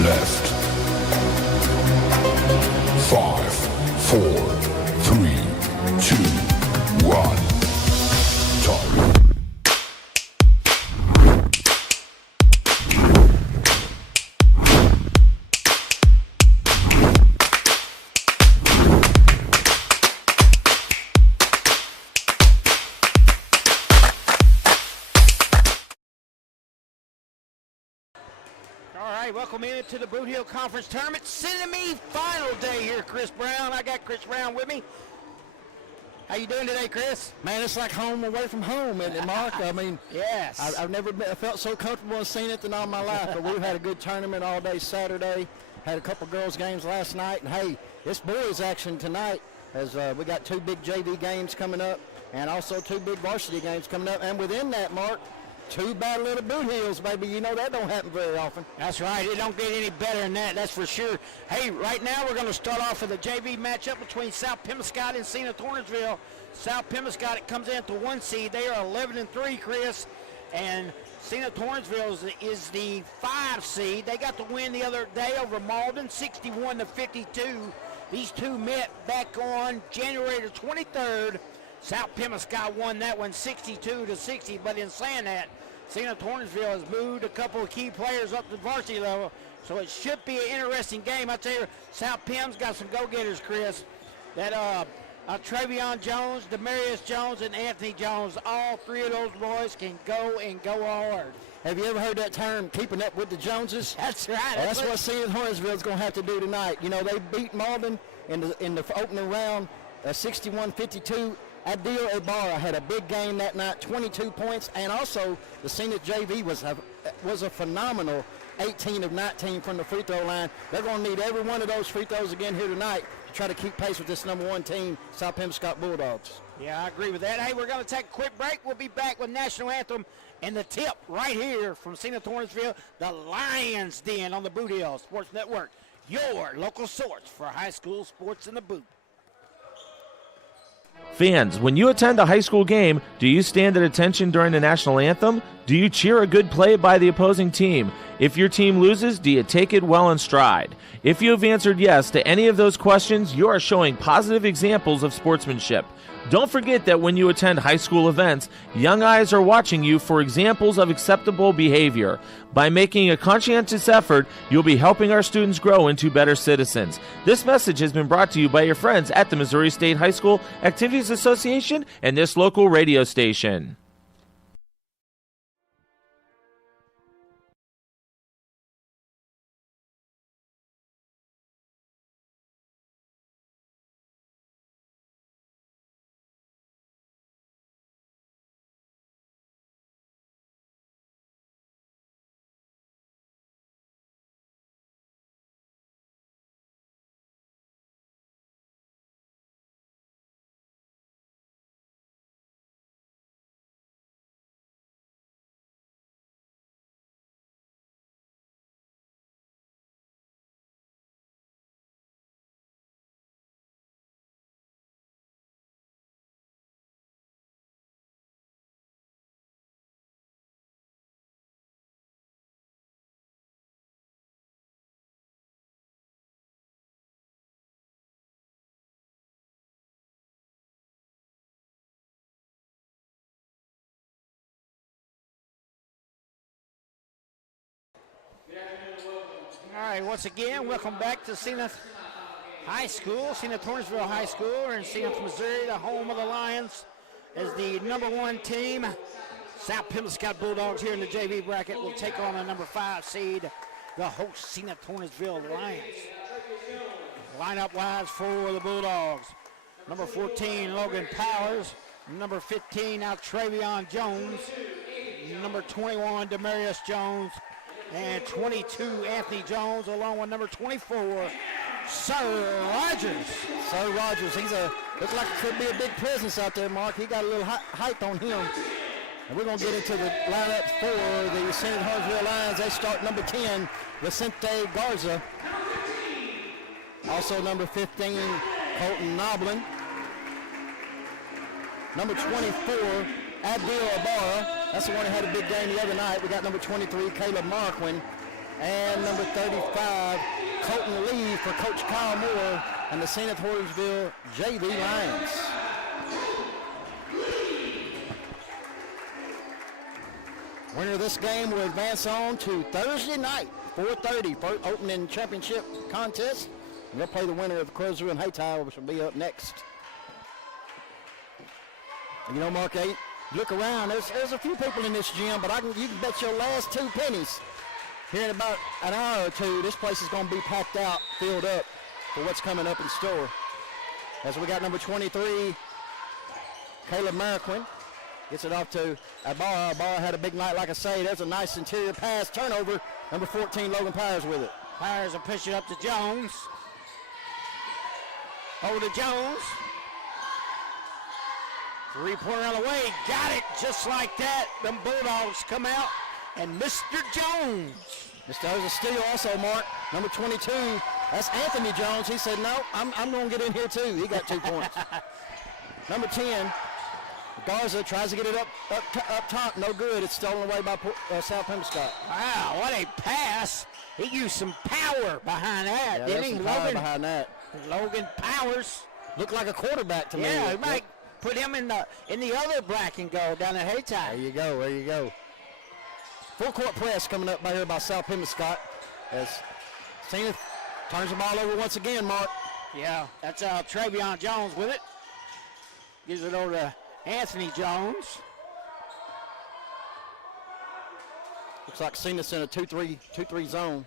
Left. 5, 4, 3, 2, 1. Time. All right, welcome into the Bootheel Conference Tournament semi-final day here, Chris Brown. I got Chris Brown with me. How you doing today, Chris? Man, it's like home away from home, isn't it, Mark? I mean, yes. I've never felt so comfortable in seeing it in all my life, but we've had a good tournament all day Saturday. Had a couple girls' games last night, and hey, it's boys' action tonight as we got 2 big JV games coming up and also 2 big varsity games coming up. And within that, Mark, 2 bad little Bootheels, baby. You know that don't happen very often. That's right. It don't get any better than that, that's for sure. Hey, right now we're going to start off with a JV matchup between South Pemiscot and Cena Torrensville. South Pemiscot, it comes in to 1 seed. They are 11-3, Chris. And Cena Torrensville is the 5 seed. They got the win the other day over Malden, 61-52. These two met back on January the 23rd. South Pemiscot won that one 62-60, but in saying that, Cena Torrensville has moved a couple of key players up to varsity level, so it should be an interesting game. I tell you, South Pem's got some go-getters, Chris. That Travion Jones, Demarius Jones, and Anthony Jones, all 3 of those boys can go and go hard. Have you ever heard that term, keeping up with the Joneses? That's right. That's what Cena Torrensville is going to have to do tonight. You know, they beat Malden in the opening round, 61-52. Adil Ibarra had a big game that night, 22 points, and also the Cena JV was a phenomenal 18 of 19 from the free throw line. They're going to need every one of those free throws again here tonight to try to keep pace with this number 1 team, South Pemiscot Bulldogs. Yeah, I agree with that. Hey, we're going to take a quick break. We'll be back with National Anthem and the tip right here from Cena Torrensville, the Lions Den on the Bootheel Sports Network, your local source for high school sports in the boot. Fans, when you attend a high school game, do you stand at attention during the national anthem? Do you cheer a good play by the opposing team? If your team loses, do you take it well in stride? If you have answered yes to any of those questions, you are showing positive examples of sportsmanship. Don't forget that when you attend high school events, young eyes are watching you for examples of acceptable behavior. By making a conscientious effort, you'll be helping our students grow into better citizens. This message has been brought to you by your friends at the Missouri State High School Activities Association and this local radio station. All right, once again, welcome back to Cena High School, Cena Torrensville High School. We're in Cena, Missouri, the home of the Lions, as the number 1 team. South Pemiscot Bulldogs here in the JV bracket will take on the number 5 seed, the host Cena Torrensville Lions. Lineup-wise for the Bulldogs, number 14, Logan Powers. Number 15, now Travion Jones. Number 21, Demarius Jones. And 22, Anthony Jones, along with number 24, Sir Rogers. Sir Rogers, looks like it could be a big presence out there, Mark. He got a little height on him. And we're going to get into the lineup for the St. Hartsville Lions. They start number 10, Vicente Garza. Also number 15, Colton Noblin. Number 24, Abdil Ibarra. That's the one who had a big game the other night. We got number 23, Caleb Marquin. And number 35, Colton Lee for Coach Kyle Moore and the St. Hartsville JV Lions. Winner of this game will advance on to Thursday night, 4:30, for opening championship contest. And they'll play the winner of the Crowsville and Haytie, which will be up next. And you know, Mark 8, look around, there's a few people in this gym, but you can bet your last 2 pennies here in about an hour or two, this place is going to be packed out, filled up for what's coming up in store. As we got number 23, Caleb Marquin. Gets it off to Ibarra. Ibarra had a big night, like I say. There's a nice interior pass, turnover. Number 14, Logan Powers with it. Powers will push it up to Jones. Over to Jones. 3-pointer on the way. Got it just like that. Them Bulldogs come out. And Mr. Jones. There's a steal also, Mark. Number 22. That's Anthony Jones. He said, no, I'm going to get in here too. He got 2 points. Number 10. Garza tries to get it up top. No good. It's stolen away by South Pembescott. Wow, what a pass. He used some power behind that, Yeah, didn't he? some power behind that. Logan Powers. Looked like a quarterback to me. Yeah, we might put him in the other black and gold down at Haytie. There you go. There you go. Full court press coming up by here by South Pembescott as Zenith turns the ball over once again, Mark. Yeah, that's Travion Jones with it. Gives it over to Anthony Jones. Looks like Zenith's in a 2-3 zone.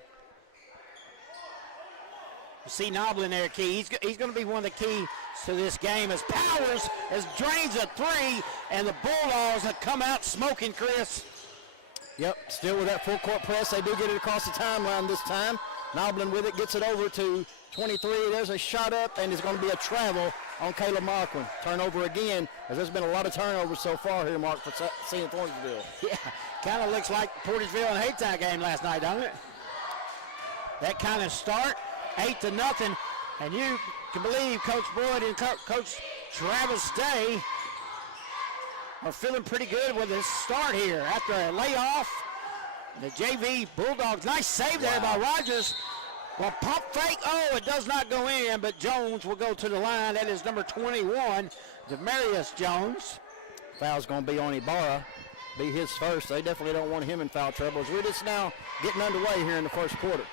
You see Noblin there, Key. He's going to be one of the keys to this game as Powers drains a 3, and the Bulldogs have come out smoking, Chris. Yep, still with that full court press. They do get it across the timeline this time. Noblin with it, gets it over to 23. There's a shot up, and it's going to be a travel on Caleb Marquin. Turnover again, as there's been a lot of turnovers so far here, Mark, for St. Thornsville. Yeah, kind of looks like Portisville and Haytie game last night, don't it? That kind of start, 8-0, and you can believe Coach Boyd and Coach Travis Day are feeling pretty good with this start here. After a layoff, the JV Bulldogs, nice save there by Rogers. Well, pump fake, it does not go in, but Jones will go to the line. That is number 21, Demarius Jones. Foul's going to be on Ibarra, be his first. They definitely don't want him in foul trouble as we're just now getting underway here in the first quarter.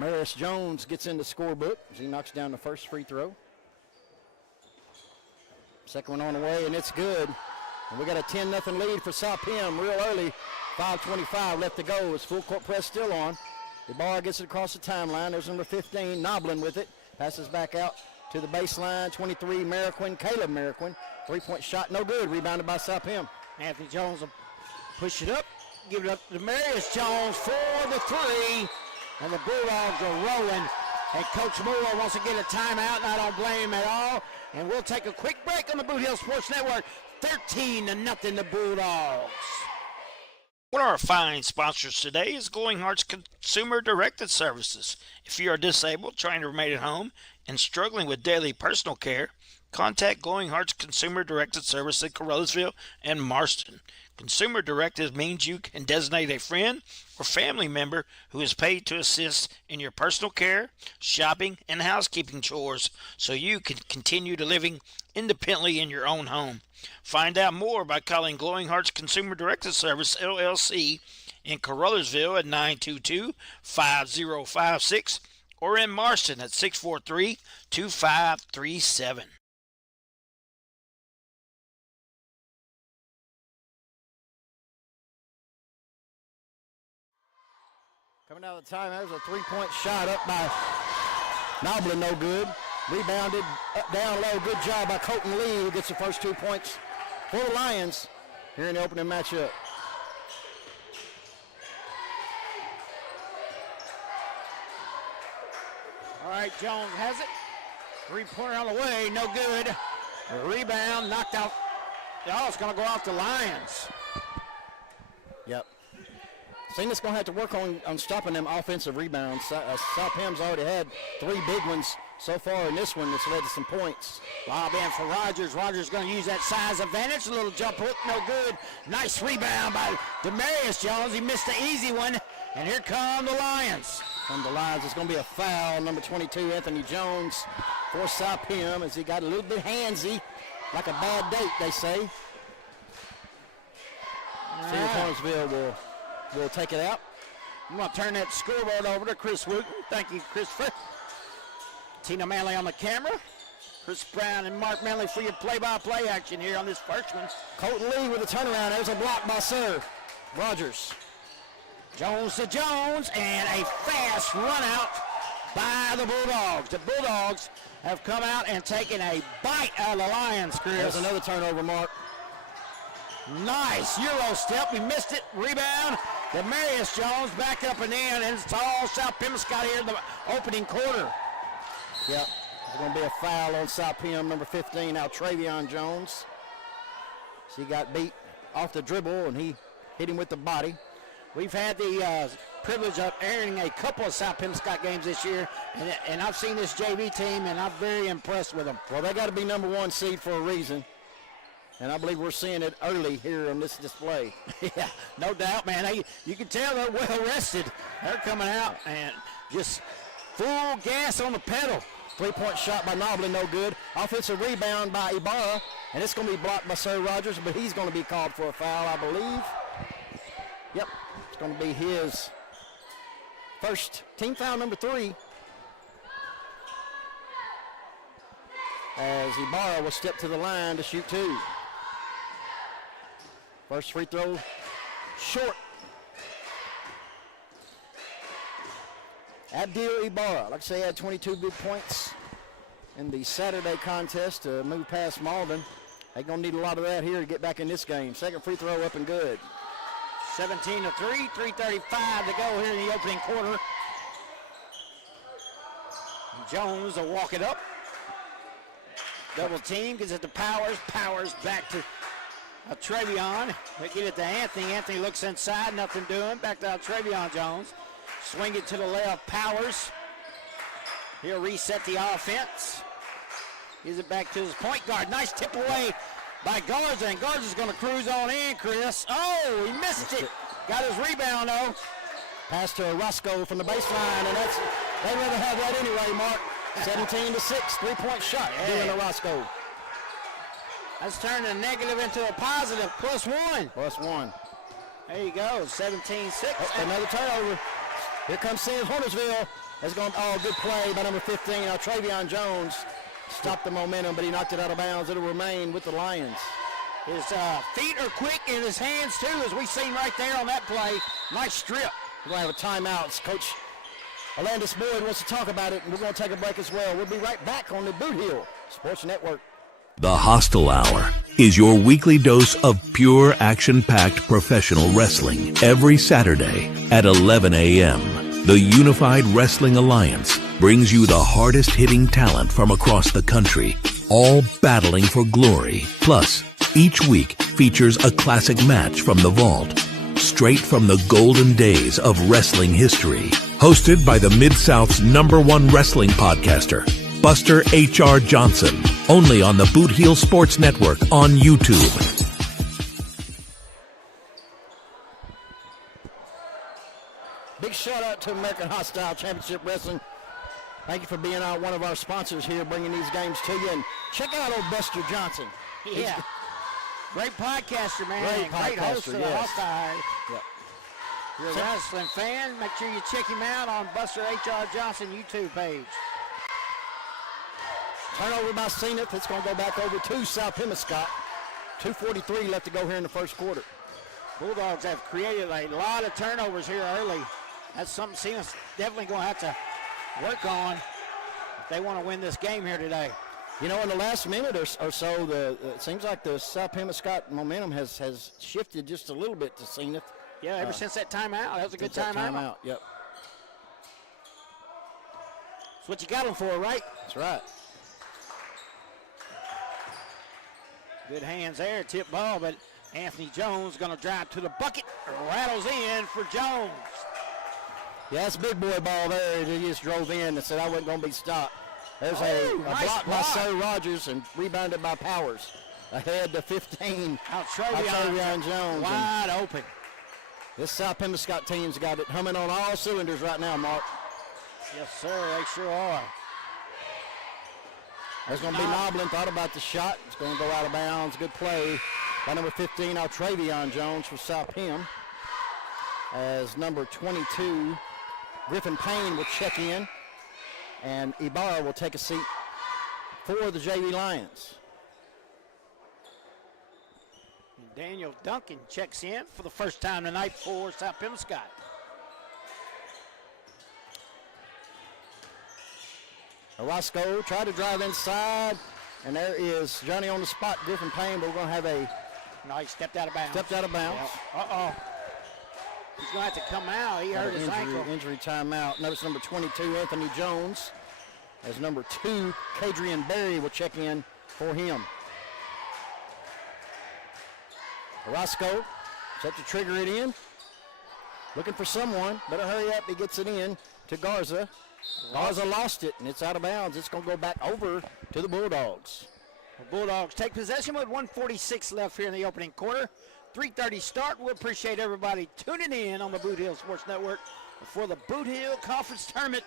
Demarius Jones gets in the scorebook as he knocks down the first free throw. Second one on the way, and it's good. And we got a 10-0 lead for South Pem real early. 5:25 left to go. It's full court press still on. Ibarra gets it across the timeline. There's number 15, Noblin with it. Passes back out to the baseline. 23, Marquin, Caleb Marquin. 3-point shot, no good. Rebounded by South Pem. Anthony Jones will push it up, give it up to Demarius Jones for the 3. And the Bulldogs are rolling. And Coach Moore wants to get a timeout, and I don't blame him at all. And we'll take a quick break on the Bootheel Sports Network. 13-0 the Bulldogs. One of our fine sponsors today is Glowing Hearts Consumer Directed Services. If you are disabled, trying to remain at home, and struggling with daily personal care, contact Glowing Hearts Consumer Directed Service in Carolysville and Marston. Consumer Directed means you can designate a friend or family member who is paid to assist in your personal care, shopping, and housekeeping chores so you can continue to living independently in your own home. Find out more by calling Glowing Hearts Consumer Directed Service, LLC, in Carolysville at 922-5056 or in Marston at 643-2537. Coming out of the time, that was a 3-point shot up by Noblin, no good. Rebounded up down low. Good job by Colton Lee, who gets the first 2 points for the Lions here in the opening matchup. All right, Jones has it. 3-pointer on the way, no good. A rebound, knocked out. Oh, it's going to go off the Lions. Yep. Zenith's going to have to work on stopping them offensive rebounds. South Pim's already had 3 big ones so far in this one that's led to some points. Lob in for Rogers. Rogers going to use that size advantage. A little jump hook, no good. Nice rebound by Demarius Jones. He missed the easy one. And here come the Lions. From the Lions, it's going to be a foul. Number 22, Anthony Jones, for South Pim, as he got a little bit handsy, like a bad date, they say. Senior Cornersville will take it out. I'm going to turn that scoreboard over to Chris Wooten. Thank you, Christopher. Tina Manley on the camera. Chris Brown and Mark Manley for your play-by-play action here on this first one. Colton Lee with a turnaround. There's a block by Sir Rogers. Jones to Jones, and a fast run out by the Bulldogs. The Bulldogs have come out and taken a bite out of the Lions, Chris. There's another turnover, Mark. Nice Euro step. We missed it. Rebound. Demarius Jones back up and in, and it's all South Pimscott here in the opening quarter. Yep. There's going to be a foul on South Pim, number 15, now Travion Jones. So he got beat off the dribble, and he hit him with the body. We've had the privilege of airing a couple of South Pimscott games this year, and I've seen this JV team, and I'm very impressed with them. Well, they got to be number 1 seed for a reason, and I believe we're seeing it early here on this display. Yeah, no doubt, man. You can tell they're well rested. They're coming out and just full gas on the pedal. 3-point shot by Nobley, no good. Offensive rebound by Ibarra, and it's going to be blocked by Sir Rogers, but he's going to be called for a foul, I believe. Yep, it's going to be his first team foul, number 3. As Ibarra will step to the line to shoot 2. First free throw, short. Abdil Ibarra, like I say, had 22 big points in the Saturday contest to move past Malden. They're going to need a lot of that here to get back in this game. Second free throw up and good. 17 to 3, 3:35 to go here in the opening quarter. Jones will walk it up. Double team, gives it to Powers. Powers back to Travion. They get it to Anthony. Anthony looks inside, nothing doing. Back to Travion Jones. Swing it to the left, Powers. He'll reset the offense. Gives it back to his point guard. Nice tip away by Garza, and Garza's going to cruise on in, Chris. Oh, he missed it. Got his rebound, though. Pass to Roscoe from the baseline, and they'd rather have that anyway, Mark. 17 to 6, 3-point shot given to Roscoe. That's turned a negative into a positive, +1. +1. There you go, 17-6. Another turnover. Here comes Sims Hornersville. That's going, good play by number 15. Now Travion Jones stopped the momentum, but he knocked it out of bounds. It'll remain with the Lions. His feet are quick in his hands, too, as we've seen right there on that play. Nice strip. We're going to have a timeout. Coach Alandis Boyd wants to talk about it, and we're going to take a break as well. We'll be right back on the Bootheel Sports Network. The Hostile Hour is your weekly dose of pure action-packed professional wrestling every Saturday at 11 a.m. The Unified Wrestling Alliance brings you the hardest-hitting talent from across the country, all battling for glory. Plus, each week features a classic match from the vault, straight from the golden days of wrestling history. Hosted by the Mid-South's #1 wrestling podcaster, Buster H.R. Johnson, only on the Bootheel Sports Network on YouTube. Big shout out to American Hostile Championship Wrestling. Thank you for being one of our sponsors here, bringing these games to you. And check out old Buster Johnson. Yeah. Great podcaster, man. Great host podcaster, of the yes. Hostile. Yep. If you're a wrestling fan, make sure you check him out on Buster H.R. Johnson YouTube page. Turnover by Zenith. It's going to go back over to South Pimscott. 2:43 left to go here in the first quarter. Bulldogs have created a lot of turnovers here early. That's something Zenith's definitely going to have to work on if they want to win this game here today. You know, in the last minute or so, it seems like the South Pimscott momentum has shifted just a little bit to Zenith. Yeah, ever since that timeout. That was a good timeout. Yep. That's what you got them for, right? That's right. Good hands there, tip ball, but Anthony Jones going to drive to the bucket. Rattles in for Jones. Yeah, that's big boy ball there. He just drove in and said I wasn't going to be stopped. There's a nice block by block. Sir Rogers and rebounded by Powers. Ahead to 15. Travion Jones. Wide open. This South Pembescott team's got it humming on all cylinders right now, Mark. Yes, sir, they sure are. There's going to be Noblin. Thought about the shot. It's going to go out of bounds. Good play by number 15, Travion Jones for South Pem. As number 22, Griffin Payne will check in. And Ibarra will take a seat for the JV Lions. And Daniel Duncan checks in for the first time tonight for South Pembescott. Orozco tried to drive inside, and there is Johnny on the spot, Griffin Payne, but we're going to have a nice stepped out of bounds. Stepped out of bounds. Yep. Uh-oh. He's going to have to come out. He hurt his ankle. Injury timeout. Notice number 22, Anthony Jones. As number 2, Kadrian Berry will check in for him. Orozco set to trigger it in. Looking for someone. Better hurry up. He gets it in to Garza. Garza lost it, and it's out of bounds. It's going to go back over to the Bulldogs. The Bulldogs take possession with 1:46 left here in the opening quarter. 3:30 start. We appreciate everybody tuning in on the Bootheel Sports Network for the Bootheel Conference Tournament.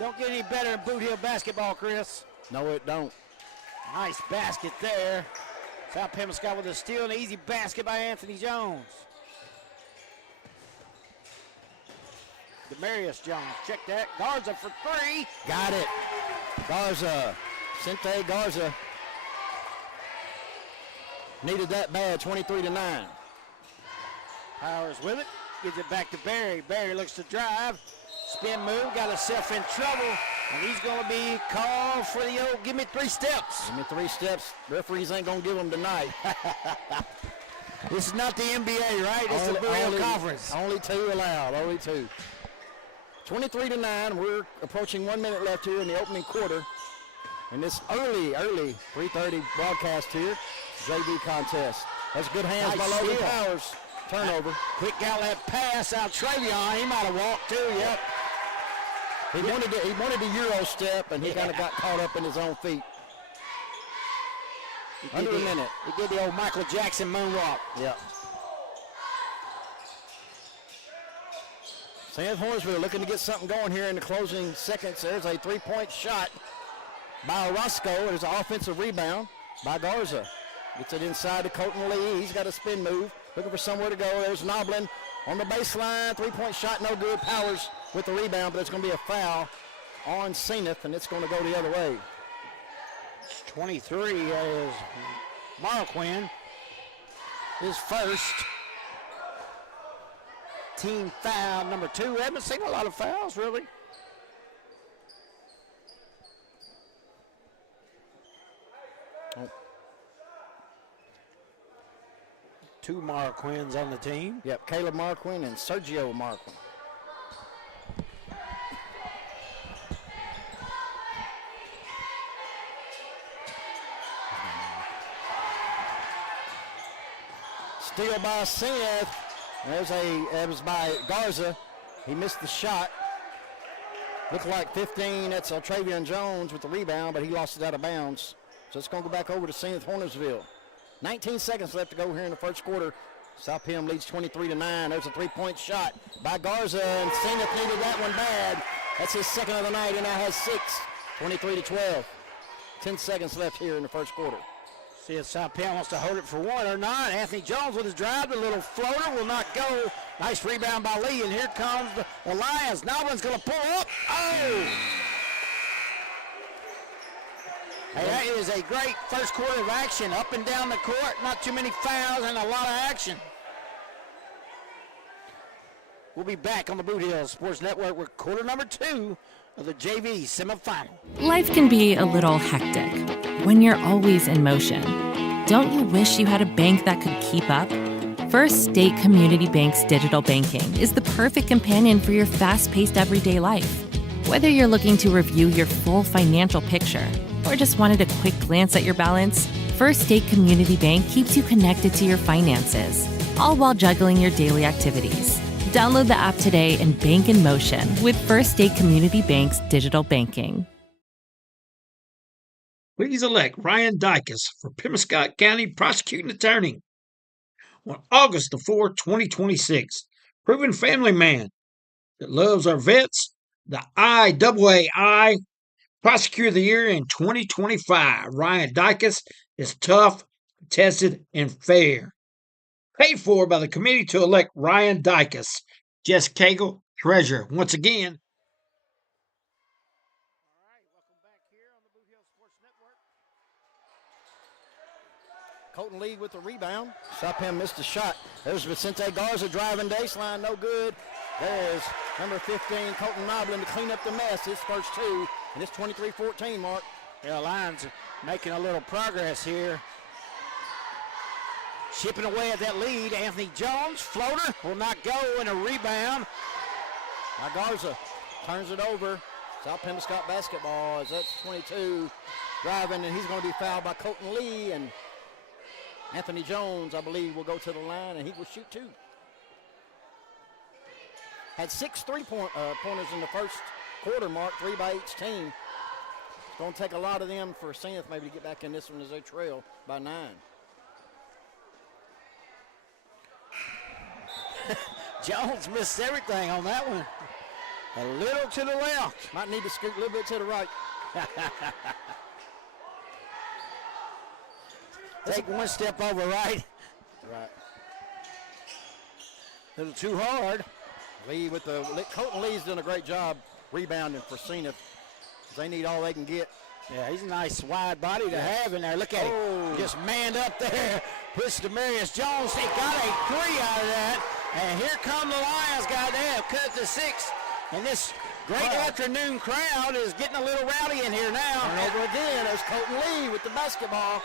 Don't get any better than Bootheel basketball, Chris. No, it don't. Nice basket there. South Pembescott with a steal and an easy basket by Anthony Jones. Demarius Jones, check that. Garza for 3. Got it. Garza. Sente Garza. Needed that bad, 23-9. Powers with it. Gives it back to Barry. Barry looks to drive. Spin move. Got himself in trouble. And he's going to be called for the old give me 3 steps. Give me 3 steps. Referees ain't going to give them tonight. This is not the NBA, right? This is the Bootheel Conference. Only 2 allowed. Only 2. 23-9. We're approaching 1 minute left here in the opening quarter. In this early 3:30 broadcast here, JV contest. That's good hands by Logan Powers. Turnover. Quick outlet pass out Travion. He might have walked too. Yep. He wanted the Euro step, and he kind of got caught up in his own feet. Under a minute. He did the old Michael Jackson moonwalk. Yep. Sam Hornsville looking to get something going here in the closing seconds. There's a 3-point shot by Orozco. There's an offensive rebound by Garza. Gets it inside to Colton Lee. He's got a spin move. Looking for somewhere to go. There's Noblin on the baseline. 3-point shot, no good. Powers with the rebound, but it's going to be a foul on Zenith, and it's going to go the other way. 23 is Marquin. His first team foul, number 2. We haven't seen a lot of fouls, really. Oh. 2 Marquins on the team. Yep, Caleb Marquin and Sergio Marquin. Steal by Seth. That was by Garza. He missed the shot. Looked like 15. That's Travion Jones with the rebound, but he lost it out of bounds. So it's going to go back over to Zenith Hornersville. 19 seconds left to go here in the first quarter. South Pem leads 23-9. There's a 3-point shot by Garza, and Zenith needed that one bad. That's his second of the night. He now has 6. 23-12. 10 seconds left here in the first quarter. See if South Pem wants to hold it for 1 or not. Anthony Jones with his drive, the little floater will not go. Nice rebound by Lee, and here comes the Lions. Noblin's going to pull up. Oh! Hey, that is a great first quarter of action. Up and down the court, not too many fouls and a lot of action. We'll be back on the Bootheel Sports Network with quarter number 2 of the JV semifinal. Life can be a little hectic when you're always in motion. Don't you wish you had a bank that could keep up? First State Community Bank's digital banking is the perfect companion for your fast-paced everyday life. Whether you're looking to review your full financial picture or just wanted a quick glance at your balance, First State Community Bank keeps you connected to your finances, all while juggling your daily activities. Download the app today and bank in motion with First State Community Bank's digital banking. Please elect Ryan Dykes for Pemiscot County Prosecuting Attorney. On August the 4th, 2026, proven family man that loves our vets, the IAAI Prosecutor of the Year in 2025, Ryan Dykes, is tough, tested, and fair. Paid for by the committee to elect Ryan Dykes. Jess Cagle, Treasurer. Once again, Welcome back here on the Bootheel Sports Network. Colton Lee with the rebound. South Penn missed a shot. There's Vicente Garza driving baseline, no good. There's number 15, Colton Noblin, to clean up the mess. His first two, and it's 23-14, Mark. Yeah, Lions making a little progress here. Chipping away at that lead. Anthony Jones, floater, will not go, and a rebound. Now Garza turns it over. South Pemiscot basketball as that's 22 driving, and he's going to be fouled by Colton Lee, and Anthony Jones, I believe, will go to the line, and he will shoot two. Had 6 three-pointers in the first quarter, Mark, 3 by each team. It's going to take a lot of them for Zenith maybe to get back in this one as they trail by 9. Jones missed everything on that one. A little to the left. Might need to scoot a little bit to the right. Take one step over right. Right. A little too hard. Lee with the Colton Lee's doing a great job rebounding for Zenith. They need all they can get. Yeah, he's a nice wide body to have in there. Look at him. Just manned up there. Puts Demarius Jones. He got a 3 out of that. And here come the Lions guy. They have cut to 6. And this great afternoon crowd is getting a little rowdy in here now. And over again as Colton Lee with the basketball.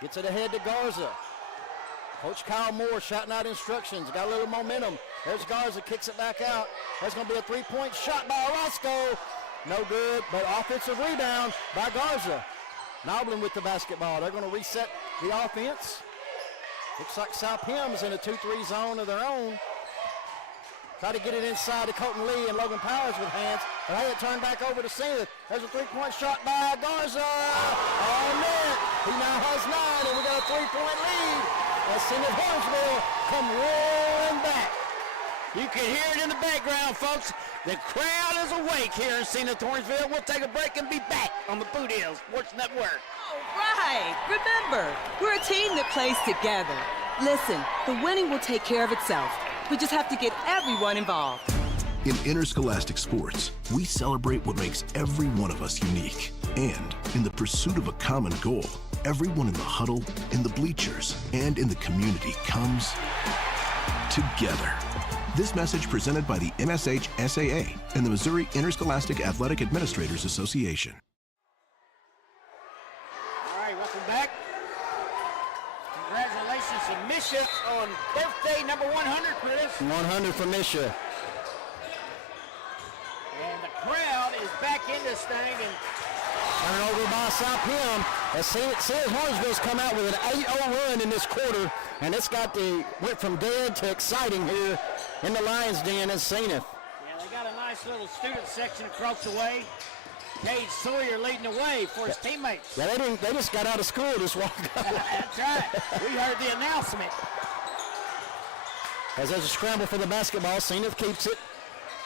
Gets it ahead to Garza. Coach Kyle Moore shouting out instructions. Got a little momentum. There's Garza, kicks it back out. There's going to be a 3-point shot by Orozco. No good, but offensive rebound by Garza. Noblin with the basketball. They're going to reset the offense. Looks like South Pim's in a 2-3 zone of their own. Try to get it inside to Colton Lee and Logan Powers with hands. But hey, it turned back over to Zenith. There's a 3-point shot by Garza. Oh, man. He now has 9, and we got a 3-point lead. As Zenith Hornsville come roaring back. You can hear it in the background, folks. The crowd is awake here in Zenith Hornsville. We'll take a break and be back on the Bootheel Sports Network. All right. Remember, we're a team that plays together. Listen, the winning will take care of itself. We just have to get everyone involved. In interscholastic sports, we celebrate what makes every one of us unique. And in the pursuit of a common goal, everyone in the huddle, in the bleachers, and in the community comes together. This message presented by the MSHSAA and the Missouri Interscholastic Athletic Administrators Association. All right, welcome back. Congratulations to Misha on birthday number 100, Chris. 100 for Misha. And the crowd is back in this thing. And Turn over by South Pim. As Zenith Hornsville's come out with an 8-0 run in this quarter, and it's went from dead to exciting here in the Lions Den at Zenith. yeah, they got a nice little student section across the way. Cade Sawyer leading the way for his teammates. Yeah, they just got out of school this walk. That's right. We heard the announcement. As there's a scramble for the basketball, Zenith keeps it.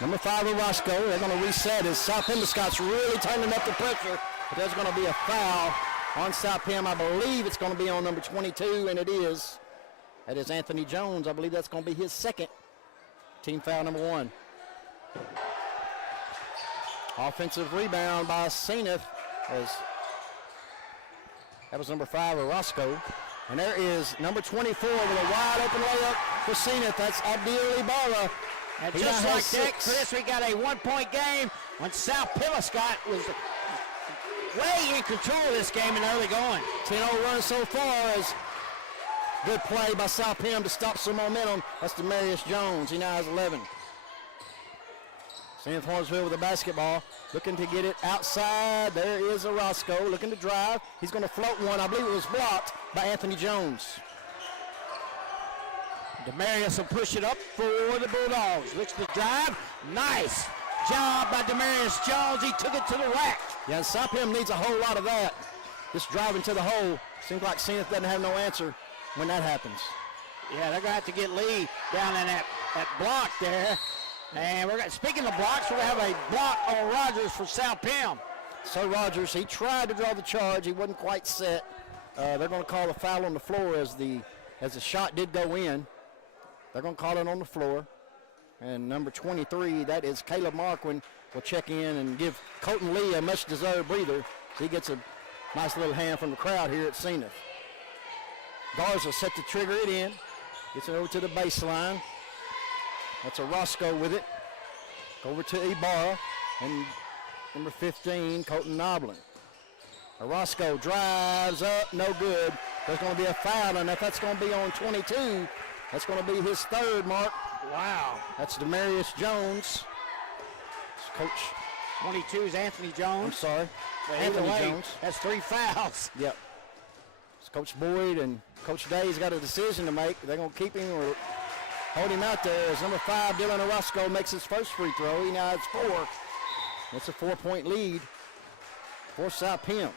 Number 5, Orozco. They're going to reset as South Pemiscot's really turning up the pressure. But there's going to be a foul on South Pim. I believe it's going to be on number 22, and it is. That is Anthony Jones. I believe that's going to be his second. Team foul number 1. Offensive rebound by Zenith. That was number 5, Orozco. And there is number 24 with a wide open layup for Zenith. That's Abdil Ibarra. And just like that, Chris, we got a 1-point game when South Pemiscot was way in control of this game in early going. 10-0 run so far as good play by South Pim to stop some momentum. That's Demarius Jones. He now has 11. St. Hornsville with the basketball, looking to get it outside. There is Orozco looking to drive. He's going to float one. I believe it was blocked by Anthony Jones. Demarius will push it up for the Bulldogs. Looks to drive. Nice job by Demarius Jones. He took it to the rack. Yeah, and South Pim needs a whole lot of that. Just driving to the hole. Seems like Zenith doesn't have no answer when that happens. Yeah, they're going to have to get Lee down in that block there. And speaking of blocks, we're going to have a block on Rogers for South Pim. So Rogers, he tried to draw the charge. He wasn't quite set. They're going to call a foul on the floor as the shot did go in. They're going to call it on the floor. And number 23, that is Caleb Marquin, will check in and give Colton Lee a much-deserved breather. So he gets a nice little hand from the crowd here at Zenith. Garza set to trigger it in. Gets it over to the baseline. That's Orozco with it. Over to Ibarra. And number 15, Colton Noblin. Orozco drives up, no good. There's going to be a foul, and if that's going to be on 22, that's going to be his third, Mark. Wow. That's Demarius Jones. Coach. 22 is Anthony Jones. I'm sorry. Well, Anthony way, Jones. That's 3 fouls. Yep. It's Coach Boyd and Coach Day's got a decision to make. They're going to keep him or hold him out there as number 5, Dylan Orozco, makes his first free throw. He now has 4. It's a 4-point lead for South Pim.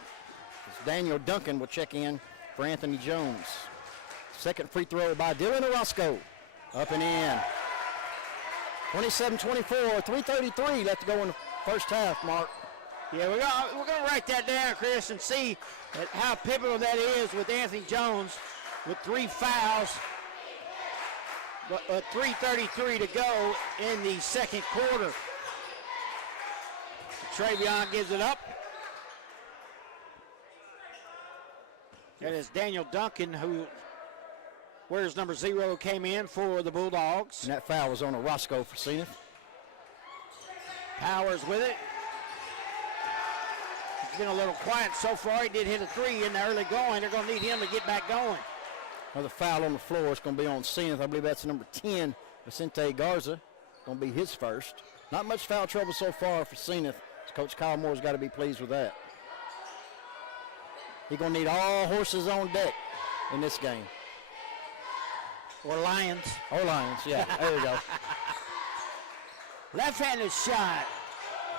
Daniel Duncan will check in for Anthony Jones. Second free throw by Dylan Orozco. Up and in. 27-24, 3:33 left to go in the first half, Mark. Yeah, we're gonna write that down, Chris, and see how pivotal that is with Anthony Jones with 3 fouls. But 3:33 to go in the second quarter. Travion gives it up. That is Daniel Duncan, who wears number 0, came in for the Bulldogs. And that foul was on Orozco for Zenith. Powers with it. He's been a little quiet so far. He did hit a 3 in the early going. They're going to need him to get back going. Another foul on the floor. It's going to be on Zenith. I believe that's number 10, Vicente Garza. Going to be his first. Not much foul trouble so far for Zenith. Coach Kyle Moore's got to be pleased with that. He's going to need all horses on deck in this game. Or Lions. Or Lions, yeah. There you go. Left-handed shot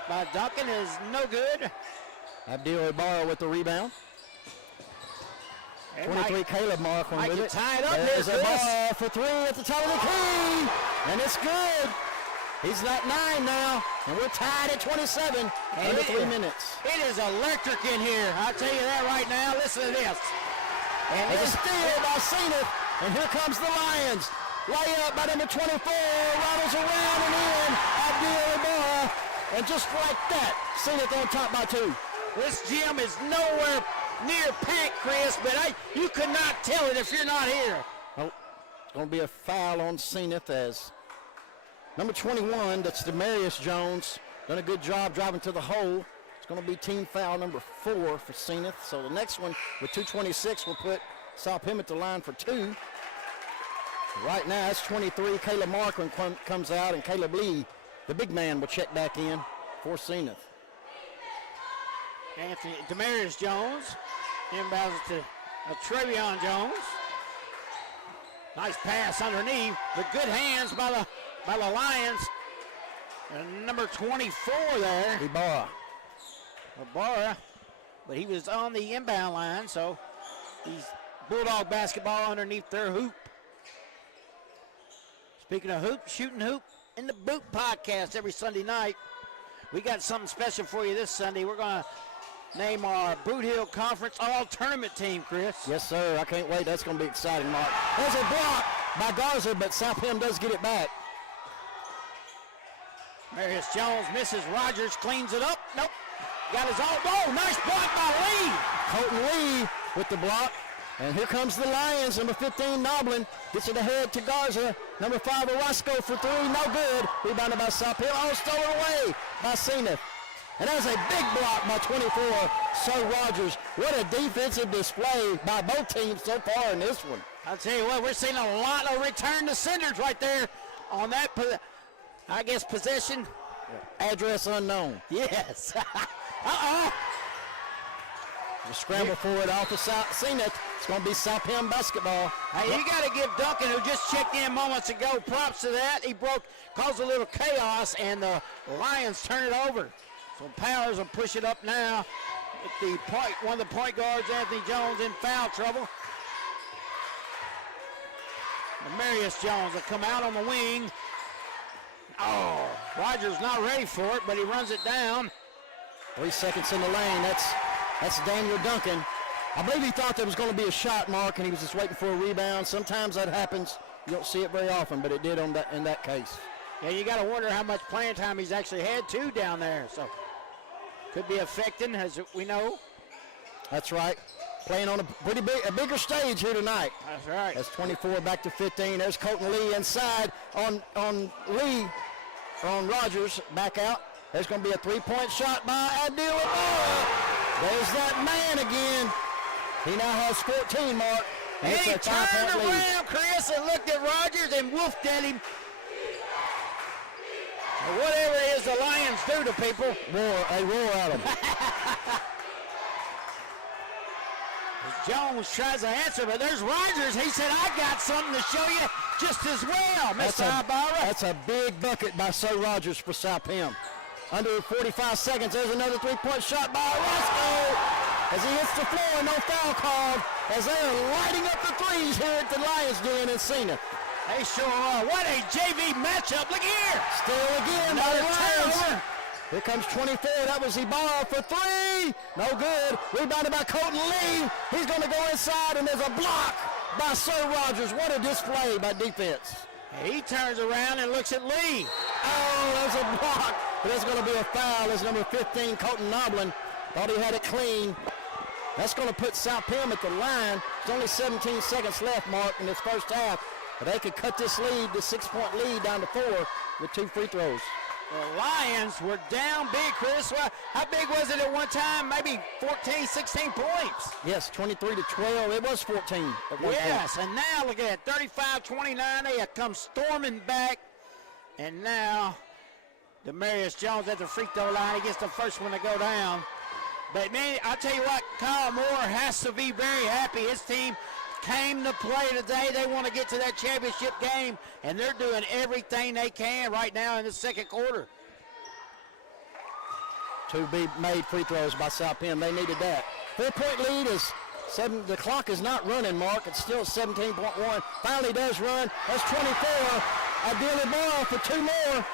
by Duncan is no good. Abdil Ibarra with the rebound. 23, Caleb Marquin with it. Tie it up. There's Ibarra for 3 at the top of the key. And it's good. He's at 9 now, and we're tied at 27. Under 3 minutes. It is electric in here. I'll tell you that right now. Listen to this. And there's a steal by Zenith, and here comes the Lions. Layup by number 24, rattles around and in. Abdil Ibarra, and just like that, Zenith on top by 2. This gym is nowhere near packed, Chris, but you could not tell it if you're not here. Oh, it's going to be a foul on Zenith as number 21, that's Demarius Jones, done a good job driving to the hole. It's going to be team foul number 4 for Zenith. So the next one with 2:26 will put South Pim at the line for 2. Right now, it's 23. Caleb Marquin comes out, and Caleb Lee, the big man, will check back in for Zenith. Demarius Jones inbounds to Travion Jones. Nice pass underneath, but good hands by the Lions. And number 24 there. Ibarra. But he was on the inbound line, so he's Bulldog basketball underneath their hoop. Speaking of hoop, shooting hoop in the Boot podcast every Sunday night. We got something special for you this Sunday. We're going to name our Bootheel Conference All-Tournament team, Chris. Yes, sir. I can't wait. That's going to be exciting, Mark. There's a block by Garza, but South Pim does get it back. Demarius Jones misses. Rogers cleans it up. Nope. Got his own. Oh, nice block by Lee. Colton Lee with the block. And here comes the Lions. Number 15, Noblin, gets it ahead to Garza. Number 5, Orozco for 3. No good. Rebounded by South Pim. Oh, stolen away by Zenith. And that was a big block by 24, Sir Rogers. What a defensive display by both teams so far in this one. I'll tell you what, we're seeing a lot of return to senders right there on that, I guess, possession. Address unknown. Yes. The scramble for it off of Zenith. It's going to be South Penn basketball. Hey, you got to give Duncan, who just checked in moments ago, props to that. He caused a little chaos, and the Lions turn it over. So Powers will push it up now. With one of the point guards, Anthony Jones, in foul trouble. Demarius Jones will come out on the wing. Oh, Rogers not ready for it, but he runs it down. 3 seconds in the lane. That's Daniel Duncan. I believe he thought there was going to be a shot, Mark, and he was just waiting for a rebound. Sometimes that happens. You don't see it very often, but it did in that case. Yeah, you got to wonder how much playing time he's actually had, too, down there. So could be affecting, as we know. That's right. Playing on a bigger stage here tonight. That's right. That's 24 back to 15. There's Colton Lee inside on Rogers. Back out. There's going to be a three-point shot by Adil Ibarra. There's that man again. He now has 14, Mark. And he turned around, Chris, and looked at Rogers and woofed at him. Whatever it is the Lions do to people. They roar at him. Jones tries to answer, but there's Rogers. He said, I got something to show you just as well, Mr. Ibarra. That's a big bucket by Sir Rogers for South Penn. Under 45 seconds, there's another three-point shot by Roscoe. As he hits the floor, no foul called, as they are lighting up the threes here at the Lions Den in Cena. They sure are. What a JV matchup. Look here. Still again by the Lions. Here comes 24. That was Ibarra for three. No good. Rebounded by Colton Lee. He's going to go inside, and there's a block by Sir Rogers. What a display by defense. He turns around and looks at Lee. Oh, there's a block. But there's going to be a foul. There's number 15, Colton Noblin. Thought he had it clean. That's going to put South Penn at the line. There's only 17 seconds left, Mark, in this first half. But they could cut this lead, the 6-point lead, down to 4 with 2 free throws. The Lions were down big, Chris. Well, how big was it at one time? Maybe 14, 16 points. Yes, 23-12. It was 14 at one yes, point. And now look at it, 35-29. They come storming back. And now Demarius Jones at the free throw line. He gets the first one to go down. But, man, I'll tell you what, Kyle Moore has to be very happy. His team came to play today. They want to get to that championship game, and they're doing everything they can right now in the second quarter. 2 made free throws by South Penn. They needed that. 4-point lead is 7. The clock is not running, Mark. It's still 17.1. Finally does run. That's 24. Adil Ibarra for 2 more.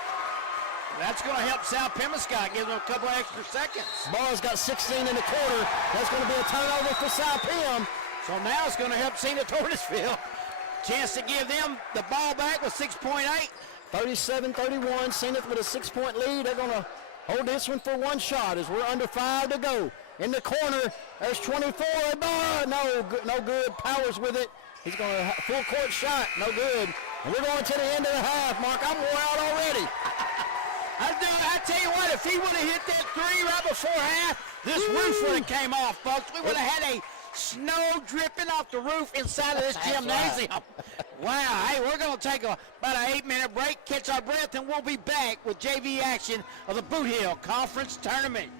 That's going to help South Pemiscot, give them a couple extra seconds. Ibarra's got 16 in the quarter. That's going to be a turnover for South Penn. So now it's going to help St. Torresville. Chance to give them the ball back with 6.8. 37-31. Zenith with a 6-point lead. They're going to hold this one for one shot as we're under 5 to go. In the corner, there's 24. Ibarra, no good. Powers with it. He's going to full court shot, no good. And we're going to the end of the half, Mark. I'm wore out already. I tell you what, if he would have hit that three right before half, this roof would have came off, folks. We would have had a snow dripping off the roof inside of this gymnasium. Right. Wow. Hey, we're going to take about an 8-minute break, catch our breath, and we'll be back with JV action of the Bootheel Conference Tournament.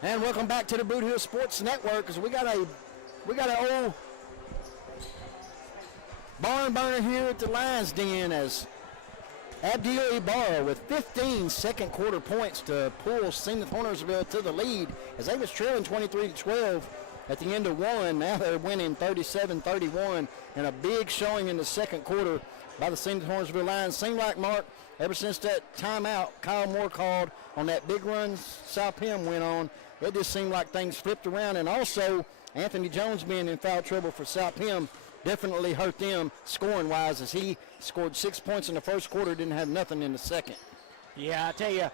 And welcome back to the Bootheel Sports Network, because we got an old barn burner here at the Lions Den as Abdiel Ibarra with 15 second quarter points to pull Zenith Hornersville to the lead as they was trailing 23-12 at the end of one. Now they're winning 37-31, and a big showing in the second quarter by the Zenith Hornersville Lions. Seemed like, Mark, ever since that timeout Kyle Moore called on that big run South Penn went on, it just seemed like things flipped around. And also Anthony Jones being in foul trouble for South Penn definitely hurt them scoring-wise, as he scored 6 points in the first quarter, didn't have nothing in the second. Yeah, I tell you,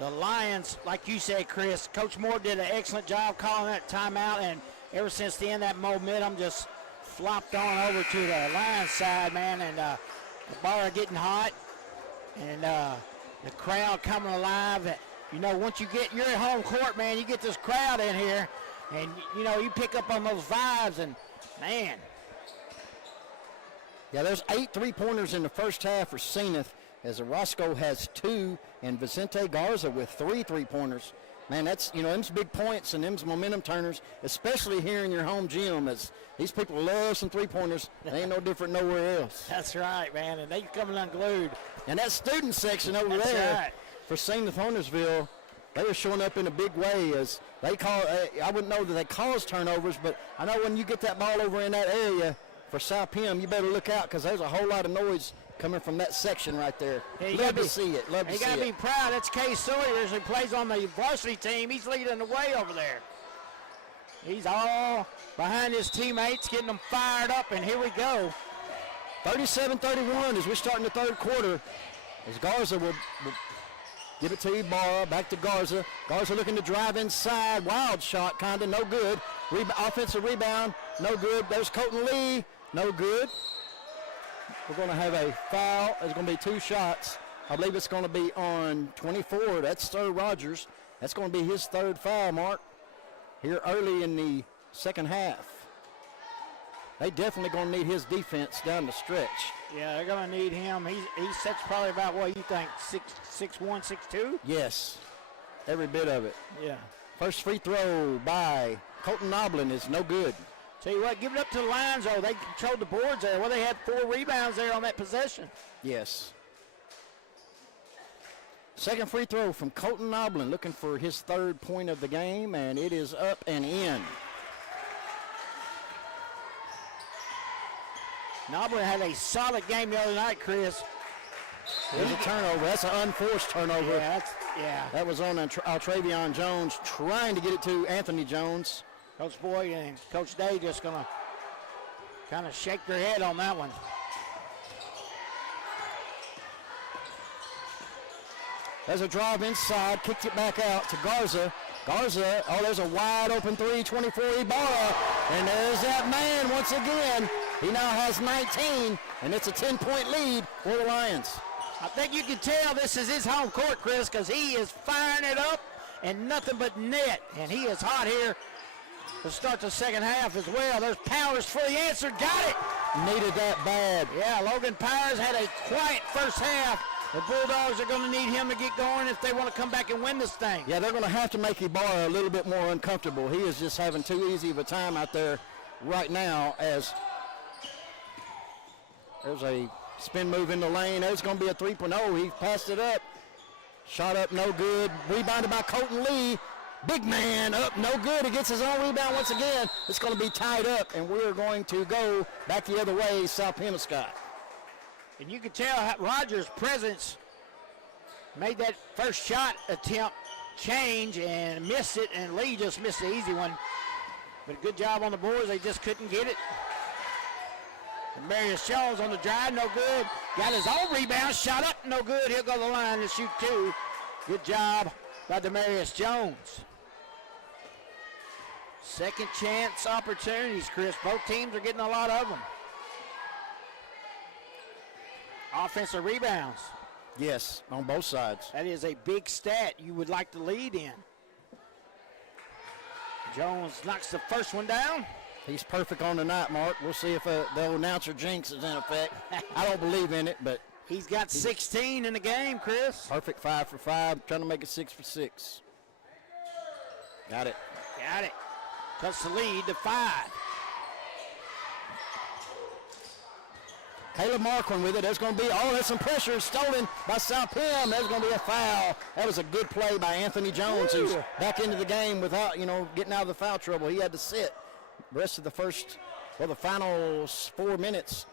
the Lions, like you said, Chris, Coach Moore did an excellent job calling that timeout, and ever since then, that momentum just flopped on over to the Lions side, man, and the bar getting hot, and the crowd coming alive. You know, once you're at home court, man, you get this crowd in here, and, you know, you pick up on those vibes, and, man. Yeah, there's 8 3-pointers in the first half for Zenith, as Orozco has 2, and Vicente Garza with 3 3-pointers. Man, that's, you know, them's big points and them's momentum turners, especially here in your home gym, as these people love some 3-pointers. They ain't no different nowhere else. That's right, man, and they coming unglued. And that student section over That's there right. for Zenith Hornersville, they were showing up in a big way, as they call, I wouldn't know that they cause turnovers, but I know when you get that ball over in that area for South Penn, you better look out, because there's a whole lot of noise coming from that section right there. Yeah, Love to see it. Love to see it. You got to be proud. That's Kay Sawyers, who plays on the varsity team. He's leading the way over there. He's all behind his teammates, getting them fired up, and here we go. 37-31 as we start in the third quarter, as Garza will give it to Ibarra, back to Garza. Garza looking to drive inside. Wild shot, kind of, no good. Offensive rebound, no good. There's Colton Lee, no good. We're going to have a foul. There's going to be 2 shots. I believe it's going to be on 24. That's Sir Rogers. That's going to be his 3rd foul, Mark, here early in the second half. They definitely going to need his defense down the stretch. Yeah, they're going to need him. He sets probably about, what you think, 6'1", 6'2"? Yes, every bit of it. Yeah. First free throw by Colton Noblin is no good. Tell you what, give it up to the Lions, though. They controlled the boards there. Well, they had 4 rebounds there on that possession. Yes. Second free throw from Colton Noblin, looking for his 3rd point of the game, and it is up and in. Noblin had a solid game the other night, Chris. There's a turnover. That's an unforced turnover. Yeah. That was on Altravion Jones trying to get it to Anthony Jones. Coach Boyd and Coach Day just going to kind of shake their head on that one. There's a drive inside, kicked it back out to Garza. Garza, oh, there's a wide open 3, 24 Ibarra. And there's that man once again. He now has 19, and it's a 10-point lead for the Lions. I think you can tell this is his home court, Chris, because he is firing it up and nothing but net. And he is hot here to start the second half as well. There's Powers for the answer. Got it. Needed that bad. Yeah, Logan Powers had a quiet first half. The Bulldogs are going to need him to get going if they want to come back and win this thing. Yeah, they're going to have to make Ibarra a little bit more uncomfortable. He is just having too easy of a time out there right now, as there's a spin move in the lane. There's going to be a 3-point. He passed it up. Shot up, no good. Rebounded by Colton Lee. Big man up, no good. He gets his own rebound once again. It's going to be tied up, and we're going to go back the other way, South Pemiscot. And you can tell how Rogers' presence made that first shot attempt change and missed it, and Lee just missed the easy one. But a good job on the boards. They just couldn't get it. And Marius Jones on the drive, no good. Got his own rebound, shot up, no good. He'll go to the line and shoot 2. Good job by Demarius Jones. Second chance opportunities, Chris. Both teams are getting a lot of them. Offensive rebounds. Yes, on both sides. That is a big stat you would like to lead in. Jones knocks the first one down. He's perfect on the night, Mark. We'll see if the announcer jinx is in effect. I don't believe in it, but he's got 16 in the game, Chris. Perfect 5 for 5, trying to make it 6 for 6. Got it. Got it. Cuts the lead to 5. Caleb Marquand with it. There's going to be, there's some pressure stolen by South Pim. There's going to be a foul. That was a good play by Anthony Jones, who's back into the game without, getting out of the foul trouble. He had to sit the rest of the final 4 minutes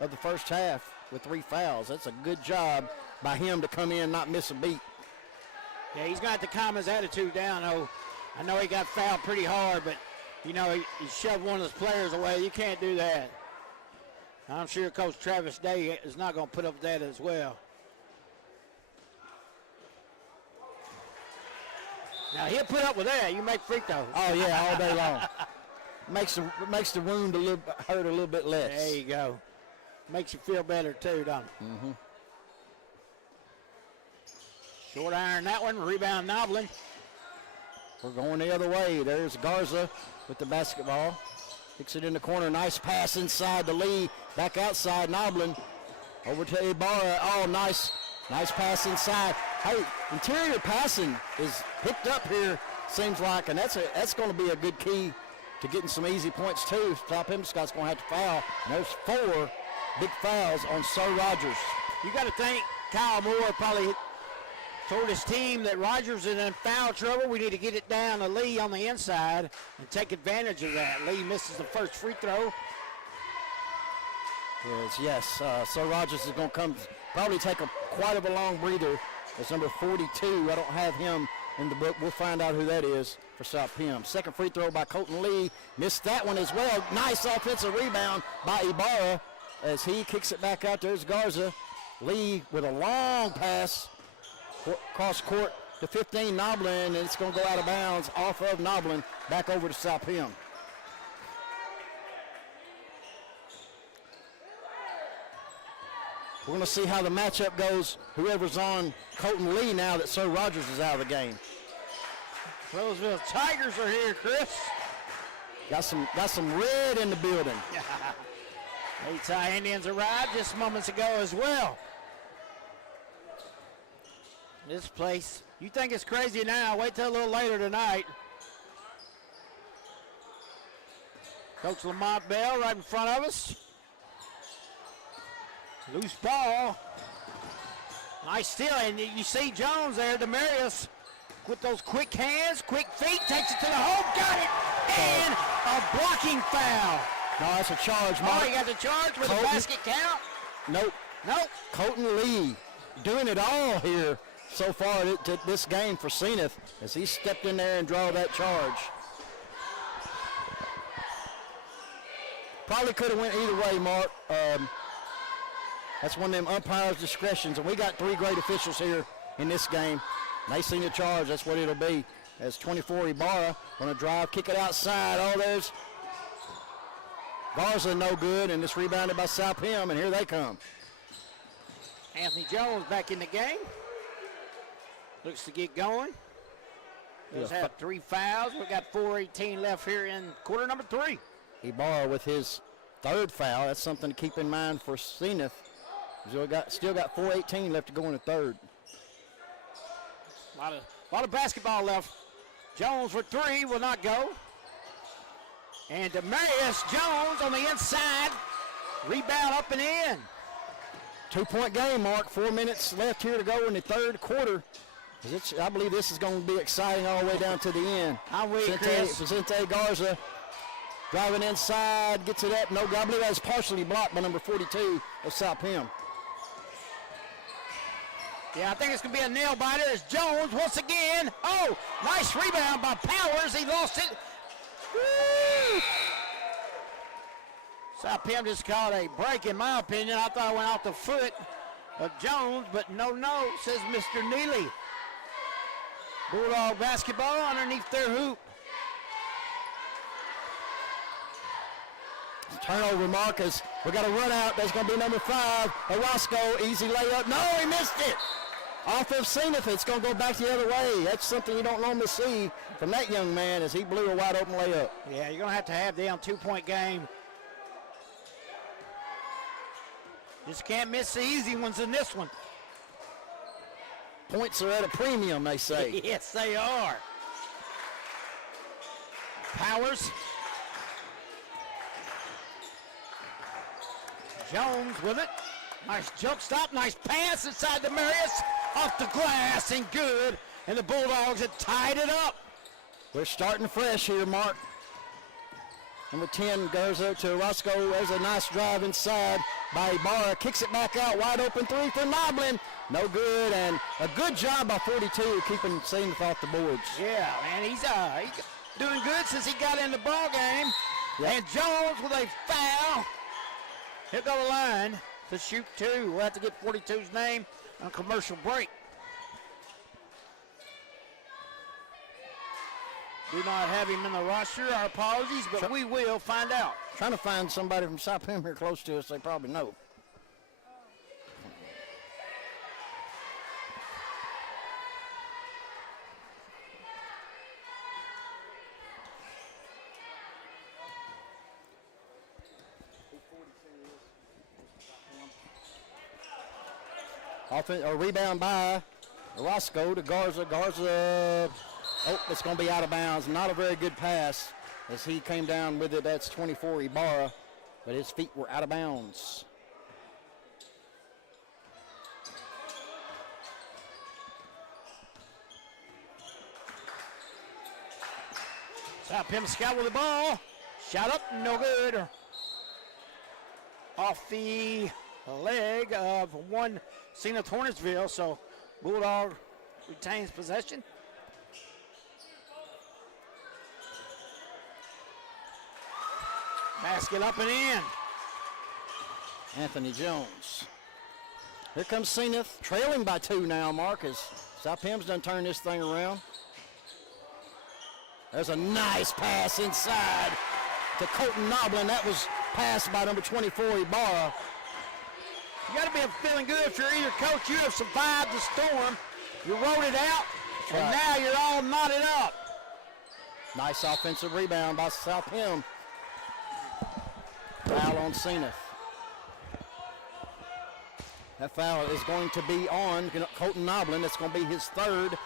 of the first half with 3 fouls. That's a good job by him to come in and not miss a beat. Yeah, he's got to calm his attitude down, though. I know he got fouled pretty hard, but, he shoved one of his players away. You can't do that. I'm sure Coach Travis Day is not going to put up with that as well. Now, he'll put up with that. You make free throws. Oh, yeah, all day long. Makes the wound hurt a little bit less. There you go. Makes you feel better, too, don't it? Mm-hmm. Short iron that one. Rebound Noblin. We're going the other way. There's Garza with the basketball. Kicks it in the corner. Nice pass inside to Lee. Back outside. Noblin over to Ibarra. Oh, nice pass inside. Hey, interior passing is picked up here, seems like, and that's going to be a good key to getting some easy points, too. South Pimscott's going to have to foul. And there's 4 big fouls on Sir Rogers. You got to think Kyle Moore probably told his team that Rogers is in foul trouble. We need to get it down to Lee on the inside and take advantage of that. Lee misses the first free throw. Yes. Sir Rogers is going to probably take quite a long breather. It's number 42. I don't have him in the book. We'll find out who that is for South Pim. Second free throw by Colton Lee. Missed that one as well. Nice offensive rebound by Ibarra as he kicks it back out. There's Garza. Lee with a long pass. Cross court to 15, Noblin, and it's going to go out of bounds off of Noblin, back over to South Pim. We're going to see how the matchup goes, whoever's on Colton Lee now that Sir Rogers is out of the game. Roseville Tigers are here, Chris. Got some red in the building. Utah Indians arrived just moments ago as well. This place, you think it's crazy now, wait till a little later tonight. Coach Lamont Bell right in front of us. Loose ball. Nice steal, and you see Jones there, Demarius, with those quick hands, quick feet, takes it to the hole, got it, and a blocking foul. No, that's a charge, Mark. Oh, he got the charge with the basket count? Nope. Colton Lee doing it all here so far to this game for Zenith as he stepped in there and draw that charge. Probably could have went either way, Mark. That's one of them umpires' discretions, and we got 3 great officials here in this game. They seen the charge, that's what it'll be. As 24 Ibarra going to drive, kick it outside. Oh, there's Garza, no good, and it's rebounded by South Pim, and here they come. Anthony Jones back in the game. Looks to get going. Does have 3 fouls. We've got 4:18 left here in quarter number 3. Ibarra with his 3rd foul. That's something to keep in mind for Zenith. Still got 4:18 left to go in the 3rd. A lot of basketball left. Jones for 3 will not go. And Demarius Jones on the inside. Rebound up and in. 2-point game, Mark. 4 minutes left here to go in the 3rd quarter. I believe this is going to be exciting all the way down to the end. I'm with you, Chris. Vicente Garza driving inside, gets it up. No, I believe that is partially blocked by number 42 of South Pim. Yeah, I think it's going to be a nail biter as Jones once again. Oh, nice rebound by Powers. He lost it. Woo! South Pim just called a break, in my opinion. I thought it went off the foot of Jones, but no, says Mr. Neely. Bulldog basketball underneath their hoop. Turnover, Marcus. We got a run out. That's going to be number 5, Orozco. Easy layup. No, he missed it. Off of Zenith, it's going to go back the other way. That's something you don't normally see from that young man as he blew a wide open layup. Yeah, you're going to have them 2-point game. Just can't miss the easy ones in this one. Points are at a premium, they say. Yes, they are. Powers. Jones with it. Nice jump stop, nice pass inside the Marius. Off the glass and good. And the Bulldogs have tied it up. We're starting fresh here, Mark. Number 10 goes out to Roscoe. There's a nice drive inside by Ibarra. Kicks it back out. Wide open three for Noblin. No good. And a good job by 42 keeping Zenith off the boards. Yeah, man, he's doing good since he got in the ball game. Yep. And Jones with a foul. He'll go the line to shoot two. We'll have to get 42's name on commercial break. Do not have him in the roster. Our apologies, but we will find out. Trying to find somebody from South Pim here close to us. They probably know. A rebound by Roscoe to Garza. Garza, it's going to be out of bounds. Not a very good pass as he came down with it. That's 24 Ibarra, but his feet were out of bounds. South Pimscott with the ball. Shot up, no good. Off the leg of one Zenith Hornetsville, so Bulldog retains possession. Basket up and in. Anthony Jones. Here comes Zenith, trailing by 2 now, Marcus. South Pim's done turned this thing around. There's a nice pass inside to Colton Noblin. That was passed by number 24, Ibarra. You got to be feeling good if you're either coach. You have survived the storm. You rode it out, and now you're all knotted up. Nice offensive rebound by South Pim. Foul on Zenith. That foul is going to be on Colton Noblin. It's going to be his third.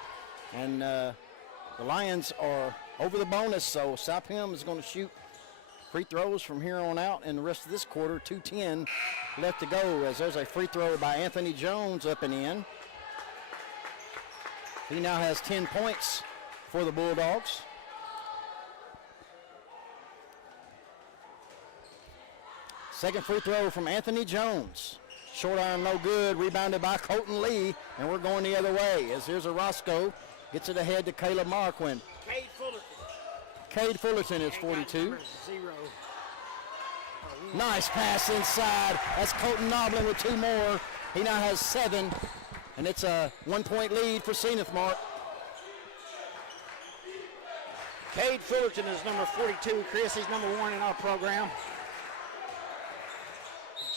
And the Lions are over the bonus, so South Pim is going to shoot free throws from here on out in the rest of this quarter. 2:10 left to go as there's a free throw by Anthony Jones up and in. He now has 10 points for the Bulldogs. Second free throw from Anthony Jones. Short iron, no good. Rebounded by Colton Lee, and we're going the other way. As here's a Roscoe. Gets it ahead to Caleb Marquin. Cade Fullerton is 42. Nice pass inside. That's Colton Noblin with 2 more. He now has 7, and it's a 1-point lead for Zenith, Mark. Cade Fullerton is number 42. Chris, he's number 1 in our program.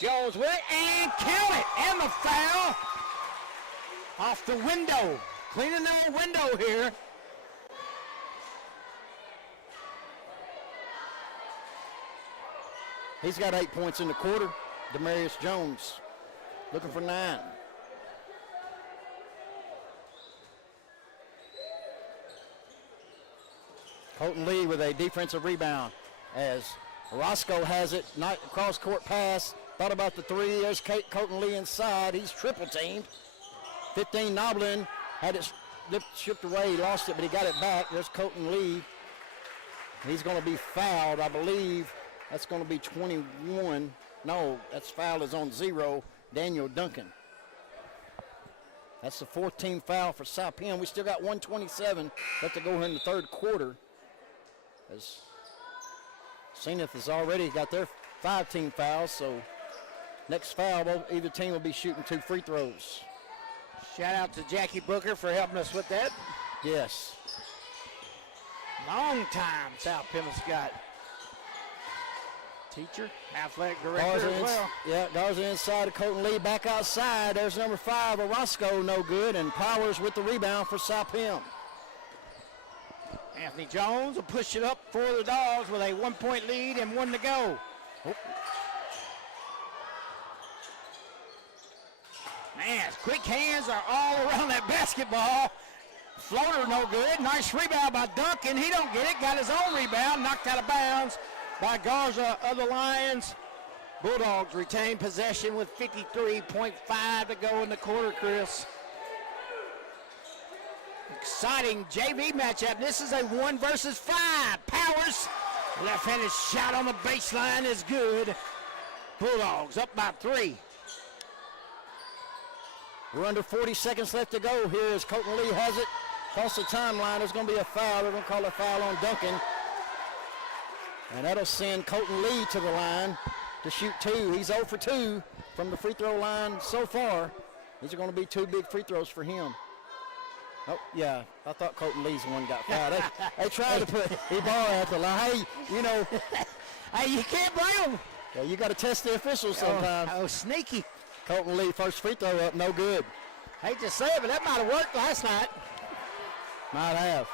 Jones with it and killed it. And the foul off the window. Cleaning the window here. He's got 8 points in the quarter. Demarius Jones looking for 9. Colton Lee with a defensive rebound as Roscoe has it. Not cross-court pass. Thought about the 3. There's Colton Lee inside. He's triple teamed. 15 Noblin had it shipped away. He lost it, but he got it back. There's Colton Lee. He's going to be fouled, I believe. That's going to be 21. No, that's foul is on 0. Daniel Duncan. That's the 4th team foul for South Penn. We still got 1:27 left to go here in the third quarter. As Zenith has already got their 5-team fouls, so next foul, either team will be shooting 2 free throws. Shout out to Jackie Booker for helping us with that. Yes. Long time South Pimscott teacher, athletic director Garza as well. Yeah, Garza inside of Colton Lee, back outside. There's number 5, Orozco, no good, and Powers with the rebound for South Pim. Anthony Jones will push it up for the Dogs with a 1-point lead and 1 to go. Man, his quick hands are all around that basketball. Floater, no good. Nice rebound by Duncan. He don't get it. Got his own rebound. Knocked out of bounds by Garza of the Lions. Bulldogs retain possession with 53.5 to go in the quarter, Chris. Exciting JV matchup. This is a 1 versus 5. Powers. Left-handed shot on the baseline is good. Bulldogs up by 3. We're under 40 seconds left to go here as Colton Lee has it. Across the timeline, there's going to be a foul. They're going to call a foul on Duncan. And that'll send Colton Lee to the line to shoot 2. He's 0 for 2 from the free throw line so far. These are going to be 2 big free throws for him. Oh, yeah, I thought Colton Lee's the one who got fouled. They tried to put Ibarra at the line. Hey, you know. Hey, you can't blame them. Yeah, you got to test the officials sometimes. Oh, sneaky. Colton Lee, first free throw up, no good. Hate to say it, but that might have worked last night. Might have.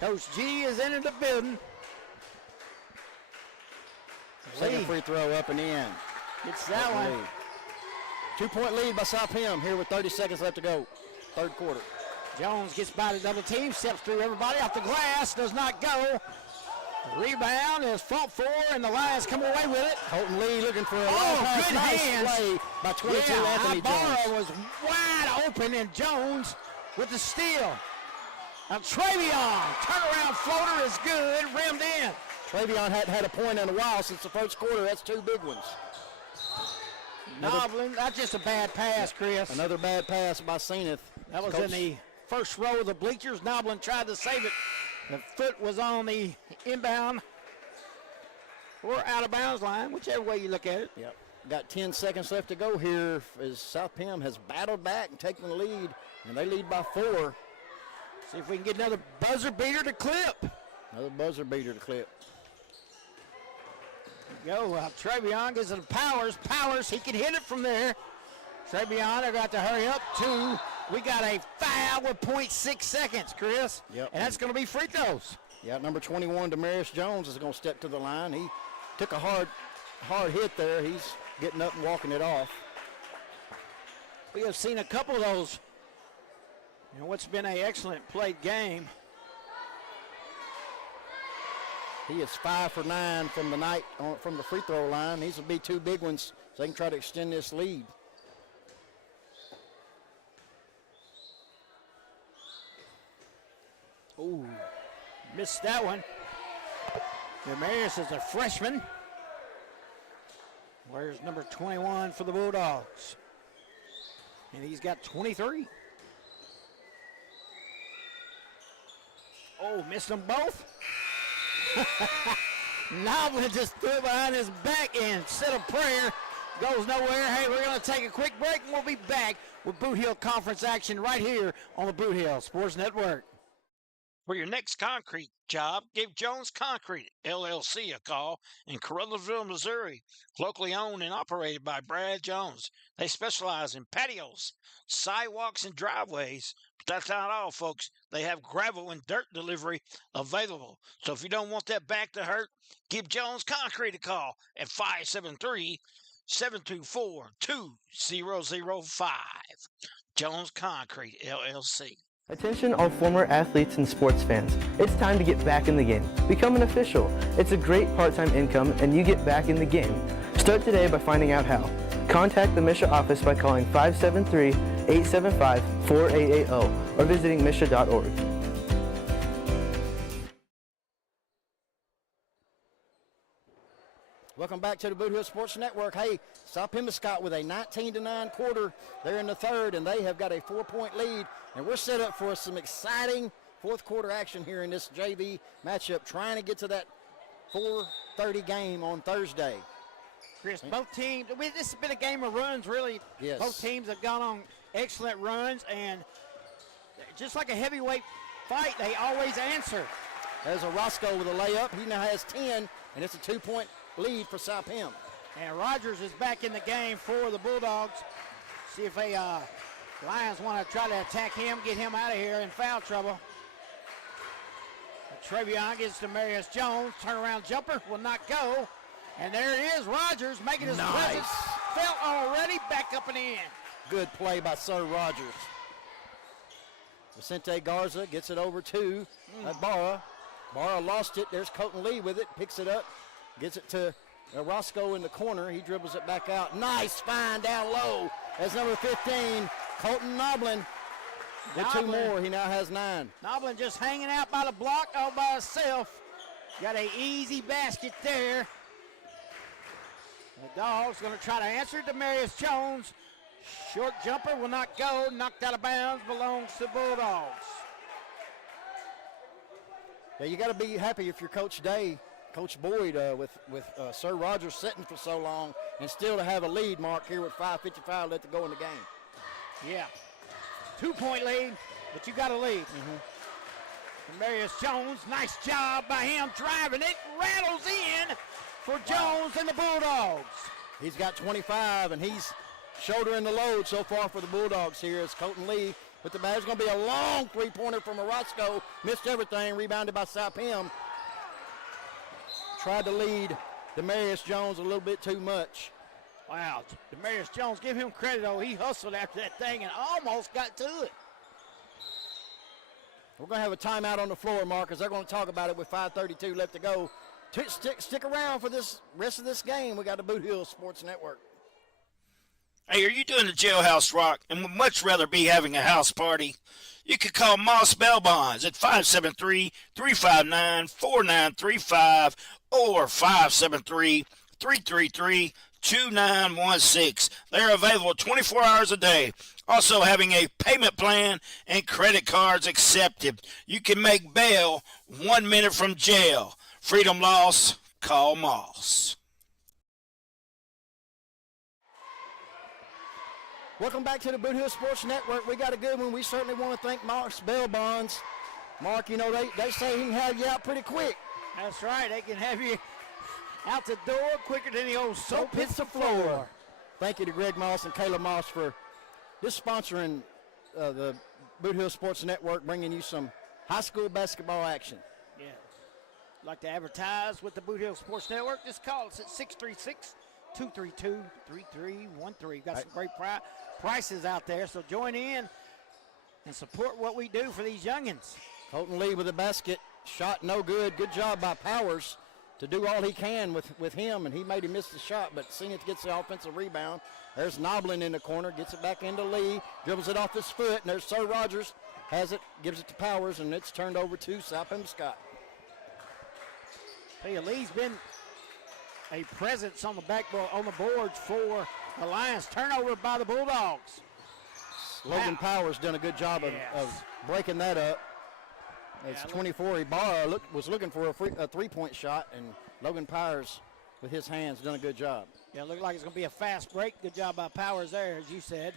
Coach G has entered the building. Second free throw up and in. It's that one. 2-point lead by South Pim here with 30 seconds left to go. Third quarter. Jones gets by the double team, steps through everybody off the glass, does not go. Rebound is fought for, and the Lions come away with it. Colton Lee looking for a good nice hands. play by 22 Anthony Ibarra Jones. was wide open, and Jones with the steal. Now Travion, turnaround floater is good, rimmed in. Travion hadn't had a point in a while since the first quarter. That's 2 big ones. Noblin, that's just a bad pass, Chris. Another bad pass by Zenith. That was in the first row of the bleachers. Noblin tried to save it. The foot was on the inbound or out of bounds line, whichever way you look at it. Yep. Got 10 seconds left to go here as South Pim has battled back and taken the lead, and they lead by 4. See if we can get another buzzer beater to clip. Another buzzer beater to clip. Go, Travion gives it to Powers. Powers, he can hit it from there. Travion, they're got to hurry up. 2. We got a foul with 0.6 seconds, Chris. Yep. And that's going to be free throws. Yeah, number 21, Demarius Jones, is going to step to the line. He took a hard hit there. He's getting up and walking it off. We have seen a couple of those in what's been an excellent played game. He is 5 for 9 from the night from the free throw line. These will be 2 big ones so they can try to extend this lead. Ooh, missed that one. Demarius is a freshman. Where's number 21 for the Bulldogs? And he's got 23. Oh, missed them both. Noblin just threw it behind his back and said a prayer. Goes nowhere. Hey, we're going to take a quick break and we'll be back with Bootheel Conference action right here on the Bootheel Sports Network. For your next concrete job, give Jones Concrete LLC a call in Carruthersville, Missouri. Locally owned and operated by Brad Jones. They specialize in patios, sidewalks, and driveways. But that's not all, folks. They have gravel and dirt delivery available. So if you don't want that back to hurt, give Jones Concrete a call at 573-724-2005. Jones Concrete LLC. Attention all former athletes and sports fans. It's time to get back in the game. Become an official. It's a great part-time income and you get back in the game. Start today by finding out how. Contact the MSHSAA office by calling 573-875-4880 or visiting MSHSAA.org. Welcome back to the Bootheel Sports Network. Hey, South Pembescott with a 19-9 quarter. They're in the third, and they have got a 4-point lead. And we're set up for some exciting fourth quarter action here in this JV matchup, trying to get to that 4:30 game on Thursday. Chris, both teams, this has been a game of runs, really. Yes. Both teams have gone on excellent runs, and just like a heavyweight fight, they always answer. There's a Roscoe with a layup. He now has 10, and it's a 2-point lead for South Pim. And Rogers is back in the game for the Bulldogs. See if they Lions want to try to attack him, get him out of here in foul trouble. Travion gets to Demarius Jones. Turnaround jumper will not go. And there it is, Rogers making his presence felt already, back up and in. Good play by Sir Rogers. Vicente Garza gets it over to Barra. Barra lost it. There's Colton Lee with it. Picks it up. Gets it to Roscoe in the corner. He dribbles it back out. Nice find down low. That's number 15, Colton Noblin. With 2 more, he now has 9. Noblin just hanging out by the block all by himself. Got an easy basket there. The Dogs going to try to answer. Demarius Jones. Short jumper will not go. Knocked out of bounds. Belongs to Bulldogs. Yeah, you got to be happy if you're Coach Day, Coach Boyd, with Sir Rogers sitting for so long and still to have a lead, Mark, here with 5:55 left to go in the game. Yeah. 2-point lead, but you got a lead. Demarius Jones, nice job by him driving it. Rattles in for Jones and the Bulldogs. He's got 25, and he's shouldering the load so far for the Bulldogs here as Colton Lee with the ball. It's going to be a long 3-pointer from Orozco. Missed everything, rebounded by Salpim. Tried to lead Demarius Jones a little bit too much. Wow, Demarius Jones, give him credit, though. He hustled after that thing and almost got to it. We're going to have a timeout on the floor, Marcus. They're going to talk about it with 5:32 left to go. Stick around for this rest of this game. We got the Bootheel Sports Network. Hey, are you doing the jailhouse rock and would much rather be having a house party? You could call Moss Bell Bonds at 573-359-4935 or 573-333-2916. They're available 24 hours a day. Also having a payment plan and credit cards accepted. You can make bail 1 minute from jail. Freedom loss, call Moss. Welcome back to the Bootheel Sports Network. We got a good one. We certainly want to thank Moss Bell Bonds. Mark, you know, they say he can have you out pretty quick. That's right. They can have you out the door quicker than the old soap hits the floor. Thank you to Greg Moss and Kayla Moss for this sponsoring the Bootheel Sports Network, bringing you some high school basketball action. Yeah. Like to advertise with the Bootheel Sports Network? Just call us at 636-232-3313. Got some great prices out there, so join in and support what we do for these youngins. Colton Lee with the basket. Shot no good. Good job by Powers to do all he can with him, and he made him miss the shot, but Zenith gets the offensive rebound. There's Noblin in the corner, gets it back into Lee, dribbles it off his foot, and there's Sir Rogers, has it, gives it to Powers, and it's turned over to Salpim Scott. Tell you, Lee's been a presence on the on the boards for the Lions. Turnover by the Bulldogs. Logan Powers done a good job of breaking that up. It's 24. Ibarra was looking for a three-point shot, and Logan Powers, with his hands, done a good job. Yeah, it looked like it's going to be a fast break. Good job by Powers there, as you said.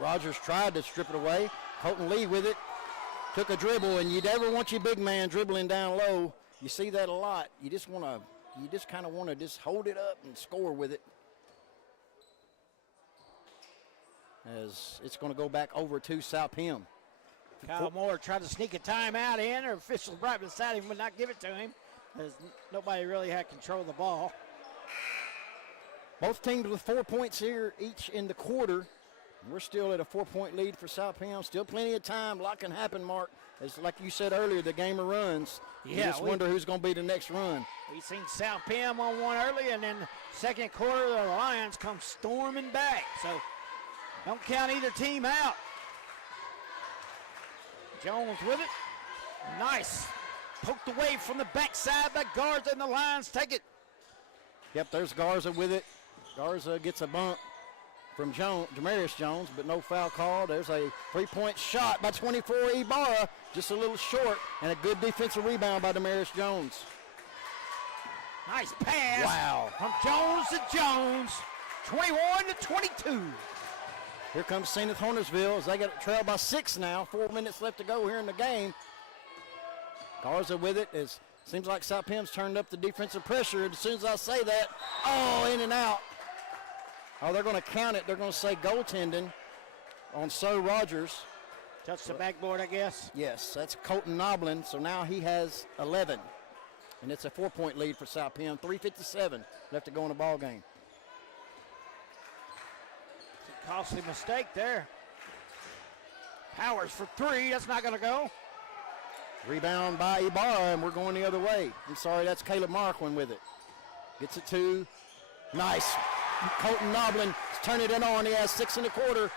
Rogers tried to strip it away. Colton Lee with it. Took a dribble, and you never want your big man dribbling down low. You see that a lot. You just kind of want to just hold it up and score with it. As it's going to go back over to Salpim. Kyle Moore tried to sneak a timeout in. Our officials right beside him would not give it to him, as nobody really had control of the ball. Both teams with 4 points here, each in the quarter. We're still at a 4-point lead for Salpim. Still plenty of time. A lot can happen, Mark. As like you said earlier, the game of runs. You just wonder who's going to be the next run. We seen Salpim on one early, and then second quarter, the Lions come storming back. So don't count either team out. Jones with it. Nice. Poked away from the backside by Garza, and the Lions take it. Yep, there's Garza with it. Garza gets a bump from Demarius Jones, but no foul call. There's a three-point shot by 24 Ibarra, just a little short, and a good defensive rebound by Demarius Jones. Nice pass. Wow. From Jones to Jones, 21-22. Here comes Zenith Hornersville as they get trailed by 6 now. 4 minutes left to go here in the game. Garza with it. Seems like Salpim's turned up the defensive pressure. As soon as I say that, in and out. Oh, they're going to count it. They're going to say goaltending on Sir Rogers. Touch the backboard, I guess. Yes, that's Colton Noblin. So now he has 11. And it's a 4-point lead for Salpim. 3:57 left to go in the ball game. Costly mistake there. Powers for three. That's not going to go. Rebound by Ibarra, and we're going the other way. I'm sorry, that's Caleb Marquin with it. Gets it to, nice. Colton Noblin turning it on. He has 6 1/4,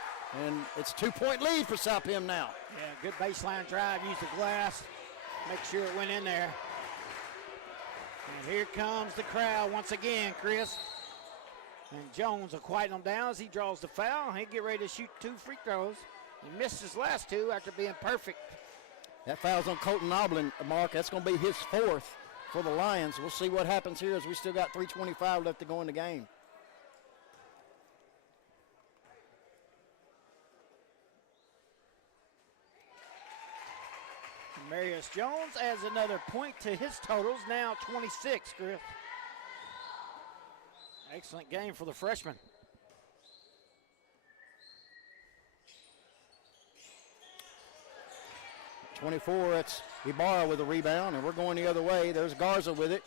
and it's 2-point lead for South Pim now. Yeah, good baseline drive. Use the glass. Make sure it went in there. And here comes the crowd once again, Chris. And Jones will quieten him down as he draws the foul. He'll get ready to shoot 2 free throws. He missed his last 2 after being perfect. That foul's on Colton Noblin, Mark. That's going to be his 4th for the Lions. We'll see what happens here as we still got 3:25 left to go in the game. Marius Jones adds another point to his totals, now 26, Chris. Excellent game for the freshman. 24, it's Ibarra with a rebound, and we're going the other way. There's Garza with it.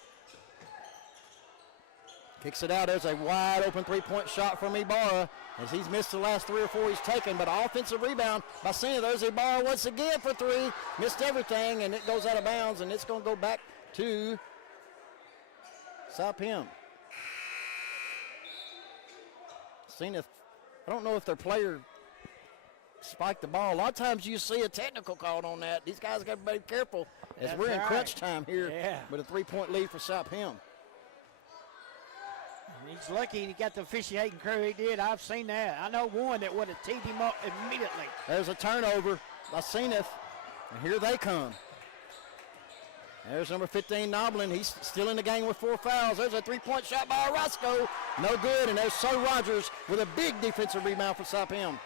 Kicks it out. There's a wide open 3-point shot from Ibarra as he's missed the last 3 or 4 he's taken, but offensive rebound by Cena. There's Ibarra once again for 3. Missed everything, and it goes out of bounds, and it's going to go back to South Pim. Cena, I don't know if their player spiked the ball. A lot of times you see a technical called on that. These guys got to be careful as That's we're in right. crunch time here Yeah. with a 3-point lead for South Pim. He's lucky he got the officiating crew he did. I've seen that. I know one that would have teed him up immediately. There's a turnover by Zenith, and here they come. There's number 15, Noblin. He's still in the game with 4 fouls. There's a 3-point shot by Orozco. No good, and there's Sir Rogers with a big defensive rebound for South Pim.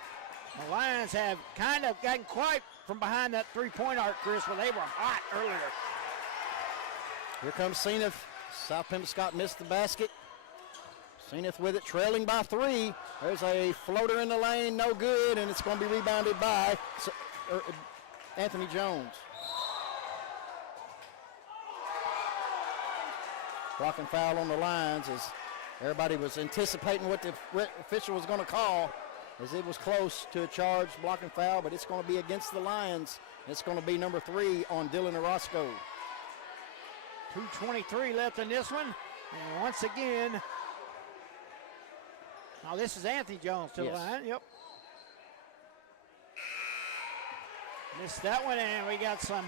The Lions have kind of gotten quiet from behind that 3-point arc, Chris, where they were hot earlier. Here comes Zenith. South Pim Scott missed the basket. Zenith with it, trailing by 3. There's a floater in the lane, no good, and it's going to be rebounded by Anthony Jones. Blocking foul on the Lions as everybody was anticipating what the official was going to call, as it was close to a charge blocking foul, but it's going to be against the Lions. It's going to be number 3 on Dylan Orozco. 2:23 left in this one. And once again, now this is Anthony Jones to the line. Yep. Missed that one, and we got some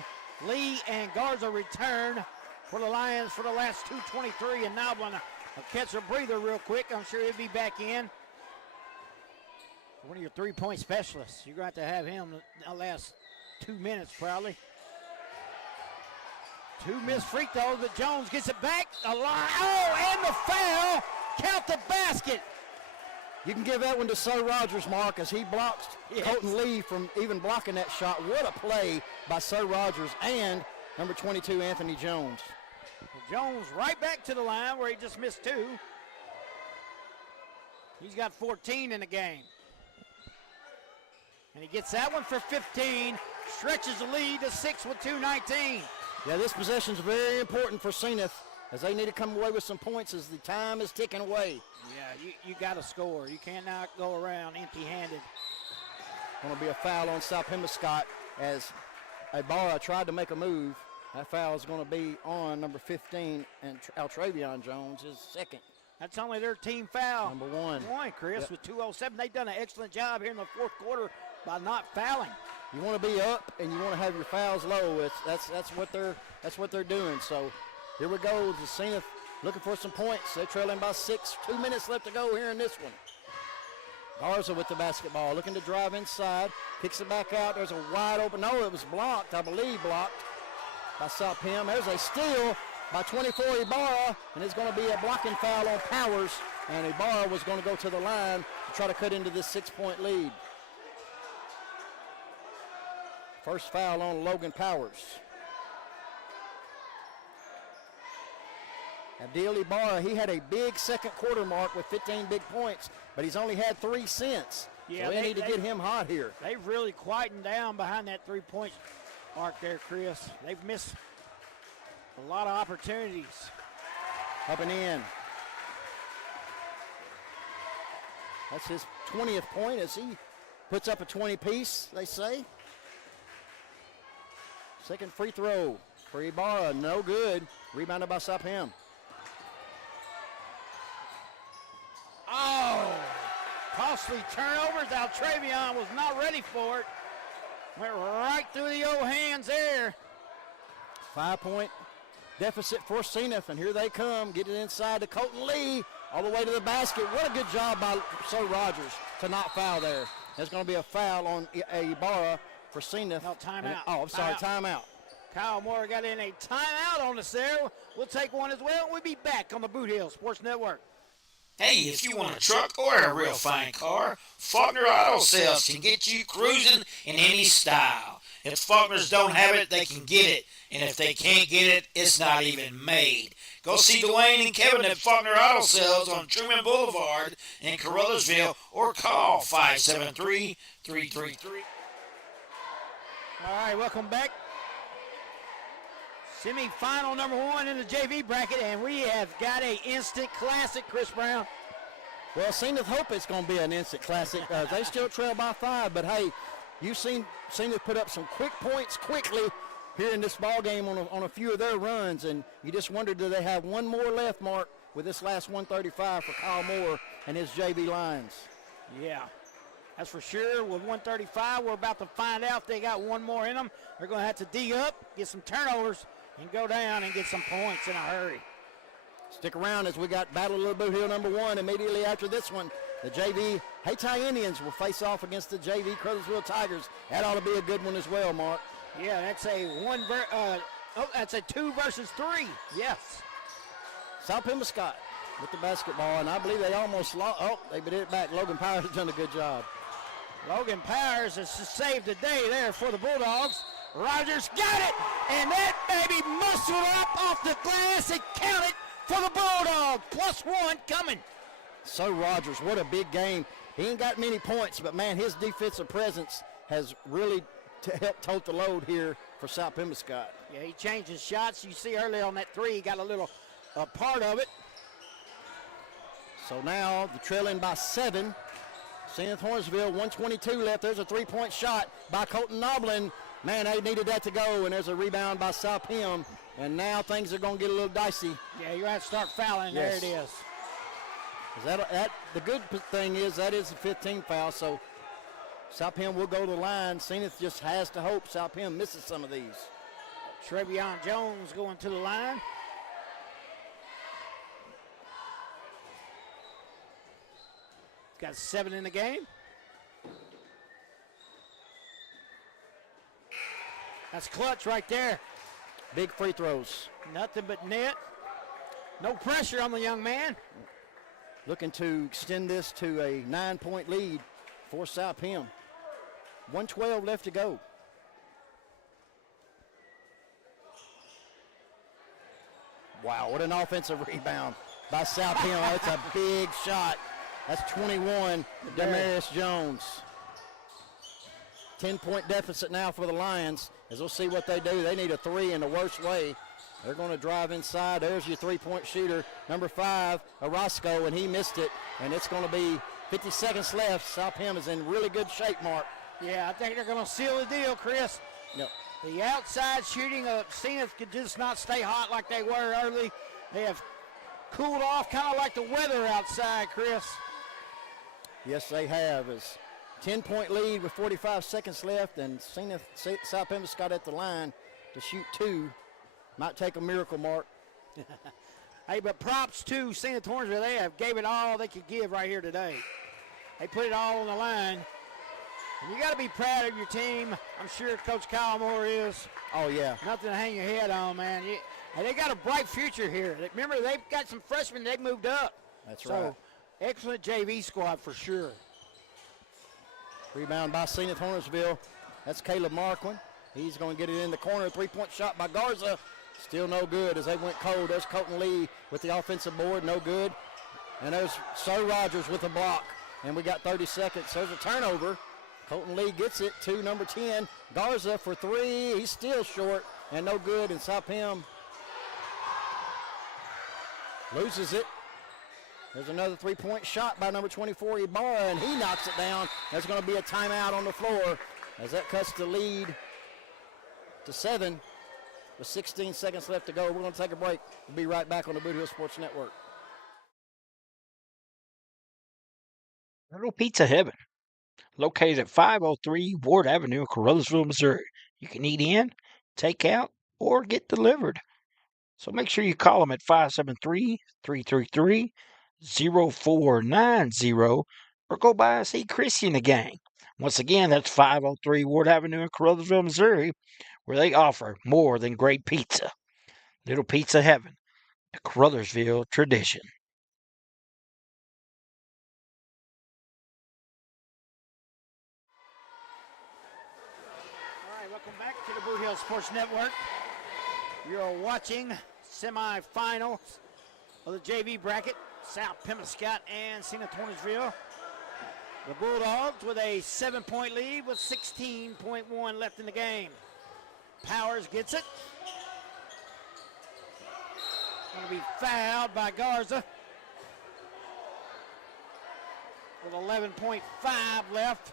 Lee and Garza return for the Lions for the last 2:23, and Noblin will catch a breather real quick. I'm sure he'll be back in. One of your 3-point specialists. You're going to have him the last 2 minutes probably. 2 missed free throws, but Jones gets it back. And the foul. Count the basket. You can give that one to Sir Rogers, Mark, as he blocks Colton Lee from even blocking that shot. What a play by Sir Rogers and number 22, Anthony Jones. Jones right back to the line where he just missed 2. He's got 14 in the game. And he gets that one for 15, stretches the lead to 6 with 2:19. Yeah, this possession is very important for Zenith as they need to come away with some points as the time is ticking away. Yeah, you got to score. You cannot go around empty-handed. Going to be a foul on South Pembescott as Ibarra tried to make a move. That foul is going to be on number 15 and Altravion Jones, his 2nd. That's only their team foul. Number 1. Chris, with 2:07. They've done an excellent job here in the 4th quarter by not fouling. You want to be up and you want to have your fouls low. That's what they're doing. So here we go. The Zenith looking for some points. They're trailing by 6. 2 minutes left to go here in this one. Garza with the basketball, looking to drive inside. Kicks it back out. There's a wide open. No, it was blocked. I believe blocked by South Pim. There's a steal by 24 Ibarra, and it's going to be a blocking foul on Powers. And Ibarra was going to go to the line to try to cut into this 6-point lead. First foul on Logan Powers. Abdil Ibarra, he had a big 2nd quarter mark with 15 big points, but he's only had 3 since. Yeah, so they need to get him hot here. They've really quietened down behind that 3-point arc there, Chris. They've missed a lot of opportunities. Up and in. That's his 20th point as he puts up a 20-piece, they say. Second free throw for Ibarra, no good. Rebounded by Southam. Oh, costly turnovers. Altravion was not ready for it. Went right through the old hands there. 5-point deficit for Zenith, and here they come. Get it inside to Colton Lee, all the way to the basket. What a good job by Sir Rogers to not foul there. There's going to be a foul on Ibarra for Zenith. No, timeout. Oh, I'm sorry, timeout. Kyle Moore got in a timeout on us there. We'll take one as well. We'll be back on the Bootheel Sports Network. Hey, if you want a truck or a real fine car, Faulkner Auto Sales can get you cruising in any style. If Faulkners don't have it, they can get it. And if they can't get it, it's not even made. Go see Dwayne and Kevin at Faulkner Auto Sales on Truman Boulevard in Caruthersville or call 573-333. All right, welcome back. Semi-final number 1 in the JV bracket, and we have got a instant classic, Chris Brown. Well, Zenith hope it's going to be an instant classic. They still trail by 5, but hey, you've seen Zenith put up some quick points quickly here in this ball game on a few of their runs, and you just wonder, do they have one more left, Mark, with this last 135 for Kyle Moore and his JV Lions? Yeah, that's for sure. With 135, we're about to find out if they got one more in them. They're going to have to dig up, get some turnovers, and go down and get some points in a hurry. Stick around as we got Battle of the Bootheel number 1 immediately after this one. The JV Hayti Indians will face off against the JV Crothersville Tigers. That ought to be a good one as well, Mark. Yeah, that's that's a 2 versus 3. Yes. South Pembescott with the basketball, and I believe they almost lost. Oh, they did it back. Logan Powers has done a good job. Logan Powers has saved the day there for the Bulldogs. Rogers got it, and that baby muscled up off the glass and counted for the Bulldogs. +1 coming. So Rogers, what a big game. He ain't got many points, but man, his defensive presence has really helped tote the load here for South Pembescott. Yeah, he changed his shots. You see earlier on that 3, he got a little part of it. So now the trailing by 7. Zenith Hornsville, 122 left. There's a 3-point shot by Colton Noblin. Man, they needed that to go, and there's a rebound by South Pem, and now things are going to get a little dicey. Yeah, you're going to have to start fouling. Yes. There it is. The good thing is that is a 15 foul, so South Pem will go to the line. Zenith just has to hope South Pem misses some of these. Trevion Jones going to the line. Got 7 in the game. That's clutch right there. Big free throws. Nothing but net. No pressure on the young man. Looking to extend this to a 9-point lead for South Pem. 1:12 left to go. Wow, what an offensive rebound by South Pem. That's a big shot. That's 21, Demarius Jones. 10-point deficit now for the Lions, as we'll see what they do. They need a 3 in the worst way. They're going to drive inside. There's your 3-point shooter, number 5, Orozco, and he missed it. And it's going to be 50 seconds left. South Pem is in really good shape, Mark. Yeah, I think they're going to seal the deal, Chris. Yep. The outside shooting of Zenith could just not stay hot like they were early. They have cooled off kind of like the weather outside, Chris. Yes, they have. It's 10-point lead with 45 seconds left, and South Pembescott at the line to shoot 2. Might take a miracle, Mark. Hey, but props to Zenith Hornsville. They have gave it all they could give right here today. They put it all on the line. And you got to be proud of your team. I'm sure Coach Kyle Moore is. Oh, yeah. Nothing to hang your head on, man. And they got a bright future here. Remember, they've got some freshmen. They moved up. That's right. Excellent JV squad for sure. Rebound by Zenith Hornsville. That's Caleb Marquin. He's going to get it in the corner. 3-point shot by Garza. Still no good as they went cold. There's Colton Lee with the offensive board. No good. And there's Sir Rogers with the block. And we got 30 seconds. There's a turnover. Colton Lee gets it to number 10. Garza for 3. He's still short and no good. And South Pem loses it. There's another 3-point shot by number 24, Ibarra, and he knocks it down. There's going to be a timeout on the floor as that cuts the lead 7 with 16 seconds left to go. We're going to take a break. We'll be right back on the Bootheel Sports Network. Little Pizza Heaven, located at 503 Ward Avenue in Carruthersville, Missouri. You can eat in, take out, or get delivered. So make sure you call them at 573-333-0490 or go by and see Chrissy and the gang. Once again, that's 503 Ward Avenue in Carruthersville, Missouri, where they offer more than great pizza. Little Pizza Heaven, a Carruthersville tradition. All right, welcome back to the Bootheel Sports Network. You're watching semifinals of the JV bracket, South Pemiscot and St. Torresville. The Bulldogs with a 7-point lead with 16.1 left in the game. Powers gets it. Going to be fouled by Garza with 11.5 left.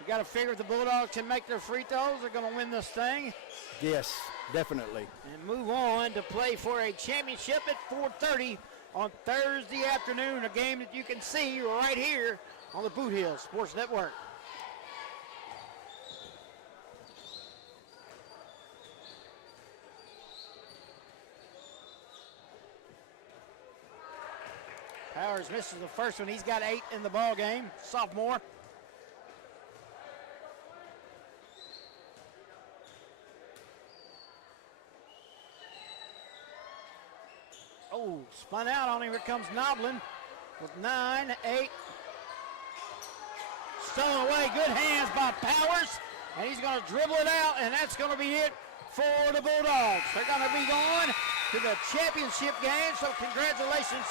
You got to figure if the Bulldogs can make their free throws, they're going to win this thing. Yes, definitely. And move on to play for a championship at 4:30 on Thursday afternoon, a game that you can see right here on the Bootheel Sports Network. Powers misses the first one. He's got 8 in the ball game, sophomore. Oh, spun out on him. Here comes Noblin with 9, 8. Stolen away. Good hands by Powers. And he's going to dribble it out, and that's going to be it for the Bulldogs. They're going to be going to the championship game, so congratulations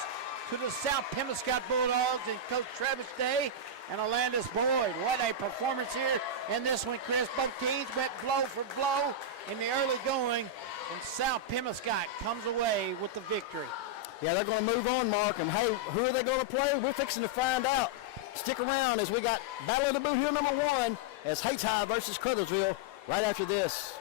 to the South Pemiscot Bulldogs and Coach Travis Day and Alandis Boyd. What a performance here in this one, Chris. Both teams went blow for blow in the early going, and South Pemiscot comes away with the victory. Yeah, they're going to move on, Mark. And, hey, who are they going to play? We're fixing to find out. Stick around as we got Battle of the Bootheel number 1 as Hayti versus Carruthersville right after this.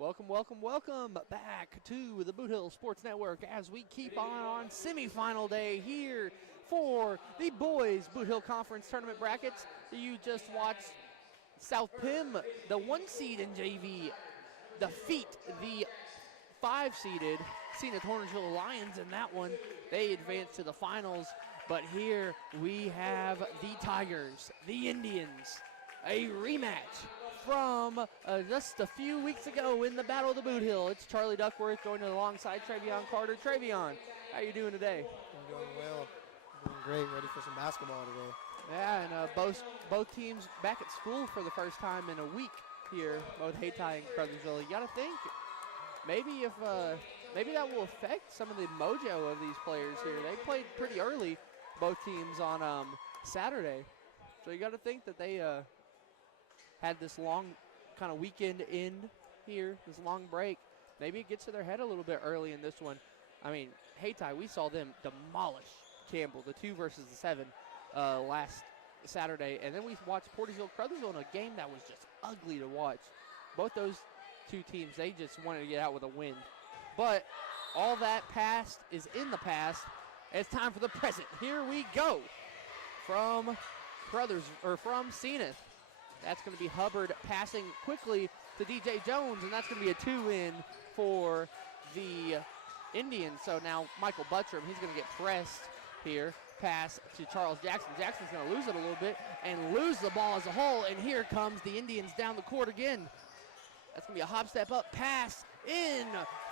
Welcome back to the Bootheel Sports Network as we keep on semifinal day here for the boys Bootheel Conference Tournament brackets. You just watched South Pim, the 1 seed in JV, defeat the 5-seeded Zenith Hornersville Lions in that one. They advanced to the finals, but here we have the Tigers, the Indians, a rematch from just a few weeks ago in the Battle of the Bootheel. It's Charlie Duckworth joining alongside Travion Carter. Travion, how you doing today? I'm doing well. I'm doing great. Ready for some basketball today. Yeah, and both teams back at school for the first time in a week here, both Hayti and Crothersville. You got to think maybe maybe that will affect some of the mojo of these players here. They played pretty early, both teams on Saturday, so you got to think that they had this long kind of weekend end here, this long break. Maybe it gets to their head a little bit early in this one. I mean, Hayti, we saw them demolish Campbell, the 2 versus the 7, last Saturday. And then we watched Portersville Crothersville in a game that was just ugly to watch. Both those two teams, they just wanted to get out with a win. But all that past is in the past. It's time for the present. Here we go from Zenith. That's going to be Hubbard passing quickly to DJ Jones, and that's going to be a 2-in for the Indians. So now Michael Buttram, he's going to get pressed here. Pass to Charles Jackson. Jackson's going to lose it a little bit and lose the ball as a whole, and here comes the Indians down the court again. That's going to be a hop, step up, pass in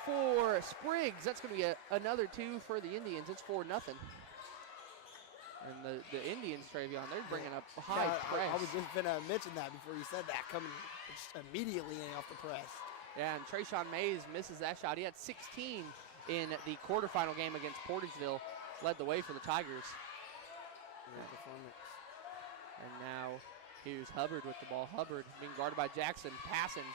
for Spriggs. That's going to be another 2 for the Indians. It's 4-0. And the Indians, Travion, they're bringing up high press. I was just going to mention that before you said that, coming immediately in off the press. Yeah, and Trayshawn Mays misses that shot. He had 16 in the quarterfinal game against Portersville. Led the way for the Tigers. And now here's Hubbard with the ball. Hubbard being guarded by Jackson, passing.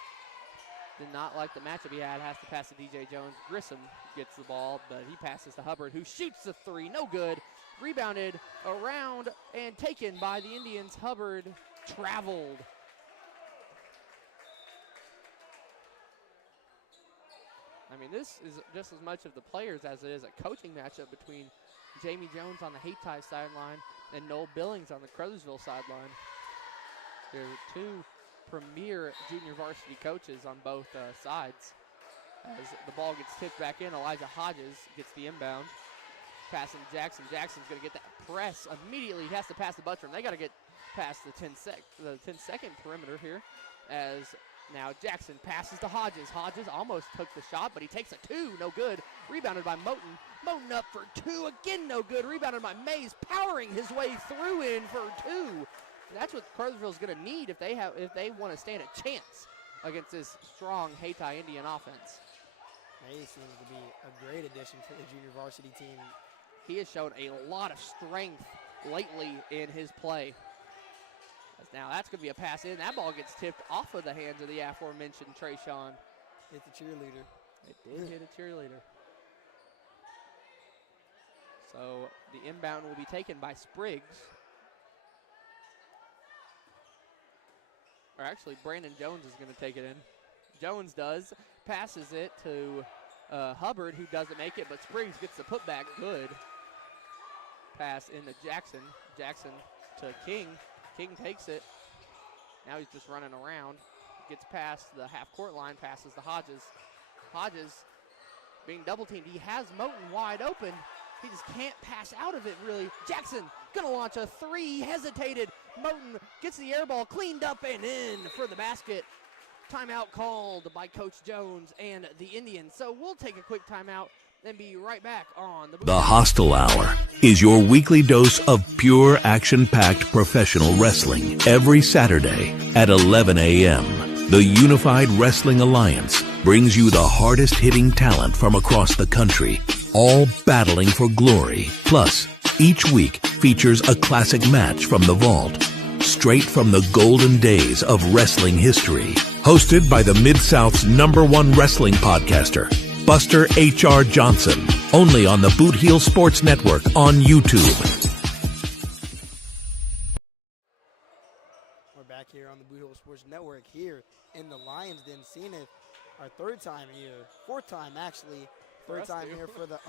Did not like the matchup he had. Has to pass to DJ Jones. Grissom gets the ball, but he passes to Hubbard, who shoots the 3. No good. Rebounded around and taken by the Indians. Hubbard traveled. I mean, this is just as much of the players as it is a coaching matchup between Jamie Jones on the Hayti sideline and Noel Billings on the Crothersville sideline. There are 2 premier junior varsity coaches on both sides. As the ball gets tipped back in, Elijah Hodges gets the inbound. Passing Jackson. Jackson's going to get that press immediately. He has to pass the Buttram. They got to get past the 10-second perimeter here. As now Jackson passes to Hodges. Hodges almost took the shot, but he takes a 2. No good. Rebounded by Moten. Moten up for 2. Again, no good. Rebounded by Mays, powering his way through in for 2. That's what Crothersville's going to need if they want to stand a chance against this strong Hayti Indian offense. Mays seems to be a great addition to the junior varsity team. He has shown a lot of strength lately in his play. Now that's going to be a pass in. That ball gets tipped off of the hands of the aforementioned Trayshawn. It's a cheerleader. It did hit a cheerleader. So the inbound will be taken by Spriggs. Or actually, Brandon Jones is going to take it in. Jones does. Passes it to Hubbard, who doesn't make it, but Spriggs gets the putback. Good. Pass into Jackson. Jackson to King. King takes it. Now he's just running around. Gets past the half-court line, passes to Hodges. Hodges being double-teamed. He has Moten wide open. He just can't pass out of it, really. Jackson gonna launch a 3. He hesitated. Moten gets the air ball cleaned up and in for the basket. Timeout called by Coach Jones and the Indians. So we'll take a quick timeout and be right back on The Hostile Hour is your weekly dose of pure action-packed professional wrestling. Every Saturday at 11 a.m., the Unified Wrestling Alliance brings you the hardest-hitting talent from across the country, all battling for glory. Plus, each week features a classic match from the vault, straight from the golden days of wrestling history. Hosted by the Mid-South's #1 wrestling podcaster, Buster H.R. Johnson. Only on the Bootheel Sports Network on YouTube. We're back here on the Bootheel Sports Network here in the Lions Den Zenith. Our third time here. Fourth time, actually. Third time here for the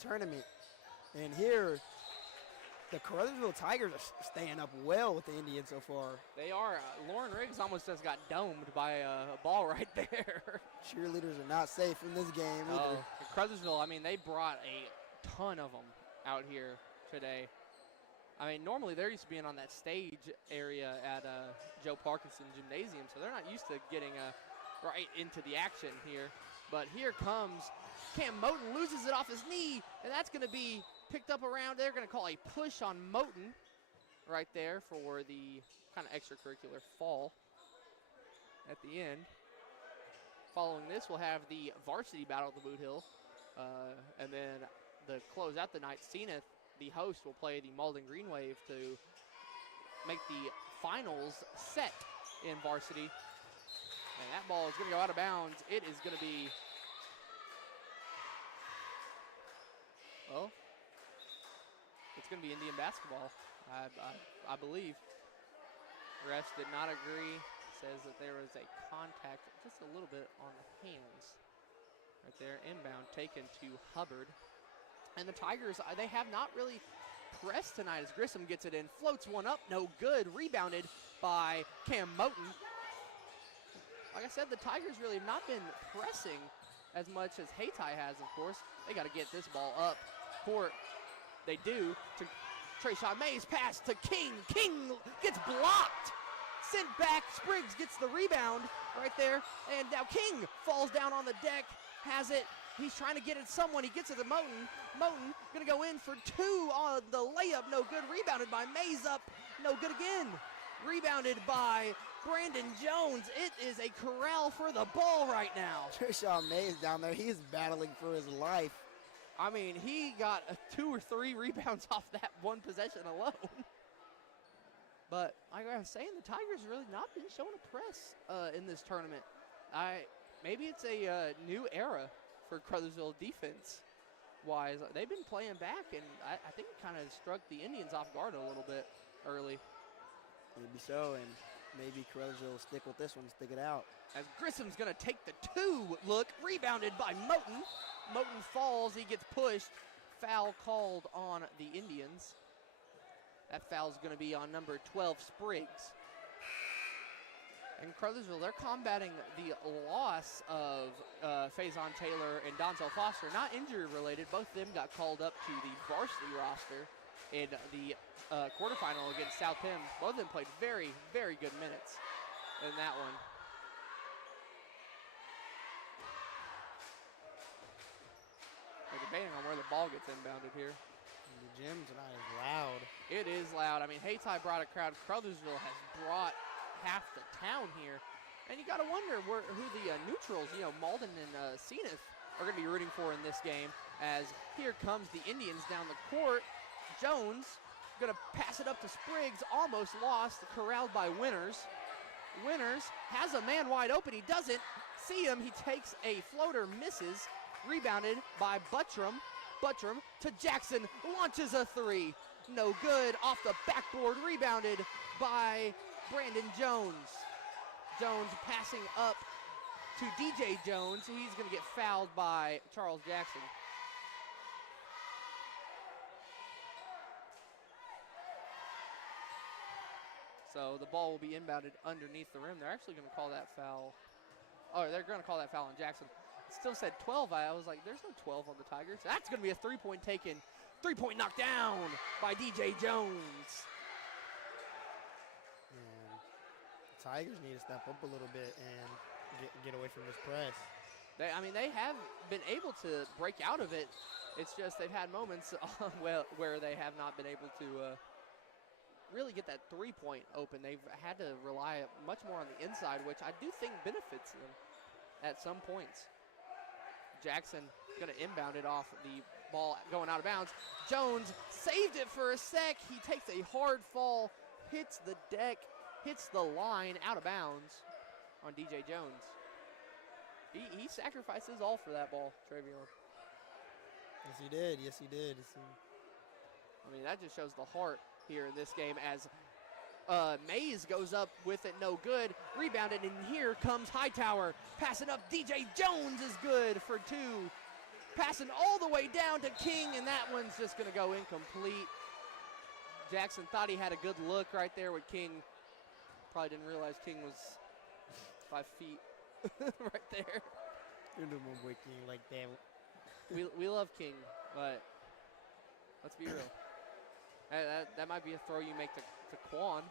tournament. And here, the Caruthersville Tigers are staying up well with the Indians so far. They are. Lauren Riggs almost just got domed by a ball right there. Cheerleaders are not safe in this game either. Caruthersville, I mean, they brought a ton of them out here today. I mean, normally they're used to being on that stage area at Joe Parkinson Gymnasium, so they're not used to getting right into the action here. But here comes Cam Moten, loses it off his knee, and that's going to be picked up around. They're going to call a push on Moten right there for the kind of extracurricular fall at the end. Following this, we'll have the varsity battle at the Bootheel, and then the close out the night, Zenith, the host, will play the Malden Green Wave to make the finals set in varsity. And that ball is going to go out of bounds. It is going to be, well, it's going to be Indian basketball, I believe. Refs did not agree. Says that there was a contact just a little bit on the hands. Right there, inbound taken to Hubbard. And the Tigers, they have not really pressed tonight as Grissom gets it in. Floats one up, no good. Rebounded by Cam Moten. Like I said, the Tigers really have not been pressing as much as Hayti has, of course. They got to get this ball up court. They do to Trayshawn Mays. Pass to King. King gets blocked. Sent back. Spriggs gets the rebound right there. And now King falls down on the deck. Has it. He's trying to get it to someone. He gets it to Moten. Moten going to go in for two on the layup. No good. Rebounded by Mays up. No good again. Rebounded by Brandon Jones. It is a corral for the ball right now. Trishawn Mays down there. He's battling for his life. I mean, he got 2 or 3 rebounds off that one possession alone. But like I was saying, the Tigers really not been showing a press in this tournament. Maybe it's a new era for Caruthersville defense-wise. They've been playing back, and I think it kind of struck the Indians off guard a little bit early. Maybe so, and maybe Caruthersville will stick with this one, stick it out. As Grissom's going to take the 2 look, rebounded by Moten. Moten falls, he gets pushed. Foul called on the Indians. That foul's going to be on number 12, Spriggs. And Caruthersville, they're combating the loss of Faison Taylor and Donzel Foster. Not injury related, both of them got called up to the varsity roster in the quarterfinal against South Penn. Both of them played very, very good minutes in that one. We're debating on where the ball gets inbounded here. The gym tonight is loud. It is loud. I mean, Hayti brought a crowd. Caruthersville has brought half the town here. And you got to wonder who the neutrals, Malden and Zenith, are going to be rooting for in this game. As here comes the Indians down the court. Jones going to pass it up to Spriggs. Almost lost, corralled by Winters. Winters has a man wide open. He doesn't see him. He takes a floater, misses. Rebounded by Buttram. Buttram to Jackson, launches a 3. No good, off the backboard, rebounded by Brandon Jones. Jones passing up to DJ Jones. He's going to get fouled by Charles Jackson. So the ball will be inbounded underneath the rim. They're actually going to call that foul. Oh, they're going to call that foul on Jackson. Still said 12. I was like, there's no 12 on the Tigers. That's going to be a 3-point taken. 3-point knocked down by DJ Jones. And the Tigers need to step up a little bit and get away from this press. They have been able to break out of it. It's just they've had moments where they have not been able to really get that 3-point open. They've had to rely much more on the inside, which I do think benefits them at some points. Jackson going to inbound it off the ball going out of bounds. Jones saved it for a sec. He takes a hard fall, hits the deck, hits the line out of bounds on DJ Jones. He sacrifices all for that ball, Travion. Yes, he did. Yes, he did. I mean, that just shows the heart here in this game as Mays goes up with it, no good. Rebounded, and here comes Hightower. Passing up, DJ Jones is good for 2. Passing all the way down to King, and that one's just going to go incomplete. Jackson thought he had a good look right there with King. Probably didn't realize King was 5 feet right there. You're the one with King like that. We love King, but let's be real. That might be a throw you make to Quan.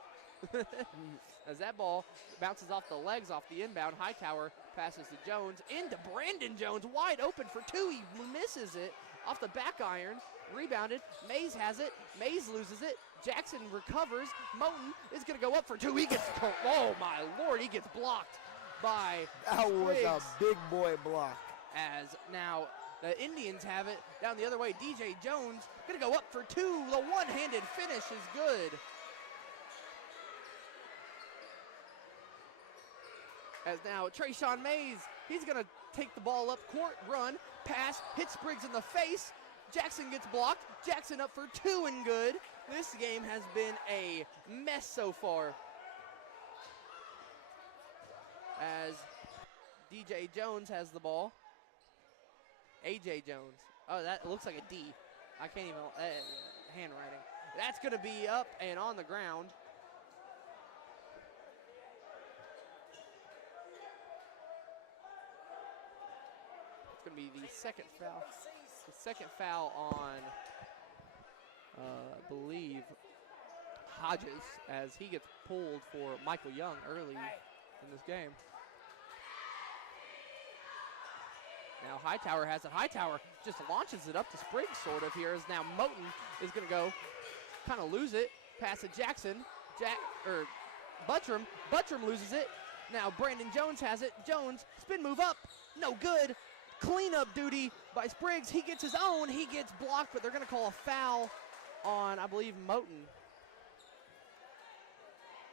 As that ball bounces off the legs, off the inbound, Hightower passes to Jones, into Brandon Jones, wide open for 2. He misses it off the back iron, rebounded. Mays has it. Mays loses it. Jackson recovers. Moten is going to go up for 2. He gets, oh my Lord, he gets blocked by That was Spriggs. a big boy block. As now the Indians have it down the other way. DJ Jones going to go up for 2. The one-handed finish is good. As now Trayshawn Mays, he's going to take the ball up court, run, pass, hit Spriggs in the face. Jackson gets blocked. Jackson up for 2 and good. This game has been a mess so far. As DJ Jones has the ball. AJ Jones. Oh, that looks like a D. I can't even, handwriting. That's going to be up and on the ground. It's going to be the second foul. The second foul on, I believe, Hodges, as he gets pulled for Michael Young early in this game. Now Hightower has it. Hightower just launches it up to Spriggs sort of here, as now Moten is going to go kind of lose it. Pass to Jackson. Buttram. Buttram loses it. Now Brandon Jones has it. Jones, spin move up. No good. Cleanup duty by Spriggs. He gets his own. He gets blocked, but they're going to call a foul on, I believe, Moten.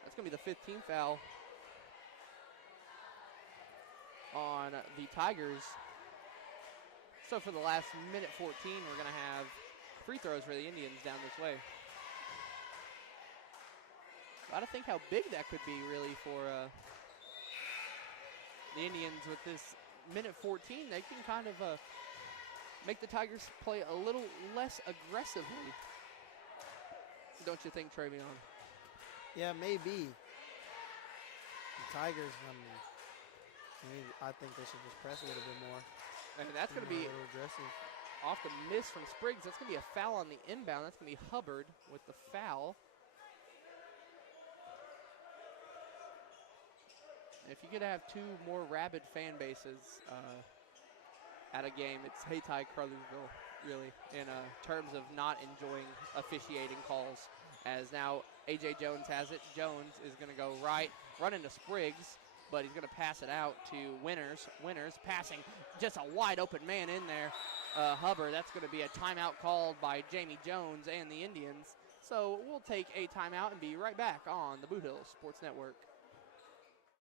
That's going to be the 15th foul on the Tigers. So for the last minute 14, we're going to have free throws for the Indians down this way. Got to think how big that could be, really, for the Indians with this minute 14. They can kind of make the Tigers play a little less aggressively. Don't you think, Travion? Yeah, maybe. The Tigers, I think they should just press a little bit more. And that's going to be aggressive. Off the miss from Spriggs. That's going to be a foul on the inbound. That's going to be Hubbard with the foul. If you could have 2 more rabid fan bases at a game, it's Hayti Crothersville, really, in terms of not enjoying officiating calls. As now AJ Jones has it. Jones is going to go right, run into Spriggs, but he's going to pass it out to Winters. Winters passing just a wide open man in there. Hubbard, that's going to be a timeout called by Jamie Jones and the Indians. So we'll take a timeout and be right back on the Bootheel Sports Network.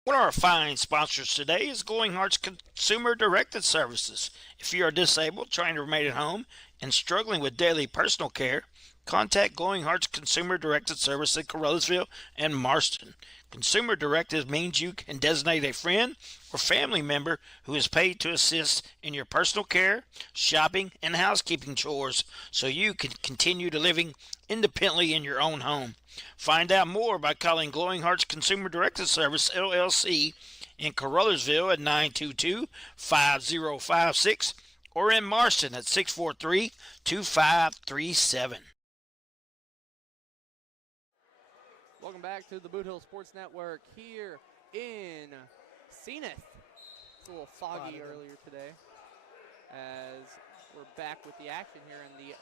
One of our fine sponsors today is Glowing Hearts Consumer Directed Services. If you are disabled, trying to remain at home, and struggling with daily personal care, contact Glowing Hearts Consumer Directed Service in Carruthersville and Marston. Consumer Directed means you can designate a friend or family member who is paid to assist in your personal care, shopping, and housekeeping chores so you can continue to living independently in your own home. Find out more by calling Glowing Hearts Consumer Directed Service, LLC, in Carruthersville at 922-5056 or in Marston at 643-2537. Welcome back to the Bootheel Sports Network here in Zenith. It's a little foggy earlier today as we're back with the action here in the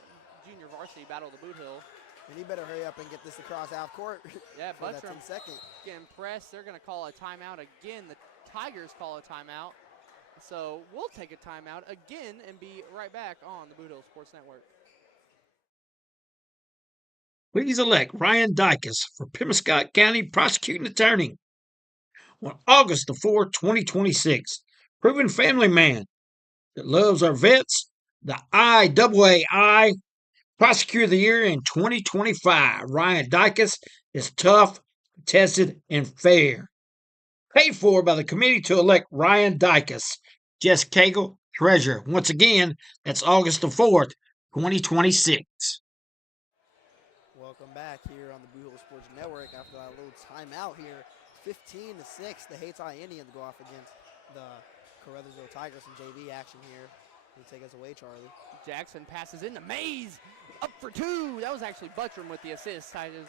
junior varsity battle of the Bootheel. And he better hurry up and get this across half court. Yeah, for that Buttram 10 second. getting pressed. They're going to call a timeout again. The Tigers call a timeout. So we'll take a timeout again and be right back on the Bootheel Sports Network. Please elect Ryan Dykes for Pemiscot County Prosecuting Attorney on August the 4th, 2026. Proven family man that loves our vets, the IAAI Prosecutor of the Year in 2025. Ryan Dykes is tough, tested, and fair. Paid for by the committee to elect Ryan Dykus, Jess Cagle, treasurer. Once again, that's August the 4th, 2026. Welcome back here on the Bootheel Sports Network after that little timeout here. 15-6, the Hayti Indians go off against the Caruthersville Tigers in JV action here. You take us away, Charlie. Jackson passes into Mays, up for two. That was actually Buttram with the assist. I just,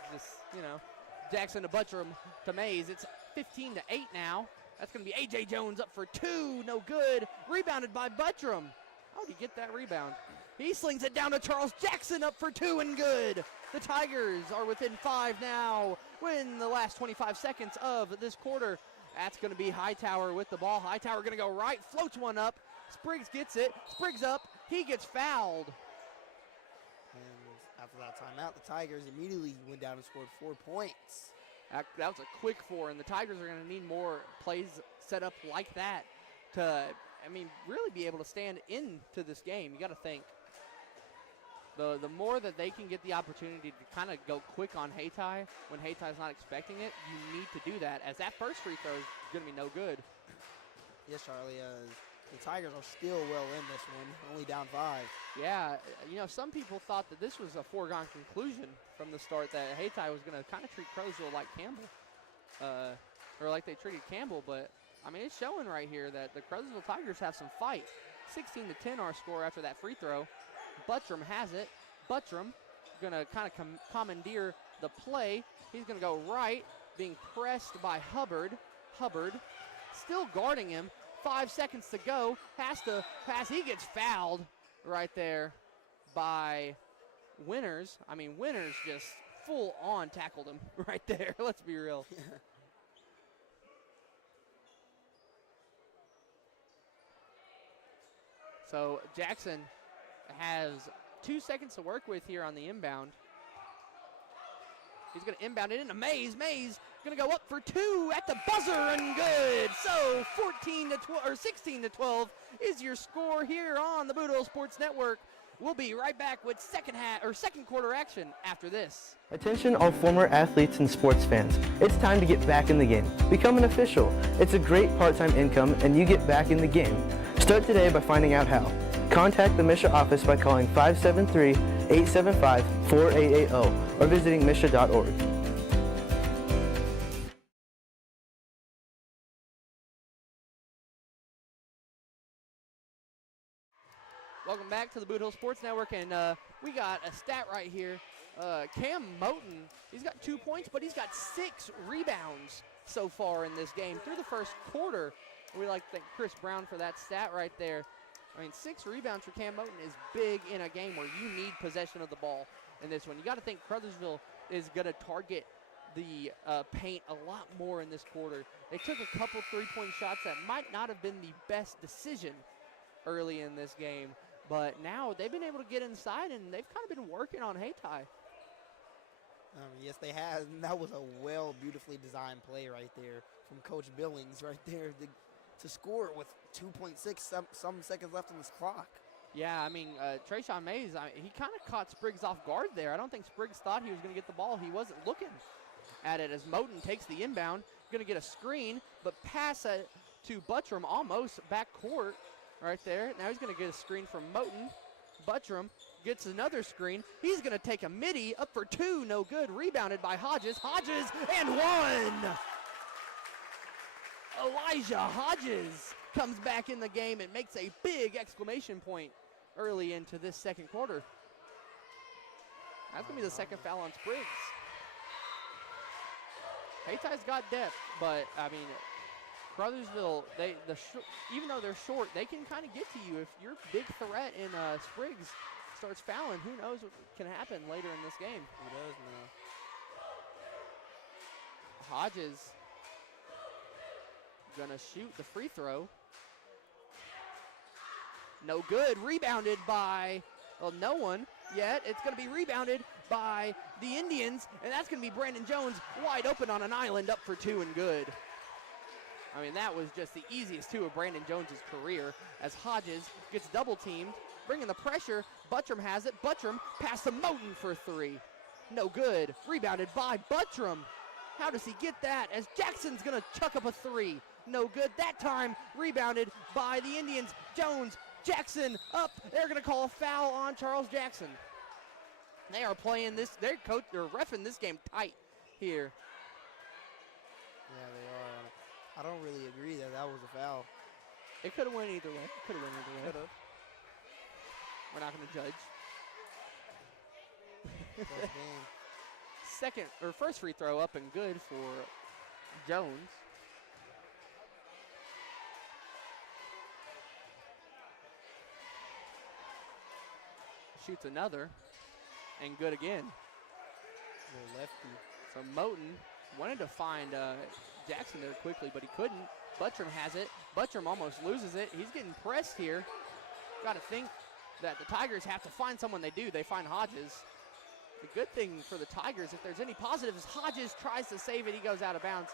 Jackson to Buttram to Mays. It's 15-8 now. That's going to be A.J. Jones up for two. No good. Rebounded by Buttram. How did he get that rebound? He slings it down to Charles Jackson up for two and good. The Tigers are within 5 now. Win the last 25 seconds of this quarter. That's going to be Hightower with the ball. Hightower going to go right, floats one up. Spriggs gets it. Spriggs up. He gets fouled. And after that timeout, the Tigers immediately went down and scored 4 points. That was a quick 4, and the Tigers are going to need more plays set up like that to, really be able to stand into this game. You got to think. The more that they can get the opportunity to kind of go quick on Hayti when Hayti's not expecting it, you need to do that, as that first free throw is going to be no good. Yes, Charlie. The Tigers are still well in this one, only down 5. Yeah, some people thought that this was a foregone conclusion from the start, that Hayti was going to kind of treat Crowsville like Campbell, or like they treated Campbell, but, it's showing right here that the Crowsville Tigers have some fight. 16-10 our score after that free throw. Buttram has it. Buttram going to kind of commandeer the play. He's going to go right, being pressed by Hubbard. Hubbard still guarding him. 5 seconds to go. Has to pass. He gets fouled right there by Winters. Winters just full on tackled him right there. Let's be real. So Jackson has 2 seconds to work with here on the inbound. He's going to inbound it into Mays. Mays going to go up for two at the buzzer and good. So 16-12 is your score here on the Bootheel Sports Network. We'll be right back with second quarter action after this. Attention all former athletes and sports fans. It's time to get back in the game. Become an official. It's a great part-time income and you get back in the game. Start today by finding out how. Contact the MSHSAA office by calling 573-875-4880 or visiting MSHSAA.org. Welcome back to the Bootheel Sports Network, and we got a stat right here. Cam Moten, he's got 2 points, but he's got 6 rebounds so far in this game through the first quarter. We like to thank Chris Brown for that stat right there. 6 rebounds for Cam Moten is big in a game where you need possession of the ball in this one. You got to think Caruthersville is going to target the paint a lot more in this quarter. They took a couple three-point shots that might not have been the best decision early in this game, but now they've been able to get inside, and they've kind of been working on Hayti. Yes, they have. And that was a beautifully designed play right there from Coach Billings right there to score with 2.6 some seconds left on this clock. Yeah, Trayshawn Mays, he kind of caught Spriggs off guard there. I don't think Spriggs thought he was going to get the ball. He wasn't looking at it as Moten takes the inbound, going to get a screen, but pass it to Buttram almost backcourt right there. Now he's going to get a screen from Moten. Buttram gets another screen. He's going to take a midi up for two. No good. Rebounded by Hodges. Hodges and one. Elijah Hodges comes back in the game and makes a big exclamation point early into this second quarter. That's going to be the second foul on Spriggs. Hayti's got depth, but, Caruthersville, even though they're short, they can kind of get to you. If your big threat in Spriggs starts fouling, who knows what can happen later in this game. Who does know? Hodges gonna shoot the free throw. No good. Rebounded by, no one yet. It's gonna be rebounded by the Indians, and that's gonna be Brandon Jones wide open on an island up for two and good. That was just the easiest two of Brandon Jones' career as Hodges gets double teamed, bringing the pressure. Buttram has it. Buttram pass to Moten for three. No good. Rebounded by Buttram. How does he get that? As Jackson's going to chuck up a three. No good. That time rebounded by the Indians. Jones, Jackson up. They're going to call a foul on Charles Jackson. They are playing this. They're reffing this game tight here. Yeah, they are. I don't really agree that was a foul. It could have went either way. Could have. We're not going to judge. First free throw up and good for Jones. Shoots another and good again. Little lefty. So Moten wanted to find Jackson there quickly, but he couldn't. Buttram has it. Buttram almost loses it. He's getting pressed here. Got to think that the Tigers have to find someone. They do. They find Hodges. The good thing for the Tigers, if there's any positive, is Hodges tries to save it. He goes out of bounds.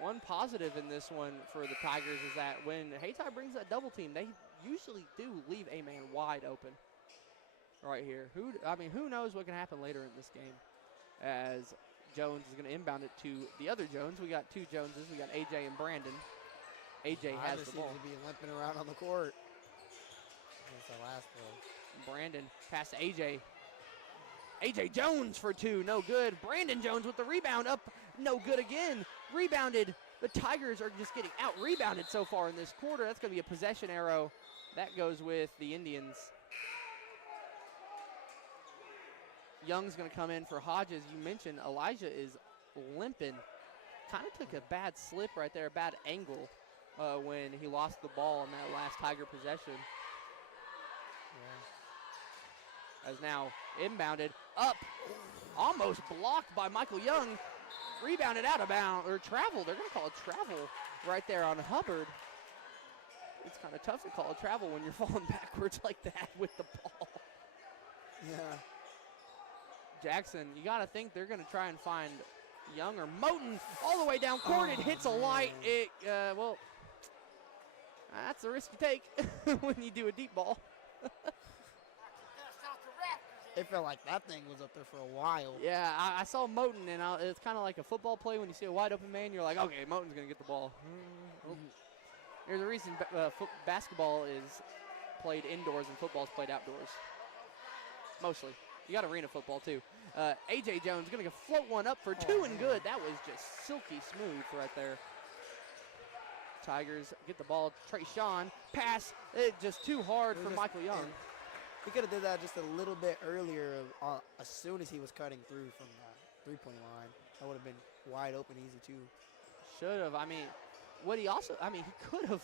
One positive in this one for the Tigers is that when Hayti brings that double team, they usually do leave a man wide open right here. Who knows what can happen later in this game, as Jones is going to inbound it to the other Jones. We got two Joneses. We got AJ and Brandon. AJ has the ball. Seems to be limping around on the court. That's the last play. Brandon pass to AJ. AJ Jones for two, no good. Brandon Jones with the rebound up, no good again. Rebounded. The Tigers are just getting out-rebounded so far in this quarter. That's going to be a possession arrow. That goes with the Indians. Young's going to come in for Hodges. You mentioned Elijah is limping. Kind of took a bad slip right there, a bad angle when he lost the ball on that last Tiger possession. Yeah. As now inbounded up, almost blocked by Michael Young. Rebounded out of bounds, or travel. They're going to call it travel right there on Hubbard. It's kind of tough to call it travel when you're falling backwards like that with the ball. Yeah. Jackson, you got to think they're going to try and find Young or Moten all the way down court. It hits a light. Well, that's the risk you take when you do a deep ball. It felt like that thing was up there for a while. Yeah, I saw Moten, and it's kind of like a football play when you see a wide open man. You're like, okay, Moten's going to get the ball. There's a reason basketball is played indoors and football is played outdoors. Mostly. You got arena football, too. A.J. Jones going to float one up for two and good. That was just silky smooth right there. Tigers get the ball. Trayshawn, pass. Just too hard for Michael Young. He could have did that just a little bit earlier as soon as he was cutting through from the three-point line. That would have been wide open, easy, too. Should have. he could have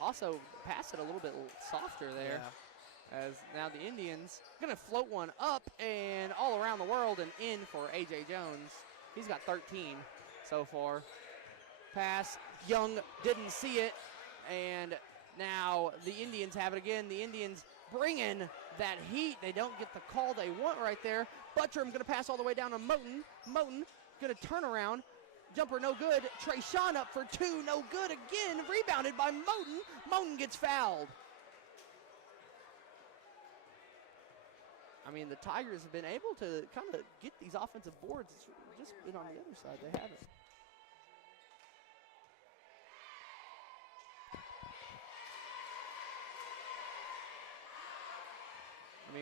also passed it a little bit softer there. Yeah. As now the Indians going to float one up and all around the world and in for A.J. Jones. He's got 13 so far. Pass. Young didn't see it. And now the Indians have it again. The Indians bring in that heat. They don't get the call they want right there. Buttram going to pass all the way down to Moten. Moten going to turn around. Jumper no good. Trayshawn up for two. No good again. Rebounded by Moten. Moten gets fouled. The Tigers have been able to kind of get these offensive boards. It's just been on the other side. They haven't.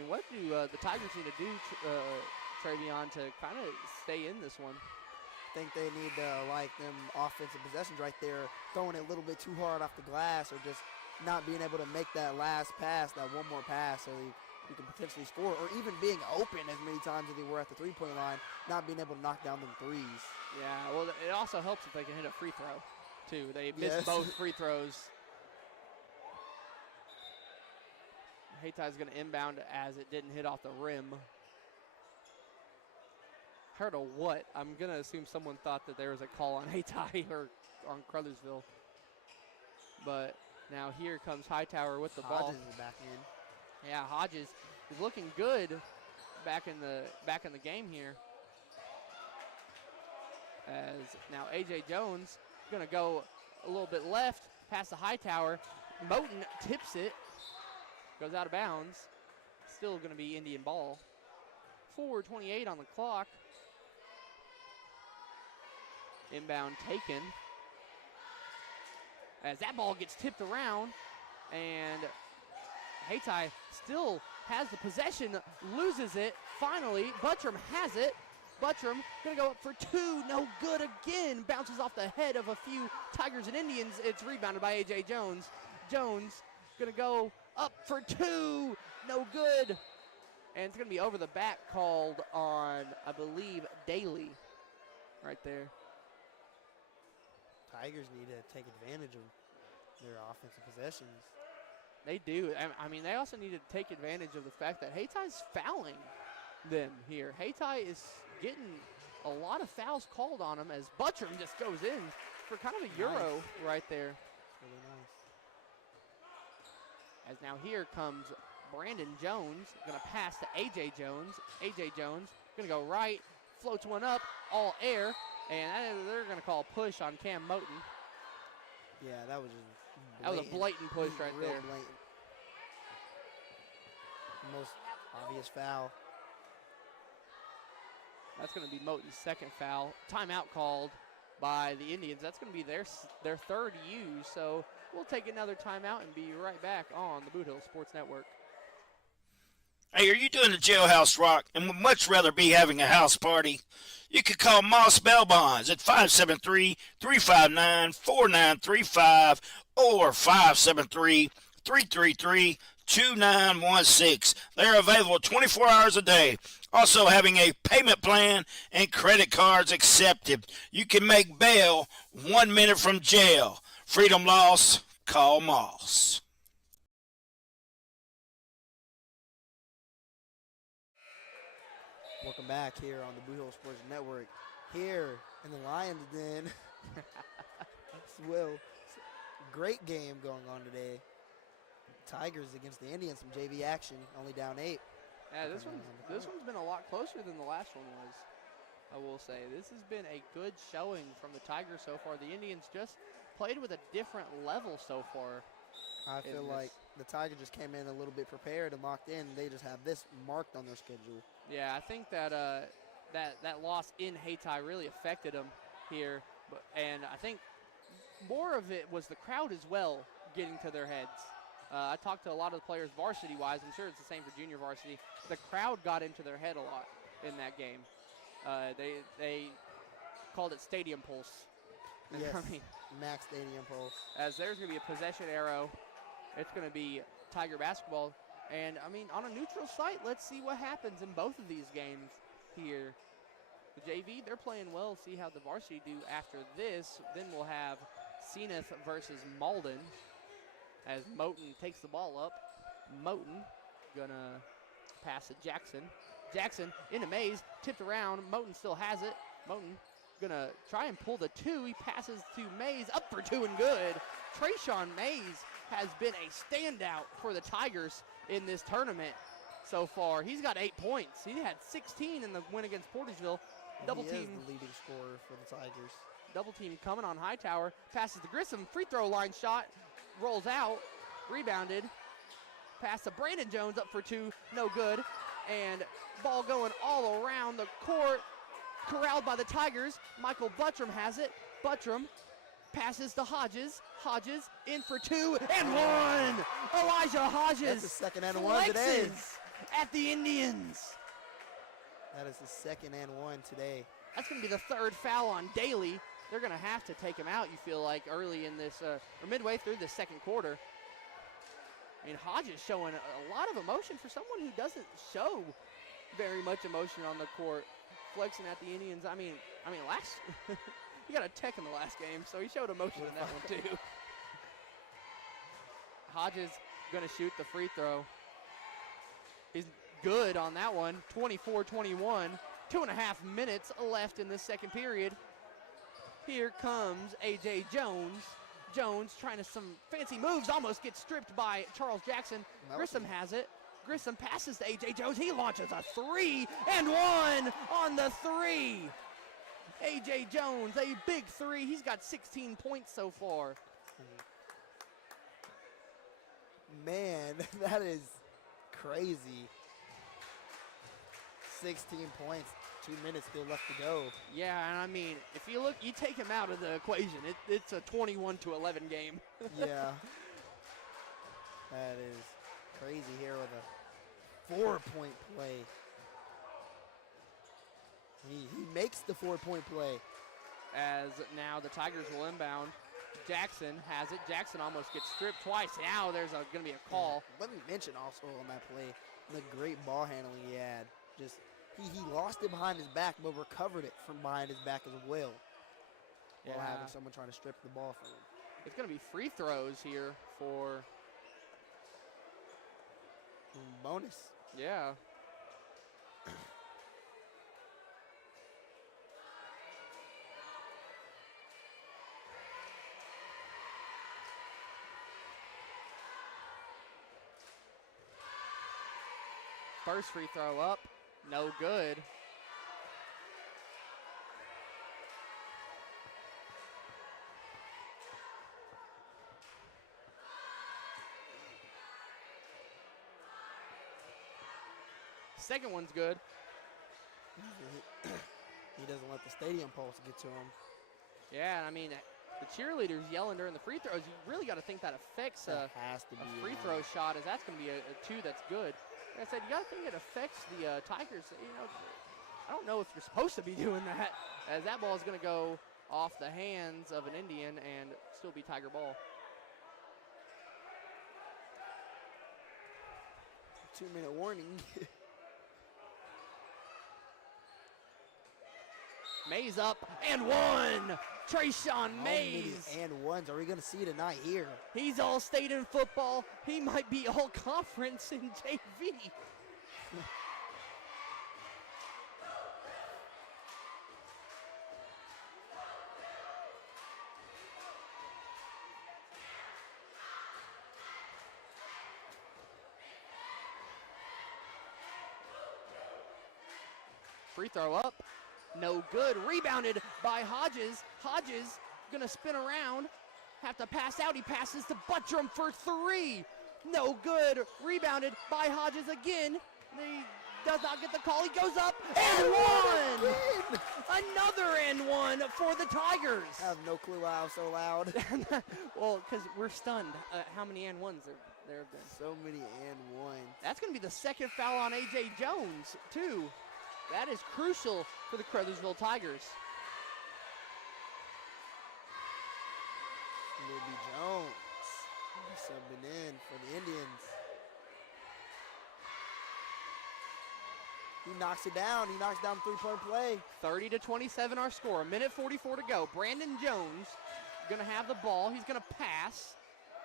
What do the Tigers need to do, Travion, to kind of stay in this one? I think they need them offensive possessions right there, throwing it a little bit too hard off the glass or just not being able to make that last pass, that one more pass, so you can potentially score, or even being open as many times as they were at the three-point line, not being able to knock down them threes. Yeah, well, it also helps if they can hit a free throw, too. They missed both free throws. Haytai's going to inbound as it didn't hit off the rim. Heard a what? I'm going to assume someone thought that there was a call on Hayti or on Crothersville. But now here comes Hightower with the ball. Hodges is back in. Yeah, Hodges is looking good back in the game here. As now A.J. Jones going to go a little bit left, past the Hightower. Moten tips it. Goes out of bounds. Still going to be Indian ball. 4:28 on the clock. Inbound taken. As that ball gets tipped around, and Hayti still has the possession, loses it. Finally, Buttram has it. Buttram gonna go up for two, no good again. Bounces off the head of a few Tigers and Indians. It's rebounded by A.J. Jones. Jones gonna go up for two, no good. And it's gonna be over the back called on, I believe, Daly right there. Tigers need to take advantage of their offensive possessions. They do. I mean, they also need to take advantage of the fact that Hayty's fouling them here. Hayti is getting a lot of fouls called on him as Buttram just goes in for kind of a Euro right there. Really nice. As now here comes Brandon Jones, gonna pass to A.J. Jones. A.J. Jones gonna go right, floats one up, all air, and they're gonna call a push on Cam Moten. Yeah, that was just blatant. That was a blatant push right Real there. Blatant. Most obvious foul. That's going to be Moten's second foul. Timeout called by the Indians. That's going to be their third use. So we'll take another timeout and be right back on the Bootheel Sports Network. Hey, are you doing the jailhouse rock and would much rather be having a house party? You could call Moss Bell Bonds at 573-359-4935 or 573-333-2916. They're available 24 hours a day. Also having a payment plan and credit cards accepted. You can make bail 1 minute from jail. Freedom loss, call Moss. Welcome back here on the Bootheel Sports Network. Here in the Lions Den. Will, great game going on today. Tigers against the Indians, some JV action, only down 8. Yeah, this one's been a lot closer than the last one was, I will say. This has been a good showing from the Tigers so far. The Indians just played with a different level so far. I feel like the Tigers just came in a little bit prepared and locked in. They just have this marked on their schedule. Yeah, I think that that loss in Hayti really affected them here. And I think more of it was the crowd as well getting to their heads. I talked to a lot of the players varsity-wise. I'm sure it's the same for junior varsity. The crowd got into their head a lot in that game. They called it stadium pulse. Yes, I mean, max stadium pulse. As there's going to be a possession arrow. It's going to be Tiger basketball. And, I mean, on a neutral site, let's see what happens in both of these games here. The JV, they're playing well. See how the varsity do after this. Then we'll have Zenith versus Malden as Moten takes the ball up. Moten gonna pass to Jackson. Jackson into Mays, tipped around. Moten still has it. Moten gonna try and pull the two. He passes to Mays, up for two and good. Trayshawn Mays has been a standout for the Tigers in this tournament so far. He's got 8 points. He had 16 in the win against Portageville. Double team. He is the leading scorer for the Tigers. Double team coming on Hightower. Passes to Grissom. Free throw line shot. Rolls out. Rebounded. Pass to Brandon Jones, up for two. No good. And ball going all around the court. Corralled by the Tigers. Michael Buttram has it. Buttram passes to Hodges. Hodges in for two and one. Elijah Hodges. That's the second and one today. At the Indians. That is the second and one today. That's going to be the third foul on Daly. They're going to have to take him out, you feel like, early in this, or midway through the second quarter. I mean, Hodges showing a lot of emotion for someone who doesn't show very much emotion on the court. Flexing at the Indians. I mean, last he got a tech in the last game, so he showed emotion in that one too. Hodges gonna shoot the free throw. He's good on that one. 24-21. 2.5 minutes left in this second period. Here comes A.J. Jones. Jones trying to some fancy moves, almost gets stripped by Charles Jackson. Grissom has it. Grissom passes to A.J. Jones. He launches a three and one on the three. A.J. Jones, a big three. He's got 16 points so far. Man, that is crazy. 16 points. 2 minutes still left to go. Yeah, and I mean, if you look, you take him out of the equation, it's a 21-11 game. Yeah. That is crazy here with a 4-point play. He makes the 4-point play. As now the Tigers will inbound. Jackson has it. Jackson almost gets stripped twice. Now there's going to be a call. Let me mention also on that play the great ball handling he had. Just he lost it behind his back, but recovered it from behind his back as well. While having someone trying to strip the ball from him. It's going to be free throws here for bonus. Yeah. First free throw up, no good. Second one's good. He doesn't let the stadium pulse get to him. Yeah, I mean, the cheerleaders yelling during the free throws, you really got to think that affects a free throw shot, as that's going to be a 2 that's good. Like I said, you got to think it affects the Tigers. You know, I don't know if you're supposed to be doing that, as that ball is going to go off the hands of an Indian and still be Tiger ball. 2-minute warning. Mays up and one. Trayshawn Mays. And ones. Are we going to see tonight here? He's all state in football. He might be all conference in JV. Free throw up. No good. Rebounded by Hodges. Hodges gonna spin around. Have to pass out. He passes to Buttram for 3. No good. Rebounded by Hodges again. He does not get the call. He goes up and one. Another and one for the Tigers. I have no clue why I was so loud. Well, because we're stunned how many and ones there have been. So many and ones. That's going to be the second foul on A.J. Jones, too. That is crucial for the Crothersville Tigers. Libby Jones subbing in for the Indians. He knocks it down. He knocks down 3-point play. 30-27 our score. 1:44 to go. Brandon Jones going to have the ball. He's going to pass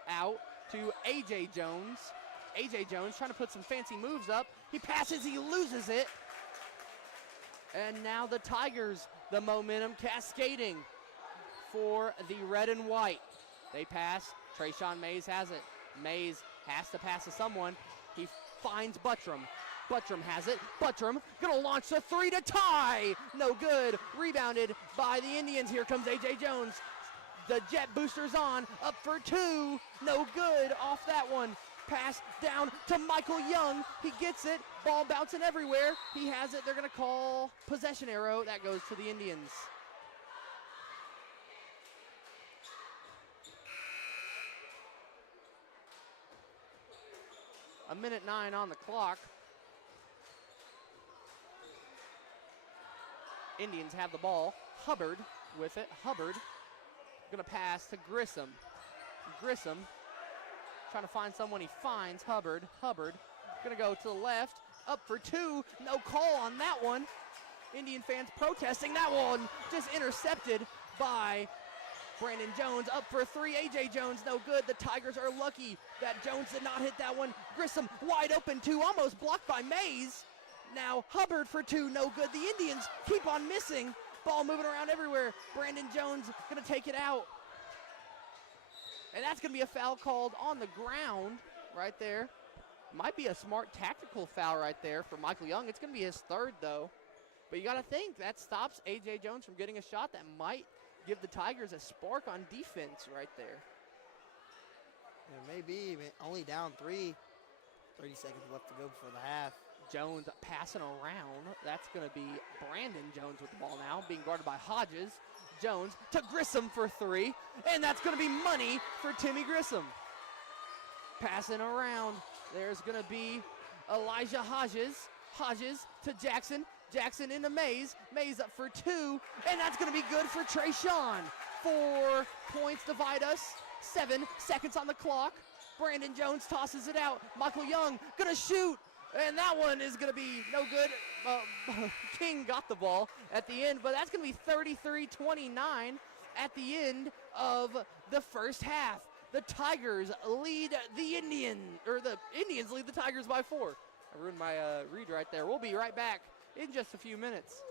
out to A.J. Jones. A.J. Jones trying to put some fancy moves up. He passes. He loses it. And now the Tigers, the momentum cascading for the red and white. They pass. Trayshawn Mays has it. Mays has to pass to someone. He finds Buttram. Buttram has it. Buttram gonna launch the 3 to tie. No good. Rebounded by the Indians. Here comes A.J. Jones. The jet booster's on. Up for 2. No good off that one. Pass down to Michael Young. He gets it. Ball bouncing everywhere. He has it. They're going to call possession arrow. That goes to the Indians. A 1:09 on the clock. Indians have the ball. Hubbard with it. Hubbard going to pass to Grissom. Grissom trying to find someone. He finds Hubbard. Hubbard going to go to the left. Up for 2. No call on that one. Indian fans protesting. That one just intercepted by Brandon Jones. Up for 3. A.J. Jones, no good. The Tigers are lucky that Jones did not hit that one. Grissom wide open 2. Almost blocked by Mays. Now Hubbard for 2. No good. The Indians keep on missing. Ball moving around everywhere. Brandon Jones going to take it out. And that's going to be a foul called on the ground right there. Might be a smart tactical foul right there for Michael Young. It's going to be his 3rd, though. But you got to think that stops A.J. Jones from getting a shot that might give the Tigers a spark on defense right there. It may be only down 3. 30 seconds left to go before the half. Jones passing around. That's going to be Brandon Jones with the ball now, being guarded by Hodges. Jones to Grissom for three, and that's going to be money for Timmy Grissom. Passing around, there's going to be Elijah Hodges. Hodges to Jackson. Jackson into Mays. Mays up for two, and that's going to be good for Trayshawn. 4 points divide us. 7 seconds on the clock. Brandon Jones tosses it out. Michael Young going to shoot, and that one is going to be no good. King got the ball at the end, but that's going to be 33-29 at the end of the first half. The Tigers lead the Indians lead the Tigers by 4. I ruined my read right there. We'll be right back in just a few minutes.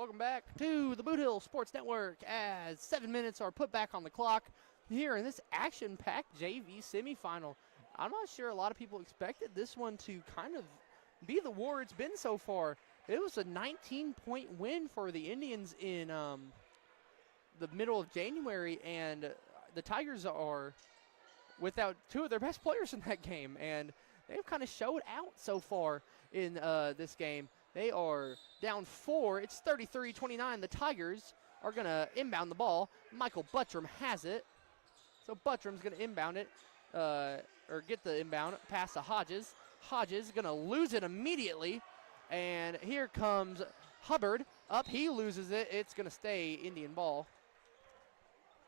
Welcome back to the Bootheel Sports Network as 7 minutes are put back on the clock here in this action-packed JV semifinal. I'm not sure a lot of people expected this one to kind of be the war it's been so far. It was a 19-point win for the Indians in the middle of January, and the Tigers are without two of their best players in that game, and they've kind of showed out so far in this game. They are down 4. It's 33-29. The Tigers are going to inbound the ball. Michael Buttram has it. So Buttram's going to inbound it, or get the inbound, pass to Hodges. Hodges is going to lose it immediately. And here comes Hubbard up. He loses it. It's going to stay Indian ball.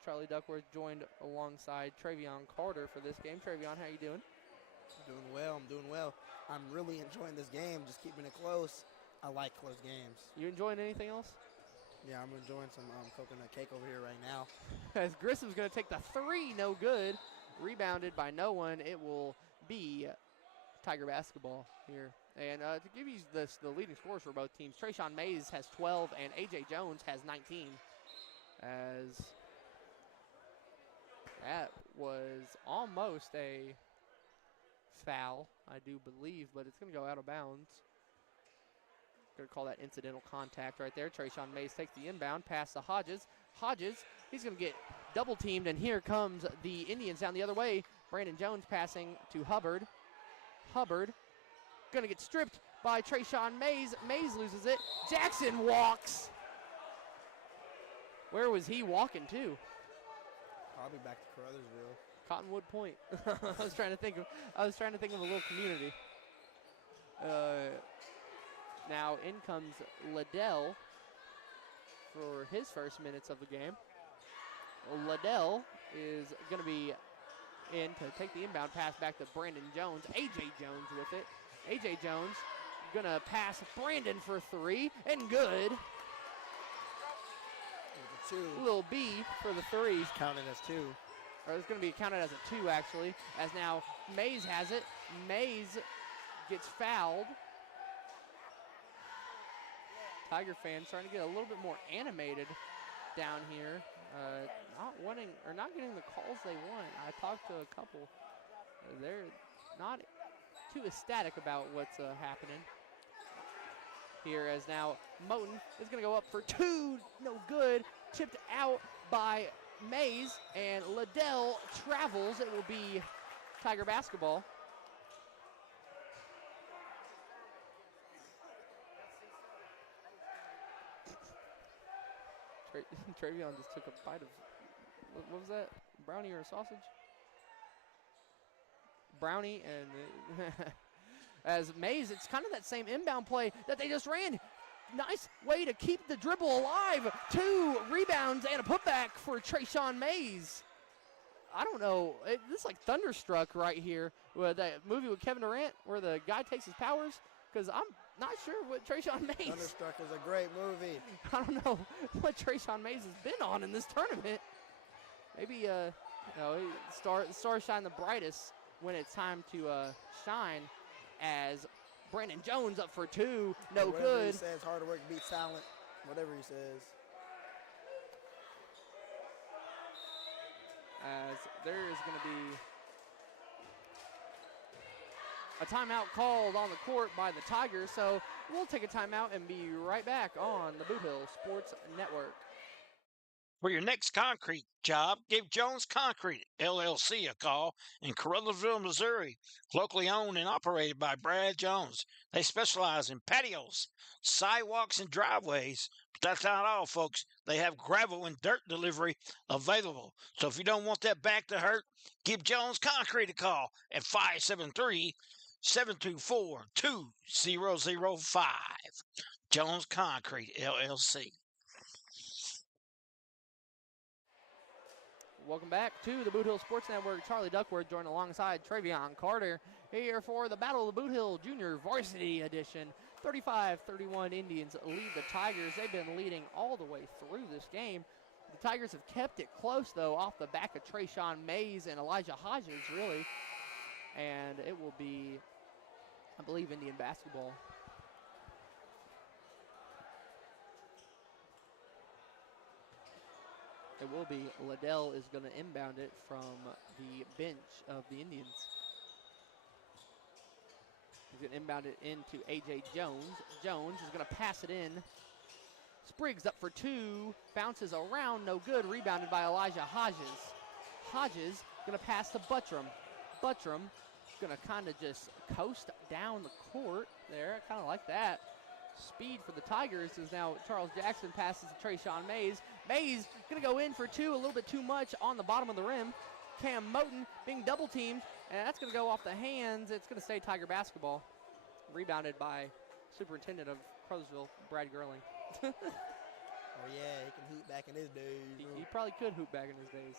Charlie Duckworth joined alongside Travion Carter for this game. Travion, how you doing? I'm doing well. I'm really enjoying this game, just keeping it close. I like close games. You enjoying anything else? Yeah, I'm enjoying some coconut cake over here right now. As Grissom's going to take the 3, no good. Rebounded by no one. It will be Tiger basketball here. And to give you the leading scores for both teams, Trayshawn Mays has 12 and A.J. Jones has 19. As that was almost a foul, I do believe, but it's going to go out of bounds. Going to call that incidental contact right there. Trayshawn Mays takes the inbound, pass to Hodges. Hodges, he's going to get double teamed, and here comes the Indians down the other way. Brandon Jones passing to Hubbard. Hubbard going to get stripped by Trayshawn Mays. Mays loses it. Jackson walks. Where was he walking to? Probably back to Caruthersville. Cottonwood Point. I was trying to think of a little community. Now in comes Liddell for his first minutes of the game. Liddell is going to be in to take the inbound pass back to Brandon Jones. A.J. Jones with it. A.J. Jones going to pass Brandon for 3, and good. Little B for the 3. Counted as 2. Or it's going to be counted as a 2, actually, as now Mays has it. Mays gets fouled. Tiger fans trying to get a little bit more animated down here. Not getting the calls they want. I talked to a couple. They're not too ecstatic about what's happening here, as now Moten is going to go up for 2. No good. Chipped out by Mays, and Liddell travels. It will be Tiger basketball. Travion just took a bite of, what was that? Brownie or a sausage? Brownie, and as Mays, it's kind of that same inbound play that they just ran. Nice way to keep the dribble alive. 2 rebounds and a putback for Trayshawn Mays. I don't know. This is like Thunderstruck right here with that movie with Kevin Durant where the guy takes his powers, because I'm not sure what Trayshawn Mays. Thunderstruck is a great movie. I don't know what Trayshawn Mays has been on in this tournament. Maybe stars shine the brightest when it's time to shine, as Brandon Jones up for 2, no Whatever good. He says hard work beats talent, whatever he says. As there is going to be a timeout called on the court by the Tigers, so we'll take a timeout and be right back on the Bootheel Sports Network. For your next concrete job, give Jones Concrete LLC a call in Caruthersville, Missouri. Locally owned and operated by Brad Jones. They specialize in patios, sidewalks, and driveways. But that's not all, folks. They have gravel and dirt delivery available. So if you don't want that back to hurt, give Jones Concrete a call at 573-724-2005. Jones Concrete LLC. Welcome back to the Bootheel Sports Network. Charlie Duckworth joined alongside Travion Carter here for the Battle of the Bootheel Junior Varsity Edition. 35-31 Indians lead the Tigers. They've been leading all the way through this game. The Tigers have kept it close, though, off the back of Trayshawn Mays and Elijah Hodges, really. And it will be, I believe, Indian basketball. It will be. Liddell is going to inbound it from the bench of the Indians. He's going to inbound it into A.J. Jones. Jones is going to pass it in. Spriggs up for two. Bounces around, no good. Rebounded by Elijah Hodges. Hodges going to pass to Buttram. Buttram going to kind of just coast down the court there. I kind of like that. Speed for the Tigers is now Charles Jackson passes to Trayshawn Mays. Mays going to go in for two, a little bit too much on the bottom of the rim. Cam Moten being double teamed, and that's going to go off the hands. It's going to stay Tiger basketball. Rebounded by Superintendent of Crothersville, Brad Gerling. Oh, yeah, he can hoop back in his days. He probably could hoop back in his days.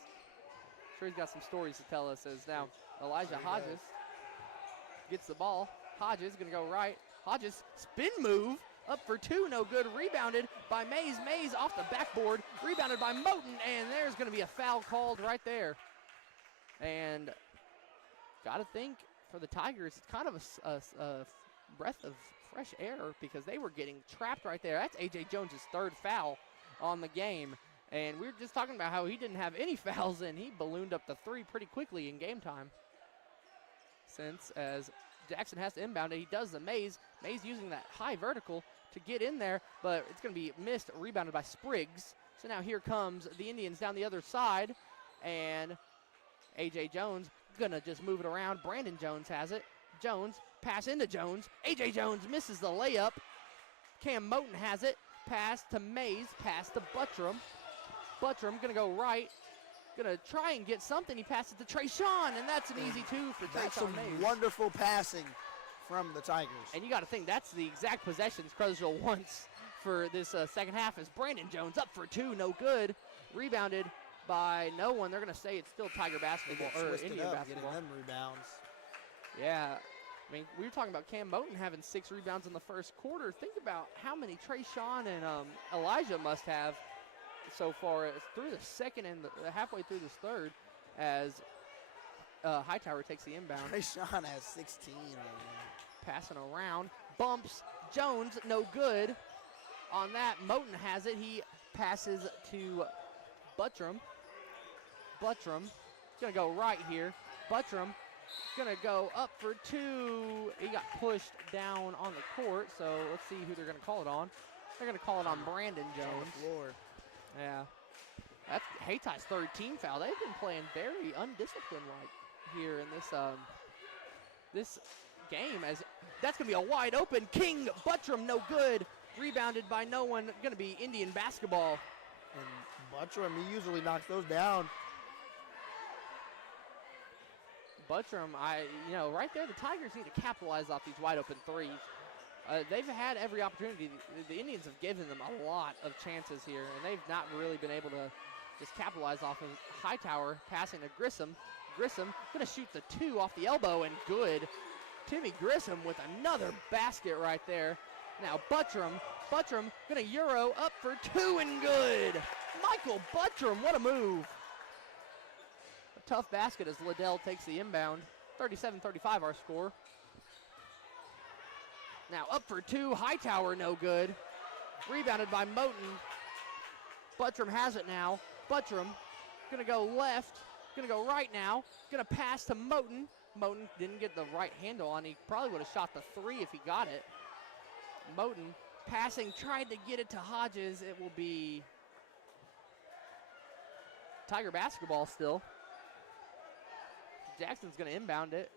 Sure, he's got some stories to tell us. As now Elijah Hodges gets the ball. Hodges going to go right. Hodges spin move up for two, no good. Rebounded by Mays. Mays off the backboard. Rebounded by Moten, and there's going to be a foul called right there. And got to think for the Tigers, it's kind of a breath of fresh air because they were getting trapped right there. That's A.J. Jones' third foul on the game. And we were just talking about how he didn't have any fouls in. He ballooned up the three pretty quickly in game time. Since as Jackson has to inbound it, he does the Mays. Mays using that high vertical to get in there, but it's going to be missed, rebounded by Spriggs. So now here comes the Indians down the other side, and A.J. Jones going to just move it around. Brandon Jones has it. Jones, pass into Jones. A.J. Jones misses the layup. Cam Moten has it. Pass to Mays, pass to Buttram. Buttram going to go right. Going to try and get something. He passes to Trayshawn, and that's an easy two for Trayshawn Mays. Wonderful passing from the Tigers. And you got to think that's the exact possessions Crothersville wants for this second half. As Brandon Jones up for two, no good. Rebounded by no one. They're going to say it's still Tiger basketball or Indian basketball. Getting them rebounds. Yeah. I mean, we were talking about Cam Moten having 6 rebounds in the first quarter. Think about how many Trayshawn and Elijah must have so far through the second and halfway through this third, as Hightower takes the inbound. Trayshawn has 16 right now. Passing around, bumps Jones, no good. On that, Moten has it. He passes to Buttram. Buttram gonna go right here. Buttram gonna go up for two. He got pushed down on the court, so let's see who they're gonna call it on. They're gonna call it on Brandon Jones. On the floor. Yeah, that's Haytai's third team foul. They've been playing very undisciplined-like here in this this game. As that's gonna be a wide open King Buttram, no good. Rebounded by no one. Gonna be Indian basketball. And Buttram, he usually knocks those down. Buttram, right there, the Tigers need to capitalize off these wide open threes. They've had every opportunity. The Indians have given them a lot of chances here, and they've not really been able to just capitalize off of Hightower passing to Grissom. Grissom going to shoot the two off the elbow, and good. Timmy Grissom with another basket right there. Now Buttram going to Euro up for two, and good. Michael Buttram, what a move. A tough basket as Liddell takes the inbound. 37-35 our score. Now up for two, Hightower, no good. Rebounded by Moten. Buttram has it now. Buttram gonna go left, gonna go right now. Gonna pass to Moten. Moten didn't get the right handle on. He probably would have shot the three if he got it. Moten passing, tried to get it to Hodges. It will be Tiger basketball still. Jackson's gonna inbound it.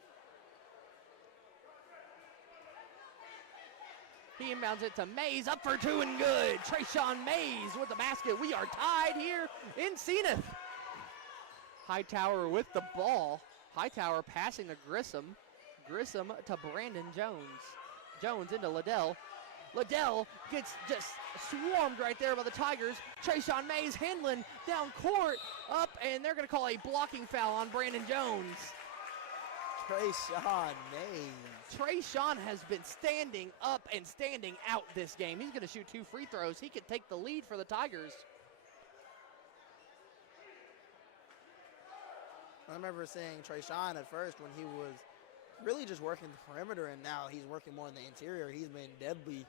He inbounds it to Mays, up for two and good. Trayshawn Mays with the basket. We are tied here in Zenith. Hightower with the ball. Hightower passing to Grissom. Grissom to Brandon Jones. Jones into Liddell. Liddell gets just swarmed right there by the Tigers. Trayshawn Mays handling down court, up, and they're going to call a blocking foul on Brandon Jones. Trayshawn Mays. Trayshawn has been standing up and standing out this game. He's going to shoot 2 free throws. He could take the lead for the Tigers. I remember saying Trayshawn at first when he was really just working the perimeter, and now he's working more in the interior. He's been deadly.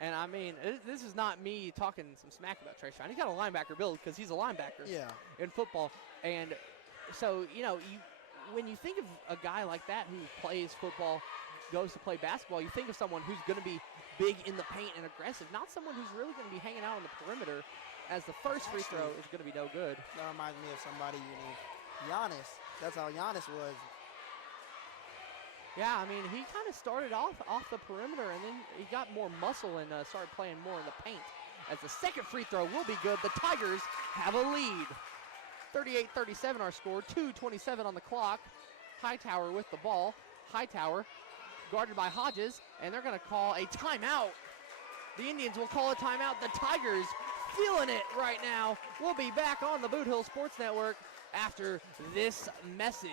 And I mean, this is not me talking some smack about Trayshawn. He's got a linebacker build because he's a linebacker in football. And so, when you think of a guy like that who plays football, goes to play basketball, you think of someone who's going to be big in the paint and aggressive, not someone who's really going to be hanging out on the perimeter, as the first free throw is going to be no good. That reminds me of somebody, Giannis. That's how Giannis was. Yeah, I mean, he kind of started off the perimeter, and then he got more muscle and started playing more in the paint. As the second free throw will be good, the Tigers have a lead. 38-37 our score, 2:27 on the clock. Hightower with the ball. Hightower guarded by Hodges, and they're going to call a timeout. The Indians will call a timeout. The Tigers feeling it right now. We'll be back on the Bootheel Sports Network after this message.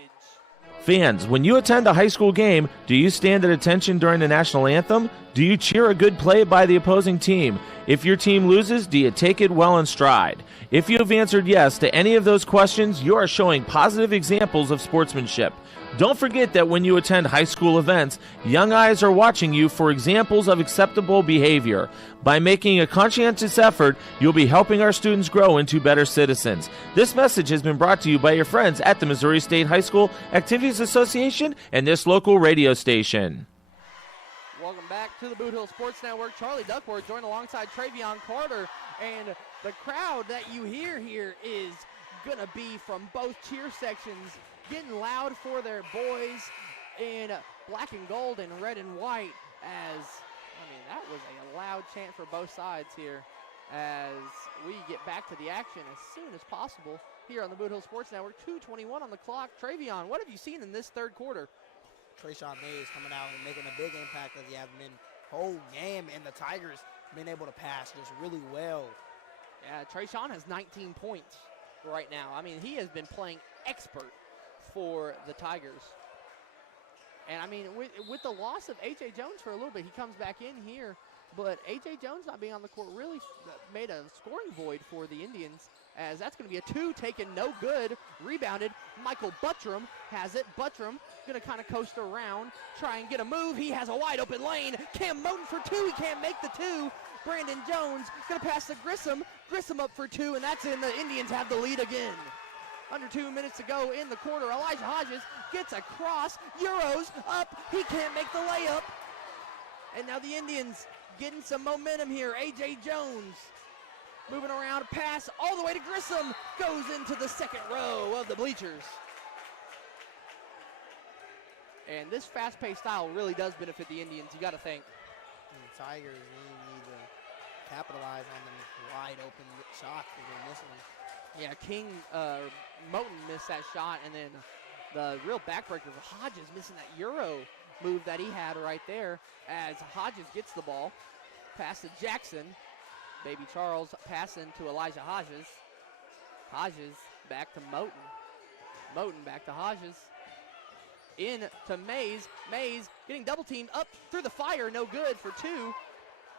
Fans, when you attend a high school game, do you stand at attention during the national anthem? Do you cheer a good play by the opposing team? If your team loses, do you take it well in stride? If you have answered yes to any of those questions, you are showing positive examples of sportsmanship. Don't forget that when you attend high school events, young eyes are watching you for examples of acceptable behavior. By making a conscientious effort, you'll be helping our students grow into better citizens. This message has been brought to you by your friends at the Missouri State High School Activities Association and this local radio station. Welcome back to the Bootheel Sports Network. Charlie Duckworth joined alongside Travion Carter, and the crowd that you hear here is going to be from both cheer sections, getting loud for their boys in black and gold and red and white. That was a loud chant for both sides here as we get back to the action as soon as possible here on the Bootheel Sports Network. 2:21 on the clock. Travion, what have you seen in this third quarter? Trayshawn Mays coming out and making a big impact as he has been whole game, and the Tigers been able to pass just really well. Yeah, Trayshawn has 19 points right now. I mean, he has been playing expert for the Tigers. And I mean, with the loss of A.J. Jones for a little bit, he comes back in here, but A.J. Jones not being on the court really made a scoring void for the Indians, as that's going to be a two taken, no good, rebounded. Michael Buttram has it. Buttram going to kind of coast around, try and get a move. He has a wide open lane. Cam Moten for two. He can't make the two. Brandon Jones going to pass to Grissom. Grissom up for two, and that's in. The Indians have the lead again. Under 2 minutes to go in the quarter. Elijah Hodges gets across. Euros up. He can't make the layup. And now the Indians getting some momentum here. A.J. Jones moving around. Pass all the way to Grissom. Goes into the second row of the bleachers. And this fast-paced style really does benefit the Indians, you got to think. The Tigers need to capitalize on them wide open shots that they're missing. Yeah, Moten missed that shot, and then the real backbreaker of Hodges missing that Euro move that he had right there as Hodges gets the ball. Pass to Jackson. Baby Charles passing to Elijah Hodges. Hodges back to Moten. Moten back to Hodges. In to Mays. Mays getting double teamed up through the fire, no good for two.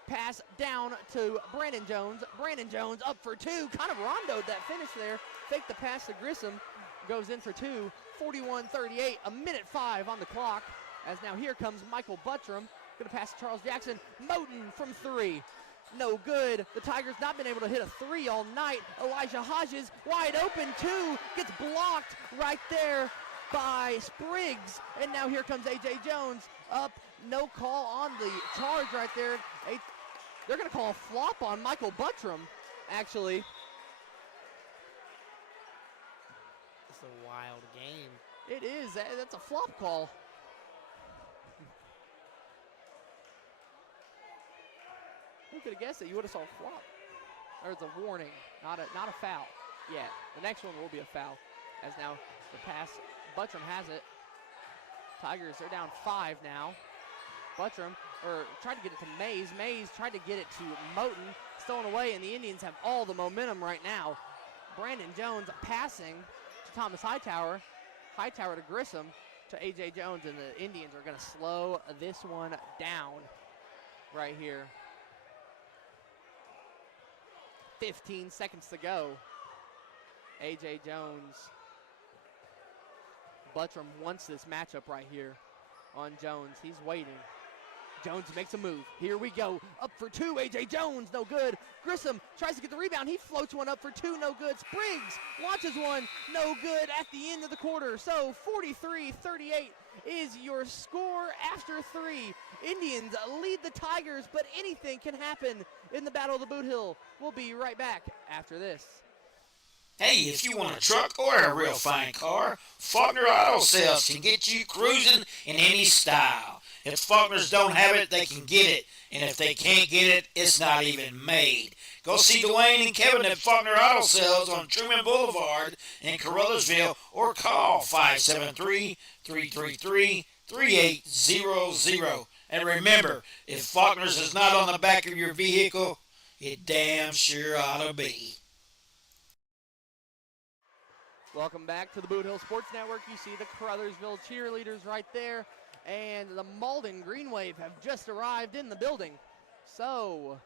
Pass down to Brandon Jones. Brandon Jones up for two. Kind of rondoed that finish there. Faked the pass to Grissom. Goes in for two. 41-38. A minute 5 on the clock. As now here comes Michael Buttram. Going to pass to Charles Jackson. Moten from three. No good. The Tigers not been able to hit a three all night. Elijah Hodges wide open two. Gets blocked right there by Spriggs. And now here comes A.J. Jones up. No call on the charge right there. They're going to call a flop on Michael Buttram, actually. It's a wild game. It is. That's a flop call. Who could have guessed it? You would have saw a flop. Or it's a warning, not a foul. Yeah, the next one will be a foul. As now the pass, Buttram has it. Tigers, they're down 5 now. Buttram tried to get it to Mays. Mays tried to get it to Moten. Stolen away, and the Indians have all the momentum right now. Brandon Jones passing to Thomas Hightower. Hightower to Grissom to A.J. Jones, and the Indians are going to slow this one down right here. 15 seconds to go. A.J. Jones. Buttram wants this matchup right here on Jones. He's waiting. Jones makes a move. Here we go. Up for two. A.J. Jones, no good. Grissom tries to get the rebound. He floats one up for two, no good. Spriggs launches one, no good at the end of the quarter. So 43-38 is your score after three. Indians lead the Tigers, but anything can happen in the Battle of the Boot Hill. We'll be right back after this. Hey, if you want a truck or a real fine car, Faulkner Auto Sales can get you cruising in any style. If Faulkners don't have it, they can get it. And if they can't get it, it's not even made. Go see Dwayne and Kevin at Faulkner Auto Sales on Truman Boulevard in Caruthersville or call 573-333-3800. And remember, if Faulkner's is not on the back of your vehicle, it damn sure ought to be. Welcome back to the Boot Hill Sports Network. You see the Caruthersville cheerleaders right there, and the Malden Green Wave have just arrived in the building. So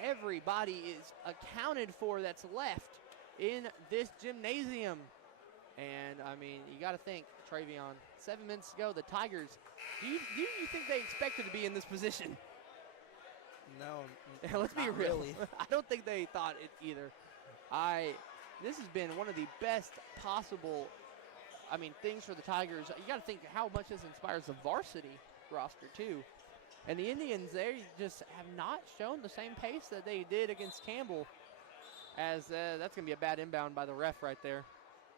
everybody is accounted for that's left in this gymnasium. And, I mean, you got to think, Travion, 7 minutes ago, the Tigers, do you think they expected to be in this position? No. Let's be real. Really. I don't think they thought it either. This has been one of the best possible, things for the Tigers. You got to think how much this inspires the varsity roster, too. And the Indians, they just have not shown the same pace that they did against Campbell, as that's going to be a bad inbound by the ref right there.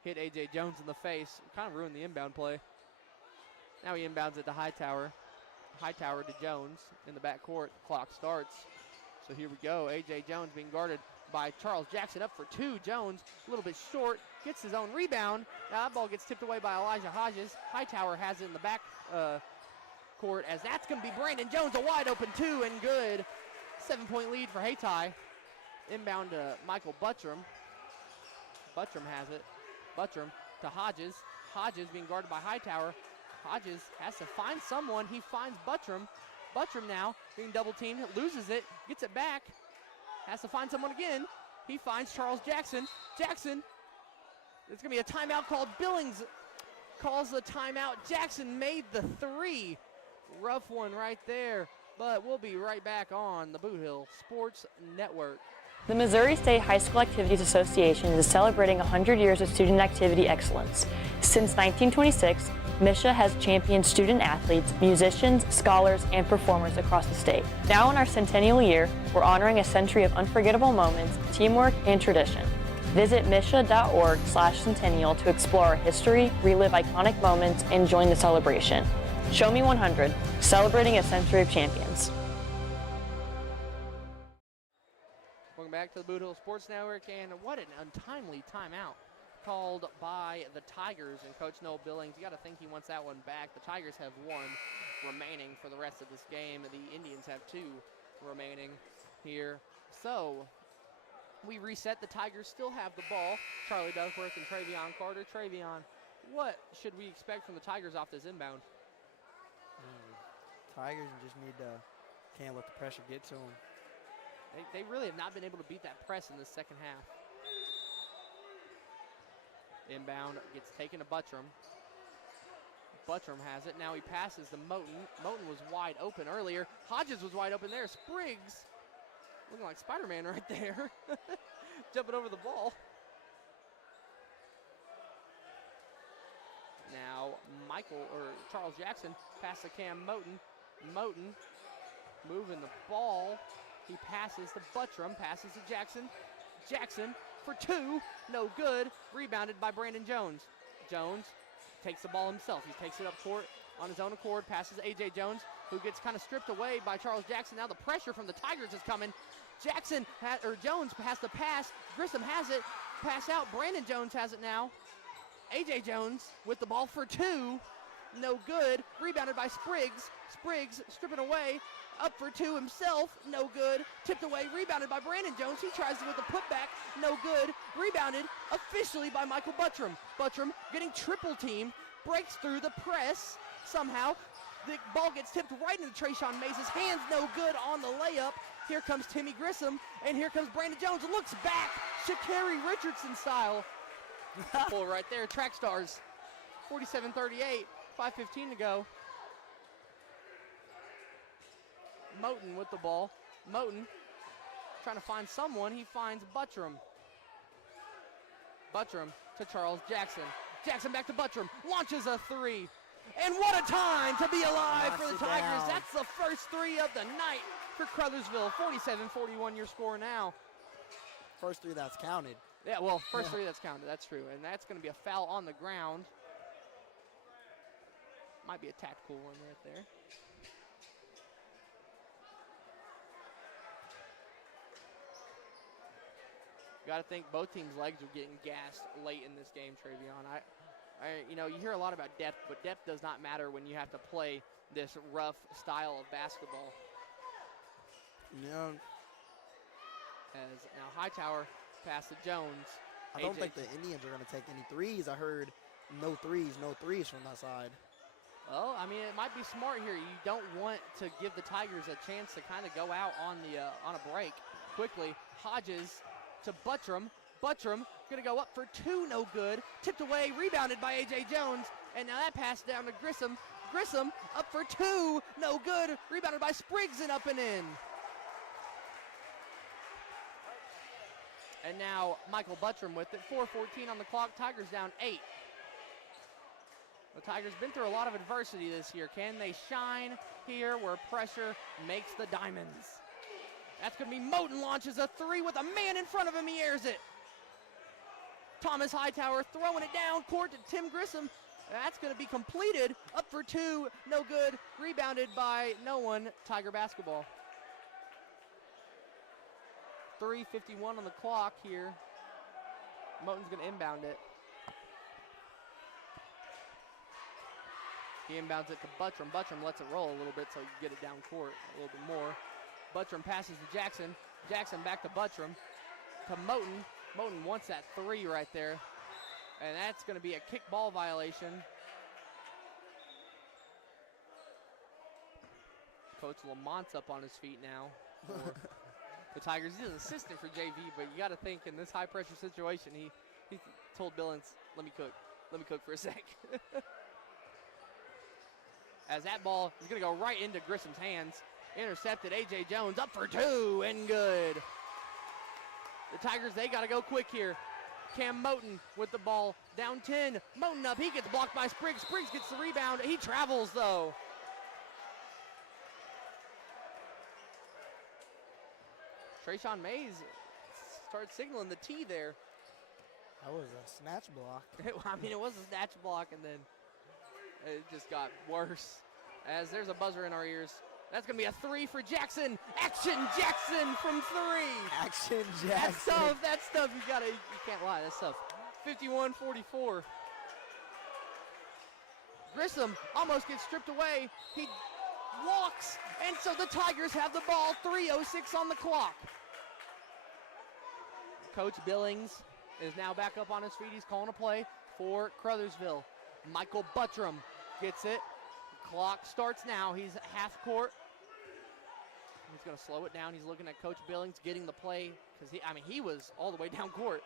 Hit A.J. Jones in the face. Kind of ruined the inbound play. Now he inbounds it to Hightower. Hightower to Jones in the backcourt. Clock starts. So here we go. A.J. Jones being guarded by Charles Jackson. Up for two. Jones a little bit short. Gets his own rebound. Now that ball gets tipped away by Elijah Hodges. Hightower has it in the back court, as that's going to be Brandon Jones. A wide open two and good. 7-point lead for Hayti. Inbound to Michael Buttram. Buttram has it. Buttram to Hodges. Hodges being guarded by Hightower. Hodges has to find someone. He finds Buttram. Buttram now being double teamed, loses it, gets it back, has to find someone again. He finds Charles Jackson. Jackson, there's going to be a timeout called. Billings calls the timeout. Jackson made the three. Rough one right there, but we'll be right back on the Boot Hill Sports Network. The Missouri State High School Activities Association is celebrating 100 years of student activity excellence. Since 1926, MSHSAA has championed student athletes, musicians, scholars, and performers across the state. Now in our centennial year, we're honoring a century of unforgettable moments, teamwork, and tradition. Visit MSHSAA.org/centennial to explore our history, relive iconic moments, and join the celebration. Show Me 100, celebrating a century of champions. Welcome back to the Boot Hill Sports Network, and what an untimely timeout called by the Tigers and Coach Noel Billings. You got to think he wants that one back. The Tigers have one remaining for the rest of this game. The Indians have two remaining here. So we reset. The Tigers still have the ball. Charlie Duckworth and Travion Carter. Travion, what should we expect from the Tigers off this inbound? Tigers just can't let the pressure get to them. They really have not been able to beat that press in the second half. Inbound gets taken to Buttram. Buttram has it. Now he passes to Moten. Moten was wide open earlier. Hodges was wide open there. Spriggs, looking like Spider-Man right there. Jumping over the ball. Now Charles Jackson pass to Cam Moten. Moten moving the ball. He passes to Buttram, passes to Jackson. Jackson for two, no good. Rebounded by Brandon Jones. Jones takes the ball himself. He takes it up court on his own accord, passes to A.J. Jones, who gets kind of stripped away by Charles Jackson. Now the pressure from the Tigers is coming. Jones has the pass. Grissom has it. Pass out. Brandon Jones has it now. A.J. Jones with the ball for two, no good. Rebounded by Spriggs. Spriggs stripping away. Up for two himself, no good. Tipped away, rebounded by Brandon Jones. He tries it with a putback, no good. Rebounded officially by Michael Buttram. Buttram getting triple teamed, breaks through the press somehow. The ball gets tipped right into Trayshawn Mays' hands, no good on the layup. Here comes Timmy Grissom, and here comes Brandon Jones. Looks back, Sha'Carri Richardson style. Pull right there, Track Stars. 47-38, 5:15 to go. Moten with the ball. Moten trying to find someone. He finds Buttram. Buttram to Charles Jackson. Jackson back to Buttram. Launches a three. And what a time to be alive for the Tigers. That's the first three of the night for Crothersville. 47-41 your score now. First three that's counted. Yeah, well, first three that's counted. That's true. And that's going to be a foul on the ground. Might be a tactical one right there. Got to think both teams' legs are getting gassed late in this game, Travion. You hear a lot about depth, but depth does not matter when you have to play this rough style of basketball. Yeah. As now Hightower pass to Jones. I don't think the Indians are going to take any threes. I heard no threes from that side. Well, I mean, it might be smart here. You don't want to give the Tigers a chance to kind of go out on a break quickly. Hodges to Buttram. Buttram going to go up for two, no good. Tipped away, rebounded by A.J. Jones. And now that pass down to Grissom. Grissom up for two, no good. Rebounded by Spriggs and up and in. And now Michael Buttram with it. 4:14 on the clock. Tigers down 8. The Tigers been through a lot of adversity this year. Can they shine here where pressure makes the diamonds? That's going to be Moten launches a three with a man in front of him. He airs it. Thomas Hightower throwing it down court to Tim Grissom. That's going to be completed. Up for two, no good. Rebounded by no one. Tiger basketball. 3:51 on the clock here. Moten's going to inbound it. He inbounds it to Buttram. Buttram lets it roll a little bit so you can get it down court a little bit more. Buttram passes to Jackson. Jackson back to Buttram. To Moten. Moten wants that three right there. And that's going to be a kick ball violation. Coach Lamont's up on his feet now. The Tigers. He's an assistant for JV, but you got to think in this high-pressure situation, he told Billings, let me cook for a sec. As that ball is going to go right into Grissom's hands. Intercepted. A.J. Jones up for two and good. The Tigers, they got to go quick here. Cam Moten with the ball. Down 10. Moten up. He gets blocked by Spriggs. Spriggs gets the rebound. He travels, though. Trayshawn Mays started signaling the T there. That was a snatch block. I mean, it was a snatch block, and then it just got worse. As there's a buzzer in our ears. That's going to be a three for Jackson. Action Jackson from three. Action Jackson. That's tough. You can't lie. That's tough. 51-44. Grissom almost gets stripped away. He walks, and so the Tigers have the ball. 3:06 on the clock. Coach Billings is now back up on his feet. He's calling a play for Crothersville. Michael Buttram gets it. Clock starts now. He's at half court. He's going to slow it down. He's looking at Coach Billings getting the play because he was all the way down court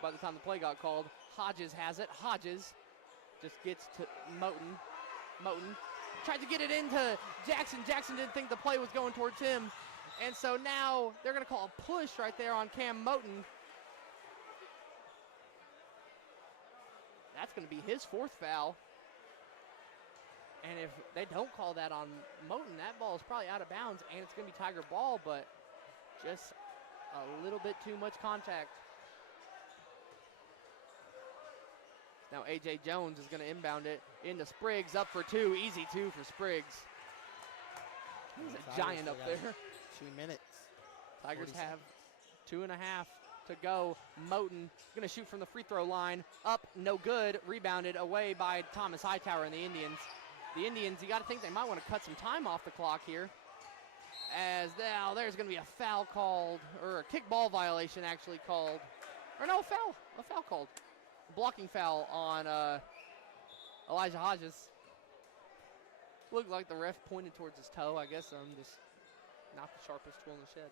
by the time the play got called. Hodges has it. Hodges just gets to Moten. Moten tried to get it into Jackson. Jackson didn't think the play was going towards him. And so now they're going to call a push right there on Cam Moten. That's going to be his fourth foul. And if they don't call that on Moten, that ball is probably out of bounds, and it's going to be Tiger ball, but just a little bit too much contact. Now A.J. Jones is going to inbound it into Spriggs, up for two. Easy two for Spriggs. He's a giant up there. 2 minutes. Tigers have 2.5 to go. Moten going to shoot from the free throw line. Up, no good. Rebounded away by Thomas Hightower and the Indians. The Indians, you got to think they might want to cut some time off the clock here. As now there's going to be a foul called, or a kickball violation actually called. Or no, a foul called. Blocking foul on Elijah Hodges. Looked like the ref pointed towards his toe. I guess I'm just not the sharpest tool in the shed.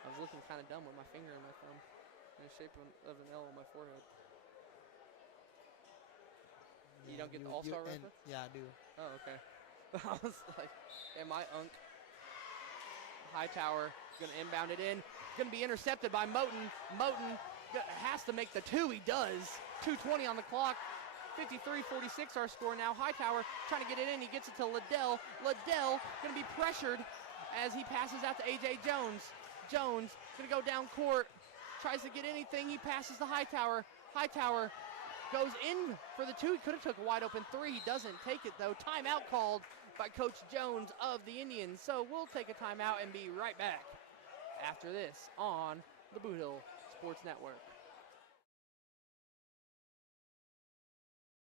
I was looking kind of dumb with my finger and my thumb in the shape of an L on my forehead. Yeah, you don't get the all-star reference? Yeah, I do. Oh, okay. I was like, am I unk? Hightower going to inbound it in. Going to be intercepted by Moten. Moten has to make the two. He does. 2:20 on the clock. 53-46 our score now. Hightower trying to get it in. He gets it to Liddell. Liddell going to be pressured as he passes out to A.J. Jones. Jones going to go down court. Tries to get anything. He passes to Hightower. Hightower goes in for the two. He could have took a wide open three. He doesn't take it though. Timeout called by Coach Jones of the Indians. So we'll take a timeout and be right back after this on the Bootheel Sports Network.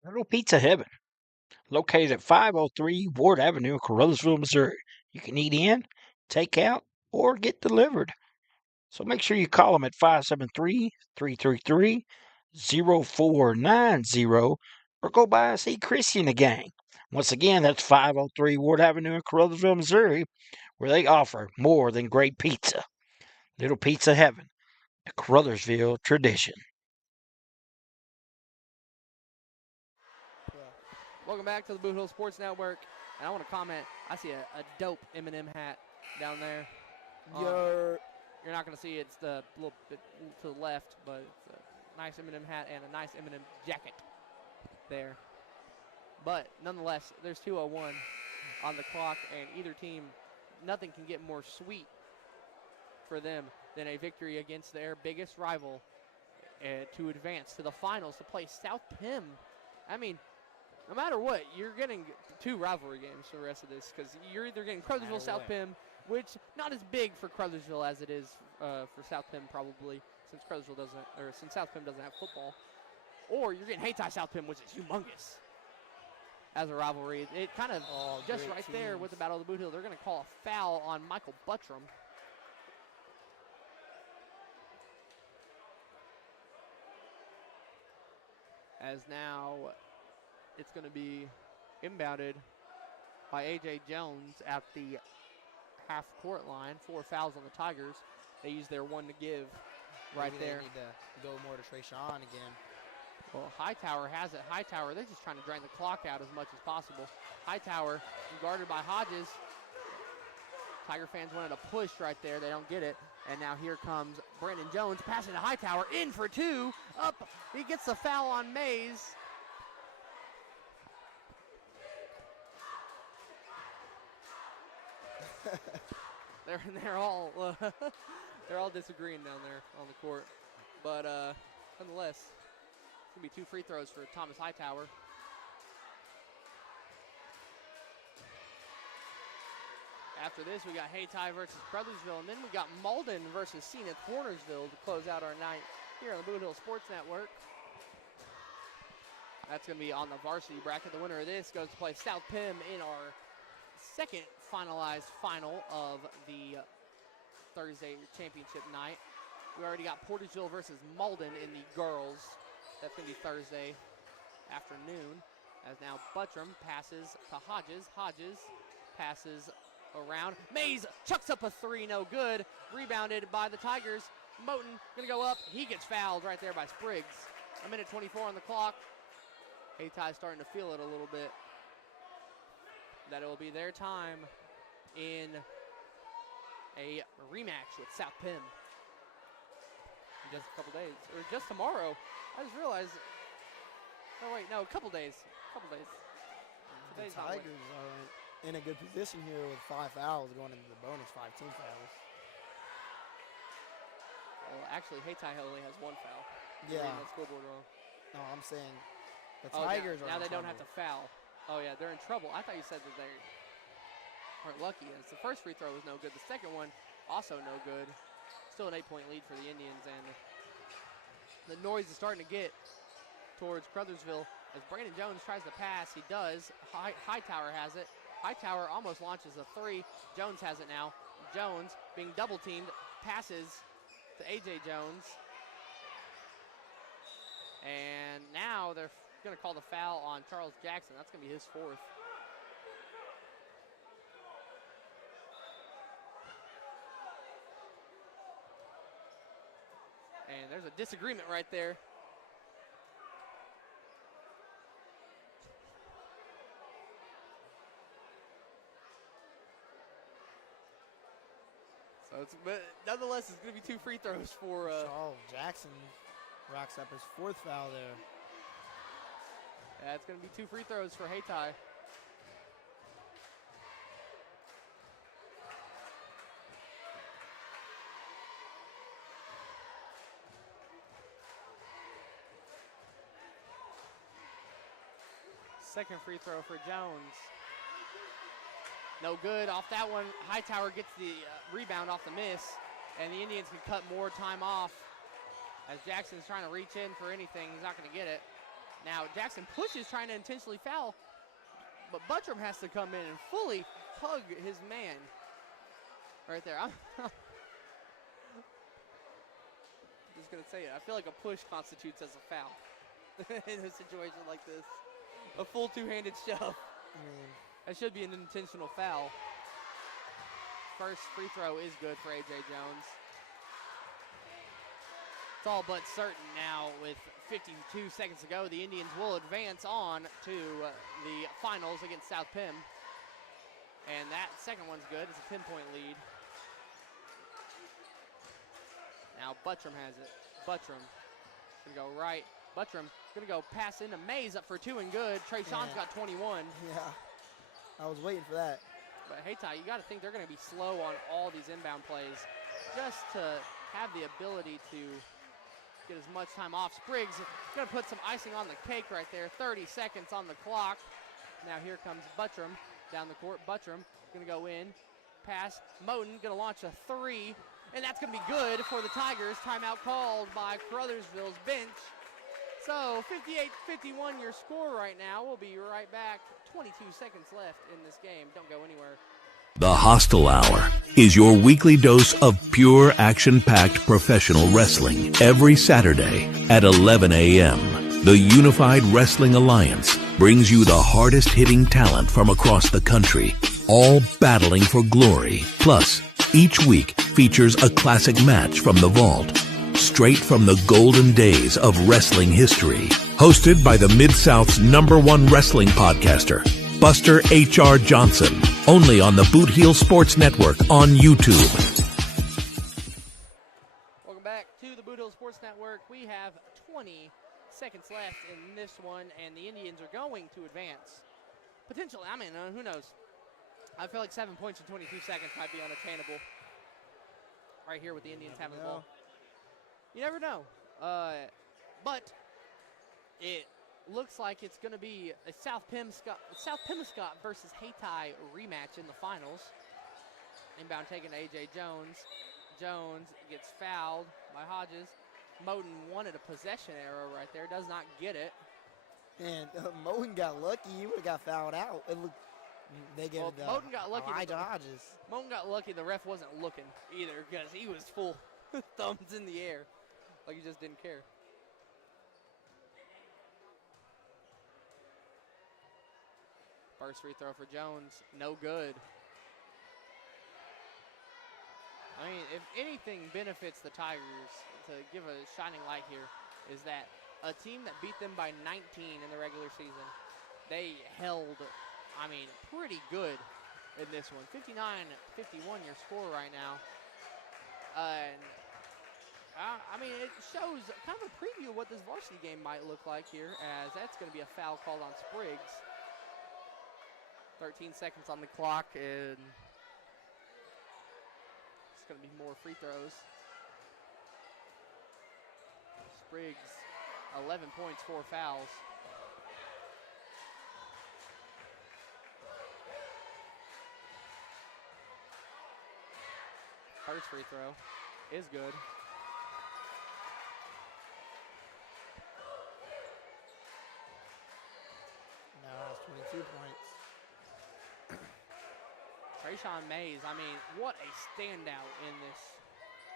Little Pizza Heaven, located at 503 Ward Avenue in Carruthersville, Missouri. You can eat in, take out, or get delivered. So make sure you call them at 573-333-0490 or go by and see Chrissy and the gang. Once again, that's 503 Ward Avenue in Carruthersville, Missouri, where they offer more than great pizza. Little Pizza Heaven, a Carruthersville tradition. Welcome back to the Bootheel Sports Network. And I want to comment, I see a dope M&M hat down there. You're not going to see it's the little bit to the left, but it's a nice M&M hat and a nice M&M jacket there. But nonetheless, there's 2:01 on the clock, and either team, nothing can get more sweet for them than a victory against their biggest rival to advance to the finals to play South Pim. I mean, no matter what, you're getting two rivalry games for the rest of this because you're either getting Carruthersville, South Pim, which not as big for Carruthersville as it is for South Pim probably, since since South Pim doesn't have football, or you're getting Hayti South Pim, which is humongous as a rivalry. It kind of just right teams. There with the Battle of the Bootheel, they're going to call a foul on Michael Buttram. As now it's going to be inbounded by A.J. Jones at the half-court line. 4 fouls on the Tigers. They use their one to give right there. They need to go more to Trayshawn again. Well, Hightower has it. Hightower, they're just trying to drain the clock out as much as possible. Hightower guarded by Hodges. Tiger fans wanted a push right there. They don't get it. And now here comes Brandon Jones passing to Hightower. In for two. Up. He gets the foul on Mays. They're all disagreeing down there on the court, but nonetheless, it's gonna be 2 free throws for Thomas Hightower. After this, we got Hayti versus Carruthersville, and then we got Malden versus Zenith Hornersville to close out our night here on the Bootheel Sports Network. That's gonna be on the varsity bracket. The winner of this goes to play South Pim in our second finalized final of the Thursday championship night. We already got Portageville versus Malden in the girls. That's going to be Thursday afternoon. As now Buttram passes to Hodges. Hodges passes around. Mays chucks up a three, no good. Rebounded by the Tigers. Moten going to go up. He gets fouled right there by Spriggs. 1:24 on the clock. Hayti starting to feel it a little bit. That it will be their time in a rematch with South Pim in just a couple days, or just tomorrow. I just realized, oh wait, no, a couple days. The Tigers are in a good position here with 5 fouls going into the bonus, 5 team fouls. Well, actually, Hayti only has 1 foul. Yeah. Reading the scoreboard wrong. No, I'm saying the Tigers now are they don't have to foul. Oh yeah, they're in trouble. I thought you said that they aren't lucky. As the first free throw was no good. The second one also no good. Still an 8-point lead for the Indians, and the noise is starting to get towards Carruthersville as Brandon Jones tries to pass. He does. Hightower has it. Hightower almost launches a three. Jones has it now. Jones being double teamed passes to A.J. Jones, and now they're going to call the foul on Charles Jackson. That's going to be his 4th. And there's a disagreement right there. But nonetheless, it's going to be 2 free throws for. Jackson racks up his 4th foul there. Yeah, it's going to be 2 free throws for Hayti. Second free throw for Jones. No good off that one. Hightower gets the rebound off the miss, and the Indians can cut more time off as Jackson's trying to reach in for anything. He's not going to get it. Now Jackson pushes, trying to intentionally foul, but Buttram has to come in and fully hug his man right there. I'm just going to say it. I feel like a push constitutes as a foul in a situation like this. A full 2-handed shove. That should be an intentional foul. First free throw is good for A.J. Jones. It's all but certain now with 52 seconds to go. The Indians will advance on to the finals against South Pim. And that second one's good. It's a 10-point lead. Now Buttram has it. Buttram gonna go right. Buttram gonna go pass into Mays, up for 2 and good. Trey Sean's got 21. Yeah, I was waiting for that. But Hayti, you gotta think they're gonna be slow on all these inbound plays just to have the ability to get as much time off. Spriggs gonna put some icing on the cake right there. 30 seconds on the clock. Now here comes Buttram down the court. Buttram gonna go in, pass. Moten gonna launch a 3, and that's gonna be good for the Tigers. Timeout called by Caruthersville's bench. So 58-51 your score right now. We'll be right back. 22 seconds left in this game. Don't go anywhere. The Hostile Hour is your weekly dose of pure action-packed professional wrestling every Saturday at 11 a.m. The Unified Wrestling Alliance brings you the hardest-hitting talent from across the country, all battling for glory. Plus, each week features a classic match from the vault, straight from the golden days of wrestling history. Hosted by the Mid-South's #1 wrestling podcaster, Buster H.R. Johnson. Only on the Bootheel Sports Network on YouTube. Welcome back to the Bootheel Sports Network. We have 20 seconds left in this one, and the Indians are going to advance. Potentially, I mean, who knows? I feel like 7 points in 22 seconds might be unattainable. Right here with the Indians having the ball. You never know. But it looks like it's going to be a South Pimscott versus Hayti rematch in the finals. Inbound taken to A.J. Jones. Jones gets fouled by Hodges. Moten wanted a possession arrow right there. Does not get it. And Moten got lucky. He would have got fouled out. It looked, they gave it Moten got lucky. Elijah Hodges. Moten got lucky. The ref wasn't looking either because he was full thumbs in the air. Like he just didn't care. First free throw for Jones, no good. I mean, if anything benefits the Tigers, to give a shining light here, is that a team that beat them by 19 in the regular season, they held, I mean, pretty good in this one. 59-51 your score right now. And I mean, it shows kind of a preview of what this varsity game might look like here, as that's going to be a foul called on Spriggs. 13 seconds on the clock, and it's going to be more free throws. Spriggs, 11 points, 4 fouls. First free throw is good. Now it's 22 points. Trayshawn Mays, I mean, what a standout in this.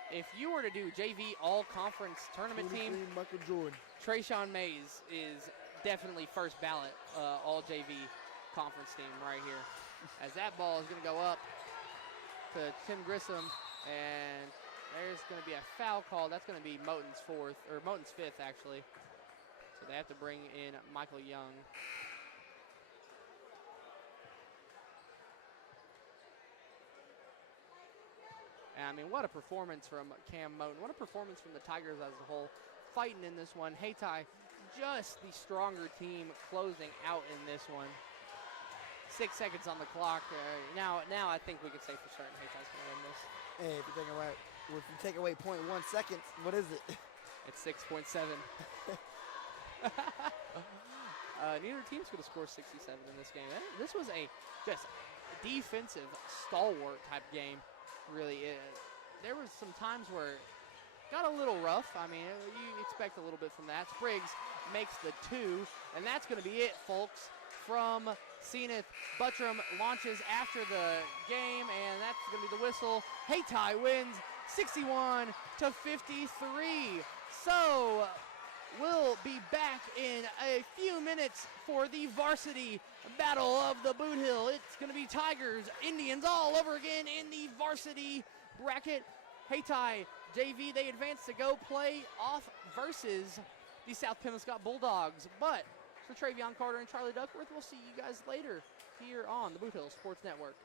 If you were to do JV all-conference tournament team, Michael Jordan. Trayshawn Mays is definitely first ballot all-JV conference team right here. As that ball is going to go up to Tim Grissom, and there's going to be a foul call. That's going to be Moten's fifth, actually. So they have to bring in Michael Young. And I mean, what a performance from Cam Moten. What a performance from the Tigers as a whole, fighting in this one. Hayti, just the stronger team closing out in this one. 6 seconds on the clock. Now I think we can say for certain Hayty's going to win this. Hey, if you take away 0.1 seconds, what is it? It's 6.7. Neither team's going to score 67 in this game. This was a just defensive stalwart type game, really. There was some times where it got a little rough. I mean, you expect a little bit from that. Spriggs makes the 2, and that's going to be it, folks, from Zenith. Buttram launches after the game, and that's going to be the whistle. Hayti wins 61-53. So we'll be back in a few minutes for the varsity battle of the Bootheel. It's going to be Tigers, Indians all over again in the varsity bracket. Hayti JV, they advance to go play off versus the South Penobscot Bulldogs. But for Travion Carter and Charlie Duckworth, we'll see you guys later here on the Bootheel Sports Network.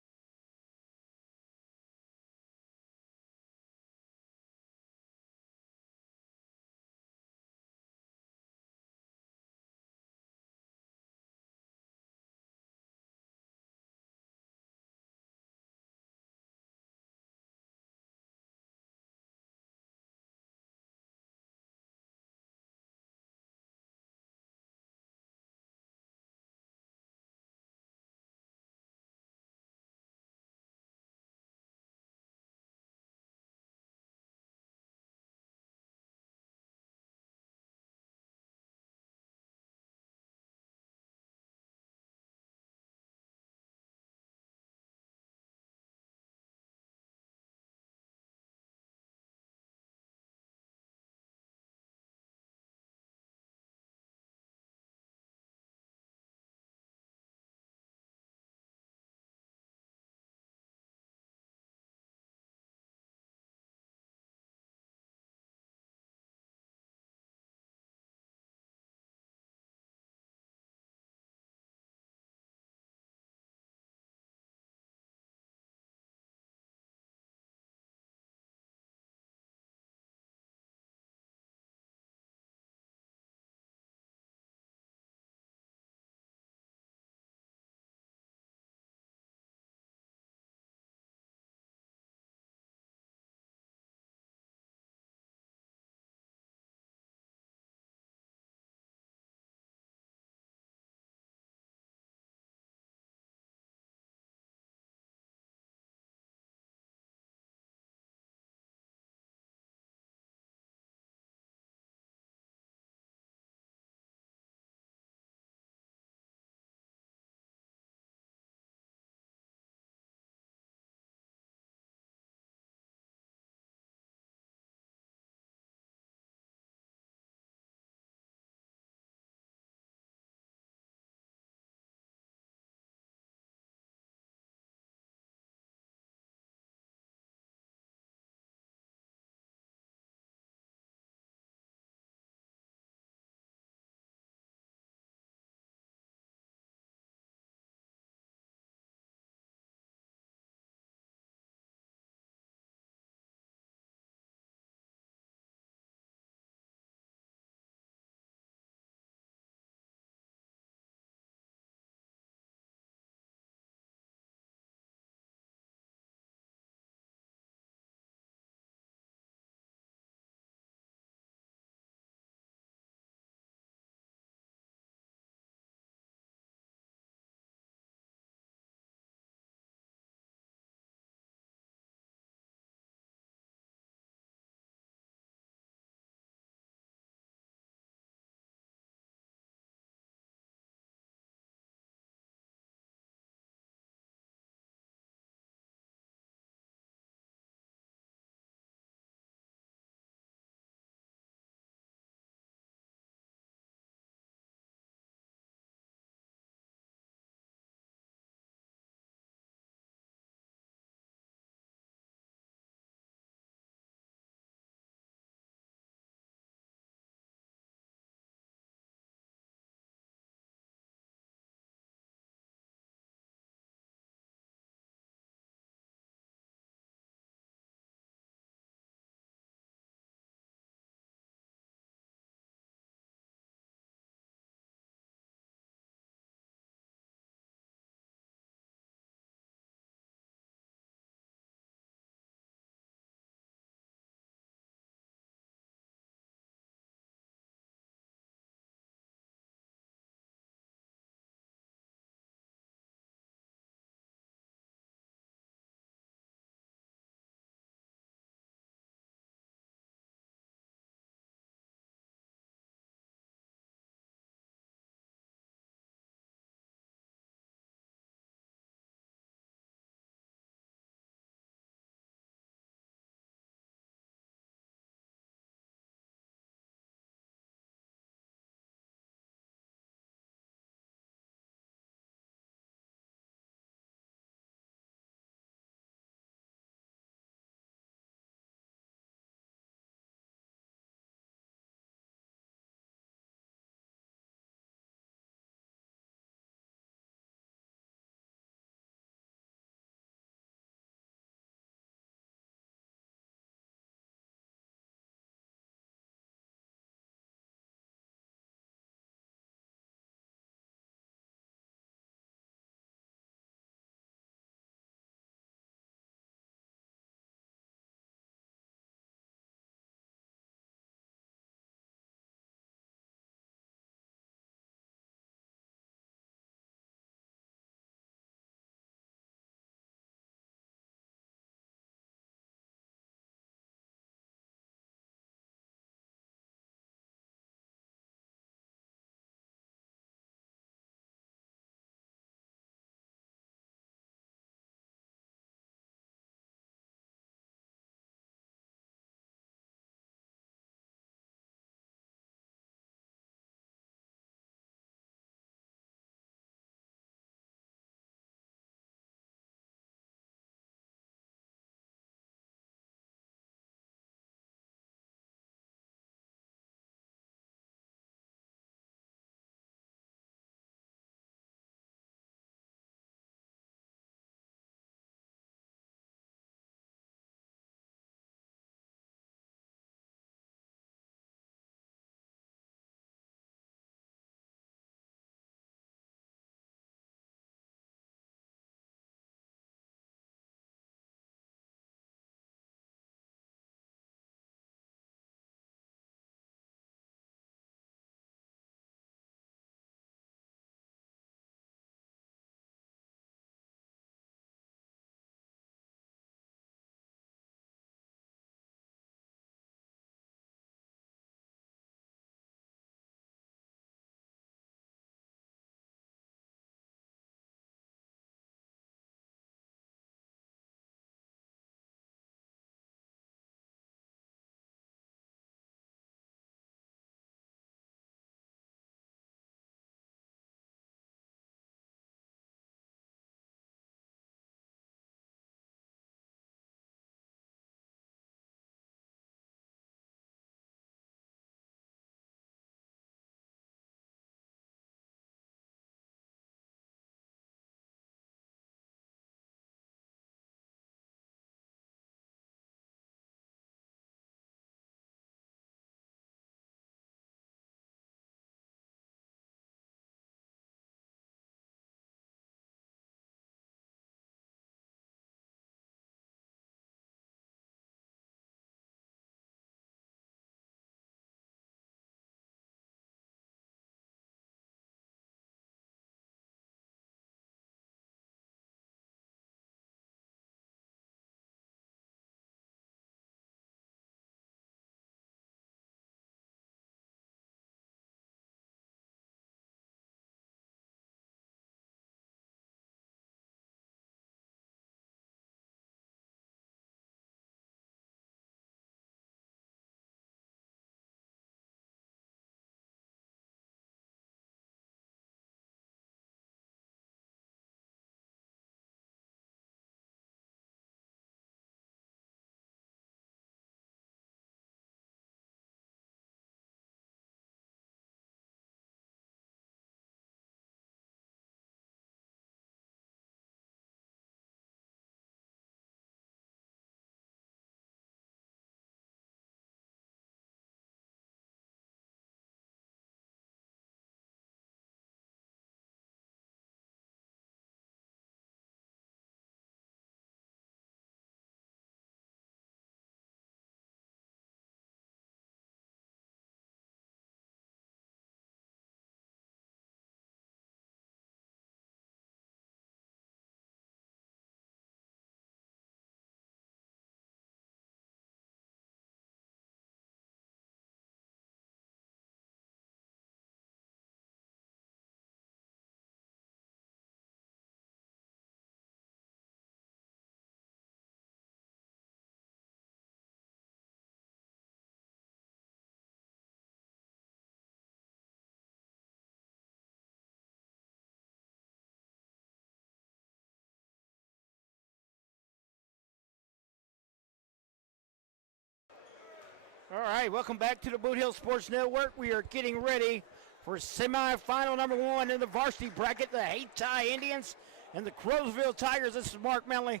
All right, welcome back to the Bootheel Sports Network. We are getting ready for semifinal number 1 in the varsity bracket, the Hayti Indians and the Crowsville Tigers. This is Mark Manley,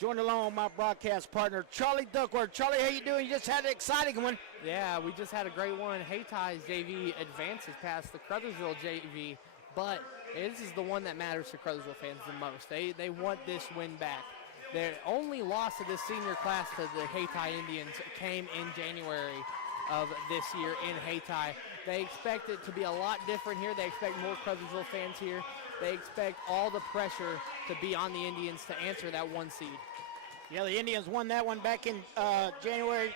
joined along with my broadcast partner, Charlie Duckworth. Charlie, how you doing? You just had an exciting one. Yeah, we just had a great one. Hayti's JV advances past the Crothersville JV, but this is the one that matters to Crothersville fans the most. They want this win back. Their only loss of this senior class to the Hayti Indians came in January of this year in Hayti. They expect it to be a lot different here. They expect more Crothersville fans here. They expect all the pressure to be on the Indians to answer that 1 seed. Yeah, the Indians won that one back in January,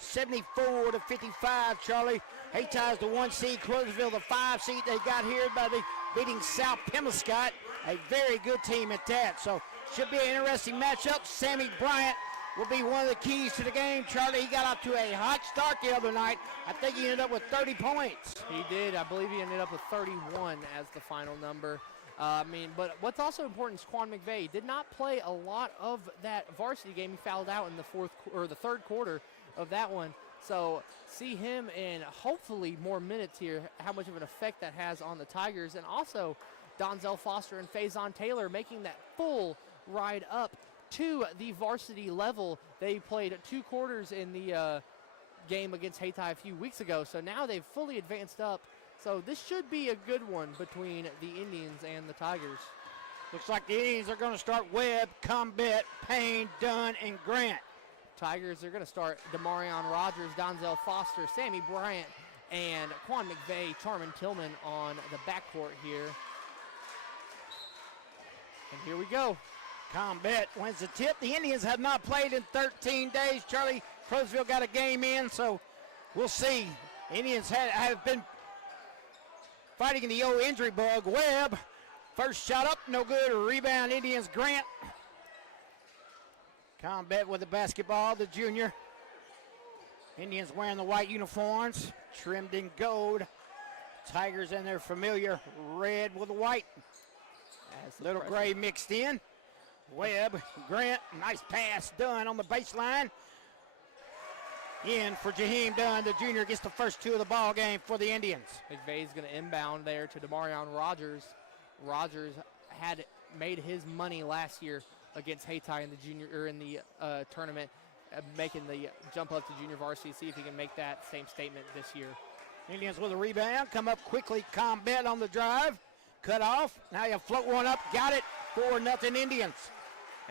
74-55, Charlie. Hayti's the 1 seed, Crothersville the 5 seed. They got here by beating South Pemiscot, a very good team at that. So should be an interesting matchup. Sammy Bryant will be one of the keys to the game. Charlie, he got out to a hot start the other night. I think he ended up with 30 points. He did. I believe he ended up with 31 as the final number. But what's also important is Quan McVeigh did not play a lot of that varsity game. He fouled out in the third quarter of that one. So see him in hopefully more minutes here, how much of an effect that has on the Tigers. And also Donzel Foster and Faison Taylor making that full ride up to the varsity level. They played 2 quarters in the game against Hayti a few weeks ago. So now they've fully advanced up. So this should be a good one between the Indians and the Tigers. Looks like the Indians are going to start Webb, Combet, Payne, Dunn, and Grant. Tigers are going to start Demarion Rogers, Donzel Foster, Sammy Bryant, and Quan McVeigh, Charmin Tillman on the backcourt here. And here we go. Combet wins the tip. The Indians have not played in 13 days. Charlie, Crowsville got a game in, so we'll see. Indians have been fighting the old injury bug. Webb, first shot up, no good. Rebound, Indians, Grant. Combet with the basketball, the junior. Indians wearing the white uniforms, trimmed in gold. Tigers in their familiar red with the white. Little gray mixed in. Webb, Grant, nice pass, Dunn on the baseline. In for Jaheim Dunn, the junior, gets the first 2 of the ball game for the Indians. McVeigh's going to inbound there to Demarion Rogers. Rogers had made his money last year against Hayti in the tournament, making the jump up to junior varsity. See if he can make that same statement this year. Indians with a rebound, come up quickly. Combet on the drive, cut off. Now you float one up, got it. 4-0 Indians.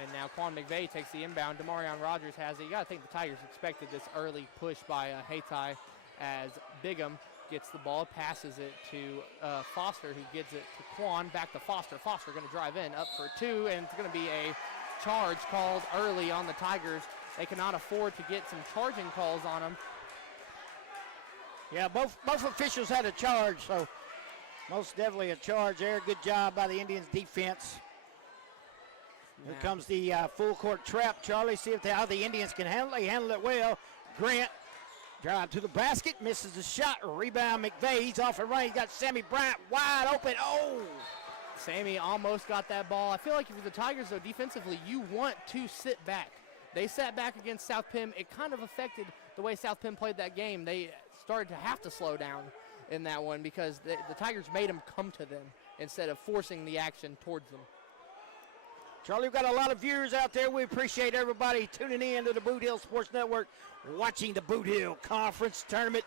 And now Quan McVeigh takes the inbound. Demarion Rogers has it. You got to think the Tigers expected this early push by Hayti as Bigham gets the ball, passes it to Foster, who gets it to Quan, back to Foster. Foster going to drive in, up for 2, and it's going to be a charge called early on the Tigers. They cannot afford to get some charging calls on them. Yeah, both officials had a charge, so most definitely a charge there. Good job by the Indians defense. Here comes the full court trap, Charlie. See how the Indians can handle it. They handle it well. Grant, drive to the basket, misses the shot. Rebound, McVeigh. He's off and running. He's got Sammy Bryant wide open. Oh! Sammy almost got that ball. I feel like if you're the Tigers, though, defensively, you want to sit back. They sat back against South Pim. It kind of affected the way South Pim played that game. They started to have to slow down in that one because the Tigers made them come to them instead of forcing the action towards them. Charlie, we've got a lot of viewers out there. We appreciate everybody tuning in to the Bootheel Sports Network, watching the Bootheel Conference Tournament.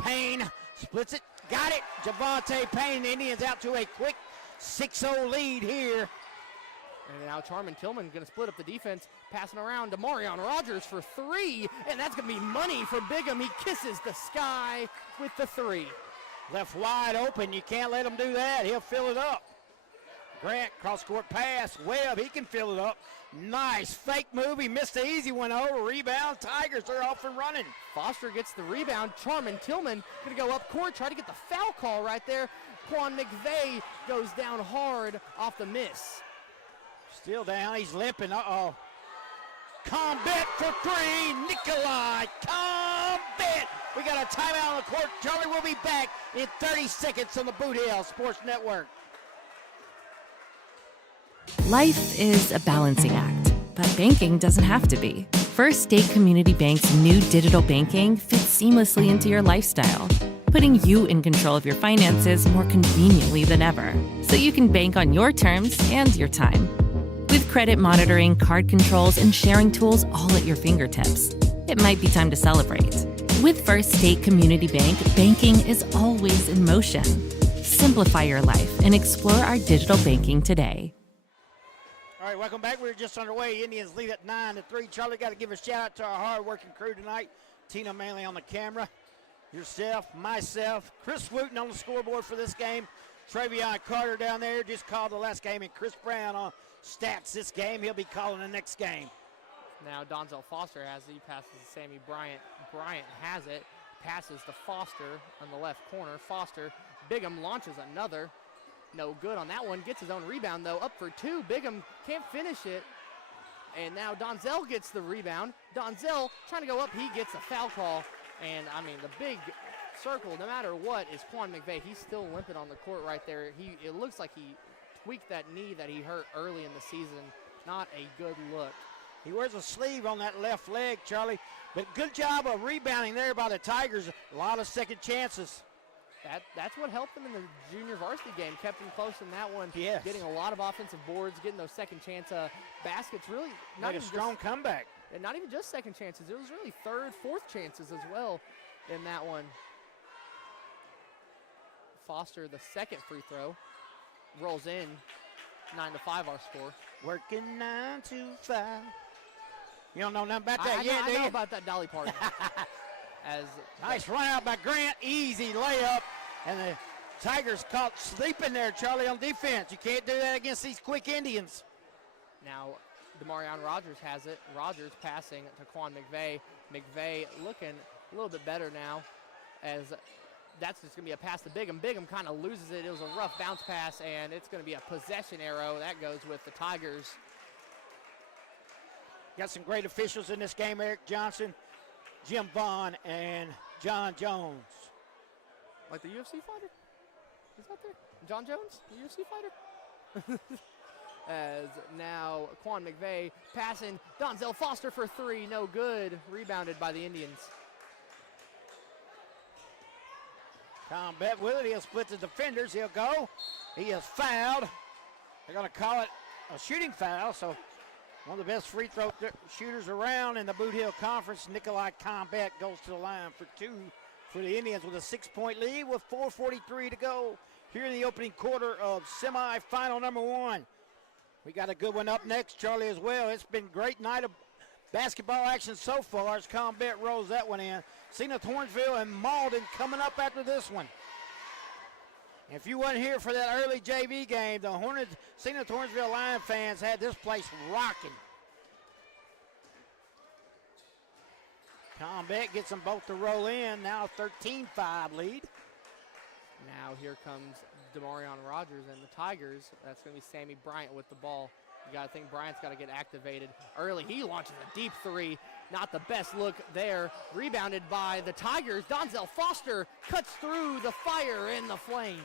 Payne splits it, got it. Javante Payne, the Indians out to a quick 6-0 lead here. And now Charmin Tillman going to split up the defense, passing around to Demarion Rogers for 3, and that's going to be money for Bigham. He kisses the sky with the 3. Left wide open. You can't let him do that. He'll fill it up. Grant, cross-court pass. Webb, he can fill it up. Nice fake move. He missed the easy one over. Rebound. Tigers are off and running. Foster gets the rebound. Charmin Tillman going to go up court, try to get the foul call right there. Quan McVeigh goes down hard off the miss. Still down. He's limping. Uh-oh. Combet for 3. Nikolai Combet. We got a timeout on the court. Charlie will be back in 30 seconds on the Bootheel Sports Network. Life is a balancing act, but banking doesn't have to be. First State Community Bank's new digital banking fits seamlessly into your lifestyle, putting you in control of your finances more conveniently than ever, so you can bank on your terms and your time. With credit monitoring, card controls, and sharing tools all at your fingertips, it might be time to celebrate. With First State Community Bank, banking is always in motion. Simplify your life and explore our digital banking today. All right, welcome back. We're just underway. Indians lead at 9-3. Charlie, got to give a shout out to our hard-working crew tonight. Tina Manley on the camera, yourself, myself, Chris Wooten on the scoreboard for this game. Travion Carter down there just called the last game, and Chris Brown on stats this game. He'll be calling the next game. Now Donzel Foster has it. He passes to Sammy Bryant. Bryant has it. Passes to Foster on the left corner. Foster. Bigham launches another. No good on that one. Gets his own rebound, though. Up for two. Bigham can't finish it. And now Donzel gets the rebound. Donzel trying to go up. He gets a foul call. And, I mean, the big circle, no matter what, is Quan McVeigh. He's still limping on the court right there. It looks like he tweaked that knee that he hurt early in the season. Not a good look. He wears a sleeve on that left leg, Charlie. But good job of rebounding there by the Tigers. A lot of second chances. That's what helped them in the junior varsity game. Kept them close in that one. Yes. Getting a lot of offensive boards, getting those second chance baskets. Really not made a strong comeback. And not even just second chances. It was really third, fourth chances as well in that one. Foster, the second free throw, rolls in. 9-5 our score. Working 9 to 5. You don't know nothing about that yet, do you? I know about that Dolly Parton. Nice run out by Grant, easy layup, and the Tigers caught sleeping there, Charlie, on defense. You can't do that against these quick Indians. Now, Demarion Rogers has it. Rogers passing to Quan McVeigh. McVeigh looking a little bit better now, as that's just going to be a pass to Bigham. Bigham kind of loses it. It was a rough bounce pass, and it's going to be a possession arrow. That goes with the Tigers. Got some great officials in this game, Eric Johnson, Jim Vaughn, and John Jones. Like the UFC fighter? Is that there? John Jones, the UFC fighter? As now Quan McVeigh passing. Donzel Foster for three, no good. Rebounded by the Indians. Combat with it, he'll split the defenders, he'll go. He is fouled. They're gonna call it a shooting foul, so one of the best free throw shooters around in the Bootheel Conference, Nikolai Combat, goes to the line for two for the Indians with a 6-point lead with 4:43 to go here in the opening quarter of semifinal number one. We got a good one up next, Charlie, as well. It's been a great night of basketball action so far as Combat rolls that one in. Zenith Hornsville and Malden coming up after this one. If you wasn't here for that early JV game, the Zenith Hornsville Lion fans had this place rocking. Combat gets them both to roll in. Now 13-5 lead. Now here comes Demarion Rogers and the Tigers. That's going to be Sammy Bryant with the ball. You got to think Bryant's got to get activated early. He launches a deep three. Not the best look there. Rebounded by the Tigers. Donzel Foster cuts through the fire and the flames.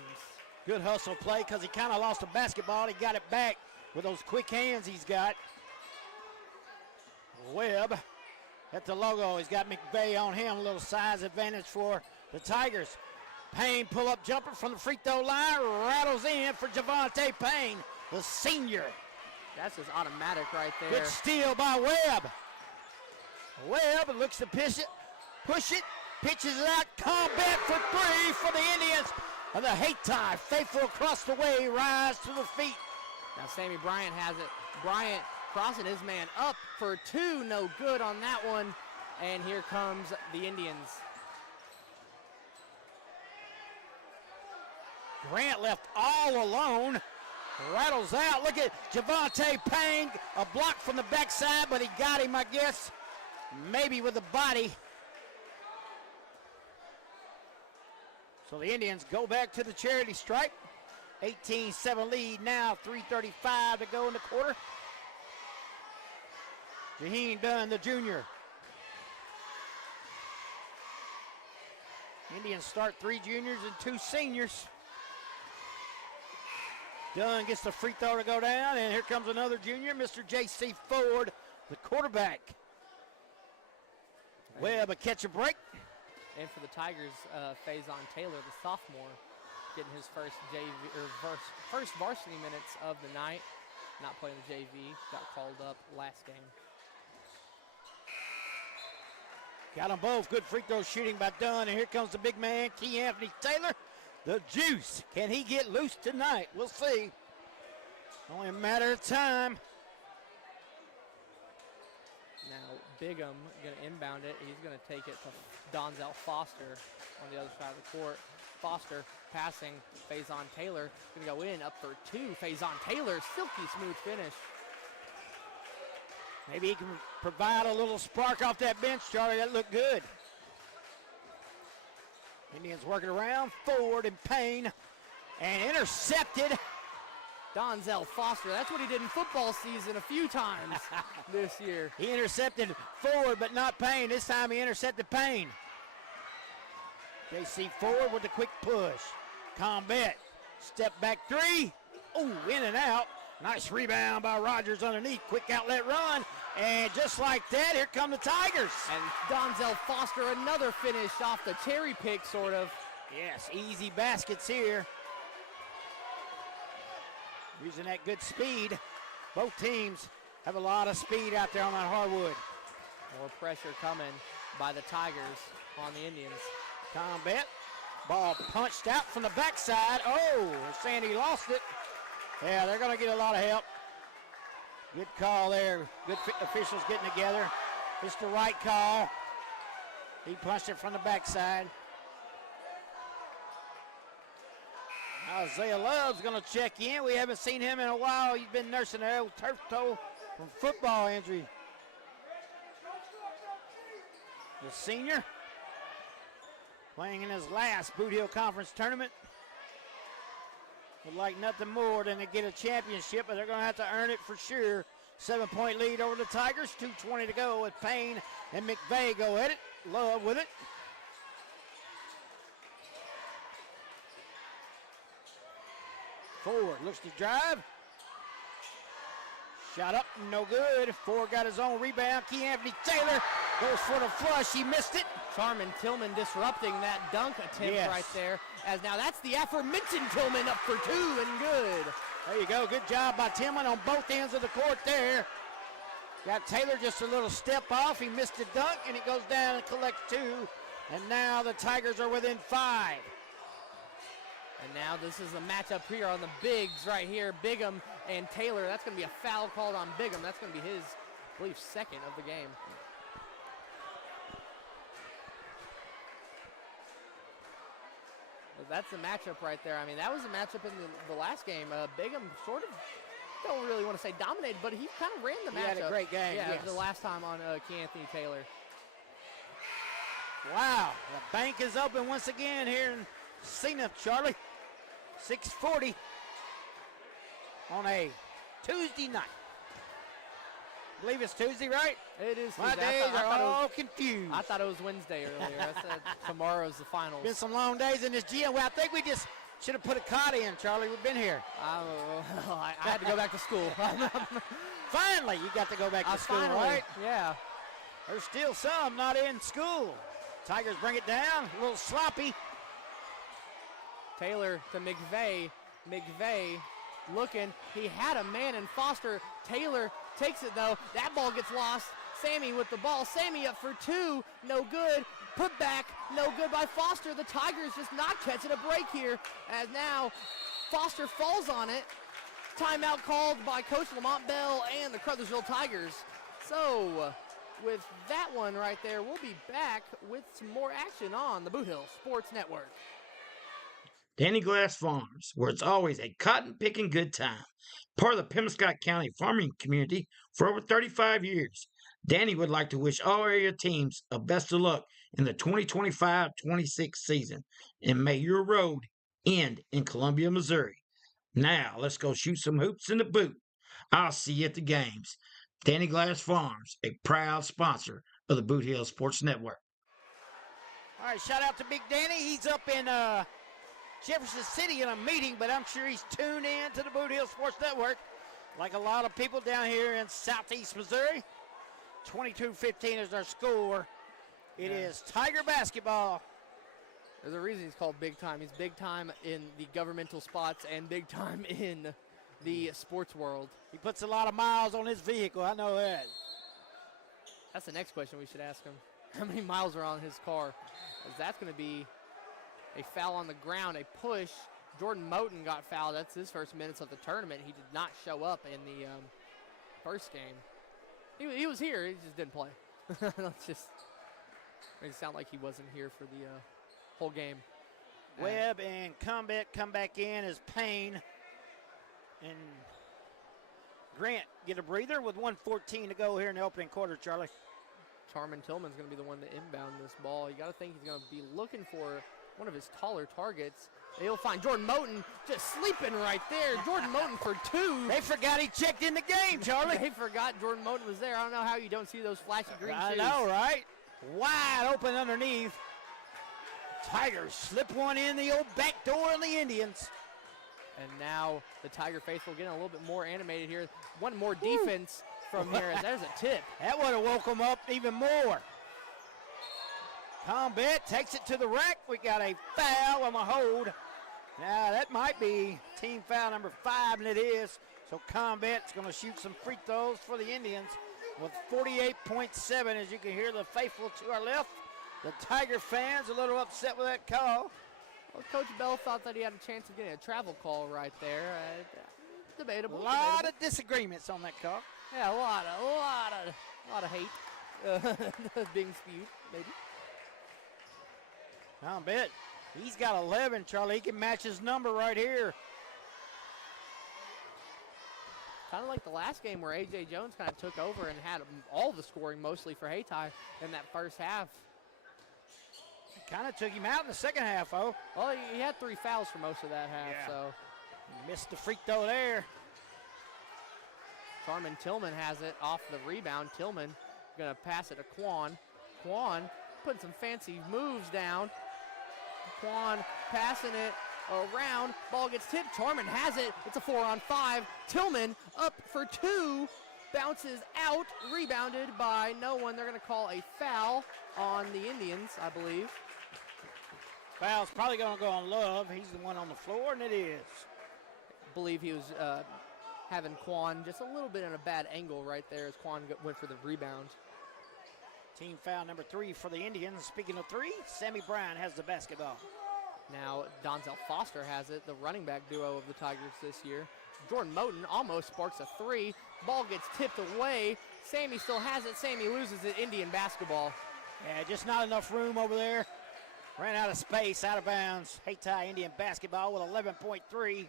Good hustle play because he kind of lost the basketball. He got it back with those quick hands he's got. Webb at the logo. He's got McVeigh on him. A little size advantage for the Tigers. Payne pull-up jumper from the free throw line. Rattles in for Javante Payne, the senior. That's just automatic right there. Good steal by Webb. Webb looks to push it, pitches it out. Combat for three for the Indians. And the hate tie, faithful across the way, rise to the feet. Now Sammy Bryant has it. Bryant crossing his man up for two, no good on that one. And here comes the Indians. Grant left all alone. Rattles out. Look at Javante Payne. A block from the backside, but he got him, I guess. Maybe with the body. So the Indians go back to the charity stripe. 18-7 lead now. 3:35 to go in the quarter. Jaheen Dunn, the junior. Indians start 3 juniors and 2 seniors. Dunn gets the free throw to go down, and here comes another junior, Mr. J.C. Ford, the quarterback. Webb a catch a break. And for the Tigers, Faison Taylor, the sophomore, getting his first first varsity minutes of the night. Not playing the JV, got called up last game. Got them both. Good free throw shooting by Dunn. And here comes the big man, Key Anthony Taylor. The juice. Can he get loose tonight? We'll see. Only a matter of time. Now Bigham going to inbound it. He's going to take it to Donzel Foster on the other side of the court. Foster passing. Faison Taylor going to go in, up for two. Faison Taylor, silky smooth finish. Maybe he can provide a little spark off that bench, Charlie. That looked good. Indians working around, forward and Payne, and intercepted. Donzel Foster, that's what he did in football season a few times this year. He intercepted forward, but not Payne. This time he intercepted Payne. JC forward with a quick push. Combat, step back three. Ooh, in and out. Nice rebound by Rogers underneath. Quick outlet run. And just like that, here come the Tigers. And Donzel Foster, another finish off the cherry pick, sort of. Yes, easy baskets here. Using that good speed. Both teams have a lot of speed out there on that hardwood. More pressure coming by the Tigers on the Indians. Combat. Ball punched out from the backside. Oh, Sandy lost it. Yeah, they're going to get a lot of help. Good call there. Good officials getting together. It's the right call. He punched it from the backside. Isaiah Love's going to check in. We haven't seen him in a while. He's been nursing an old turf toe from football injury. The senior playing in his last Bootheel Conference tournament. Would like nothing more than to get a championship, but they're going to have to earn it for sure. 7-point lead over the Tigers. 2:20 to go with Payne and McVeigh go at it. Love with it. Ford looks to drive. Shot up, no good. Ford got his own rebound. Key Anthony Taylor goes for the flush. He missed it. Charmin Tillman disrupting that dunk attempt right there. As now that's the aforementioned Tillman up for two and good. There you go. Good job by Tillman on both ends of the court there. Got Taylor just a little step off. He missed the dunk, and he goes down and collects two. And now the Tigers are within 5. And now this is a matchup here on the bigs right here. Bigham and Taylor. That's going to be a foul called on Bigham. That's going to be his, I believe, second of the game. That's the matchup right there. I mean, that was a matchup in the last game. Bigham sort of, don't really want to say dominated, but he kind of ran the matchup. He had a great game, yeah, yes. The last time on Key Anthony Taylor. Wow, the bank is open once again here in Cena, Charlie. 6:40 on a Tuesday night. I believe it's Tuesday, right? It is My Tuesday. days are all confused. I thought it was Wednesday earlier. I said tomorrow's the finals. Been some long days in this gym. Well, I think we just should have put a cot in, Charlie. We've been here. I had to go back to school. Finally, you got to go back to school, right? Yeah. There's still some not in school. Tigers bring it down. A little sloppy. Taylor to McVeigh. McVeigh looking. He had a man in Foster. Taylor takes it, though. That ball gets lost. Sammy with the ball. Sammy up for two. No good. Put back. No good by Foster. The Tigers just not catching a break here. As now Foster falls on it. Timeout called by Coach Lamont Bell and the Crothersville Tigers. So with that one right there, we'll be back with some more action on the Bootheel Sports Network. Danny Glass Farms, where it's always a cotton-picking good time. Part of the Pemiscot County farming community for over 35 years. Danny would like to wish all area teams a best of luck in the 2025-26 season, and may your road end in Columbia, Missouri. Now, let's go shoot some hoops in the boot. I'll see you at the games. Danny Glass Farms, a proud sponsor of the Bootheel Sports Network. All right, shout out to Big Danny. He's up in Jefferson City in a meeting, but I'm sure he's tuned in to the Bootheel Sports Network like a lot of people down here in southeast Missouri. 22-15 is our score It is Tiger basketball. There's a reason he's called big time. He's big time in the governmental spots and big time in the sports world. He puts a lot of miles on his vehicle, I know that. That's the next question we should ask him. How many miles are on his car? As that's going to be a foul on the ground, a push. Jordan Moten got fouled. That's his first minutes of the tournament. He did not show up in the first game. He was here. He just didn't play. Let's just make it sound like he wasn't here for the whole game. Webb and Combat come back in as Payne and Grant get a breather with 1:14 to go here in the opening quarter, Charlie. Charmin Tillman's going to be the one to inbound this ball. You got to think he's going to be looking for one of his taller targets. He'll find Jordan Moten just sleeping right there. Jordan Moten for two. They forgot he checked in the game, Charlie. They forgot Jordan Moten was there. I don't know how you don't see those flashy green shoes. I know, right? Wide open underneath. Tigers slip one in the old back door on the Indians. And now the Tiger faithful getting a little bit more animated here. One more defense from here. There's a tip. That would have woke them up even more. Combat takes it to the rack. We got a foul on the hold. Now that might be team foul number 5, and it is. So Combat's going to shoot some free throws for the Indians with 48.7, as you can hear the faithful to our left. The Tiger fans a little upset with that call. Well, Coach Bell thought that he had a chance of getting a travel call right there. Debatable. A lot of disagreements on that call. Yeah, a lot of hate being spewed, maybe. I bet. He's got 11, Charlie. He can match his number right here. Kind of like the last game where A.J. Jones kind of took over and had all the scoring mostly for Hayti in that first half. Kind of took him out in the second half, oh. Well, he had 3 fouls for most of that half, so. Missed the free throw there. Charmin Tillman has it off the rebound. Tillman gonna pass it to Quan. Quan putting some fancy moves down. Quan passing it around. Ball gets tipped. Charmin has it. It's a 4-on-5. Tillman up for 2. Bounces out. Rebounded by no one. They're gonna call a foul on the Indians, I believe. Foul's probably going to go on Love. He's the one on the floor, and it is. I believe he was having Quan just a little bit in a bad angle right there as Quan went for the rebound. Team foul number 3 for the Indians. Speaking of 3, Sammy Bryan has the basketball. Now Donzel Foster has it, the running back duo of the Tigers this year. Jordan Moten almost sparks a 3. Ball gets tipped away. Sammy still has it. Sammy loses it. Indian basketball. Yeah, just not enough room over there. Ran out of space, out of bounds. Hayti Indian basketball with 11.3.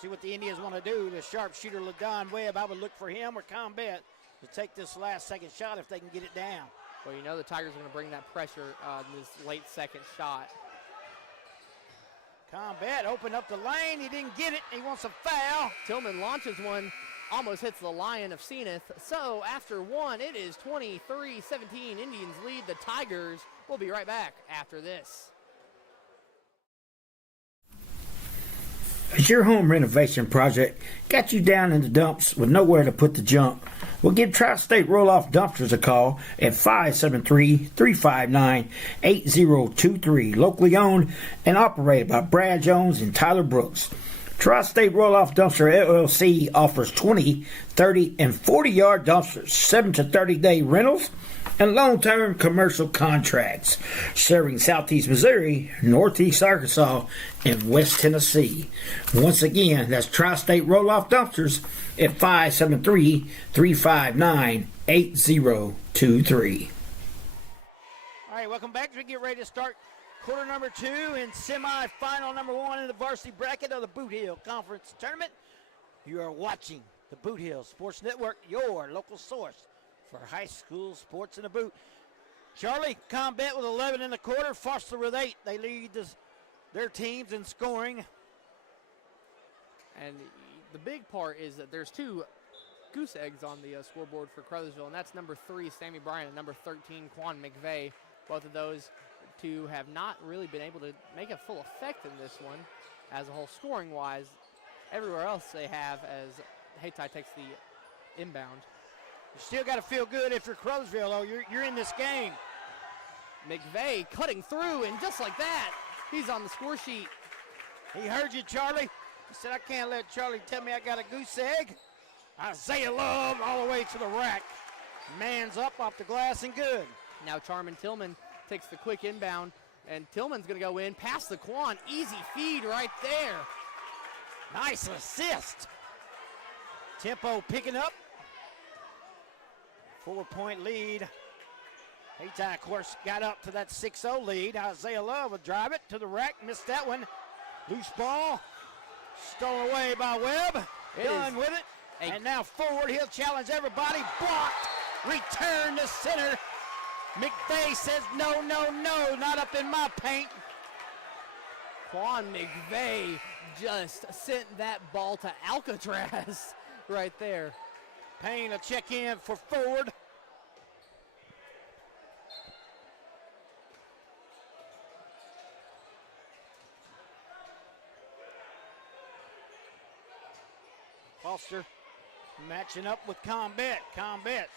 See what the Indians want to do. The sharpshooter LaDon Webb, I would look for him or Combat to take this last second shot if they can get it down. Well, you know the Tigers are going to bring that pressure in this late second shot. Combat opened up the lane. He didn't get it. He wants a foul. Tillman launches one. Almost hits the Lion of Zenith. So after one, it is 23-17. Indians lead the Tigers. We'll be right back after this. Has your home renovation project got you down in the dumps with nowhere to put the junk? Well, give Tri-State Roll-Off Dumpsters a call at 573-359-8023. Locally owned and operated by Brad Jones and Tyler Brooks. Tri-State Roll-Off Dumpster LLC offers 20, 30, and 40-yard dumpsters, 7 to 30-day rentals, and long-term commercial contracts, serving Southeast Missouri, Northeast Arkansas, and West Tennessee. Once again, that's Tri-State Roll-Off Dumpsters at 573-359-8023. All right, welcome back as we get ready to start quarter number 2 and semifinal number 1 in the varsity bracket of the Bootheel Conference Tournament. You are watching the Bootheel Sports Network, your local source for high school sports in the boot. Charlie, Combat with 11 in the quarter, Foster with 8. They lead their teams in scoring. And the big part is that there's 2 goose eggs on the scoreboard for Crothersville, and that's number 3, Sammy Bryan, and number 13, Quan McVeigh. Both of those 2 have not really been able to make a full effect in this one as a whole scoring-wise. Everywhere else they have as Hayti takes the inbound. You still got to feel good if you're Crothersville, though. You're in this game. McVeigh cutting through, and just like that, he's on the score sheet. He heard you, Charlie. He said, I can't let Charlie tell me I got a goose egg. Isaiah Love all the way to the rack. Man's up off the glass and good. Now Charmin Tillman takes the quick inbound, and Tillman's going to go in past the Quan. Easy feed right there. Nice assist. Tempo picking up. 4-point lead. Hayti, of course, got up to that 6-0 lead. Isaiah Love will drive it to the rack. Missed that one. Loose ball. Stolen away by Webb. Done with it. And now forward. He'll challenge everybody. Blocked. Return to center. McVeigh says, no, no, no, not up in my paint. Quan McVeigh just sent that ball to Alcatraz right there. Payne a check in for forward. Foster matching up with Combet. Combet,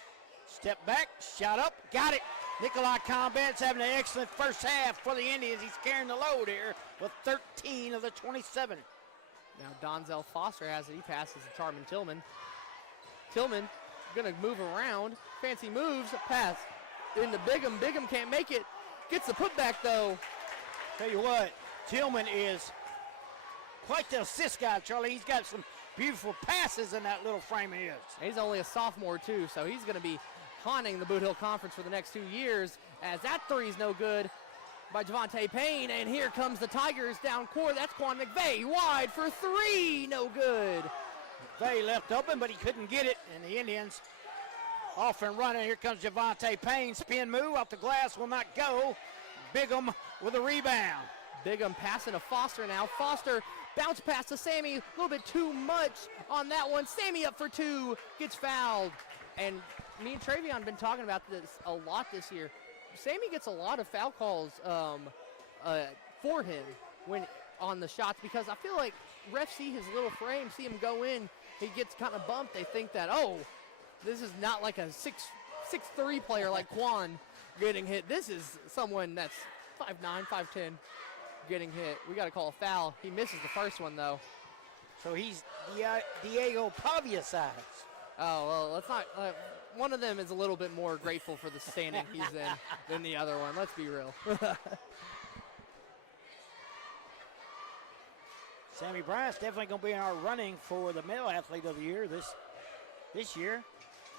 step back, shot up, got it. Nikolai Combet's having an excellent first half for the Indians. He's carrying the load here with 13 of the 27. Now Donzel Foster has it. He passes to Charmin Tillman. Tillman gonna move around. Fancy moves, pass into Bigham. Bigham can't make it. Gets the putback though. Tell you what, Tillman is quite the assist guy, Charlie. He's got some beautiful passes in that little frame of his. He's only a sophomore too, so he's gonna be haunting the Boot Hill Conference for the next 2 years, as that three's no good by Javante Payne, and here comes the Tigers down court. That's Quan McVeigh wide for three, no good. McVeigh left open, but he couldn't get it, and the Indians off and running. Here comes Javante Payne, spin move off the glass, will not go. Bigham with a rebound. Bigham passing to Foster now. Foster bounce pass to Sammy, a little bit too much on that one. Sammy up for two, gets fouled. And me and Travion have been talking about this a lot this year. Sammy gets a lot of foul calls for him when on the shots, because I feel like refs see his little frame, see him go in, he gets kind of bumped. They think that, oh, this is not like a 6'3" player like Quan getting hit. This is someone that's 5'9", 5'10", getting hit. We got to call a foul. He misses the first one, though. So he's Diego Pavia size. Oh, well, let's not. One of them is a little bit more grateful for the standing he's in than the other one. Let's be real. Sammy Bryant's definitely going to be in our running for the male athlete of the year this year.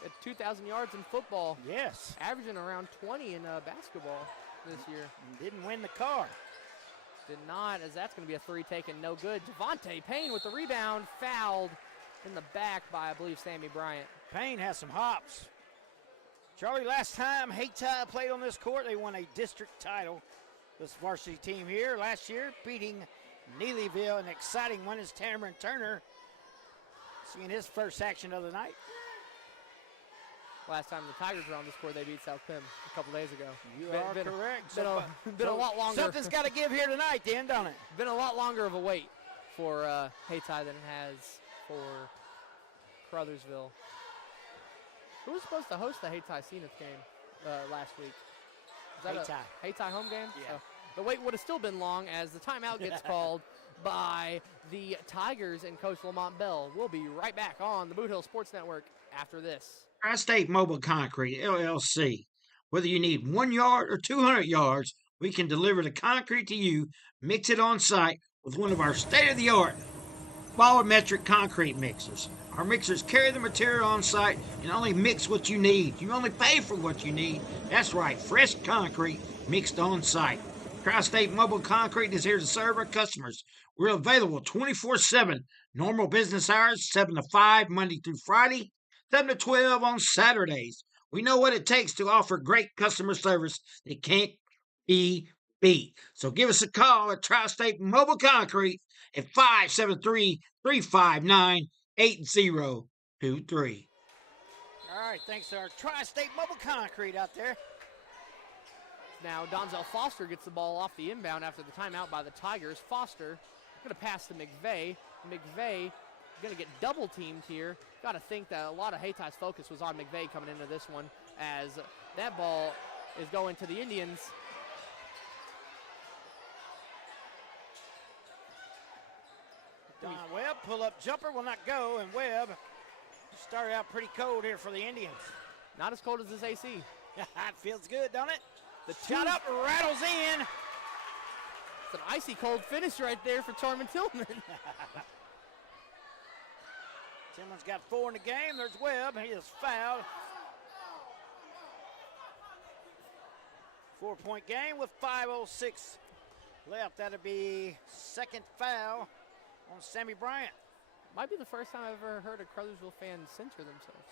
At 2,000 yards in football. Yes. Averaging around 20 in basketball this year. Didn't win the car. Did not, as that's going to be a three taken, no good. Javante Payne with the rebound, fouled in the back by, I believe, Sammy Bryant. Payne has some hops. Charlie, last time Hayti played on this court, they won a district title. This varsity team here last year, beating Neelyville, an exciting one is Cameron Turner, seeing his first action of the night. Last time the Tigers were on this court, they beat South Pim a couple days ago. You are correct. Been a lot longer. Something's got to give here tonight, then, don't it? Been a lot longer of a wait for Hayti than it has for Crothersville. Who was supposed to host the Hayti Zenith game last week? Was that a Hayti home game? Yeah. So the wait would have still been long, as the timeout gets called by the Tigers and Coach Lamont Bell. We'll be right back on the Boot Hill Sports Network after this. Tri-State Mobile Concrete, LLC. Whether you need 1 yard or 200 yards, we can deliver the concrete to you, mix it on site with one of our state-of-the-art volumetric concrete mixers. Our mixers carry the material on site and only mix what you need. You only pay for what you need. That's right, fresh concrete mixed on site. Tri-State Mobile Concrete is here to serve our customers. We're available 24/7. Normal business hours, 7 to 5, Monday through Friday, 7 to 12 on Saturdays. We know what it takes to offer great customer service that can't be beat. So give us a call at Tri-State Mobile Concrete at 573-359-8023. All right, thanks to our Tri-State Mobile Concrete out there. Now Donzel Foster gets the ball off the inbound after the timeout by the Tigers. Foster going to pass to McVeigh. McVeigh going to get double teamed here. Got to think that a lot of Hayti's focus was on McVeigh coming into this one, as that ball is going to the Indians. Don Webb, pull-up jumper will not go, and Webb started out pretty cold here for the Indians. Not as cold as this AC. It feels good, don't it? The shot up, rattles in. It's an icy cold finish right there for Charmin Tillman. Tillman's got 4 in the game. There's Webb. He is fouled. 4-point game with 5:06 left. That'll be second foul on Sammy Bryant. Might be the first time I've ever heard a Crothersville fan censor themselves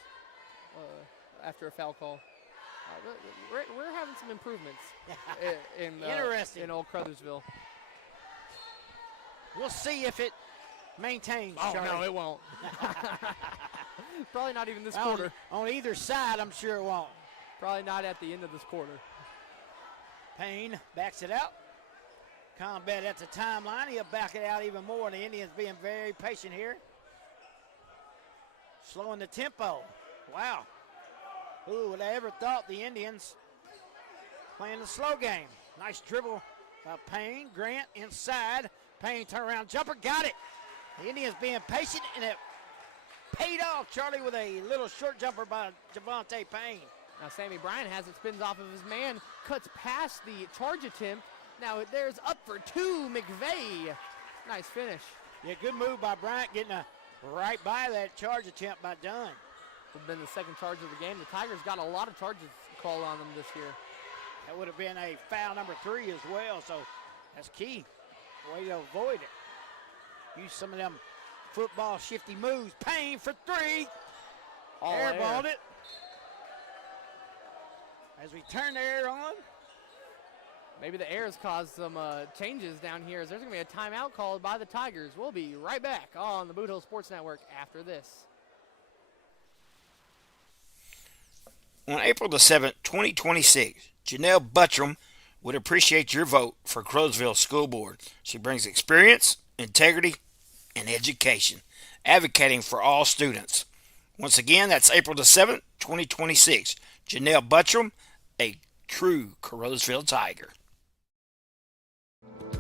after a foul call. We're having some improvements Interesting. in old Crothersville. We'll see if it maintains. Oh, Charlie. no, it won't. Probably not even this quarter. On either side, I'm sure it won't. Probably not at the end of this quarter. Payne backs it out. Combat at the timeline. He'll back it out even more. The Indians being very patient here. Slowing the tempo. Wow. Who would have ever thought the Indians playing the slow game? Nice dribble by Payne. Grant inside. Payne turnaround jumper. Got it. The Indians being patient, and it paid off, Charlie, with a little short jumper by Javante Payne. Now Sammy Bryant has it, spins off of his man, cuts past the charge attempt. Now there's up for 2, McVeigh. Nice finish. Yeah, good move by Bryant, getting right by that charge attempt by Dunn. Would have been the second charge of the game. The Tigers got a lot of charges called on them this year. That would have been a foul number 3 as well, so that's key. Way to avoid it. Use some of them football shifty moves. Payne for 3. Airballed it. As we turn the air on. Maybe the air has caused some changes down here, as there's going to be a timeout called by the Tigers. We'll be right back on the Bootheel Sports Network after this. On April the 7th, 2026, Janelle Buttram would appreciate your vote for Crowsville School Board. She brings experience, integrity, and education, advocating for all students. Once again, that's April the 7th, 2026. Janelle Buttram, a true Crowsville Tiger.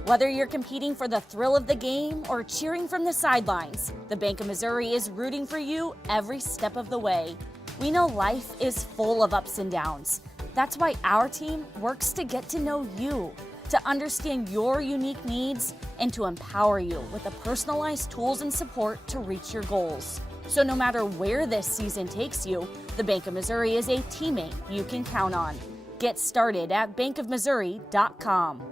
Whether you're competing for the thrill of the game or cheering from the sidelines, the Bank of Missouri is rooting for you every step of the way. We know life is full of ups and downs. That's why our team works to get to know you, to understand your unique needs, and to empower you with the personalized tools and support to reach your goals. So no matter where this season takes you, the Bank of Missouri is a teammate you can count on. Get started at bankofmissouri.com.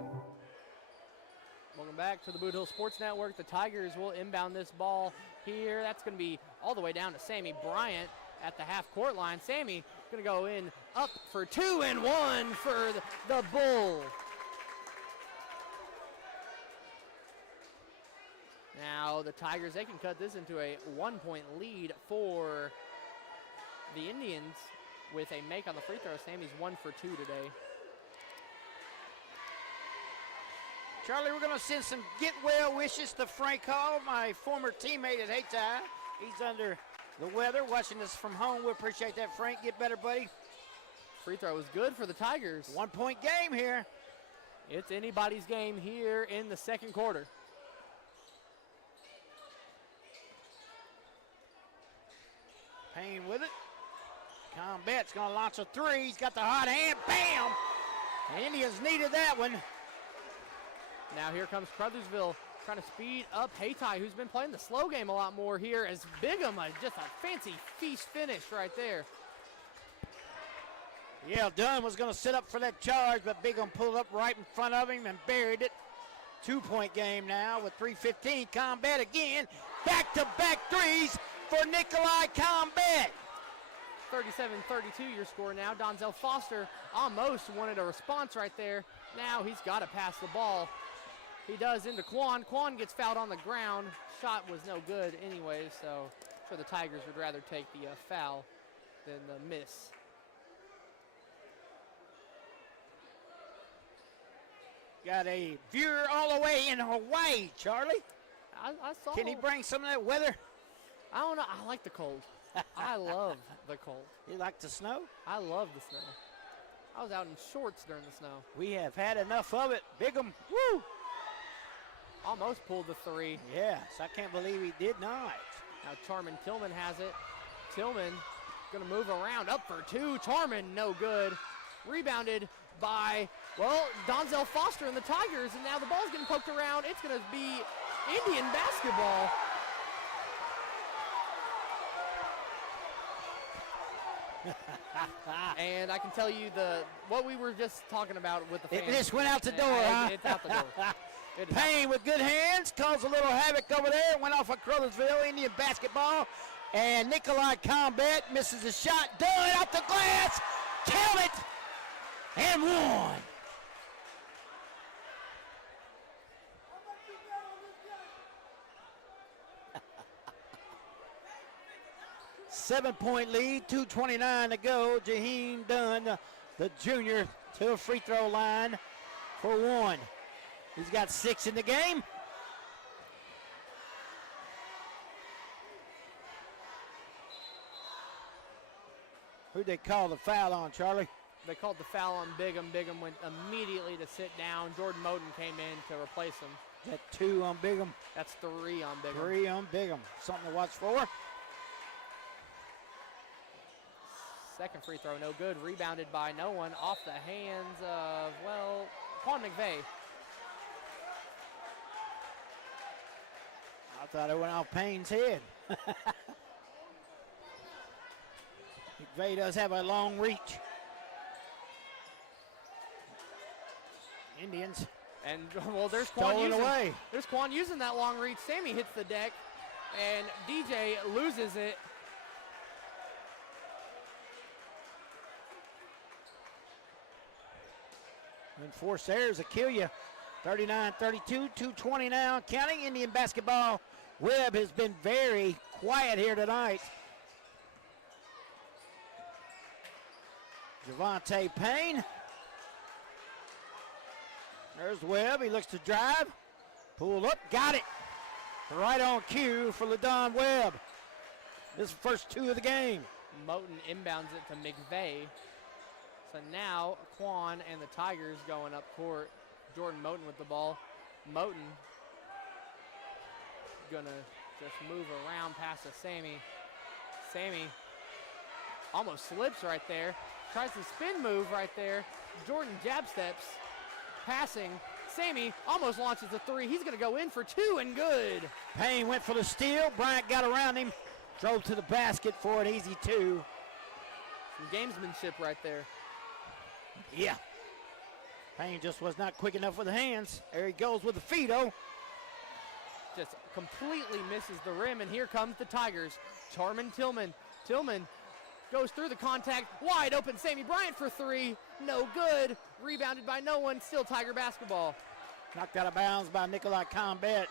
Welcome back to the Bootheel Sports Network. The Tigers will inbound this ball here. That's going to be all the way down to Sammy Bryant at the half-court line. Sammy going to go in up for 2 and 1 for the Bull. Now the Tigers, they can cut this into a 1-point lead for the Indians with a make on the free throw. Sammy's 1 for 2 today. Charlie, we're going to send some get well wishes to Frank Hall, my former teammate at Hayti. He's under the weather, watching us from home. We appreciate that, Frank. Get better, buddy. Free throw was good for the Tigers. 1-point game here. It's anybody's game here in the second quarter. Payne with it. Combat's going to launch a 3. He's got the hot hand. Bam! The Indians needed that one. Now here comes Crothersville trying to speed up Hayti, who's been playing the slow game a lot more here, as Bigham, just a fancy feast finish right there. Yeah, Dunn was going to sit up for that charge, but Bigham pulled up right in front of him and buried it. 2-point game now with 3:15. Combat again. Back-to-back threes for Nikolai Combat. 37-32 your score now. Donzel Foster almost wanted a response right there. Now he's got to pass the ball. He does into Quan. Quan gets fouled on the ground. Shot was no good anyway, so I'm sure the Tigers would rather take the foul than the miss. Got a viewer all the way in Hawaii, Charlie. I saw. Can he bring some of that weather? I don't know. I like the cold. I love the cold. You like the snow? I love the snow. I was out in shorts during the snow. We have had enough of it. Bigham, woo! almost pulled the three. Yes, I can't believe he did not. Now Charmin Tillman has it. Tillman going to move around, up for two. Charmin, no good. Rebounded by, well, Donzel Foster and the Tigers, and now the ball's getting poked around. It's going to be Indian basketball. And I can tell you what we were just talking about with the fans. It just went out the door, huh? It's out the door. Payne with good hands, caused a little havoc over there, went off of Crothersville, Indian basketball, and Nikolai Combat misses a shot, done off the glass, count it, and one. Seven-point lead, 2:29 to go. Jaheim Dunn, the junior, to a free throw line for one. He's got 6 in the game. Who'd they call the foul on, Charlie? They called the foul on Bigham. Bigham went immediately to sit down. Jordan Moten came in to replace him. Is that 2 on Bigham? That's 3 on Bigham. 3 on Bigham. Something to watch for. Second free throw, no good. Rebounded by no one, off the hands of, well, Quan McVeigh. I thought it went off Payne's head. McVeigh does have a long reach. Indians. And, well, there's Quan stolen away. There's Quan using that long reach. Sammy hits the deck, and DJ loses it. And forced errors will kill you. 39-32, 2:20 now, counting. Indian basketball. Webb has been very quiet here tonight. Javante Payne. There's Webb. He looks to drive. Pull up. Got it. Right on cue for LaDon Webb. This is the first 2 of the game. Moten inbounds it to McVeigh. So now Quan and the Tigers going up court. Jordan Moten with the ball. Moten gonna just move around past to Sammy. Sammy almost slips right there. Tries to spin move right there. Jordan jab steps. Passing. Sammy almost launches a 3. He's gonna go in for 2 and good. Payne went for the steal. Bryant got around him. Drove to the basket for an easy 2. Some gamesmanship right there. Yeah. Payne just was not quick enough with the hands. There he goes with the feet, oh. Just completely misses the rim, and here comes the Tigers. Charmin Tillman. Tillman goes through the contact. Wide open Sammy Bryant for 3. No good. Rebounded by no one. Still Tiger basketball. Knocked out of bounds by Nikolai Combat.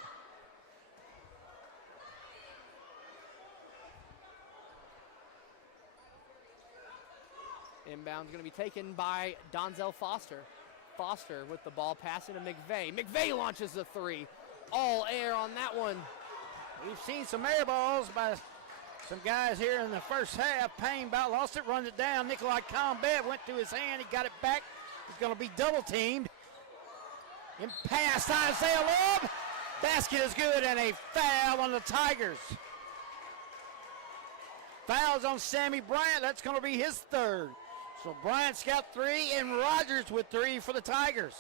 Inbound's going to be taken by Donzel Foster. Foster with the ball, passing to McVeigh. McVeigh launches a 3. All air on that one. We've seen some air balls by some guys here in the first half. Payne about lost it, runs it down. Nikolai Combat went to his hand. He got it back. He's going to be double teamed. In pass, Isaiah Love. Basket is good, and a foul on the Tigers. Fouls on Sammy Bryant. That's going to be his 3rd. So Bryant's got 3, and Rogers with 3 for the Tigers.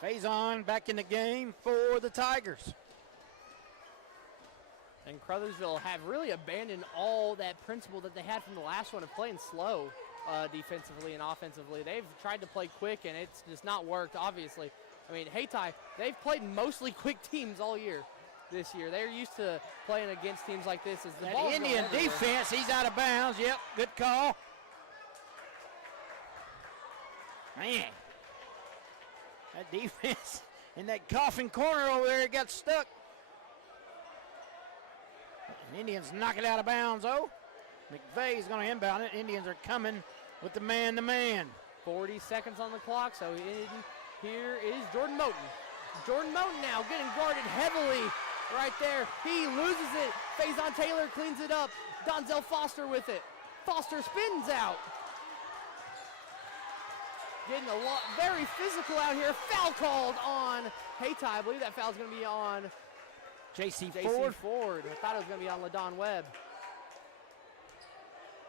Faison back in the game for the Tigers. And Crothersville have really abandoned all that principle that they had from the last one of playing slow defensively and offensively. They've tried to play quick, and it's just not worked, obviously. I mean, Hayti, they've played mostly quick teams all year. This year, they're used to playing against teams like this. As the that Indian defense, he's out of bounds. Yep, good call. Man, that defense in that coffin corner over there got stuck. Indians knock it out of bounds, though. McVeigh's going to inbound it. Indians are coming with the man-to-man. 40 seconds on the clock, so here is Jordan Moten. Jordan Moten now getting guarded heavily. Right there, he loses it. Faison Taylor cleans it up. Donzel Foster with it. Foster spins out. getting very physical out here. Foul called on Hayti. I believe that foul's going to be on J.C. Ford. I thought it was going to be on LaDon Webb.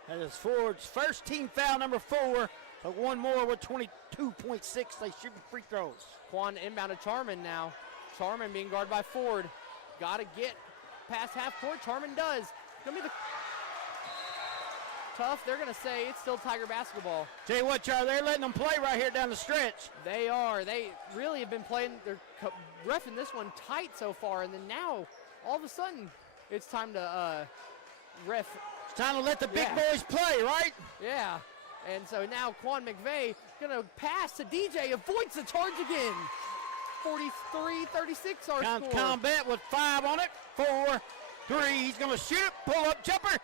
That is Ford's first team foul, number 4. But one more with 22.6. They shooting free throws. Quan inbound to Charman now. Charman being guarded by Ford. Got to get past half court. Charman does. Going to be the tough. They're going to say it's still Tiger basketball. Tell you what, Charlie, they're letting them play right here down the stretch. They are. They really have been playing. They're reffing this one tight so far, and then now, all of a sudden, it's time to ref. It's time to let the big boys play, right? Yeah. And so now Quan McVeigh going to pass to DJ, avoids the charge again. 43-36 our score. Combat with 5 on it. 4, 3. He's going to shoot it. Pull up jumper.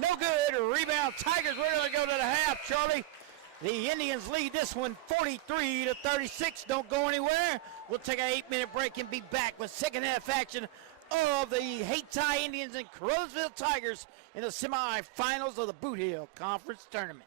No good. Rebound. Tigers ready to go to the half, Charlie. The Indians lead this one 43-36. Don't go anywhere. We'll take an 8-minute break and be back with second half action of the Hayti Indians and Carruthersville Tigers in the semifinals of the Bootheel Conference Tournament.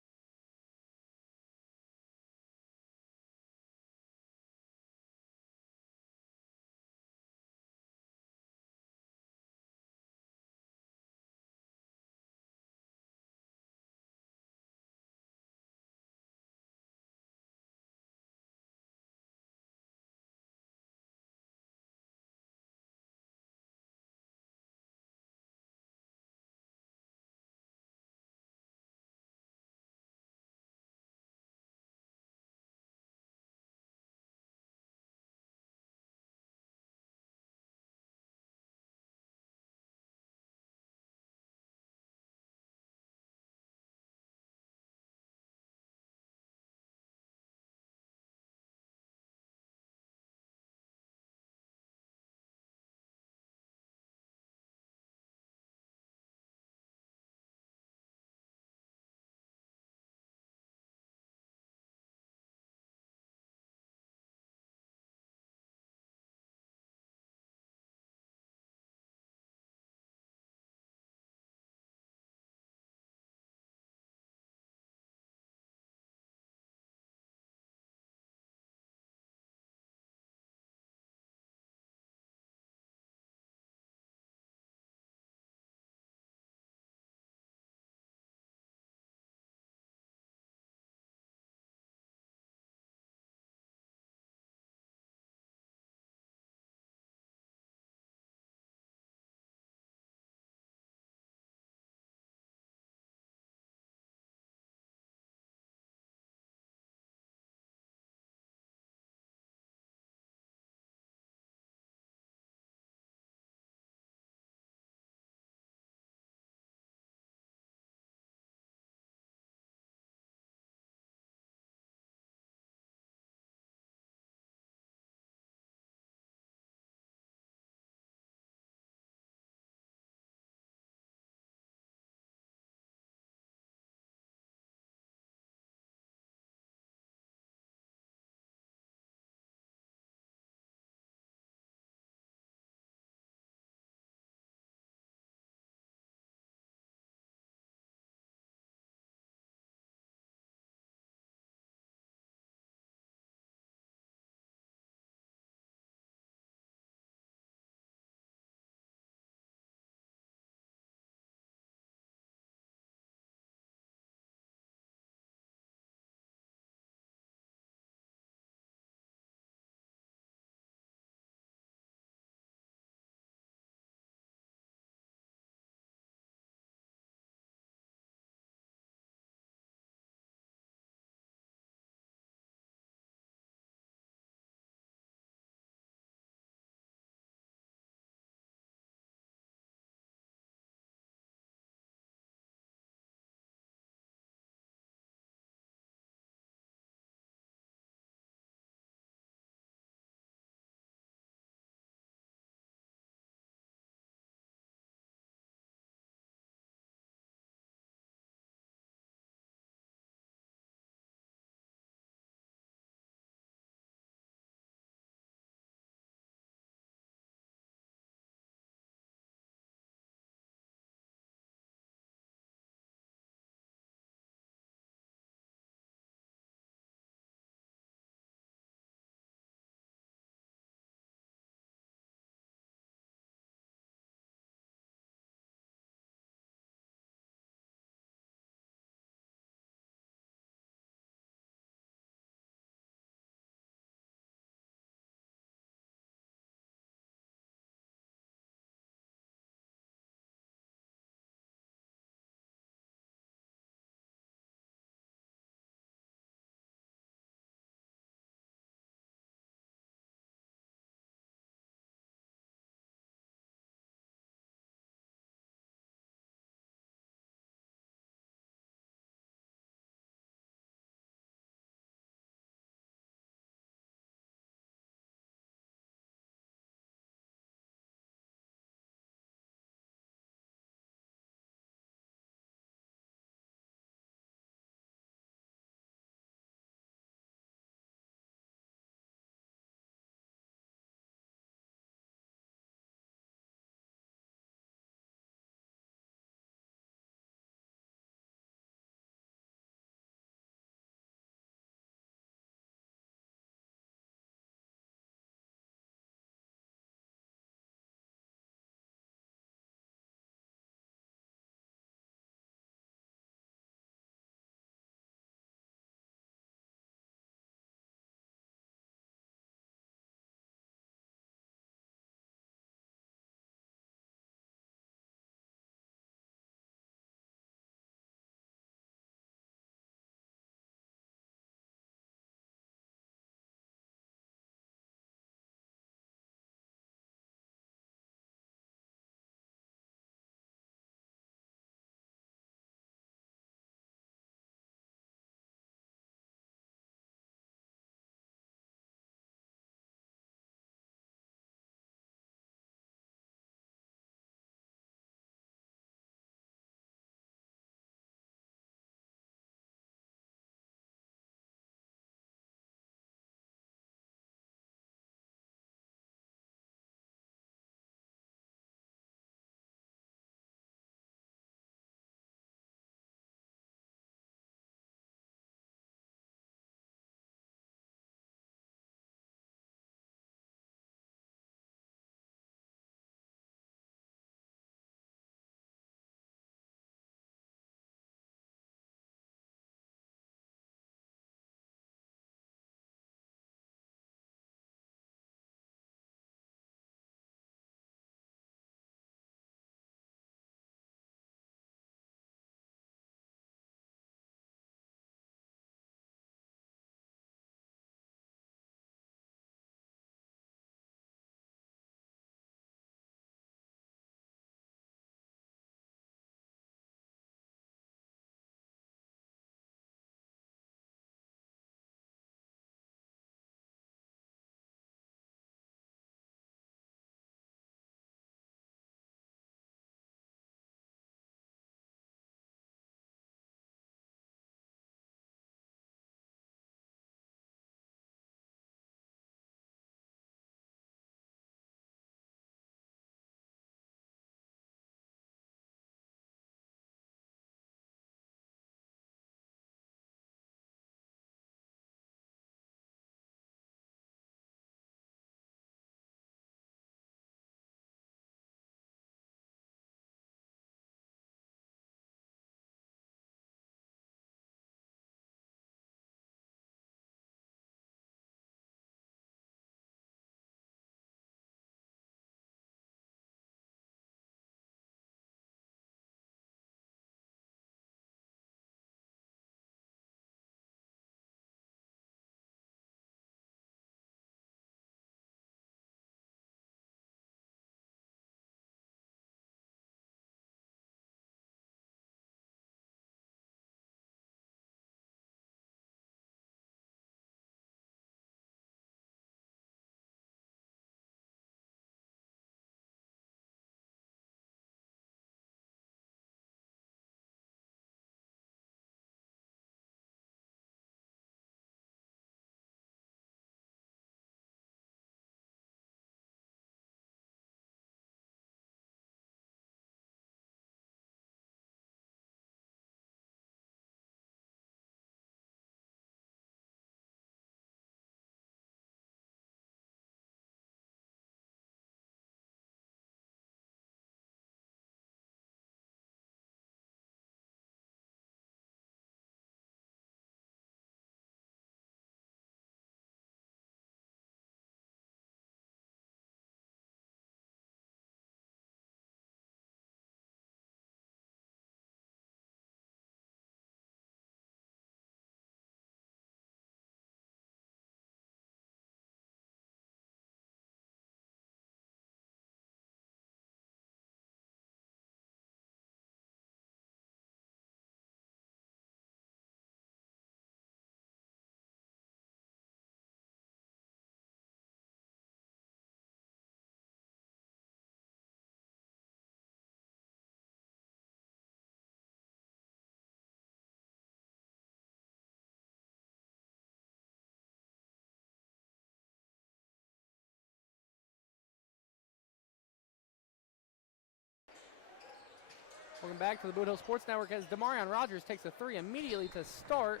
Welcome back to the Bootheel Sports Network as Demarion Rogers takes a three immediately to start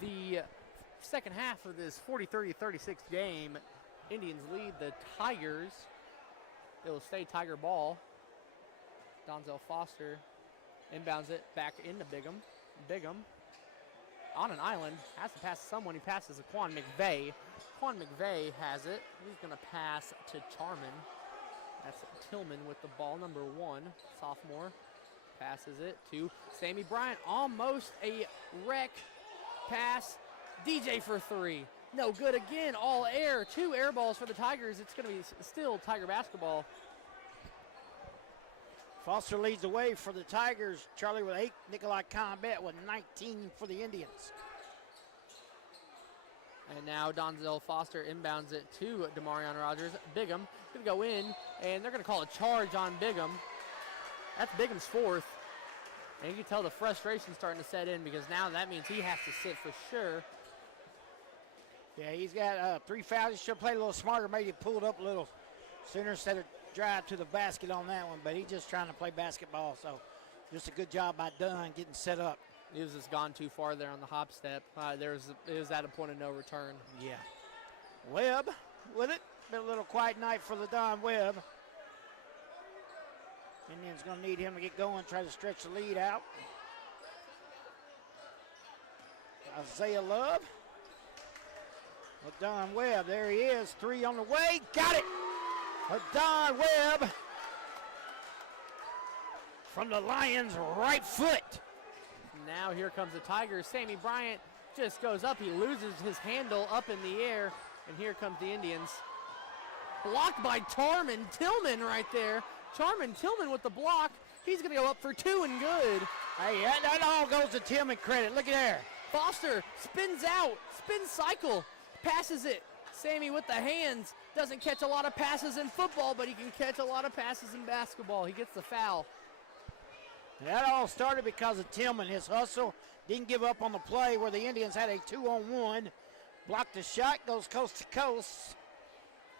the second half of this 40-30-36 game. Indians lead the Tigers. It'll stay Tiger ball. Donzel Foster inbounds it back into Bigham. Bigham on an island, has to pass to someone. He passes to Quan McVeigh. Quan McVeigh has it. He's going to pass to Charman. That's Tillman with the ball, number 1, sophomore. Passes it to Sammy Bryant. Almost a wreck pass. DJ for 3. No good again. All air. 2 air balls for the Tigers. It's going to be still Tiger basketball. Foster leads the way for the Tigers. Charlie with 8. Nikolai Combat with 19 for the Indians. And now Donzel Foster inbounds it to Demarion Rogers. Bigham going to go in, and they're going to call a charge on Bigham. That's Bigham's 4th. And you can tell the frustration starting to set in because now that means he has to sit for sure. Yeah, he's got 3 fouls. He should have played a little smarter, maybe pulled up a little sooner instead of drive to the basket on that one. But he's just trying to play basketball, so just a good job by Dunn getting set up. He was just gone too far there on the hop step. It was at a point of no return. Yeah. Webb with it. Been a little quiet night for the Don Webb. Indians going to need him to get going, try to stretch the lead out. Isaiah Love with Don Webb. There he is. 3 on the way. Got it. With Don Webb from the Lions' right foot. Now here comes the Tigers. Sammy Bryant just goes up. He loses his handle up in the air. And here comes the Indians. Blocked by Charman Tillman right there. Charman Tillman with the block. He's going to go up for 2 and good. Hey, that all goes to Tillman credit. Look at there. Foster spins out. Spin cycle. Passes it. Sammy with the hands. Doesn't catch a lot of passes in football, but he can catch a lot of passes in basketball. He gets the foul. That all started because of Tillman. His hustle, didn't give up on the play where the Indians had a 2-on-1. Blocked the shot, goes coast to coast.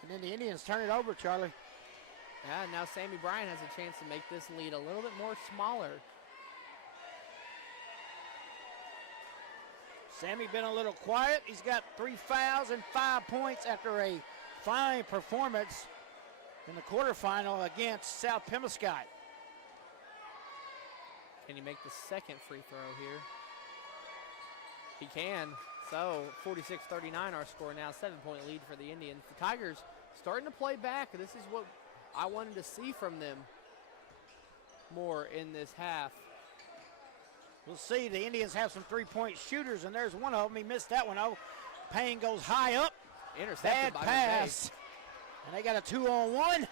And then the Indians turn it over, Charlie. Yeah, now Sammy Bryant has a chance to make this lead a little bit more smaller. Sammy been a little quiet. He's got 3 fouls and 5 points after a fine performance in the quarterfinal against South Pimescott. Can he make the second free throw here? He can. So 46-39 our score now, 7-point lead for the Indians. The Tigers starting to play back. This is what I wanted to see from them more in this half. We'll see. The Indians have some 3-point shooters, and there's one of them. He missed that one. Oh, Payne goes high up. Intercepted by pass. And they got a 2-on-1.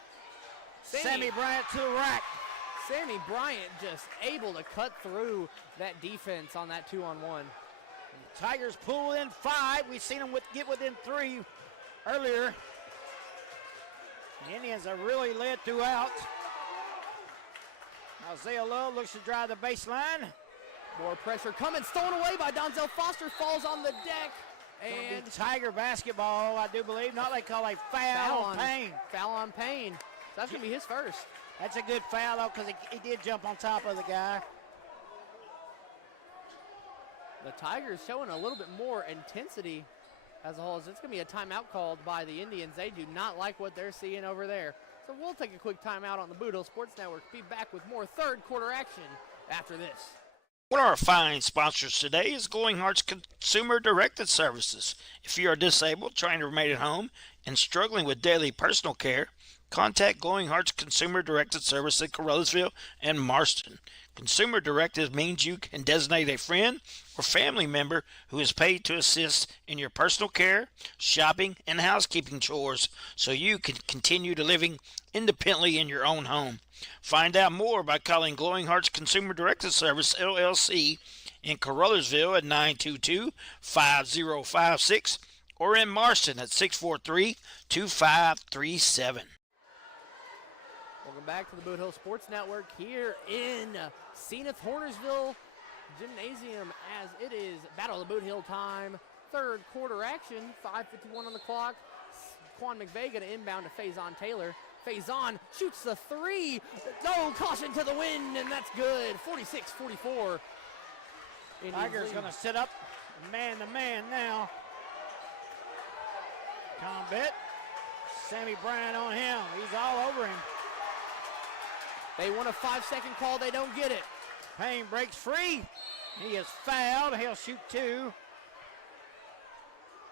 Sammy Bryant to the rack. Sammy Bryant just able to cut through that defense on that 2-on-1. Tigers pull in 5. We've seen them get within 3 earlier. The Indians have really led throughout. Isaiah Love looks to drive the baseline. More pressure coming, stolen away by Donzel Foster, falls on the deck. And Tiger basketball, I do believe. Not they call a foul on Payne. Foul on Payne. So that's going to be his first. That's a good foul, though, because he did jump on top of the guy. The Tigers showing a little bit more intensity as a whole. It's going to be a timeout called by the Indians. They do not like what they're seeing over there. So we'll take a quick timeout on the Bootheel Sports Network. Be back with more third quarter action after this. One of our fine sponsors today is Glowing Hearts Consumer Directed Services. If you are disabled, trying to remain at home, and struggling with daily personal care, contact Glowing Hearts Consumer Directed Service in Carruthersville and Marston. Consumer Directed means you can designate a friend or family member who is paid to assist in your personal care, shopping, and housekeeping chores so you can continue to living independently in your own home. Find out more by calling Glowing Hearts Consumer Directed Service, LLC, in Carruthersville at 922-5056 or in Marston at 643-2537. Welcome back to the Bootheel Sports Network here in Zenith Hornersville Gymnasium as it is Battle of the Bootheel time. Third quarter action, 5:51 on the clock. Quan McVeigh going to inbound to Faison Taylor. Faison shoots the three. No, caution to the wind, and that's good. 46-44. Tiger's going to sit up man-to-man now. Combat. Sammy Bryant on him. He's all over him. They want a 5-second call. They don't get it. Payne breaks free. He is fouled. He'll shoot 2.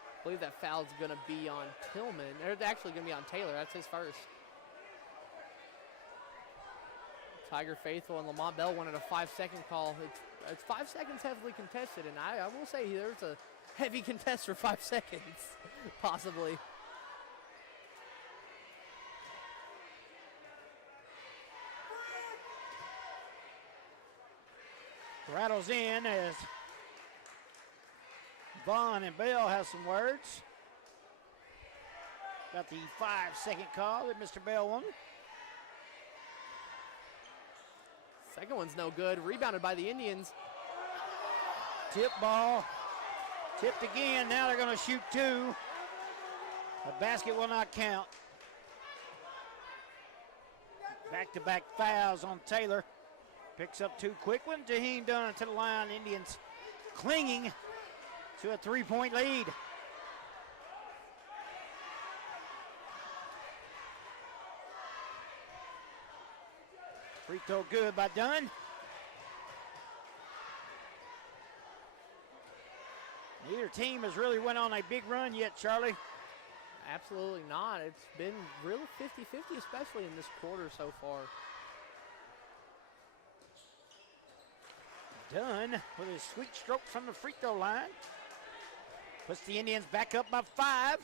I believe that foul's going to be on Tillman. They're actually going to be on Taylor. That's his first. Tiger faithful and Lamont Bell wanted a 5-second call. It's 5 seconds heavily contested, and I will say there's a heavy contest for 5 seconds, possibly. Rattles in as Vaughn and Bell have some words. Got the 5-second call that Mr. Bell wanted. Second one's no good. Rebounded by the Indians. Tip ball. Tipped again. Now they're going to shoot 2. The basket will not count. Back-to-back fouls on Taylor. Picks up 2 quick ones. Jaheim Dunn to the line. Indians clinging to a 3-point lead. Free throw good by Dunn. Neither team has really went on a big run yet, Charlie. Absolutely not. It's been really 50-50, especially in this quarter so far. Dunn with his sweet stroke from the free throw line. Puts the Indians back up by 5.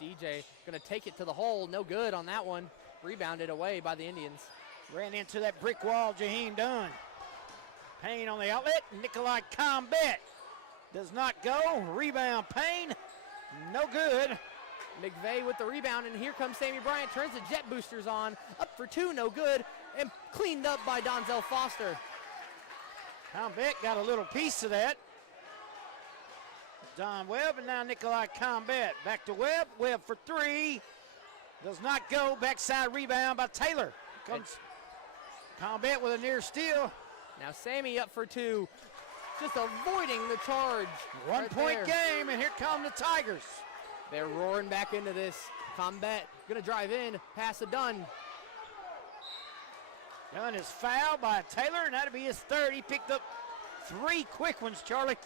DJ going to take it to the hole. No good on that one. Rebounded away by the Indians. Ran into that brick wall, Jaheim Dunn. Payne on the outlet. Nikolai Combat does not go. Rebound, Payne. No good. McVeigh with the rebound, and here comes Sammy Bryant. Turns the jet boosters on. Up for 2, no good. And cleaned up by Donzel Foster. Combat got a little piece of that. Don Webb, and now Nikolai Combat. Back to Webb. Webb for 3. Does not go. Backside rebound by Taylor. Comes Combat with a near steal. Now Sammy up for 2. Just avoiding the charge. 1-point game, and here come the Tigers. They're roaring back into this. Combat gonna drive in. Pass to Dunn. Dunn is fouled by Taylor, and that'll be his 3rd. He picked up 3 quick ones, Charlie.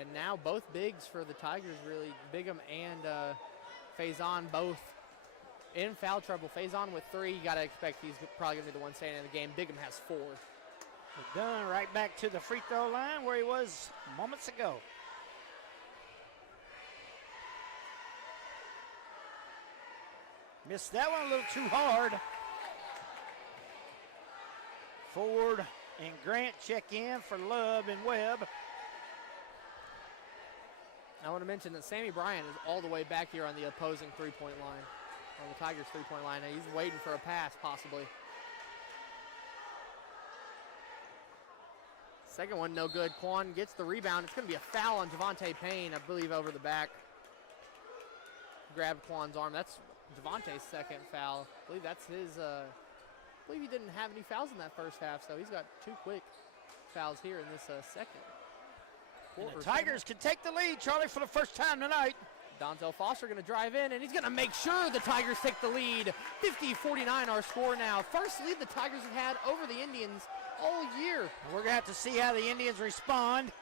And now both bigs for the Tigers, really. Bigham and Faison both in foul trouble. Faison with 3. You got to expect he's probably going to be the one staying in the game. Bigham has 4. Dunn right back to the free throw line where he was moments ago. Missed that one a little too hard. Ford and Grant check in for Love and Webb. I want to mention that Sammy Bryant is all the way back here on the opposing three-point line, on the Tigers' three-point line. Now he's waiting for a pass, possibly. Second one, no good. Quan gets the rebound. It's going to be a foul on Javante Payne, I believe, over the back. Grabbed Quan's arm. That's Javante's second foul. I believe that's his. I believe he didn't have any fouls in that first half, so he's got 2 quick fouls here in this second. And the Tigers can take the lead, Charlie, for the first time tonight. Donzel Foster going to drive in, and he's going to make sure the Tigers take the lead. 50-49 our score now. First lead the Tigers have had over the Indians all year. We're going to have to see how the Indians respond.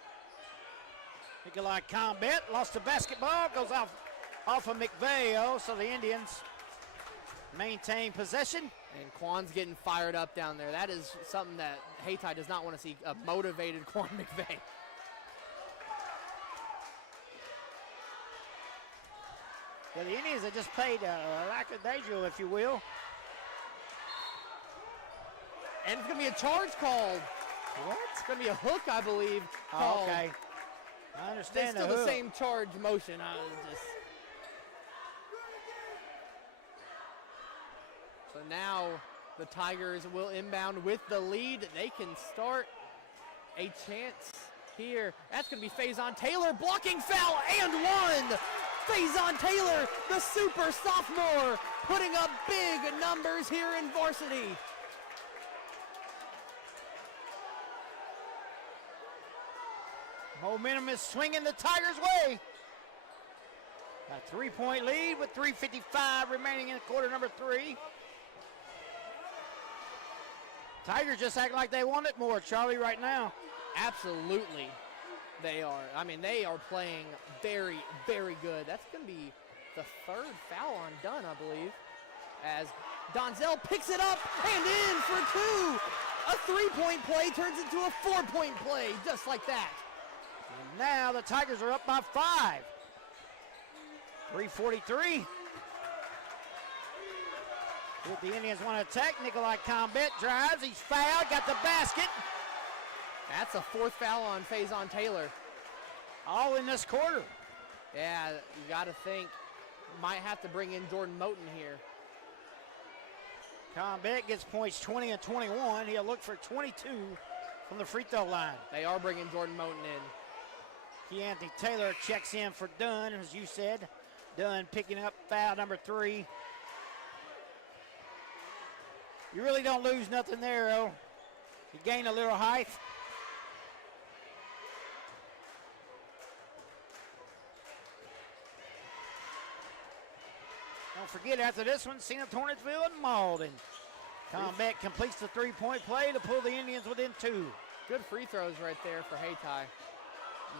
Nikolai Combat lost the basketball, goes off of McVeigh, so the Indians maintain possession. And Quan's getting fired up down there. That is something that Hayti does not want to see, a motivated Quan McVeigh. Yeah, the Indians have just played lackadaisical, if you will. And it's going to be a charge called. What? It's going to be a hook, I believe. Oh, okay. I understand. It's still the same charge motion. So now the Tigers will inbound with the lead. They can start a chance here. That's going to be Faison Taylor, blocking foul and one. Faison Taylor, the super sophomore, putting up big numbers here in varsity. Momentum is swinging the Tigers' way. A 3-point lead with 3:55 remaining in quarter number 3. Tigers just act like they want it more, Charlie, right now. Absolutely, they are. I mean, they are playing very, very good. That's going to be the third foul on Dunn, I believe, as Donzel picks it up and in for 2. A 3-point play turns into a 4-point play, just like that. And now the Tigers are up by 5. 3:43. If the Indians want to attack, Nikolai Combet drives. He's fouled, got the basket. That's a 4th foul on Faison Taylor. All in this quarter. Yeah, you got to think. Might have to bring in Jordan Moten here. Combet gets points 20 and 21. He'll look for 22 from the free throw line. They are bringing Jordan Moten in. Anthony Taylor checks in for Dunn, as you said. Dunn picking up foul number 3. You really don't lose nothing there, though. You gain a little height. Don't forget, after this one, St. Torrensville and Malden. Combet completes the 3-point play to pull the Indians within 2. Good free throws right there for Hayti.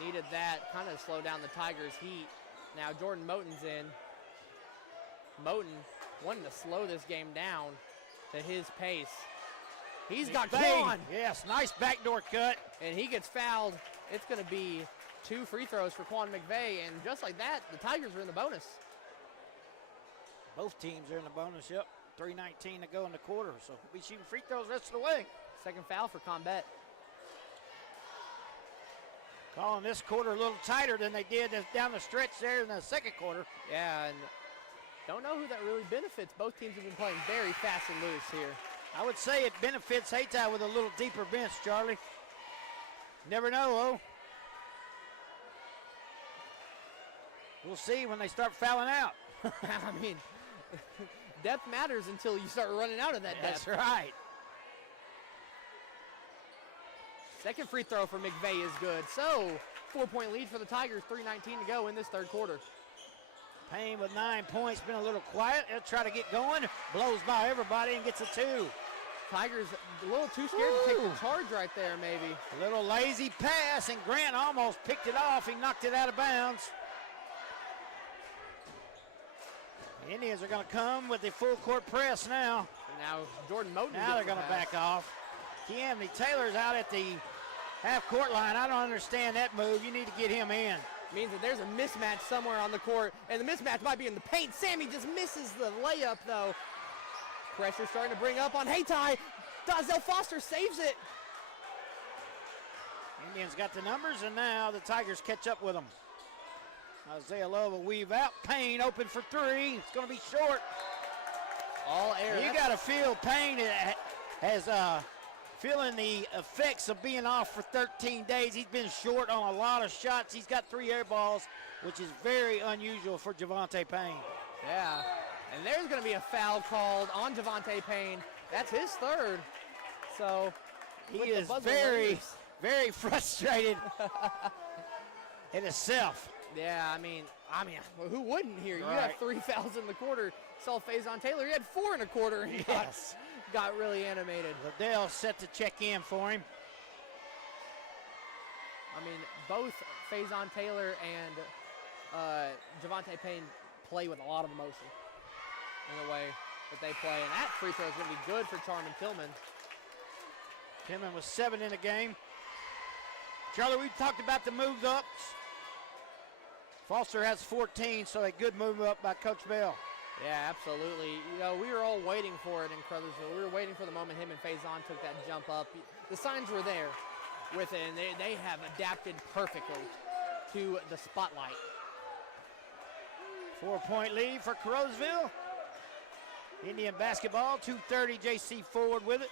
Needed that, kind of slow down the Tigers' heat. Now Jordan Moten's in. Moten wanting to slow this game down to his pace. He's got Quan. Yes, nice backdoor cut. And he gets fouled. It's going to be 2 free throws for Quan McVeigh, and just like that, the Tigers are in the bonus. Both teams are in the bonus, yep. 3:19 to go in the quarter, so we'll be shooting free throws the rest of the way. Second foul for Combet. Calling this quarter a little tighter than they did down the stretch there in the second quarter. Yeah, and don't know who that really benefits. Both teams have been playing very fast and loose here. I would say it benefits Hayti with a little deeper bench, Charlie. Never know, though. We'll see when they start fouling out. I mean, depth matters until you start running out of that depth. That's right. Second free throw for McVeigh is good. So, 4-point lead for the Tigers, 3:19 to go in this third quarter. Payne with 9 points, been a little quiet. He'll try to get going. Blows by everybody and gets a 2. Tigers a little too scared to take the charge right there, maybe. A little lazy pass, and Grant almost picked it off. He knocked it out of bounds. The Indians are going to come with the full court press now. And now Jordan Moten. Now they're going to back off. Anthony Taylor's out at the half-court line. I don't understand that move. You need to get him in. Means that there's a mismatch somewhere on the court, and the mismatch might be in the paint. Sammy just misses the layup, though. Pressure starting to bring up on Hayti. Donzel Foster saves it. Indians got the numbers, and now the Tigers catch up with them. Isaiah Love will weave out. Payne open for 3. It's going to be short. All air. You got to feel Payne has feeling the effects of being off for 13 days. He's been short on a lot of shots. He's got 3 air balls, which is very unusual for Javante Payne. Yeah, and there's going to be a foul called on Javante Payne. That's his 3rd. So he is very, very frustrated in himself. Yeah, I mean, who wouldn't here? You Right. have 3 fouls in the quarter. Saw Faison Taylor. He had 4 in a quarter and got really animated. Liddell set to check in for him. I mean, both Faison Taylor and Javante Payne play with a lot of emotion in the way that they play. And that free throw is going to be good for Charmin Tillman. Tillman was 7 in the game. Charlie, we talked about the move ups. Foster has 14, so a good move up by Coach Bell. Yeah, absolutely. You know, we were all waiting for it in Crothersville. We were waiting for the moment him and Faison took that jump up. The signs were there with it, and they have adapted perfectly to the spotlight. 4-point lead for Crothersville. Indian basketball, 2:30 JC forward with it.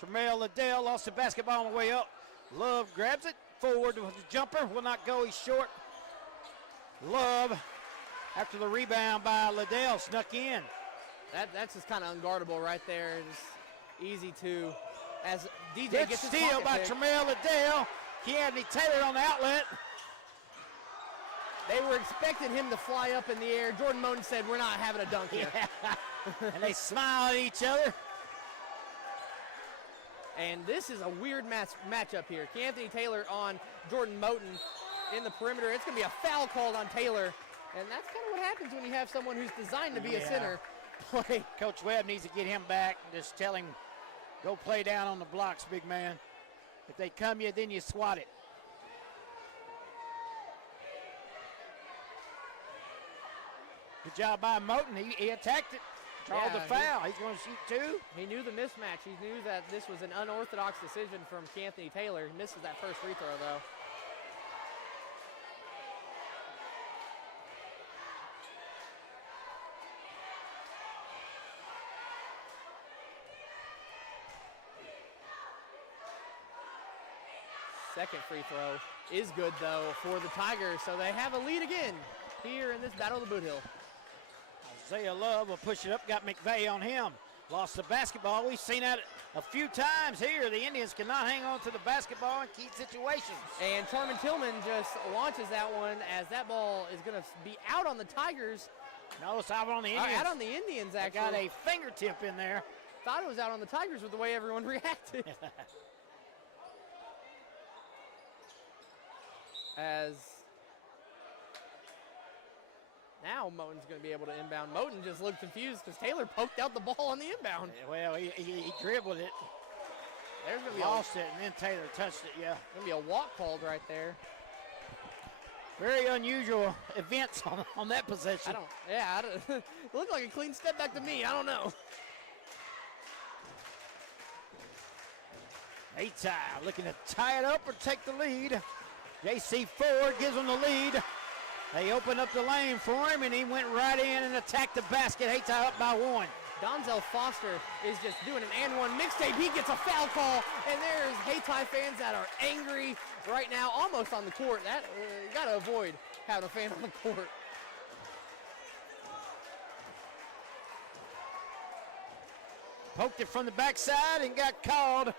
Tremel Liddell lost the basketball on the way up. Love grabs it. Forward with the jumper. Will not go. He's short. Love, after the rebound by Liddell, snuck in. That's just kind of unguardable right there. Just easy to, as DJ Good gets his steal pocket by pick. Tremel Liddell. Anthony Taylor on the outlet. They were expecting him to fly up in the air. Jordan Moten said, we're not having a dunk here. And they smile at each other. And this is a weird matchup here. Anthony Taylor on Jordan Moten in the perimeter. It's going to be a foul called on Taylor. And that's kind of what happens when you have someone who's designed to be a center play. Coach Webb needs to get him back and just tell him, go play down on the blocks, big man. If they come you, then you swat it. Good job by Moten. He attacked it. Called the foul. He's going to shoot two. He knew the mismatch. He knew that this was an unorthodox decision from Anthony Taylor. He misses that first free throw, though. Second free throw is good, though, for the Tigers. So they have a lead again here in this Battle of the Bootheel. Isaiah Love will push it up. Got McVeigh on him. Lost the basketball. We've seen that a few times here. The Indians cannot hang on to the basketball in key situations. And Charmin Tillman just launches that one as that ball is going to be out on the Tigers. No, it's out on the Indians. Out on the Indians, actually. Got a fingertip in there. Thought it was out on the Tigers with the way everyone reacted. As now Moten's going to be able to inbound. Moten just looked confused because Taylor poked out the ball on the inbound. Well, he dribbled it. There's going to be lost it, and then Taylor touched it, yeah. Going to be a walk called right there. Very unusual events on that possession. It looked like a clean step back to me. I don't know. Atai looking to tie it up or take the lead. JC Ford gives him the lead. They opened up the lane for him, and he went right in and attacked the basket. Atai up by one. Donzel Foster is just doing an and one mixtape. He gets a foul call, and there's Hayti fans that are angry right now, almost on the court. That you got to avoid having a fan on the court. Poked it from the backside and got called.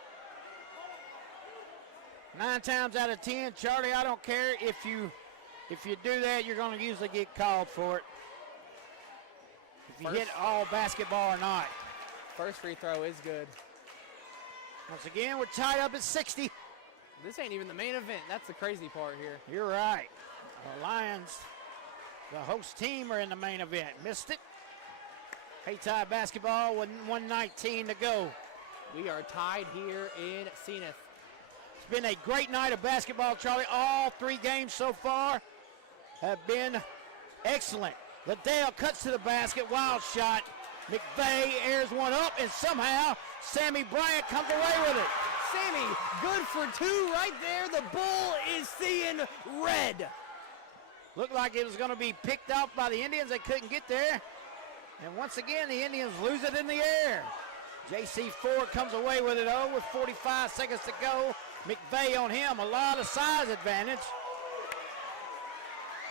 9 times out of 10, Charlie, I don't care if you do that, you're going to usually get called for it. If you hit all basketball or not. First free throw is good. Once again, we're tied up at 60. This ain't even the main event. That's the crazy part here. You're right. The Lions, the host team, are in the main event. Missed it. Hayti basketball with 1:19 to go. We are tied here in Zenith. It's been a great night of basketball, Charlie. All 3 games so far have been excellent. Liddell cuts to the basket, wild shot. McVeigh airs one up, and somehow Sammy Bryant comes away with it. Sammy, good for 2 right there. The Bull is seeing red. Looked like it was going to be picked up by the Indians. They couldn't get there. And once again, the Indians lose it in the air. J.C. Ford comes away with it, though, with 45 seconds to go. McVeigh on him, a lot of size advantage.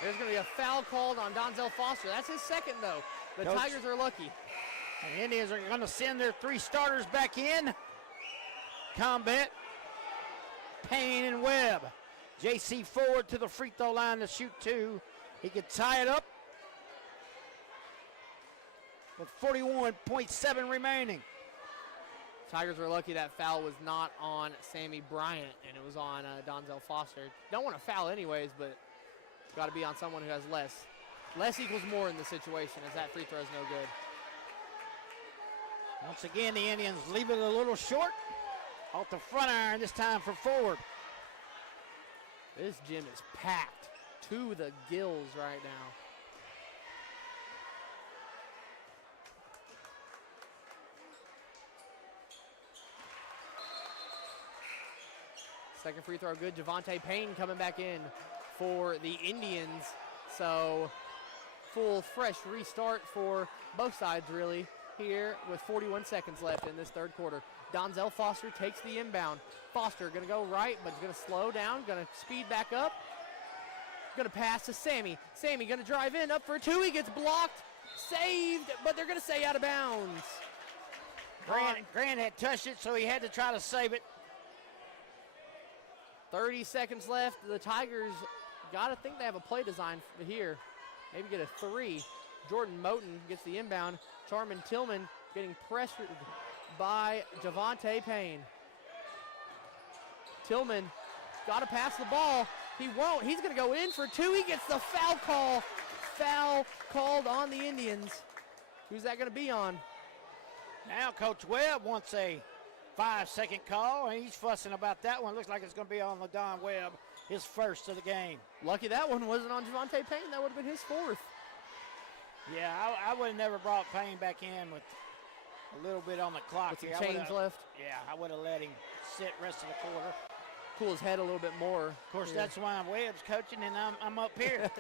There's going to be a foul called on Donzel Foster. That's his second, though. The Coach, Tigers are lucky. The Indians are going to send their 3 starters back in. Combat, Payne, and Webb. J.C. Ford to the free throw line to shoot 2. He could tie it up with 41.7 remaining. Tigers were lucky that foul was not on Sammy Bryant, and it was on Donzel Foster. Don't want to foul anyways, but got to be on someone who has less. Less equals more in the situation, as that free throw is no good. Once again, the Indians leave it a little short. Off the front iron this time for Ford. This gym is packed to the gills right now. Second free throw good. Javante Payne coming back in for the Indians. So full fresh restart for both sides really here with 41 seconds left in this third quarter. Donzel Foster takes the inbound. Foster going to go right, but he's going to slow down, going to speed back up. Going to pass to Sammy. Sammy going to drive in, up for two. He gets blocked, saved, but they're going to say out of bounds. Grant had touched it, so he had to try to save it. 30 seconds left. The Tigers got to think they have a play design here. Maybe get a three. Jordan Moten gets the inbound. Charmin Tillman getting pressured by Javante Payne. Tillman got to pass the ball. He won't. He's going to go in for two. He gets the foul call. Foul called on the Indians. Who's that going to be on? Now Coach Webb wants a 5-second call, and he's fussing about that one. Looks like it's going to be on LaDon Webb, his first of the game. Lucky that one wasn't on Javante Payne. That would have been his fourth. Yeah, I would have never brought Payne back in with a little bit on the clock. With some here. change left? Yeah, I would have let him sit rest of the quarter. Cool his head a little bit more. Of course, that's why Webb's coaching, and I'm up here.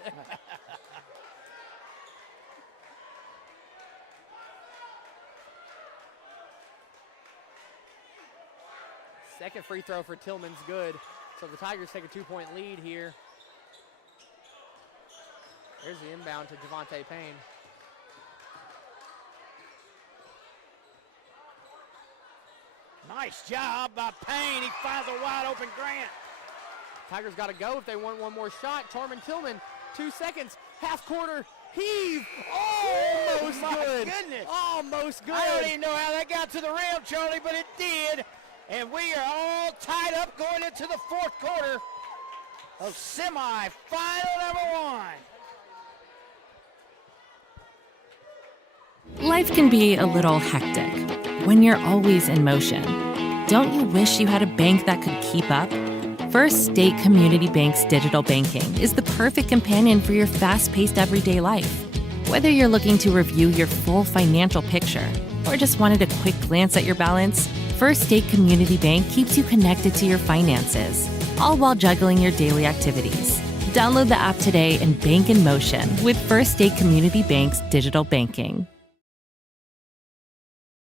Second free throw for Tillman's good. So the Tigers take a 2-point lead here. There's the inbound to Javante Payne. Nice job by Payne. He finds a wide open Grant. Tigers got to go if they want one more shot. Charmin Tillman, 2 seconds, half quarter, heave. Almost good. Goodness. Almost good. I don't even know how that got to the rim, Charlie, but it did. And we are all tied up going into the fourth quarter of semifinal number 1. Life can be a little hectic when you're always in motion. Don't you wish you had a bank that could keep up? First State Community Bank's digital banking is the perfect companion for your fast-paced everyday life. Whether you're looking to review your full financial picture or just wanted a quick glance at your balance, First State Community Bank keeps you connected to your finances, all while juggling your daily activities. Download the app today and bank in motion with First State Community Bank's digital banking.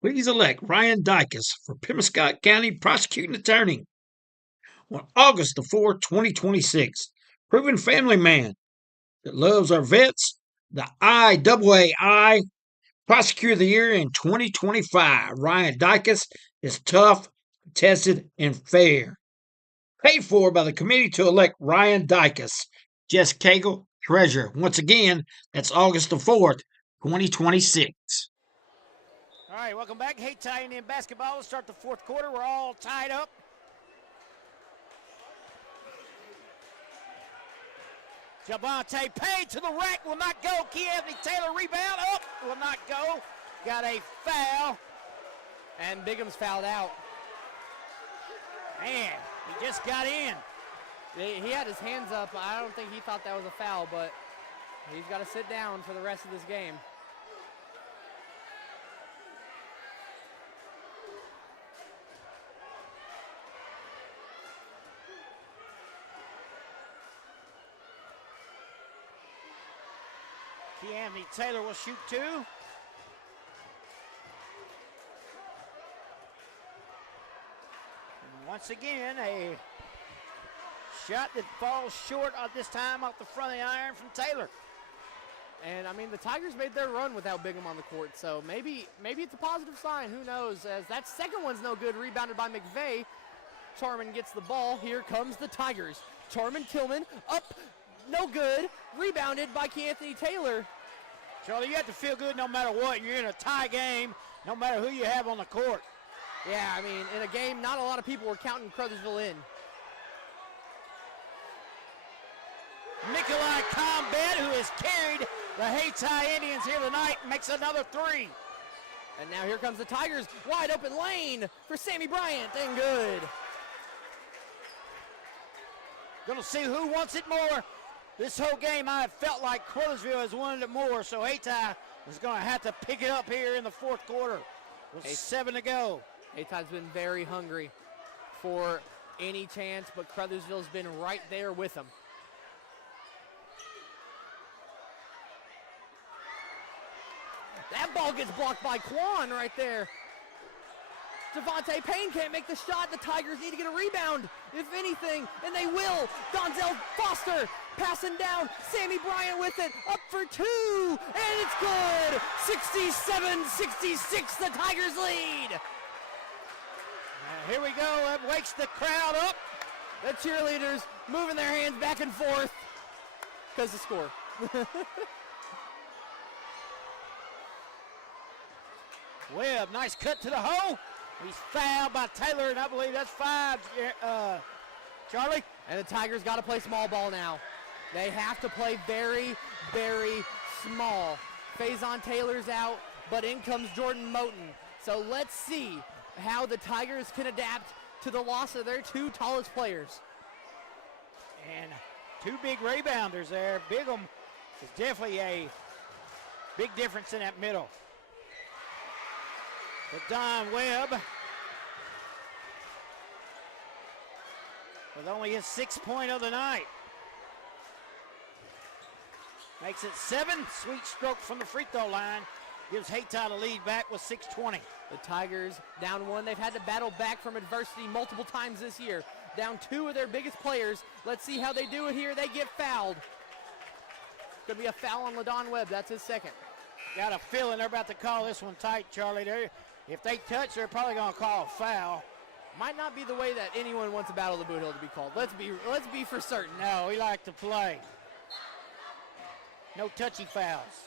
Please elect Ryan Dykus for Pemiscot County Prosecuting Attorney. On August the 4th, 2026, proven family man that loves our vets, the IAAI Prosecutor of the Year in 2025, Ryan Dykus is tough, tested, and fair. Paid for by the committee to elect Ryan Dykus. Jess Cagle, Treasurer. Once again, that's August the 4th, 2026. All right, welcome back. Hey, tying in basketball. Let's start the fourth quarter. We're all tied up. Javante Payne to the rack, will not go. Anthony Taylor rebound, up, will not go. Got a foul. And Bigham's fouled out. Man, he just got in. He had his hands up. I don't think he thought that was a foul, but he's got to sit down for the rest of this game. Anthony Taylor will shoot two. And once again, a shot that falls short this time off the front of the iron from Taylor. And, I mean, the Tigers made their run without Bigham on the court, so maybe it's a positive sign. Who knows? As that second one's no good, rebounded by McVeigh. Charmin gets the ball. Here comes the Tigers. Charmin Tillman up, no good. Rebounded by Anthony Taylor. Charlie, you have to feel good no matter what. You're in a tie game, no matter who you have on the court. Yeah, I mean, in a game, not a lot of people were counting Crothersville in. Nikolai Combat, who has carried the Hayti Indians here tonight, makes another three. And now here comes the Tigers. Wide open lane for Sammy Bryant, and good. Gonna see who wants it more. This whole game, I felt like Crothersville has wanted it more, so Hayti is going to have to pick it up here in the fourth quarter with 7 to go. Hayti's been very hungry for any chance, but Crothersville's been right there with them. That ball gets blocked by Quan right there. Devontae Payne can't make the shot. The Tigers need to get a rebound, if anything, and they will. Donzel Foster passing down. Sammy Bryant with it, up for two, and it's good. 67-66, the Tigers lead. Here we go. That wakes the crowd up. The cheerleaders moving their hands back and forth because the score. Webb, nice cut to the hole. He's fouled by Taylor, and I believe that's 5, Charlie. And the Tigers got to play small ball now. They have to play very, very small. Faison Taylor's out, but in comes Jordan Moten. So let's see how the Tigers can adapt to the loss of their 2 tallest players. And 2 big rebounders there. Bigham is definitely a big difference in that middle. But Don Webb, with only his 6th point of the night, makes it 7. Sweet stroke from the free throw line. Gives Hayti the lead back with 6:20. The Tigers down 1. They've had to battle back from adversity multiple times this year. Down 2 of their biggest players. Let's see how they do it here. They get fouled. Going to be a foul on LaDon Webb. That's his 2nd. Got a feeling they're about to call this one tight, Charlie. If they touch, they're probably going to call a foul. Might not be the way that anyone wants a Battle of the Bootheel to be called. Let's be for certain. No, we like to play. No touchy fouls.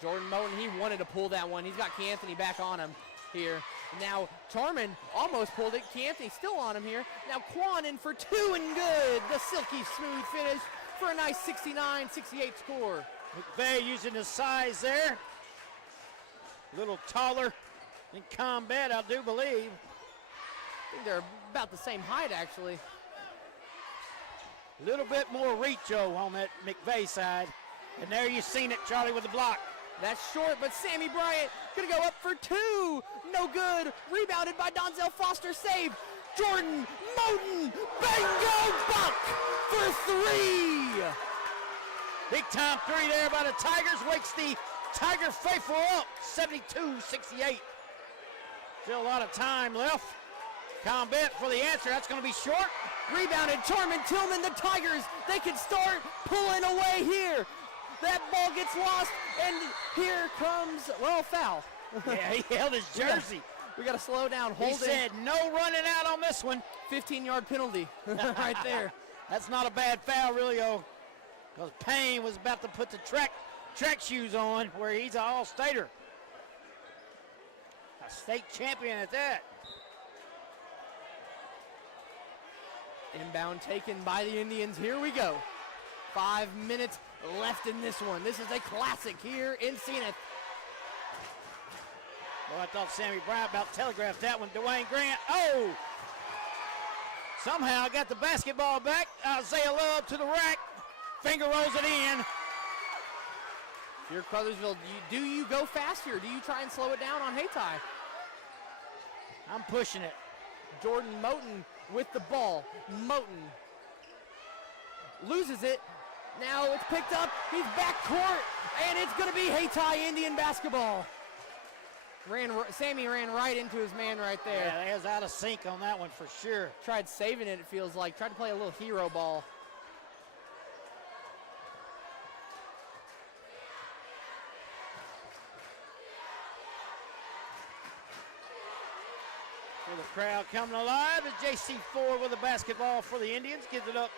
Jordan Moten, he wanted to pull that one. He's got Keanthony back on him here. Now, Charman almost pulled it. Keanthony still on him here. Now, Quan in for 2 and good. The silky smooth finish for a nice 69-68 score. McVeigh using his size there. A little taller in combat, I do believe. I think they're about the same height, actually. A little bit more reach, Joe, on that McVeigh side. And there you've seen it, Charlie, with the block. That's short, but Sammy Bryant gonna go up for 2. No good. Rebounded by Donzel Foster. Save. Jordan Moten. Bingo buck for 3. Big time 3 there by the Tigers. Wakes the Tiger faithful up. 72-68. Still a lot of time left. Combat for the answer. That's going to be short. Rebounded. Charman Tillman. The Tigers, they can start pulling away here. That ball gets lost, and here comes, well, foul. Yeah, he held his jersey. We got to slow down. He said no running out on this one. 15-yard penalty right there. That's not a bad foul, really, because Payne was about to put the track shoes on, where he's an all-stater. A state champion at that. Inbound taken by the Indians. Here we go. 5 minutes left in this one. This is a classic here in Zenith. Well, I thought Sammy Bryant about telegraphed that one. Dwayne Grant. Oh! Somehow got the basketball back. Isaiah Love to the rack. Finger rolls it in. If you're Crothersville, do you go faster? Do you try and slow it down on Hayti? I'm pushing it. Jordan Moten with the ball. Moten loses it. Now it's picked up. He's back court, and it's going to be Hayti Indian basketball. Sammy ran right into his man right there. Yeah, he was out of sync on that one for sure. Tried saving it feels like. Tried to play a little hero ball. For the crowd coming alive, the JC Ford with the basketball for the Indians. Gives it up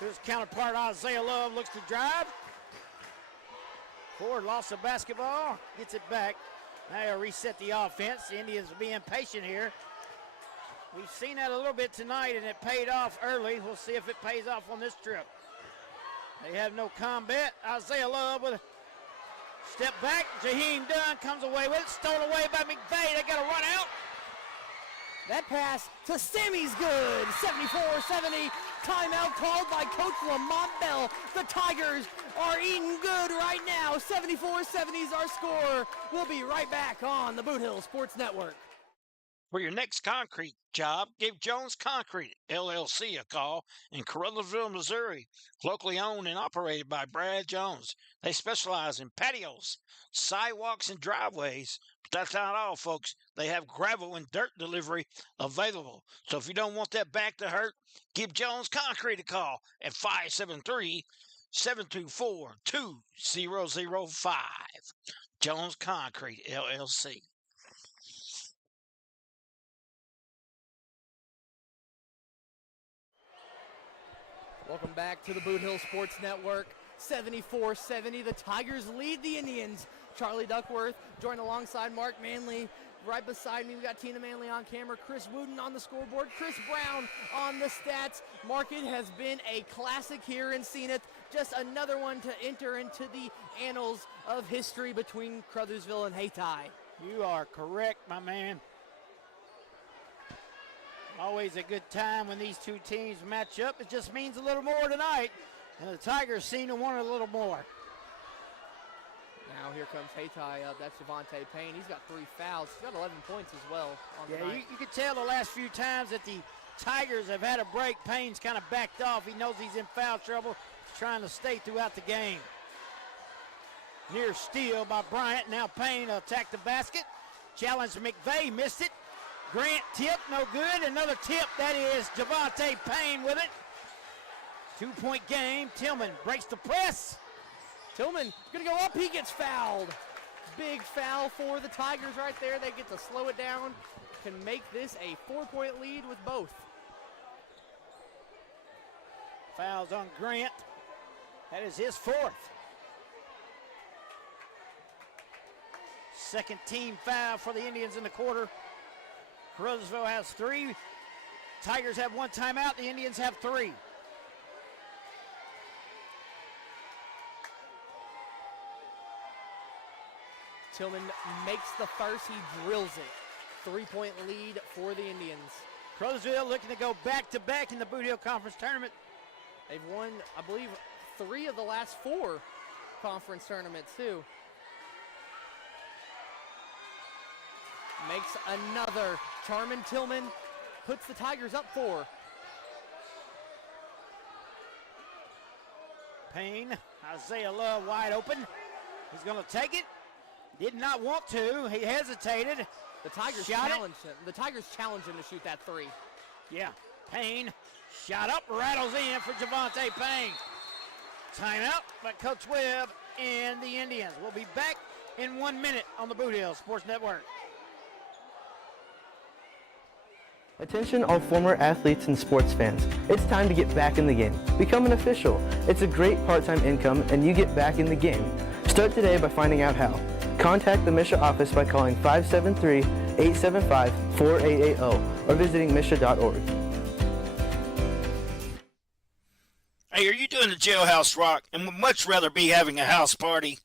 to his counterpart, Isaiah Love, looks to drive. Ford lost the basketball, gets it back. Now they'll reset the offense. The Indians will be impatient here. We've seen that a little bit tonight, and it paid off early. We'll see if it pays off on this trip. They have no combat. Isaiah Love with a step back. Jaheim Dunn comes away with it. Stolen away by McVeigh. They got to run out. That pass to Sammy's good. 74-70. Timeout called by Coach Lamont Bell. The Tigers are eating good right now. 74-70 is our score. We'll be right back on the Bootheel Sports Network. For your next concrete job, give Jones Concrete LLC a call in Carruthersville, Missouri. Locally owned and operated by Brad Jones. They specialize in patios, sidewalks, and driveways. But that's not all, folks. They have gravel and dirt delivery available. So if you don't want that back to hurt, give Jones Concrete a call at 573-724-2005. Jones Concrete LLC. Welcome back to the Bootheel Sports Network. 74-70, the Tigers lead the Indians. Charlie Duckworth joined alongside Mark Manley. Right beside me, we got Tina Manley on camera, Chris Wooten on the scoreboard, Chris Brown on the stats. Mark, it has been a classic here in Zenith. Just another one to enter into the annals of history between Crothersville and Hayti. You are correct, my man. Always a good time when these two teams match up. It just means a little more tonight, and the Tigers seem to want a little more. Now here comes Hayti up. That's Javante Payne. He's got 3 fouls. He's got 11 points as well on the night. You can tell the last few times that the Tigers have had a break. Payne's kind of backed off. He knows he's in foul trouble. He's trying to stay throughout the game. Near steal by Bryant. Now Payne attacked the basket. Challenged McVeigh. Missed it. Grant tip, no good. Another tip, that is Javante Payne with it. 2-point game. Tillman breaks the press. Tillman gonna go up, he gets fouled. Big foul for the Tigers right there. They get to slow it down. Can make this a 4-point lead with both. Fouls on Grant. That is his 4th. Second team foul for the Indians in the quarter. Carruthersville has 3. Tigers have 1 timeout. The Indians have 3. Tillman makes the first. He drills it. 3-point lead for the Indians. Carruthersville looking to go back-to-back in the Bootheel Conference Tournament. They've won, I believe, 3 of the last 4 conference tournaments, too. Makes another. Charmin Tillman puts the Tigers up 4. Payne, Isaiah Love wide open. He's going to take it. Did not want to. He hesitated. The Tigers challenged him. The Tigers challenged him to shoot that 3. Yeah. Payne shot up, rattles in for Javante Payne. Timeout by Coach Webb and the Indians. We'll be back in 1 minute on the Bootheel Sports Network. Attention all former athletes and sports fans. It's time to get back in the game. Become an official. It's a great part-time income and you get back in the game. Start today by finding out how. Contact the MSHSAA office by calling 573-875-4880 or visiting MSHSAA.org. Hey, are you doing the jailhouse rock and would much rather be having a house party?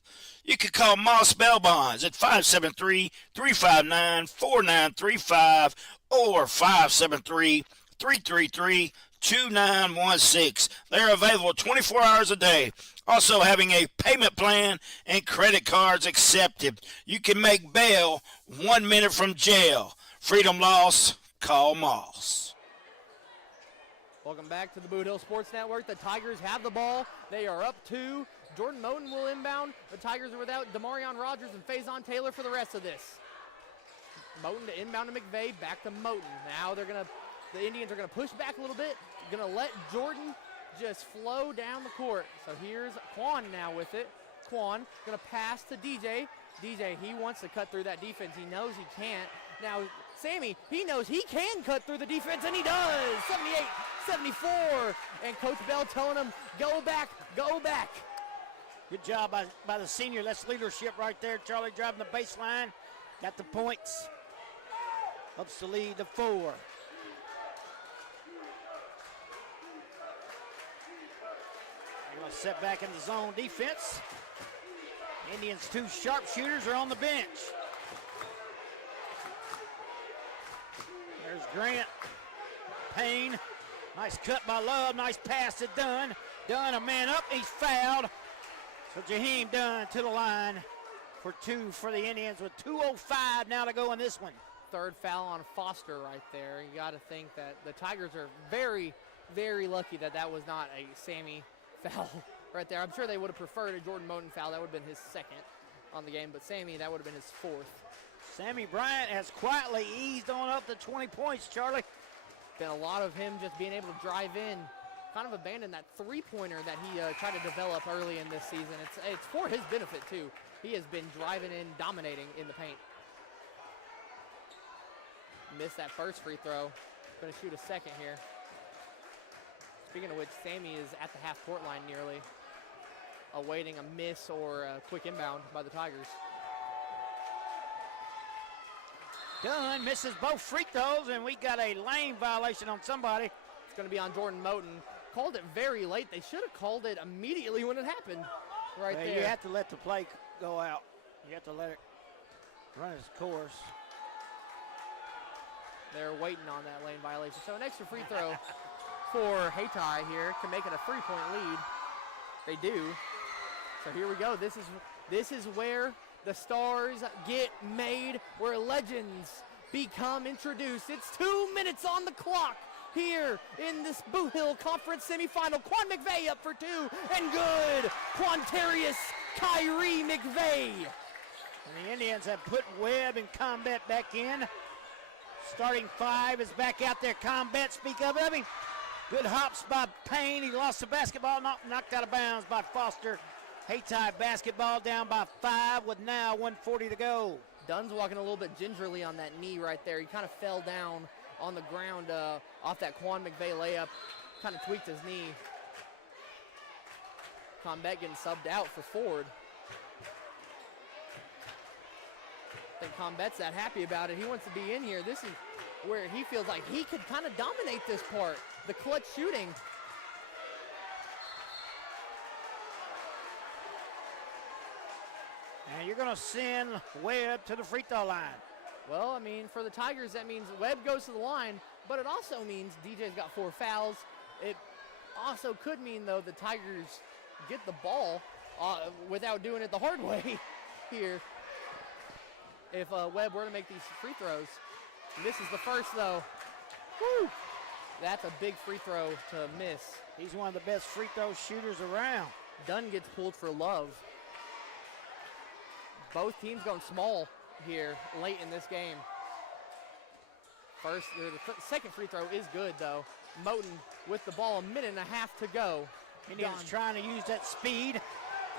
You could call Moss Bell Bonds at 573-359-4935 or 573-333-2916. They're available 24 hours a day. Also having a payment plan and credit cards accepted. You can make bail 1 minute from jail. Freedom loss, call Moss. Welcome back to the Bootheel Sports Network. The Tigers have the ball. They are up 2. Jordan Moten will inbound. The Tigers are without Demarion Rogers and Faison Taylor for the rest of this. Moten to inbound to McVeigh, back to Moten. Now the Indians are gonna push back a little bit. Gonna let Jordan just flow down the court. So here's Quan now with it. Quan gonna pass to DJ. DJ, he wants to cut through that defense. He knows he can't. Now Sammy, he knows he can cut through the defense, and he does. 78-74. And Coach Bell telling him, go back, go back. Good job by the senior. That's leadership right there. Charlie driving the baseline. Got the points. Ups the lead to 4. They're going to set back in the zone defense. Indians' 2 sharpshooters are on the bench. There's Grant. Payne. Nice cut by Love. Nice pass to Dunn. Dunn a man up. He's fouled. So Jaheim Dunn to the line for 2 for the Indians with 2:05 now to go in this one. Third foul on Foster right there. You got to think that the Tigers are very, very lucky that that was not a Sammy foul right there. I'm sure they would have preferred a Jordan Moten foul. That would have been his second on the game, but Sammy, that would have been his fourth. Sammy Bryant has quietly eased on up to 20 points, Charlie. Been a lot of him just being able to drive in, kind of abandon that three-pointer that he tried to develop early in this season. It's for his benefit, too. He has been driving in, dominating in the paint. Missed that first free throw. Going to shoot a second here. Speaking of which, Sammy is at the half-court line nearly, awaiting a miss or a quick inbound by the Tigers. Dunn misses both free throws, and we got a lane violation on somebody. It's going to be on Jordan Moten. Called it very late. They should have called it immediately when it happened. Right there. You have to let the play go out. You have to let it run its course. They're waiting on that lane violation. So an extra free throw for Hayti here to make it a 3-point lead. They do. So here we go. This is where the stars get made, where legends become introduced. It's 2 minutes on the clock here in this Bootheel Conference semifinal. Quan McVeigh up for two, and good. Quantarius Kyrie McVeigh. And the Indians have put Webb and Combat back in. Starting five is back out there. Combat, speak of him. Good hops by Payne. He lost the basketball, knocked out of bounds by Foster. Hayti basketball down by 5 with now 1:40 to go. Dunn's walking a little bit gingerly on that knee right there. He kind of fell down on the ground off that Quan McVeigh layup. Kind of tweaked his knee. Combat getting subbed out for Ford. I think Combat's that happy about it. He wants to be in here. This is where he feels like he could kind of dominate this part. The clutch shooting. And you're going to send Webb to the free throw line. Well, I mean, for the Tigers, that means Webb goes to the line, but it also means DJ's got 4 fouls. It also could mean, though, the Tigers get the ball without doing it the hard way here. If Webb were to make these free throws. Misses the first, though. Woo! That's a big free throw to miss. He's one of the best free throw shooters around. Dunn gets pulled for love. Both teams going small here late in this game. The second free throw is good, though. Moten with the ball, 1.5 minutes to go. Indians trying to use that speed.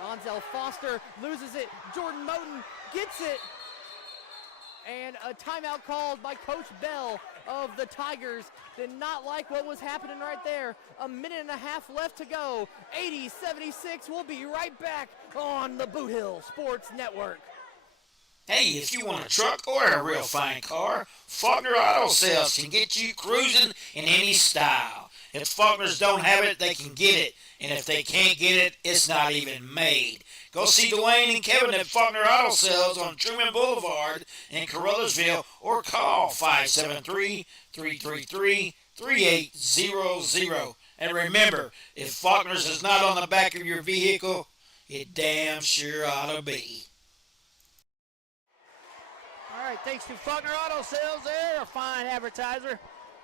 Donzel Foster loses it. Jordan Moten gets it. And a timeout called by Coach Bell of the Tigers. Did not like what was happening right there. 1.5 minutes left to go. 80-76. We'll be right back on the Bootheel Sports Network. Hey, if you want a truck or a real fine car, Faulkner Auto Sales can get you cruising in any style. If Faulkners don't have it, they can get it. And if they can't get it, it's not even made. Go see Dwayne and Kevin at Faulkner Auto Sales on Truman Boulevard in Carruthersville or call 573-333-3800. And remember, if Faulkner's is not on the back of your vehicle, it damn sure ought to be. All right, thanks to Faulkner Auto Sales. They're a fine advertiser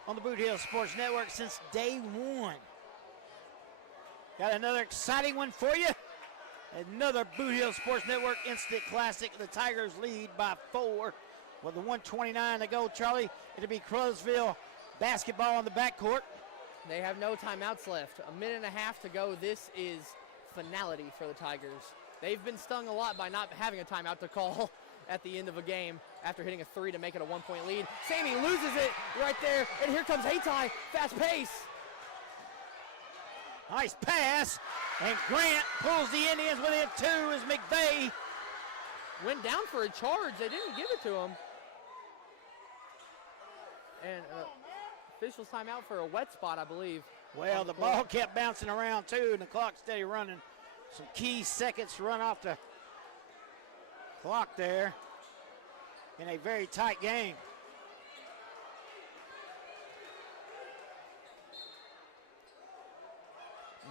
on the Bootheel Sports Network since day one. Got another exciting one for you. Another Bootheel Sports Network instant classic. The Tigers lead by 4 with the 1:29 to go. Charlie, it'll be Carruthersville basketball on the backcourt. They have no timeouts left. 1.5 minutes to go. This is finality for the Tigers. They've been stung a lot by not having a timeout to call at the end of a game after hitting a 3 to make it a 1-point lead. Sammy loses it right there, and here comes Hayti, fast pace. Nice pass, and Grant pulls the Indians within 2 as McVeigh went down for a charge. They didn't give it to him. And officials timeout for a wet spot, I believe. Well, the ball kept bouncing around too, and the clock steady running. Some key seconds run off the clock there in a very tight game.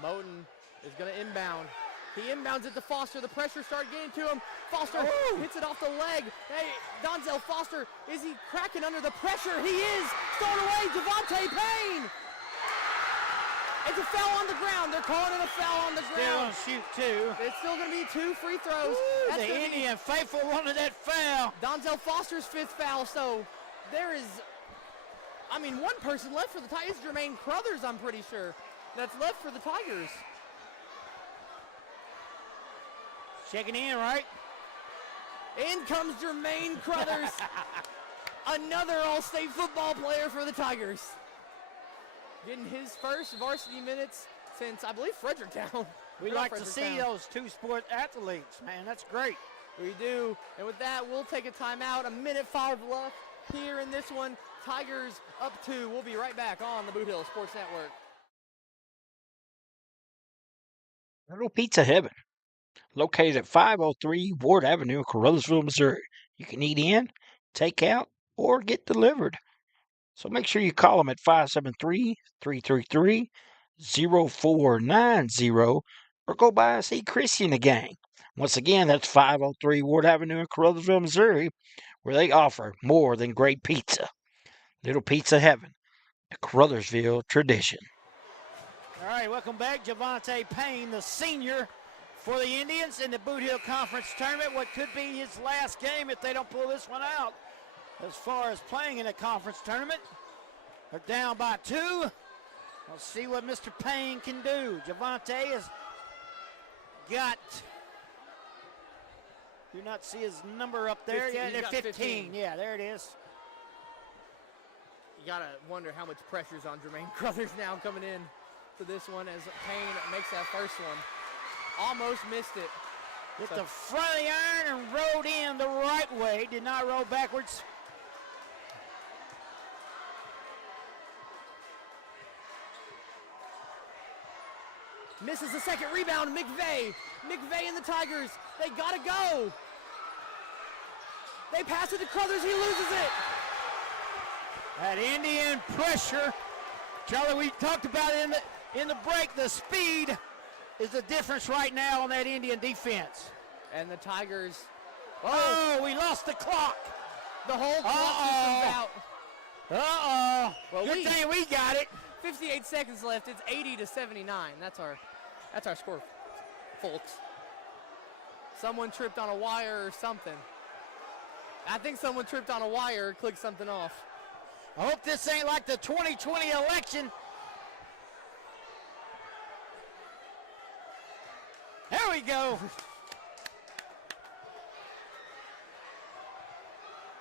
Moten is going to inbound. He inbounds it to Foster. The pressure started getting to him. Foster hits it off the leg. Hey, Donzel Foster, is he cracking under the pressure? He is. Thrown away, Javante Payne. It's a foul on the ground. They're calling it a foul on the ground. Still gonna shoot two. It's still going to be 2 free throws. The Indian faithful wanted that foul. Donzel Foster's 5th foul, so there is, one person left for the Tigers. Jermaine Crothers, I'm pretty sure, that's left for the Tigers. Checking in, right? In comes Jermaine Crothers, another All-State football player for the Tigers. Getting his first varsity minutes since, I believe, Fredericktown. We like to see those 2 sport athletes, man. That's great. We do. And with that, we'll take a timeout. 1:05 left here in this one. Tigers up 2. We'll be right back on the Bootheel Sports Network. Little Pizza Heaven, located at 503 Ward Avenue in Carruthersville, Missouri. You can eat in, take out, or get delivered. So make sure you call them at 573-333-0490 or go by and see Chrissy and the gang. Once again, that's 503 Ward Avenue in Carruthersville, Missouri, where they offer more than great pizza. Little Pizza Heaven, a Carruthersville tradition. All right, welcome back. Javante Payne, the senior for the Indians in the Bootheel Conference Tournament. What could be his last game if they don't pull this one out as far as playing in a conference tournament. They're down by 2. Let's see what Mr. Payne can do. Javante has got, do not see his number up there. 15, yeah, 15. Yeah, there it is. You got to wonder how much pressure's on Jermaine Crothers now coming in to this one as Payne makes that first one. Almost missed it. Hit the front of the iron and rode in the right way. Did not roll backwards. Misses the second rebound, McVeigh. McVeigh and the Tigers, they gotta go. They pass it to Crothers, he loses it. That Indian pressure, Charlie, we talked about it in the break. The speed is the difference right now on that Indian defense. And the Tigers. Oh, we lost the clock. The whole clock system's out. Well, good thing we got it. 58 seconds left. It's 80-79. That's our score, folks. Someone tripped on a wire or something. I think someone tripped on a wire or clicked something off. I hope this ain't like the 2020 election. There we go.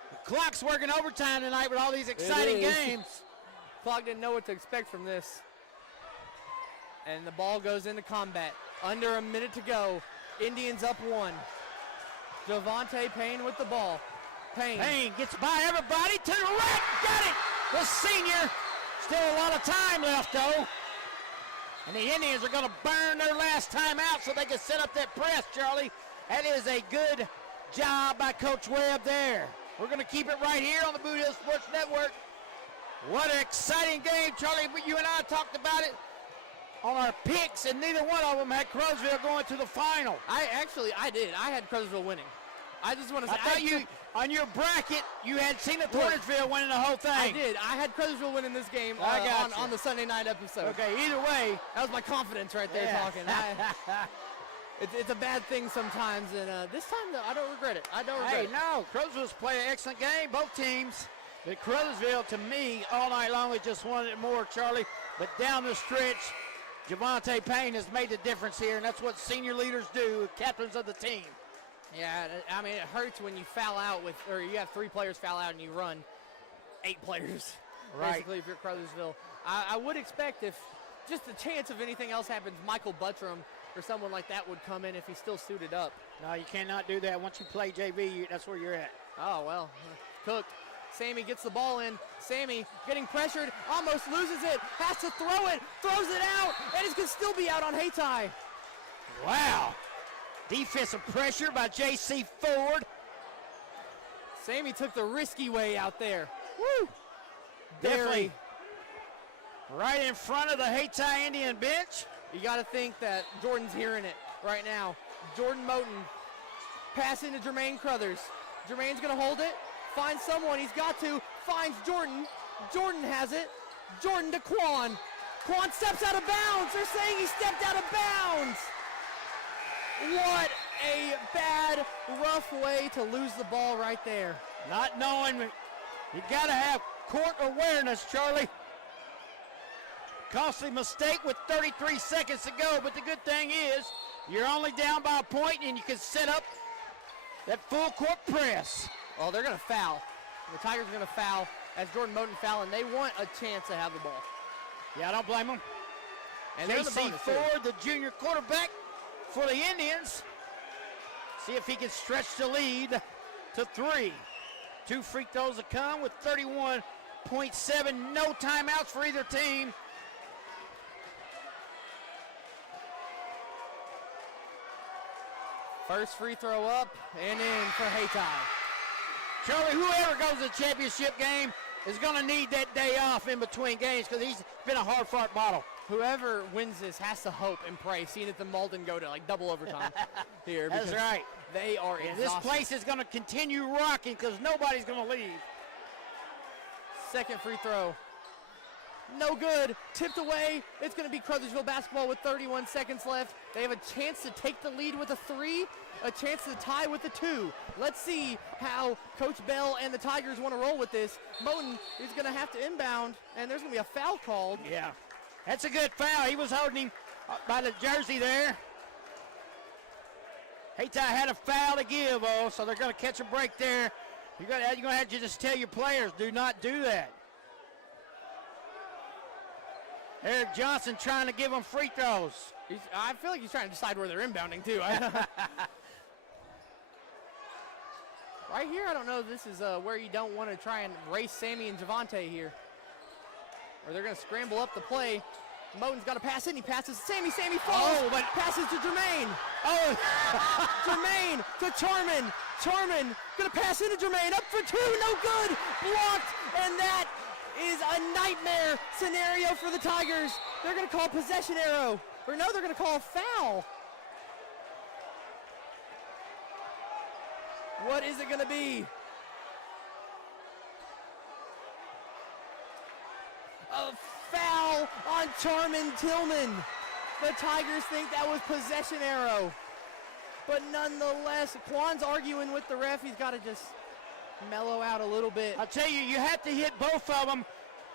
The clock's working overtime tonight with all these exciting games. Clock didn't know what to expect from this. And the ball goes into combat. Under a minute to go. Indians up 1. Javante Payne with the ball. Payne gets by everybody to the right. Got it. The senior. Still a lot of time left, though. And the Indians are going to burn their last time out so they can set up that press, Charlie. That is a good job by Coach Webb there. We're going to keep it right here on the Bootheel Sports Network. What an exciting game, Charlie. You and I talked about it on our picks, and neither one of them had Carruthersville going to the final. I did. I had Carruthersville winning. I just want to say. I thought you, on your bracket, you had Torrensville winning the whole thing. I did. I had Carruthersville winning this game on the Sunday night episode. Okay, either way. That was my confidence right there talking. It's a bad thing sometimes, and this time, I don't regret it. I don't regret it. Hey, no. Carruthersville's played an excellent game, both teams. But Carruthersville, to me, all night long, we just wanted it more, Charlie. But down the stretch, Javante Payne has made the difference here, and that's what senior leaders do, captains of the team. Yeah, I mean, it hurts when you foul out or you have 3 players foul out and you run 8 players, basically, if you're Carruthersville. I would expect if just the chance of anything else happens, Michael Buttram or someone like that would come in if he's still suited up. No, you cannot do that. Once you play JV, that's where you're at. Oh, well, cooked. Sammy gets the ball in. Sammy getting pressured, almost loses it, has to throw it, throws it out, and it can still be out on Hayti. Wow. Defensive pressure by J.C. Ford. Sammy took the risky way out there. Woo! Definitely right in front of the Hayti Indian bench. You got to think that Jordan's hearing it right now. Jordan Moten passing to Jermaine Crothers. Jermaine's going to hold it, find someone. He's got to, finds Jordan. Jordan has it. Jordan to Quan. Quan steps out of bounds. They're saying he stepped out of bounds. What a bad, rough way to lose the ball right there. Not knowing, you got to have court awareness, Charlie. Costly mistake with 33 seconds to go, but the good thing is you're only down by a point and you can set up that full court press. Well, they're going to foul. The Tigers are going to foul as Jordan Moten foul, and they want a chance to have the ball. Yeah, I don't blame them. And J.C. Ford, the junior quarterback for the Indians. See if he can stretch the lead to 3. 2 free throws to come with 31.7. No timeouts for either team. First free throw up and in for Hayti. Charlie, whoever goes to the championship game is going to need that day off in between games because he's been a hard-fought bottle. Whoever wins this has to hope and pray, seeing that the Malden go to like double overtime here. That's right. They are exhausted. This place is going to continue rocking because nobody's going to leave. Second free throw. No good. Tipped away. It's going to be Crothersville basketball with 31 seconds left. They have a chance to take the lead with a 3, a chance to tie with a 2. Let's see how Coach Bell and the Tigers want to roll with this. Moten is going to have to inbound, and there's going to be a foul called. Yeah, that's a good foul. He was holding him by the jersey there. Hayti had a foul to give, so they're going to catch a break there. You're going to have to just tell your players, do not do that. Eric Johnson trying to give them free throws. I feel like he's trying to decide where they're inbounding, too. Right here, I don't know. This is where you don't want to try and race Sammy and Javante here. Or they're going to scramble up the play. Moten's got to pass in. He passes to Sammy. Sammy falls, but passes to Jermaine. Oh, Jermaine to Charman. Charman going to pass into Jermaine. Up for 2. No good. Blocked. And that is a nightmare scenario for the Tigers. They're going to call possession arrow. Or no, they're going to call a foul. What is it going to be? A foul on Charman Tillman. The Tigers think that was possession arrow. But nonetheless, Quan's arguing with the ref. He's got to just mellow out a little bit. I'll tell you, you have to hit both of them,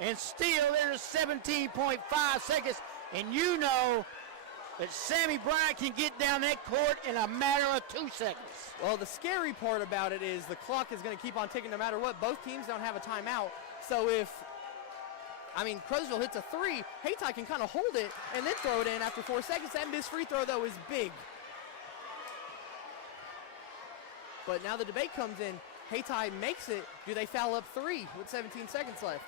and still there's 17.5 seconds, and you know that Sammy Bryant can get down that court in a matter of 2 seconds. Well, the scary part about it is the clock is going to keep on ticking no matter what. Both teams don't have a timeout, so Crothersville hits a 3, Hayti can kind of hold it and then throw it in after 4 seconds. That missed free throw, though, is big. But now the debate comes in. Hayti makes it. Do they foul up 3 with 17 seconds left?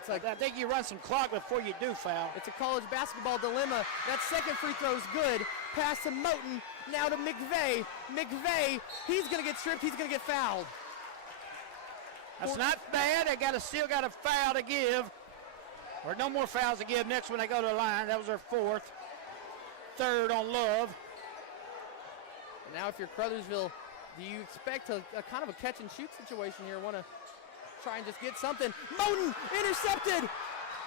It's like, I think you run some clock before you do foul. It's a college basketball dilemma. That second free throw is good. Pass to Moten. Now to McVeigh. McVeigh, he's going to get stripped. He's going to get fouled. That's not bad. They still got a foul to give. Or no more fouls to give next when they go to the line. That was their 4th. 3rd on Love. And now if you're Crothersville, do you expect a kind of a catch and shoot situation here? Want to try and just get something. Moten intercepted.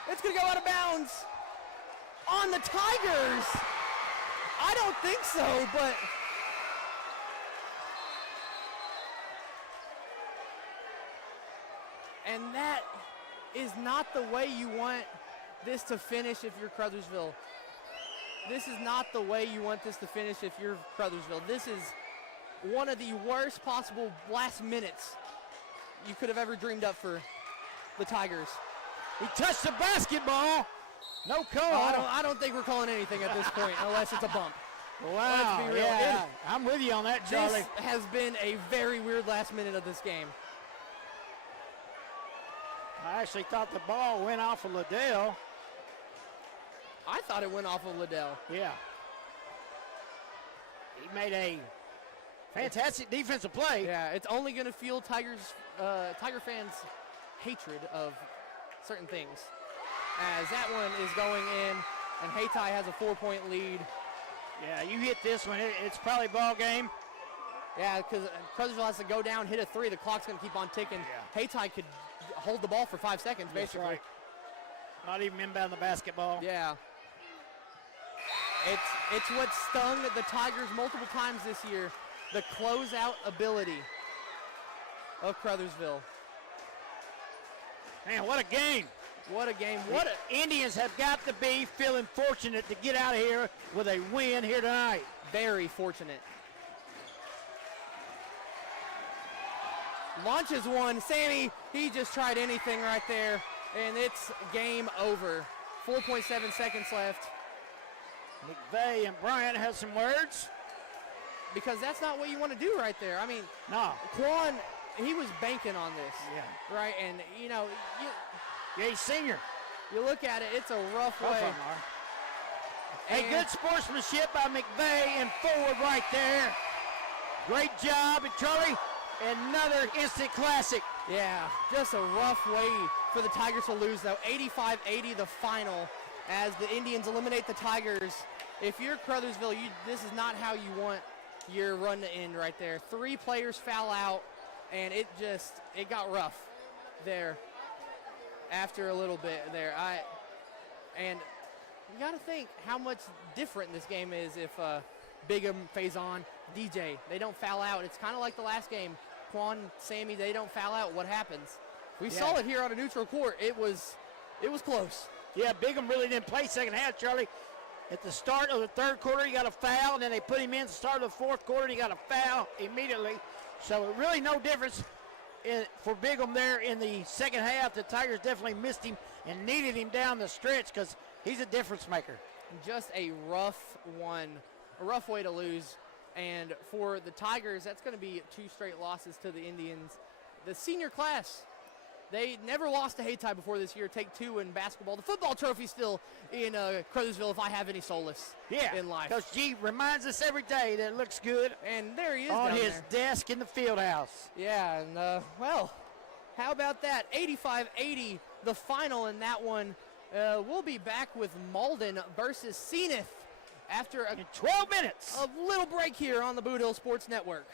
It's going to go out of bounds on the Tigers. I don't think so, but and that is not the way you want this to finish if you're Crothersville. This is not the way you want this to finish if you're Crothersville. This is one of the worst possible last minutes you could have ever dreamed up for the Tigers. He touched the basketball. No call. I don't think we're calling anything at this point unless it's a bump. Wow. Let's be real. Yeah, I'm with you on that, Charlie. This has been a very weird last minute of this game. I actually thought the ball went off of Liddell. I thought it went off of Liddell. Yeah. He made a fantastic defensive play. Yeah, it's only going to fuel Tiger fans' hatred of certain things. As that one is going in and Hayti has a 4-point lead. Yeah, you hit this one, it's probably ball game. Yeah, because Crothersville has to go down, hit a 3. The clock's going to keep on ticking. Yeah. Hayti could hold the ball for 5 seconds, basically. That's right. Not even inbound the basketball. Yeah. It's what stung the Tigers multiple times this year, the closeout ability of Crothersville. Man, what a game. What a game. Indians have got to be feeling fortunate to get out of here with a win here tonight. Very fortunate. Launches one. Sammy, he just tried anything right there, and it's game over. 4.7 seconds left. McVeigh and Bryant have some words. Because that's not what you want to do right there. I mean, no. Quan, he was banking on this. Yeah. Right, and, he's senior. You look at it, it's a rough way. Hey, good sportsmanship by McVeigh and forward right there. Great job, and Charlie, another instant classic. Yeah, just a rough way for the Tigers to lose, though. 85-80 the final as the Indians eliminate the Tigers. If you're Crothersville, this is not how you want your run to end right there. 3 players foul out, and it got rough there after a little bit there. And you got to think how much different this game is if Bigham, Faison, DJ, they don't foul out. It's kind of like the last game. Quan, Sammy, they don't foul out. What happens? We saw it here on a neutral court. It was close. Yeah, Bigham really didn't play second half, Charlie. At the start of the third quarter, he got a foul, and then they put him in at the start of the fourth quarter, and he got a foul immediately. So really no difference for Bigham there in the second half. The Tigers definitely missed him and needed him down the stretch because he's a difference maker. Just a rough one, a rough way to lose. And for the Tigers, that's going to be 2 straight losses to the Indians. The senior class, they never lost to Hayti before this year. Take 2 in basketball. The football trophy still in Crothersville, if I have any solace in life. Coach G reminds us every day that it looks good. And there he is on down his there. desk in the field house. Yeah, and well, how about that? 85-80, the final in that one. We'll be back with Malden versus Zenith after in 12 minutes. A little break here on the Bootheel Sports Network.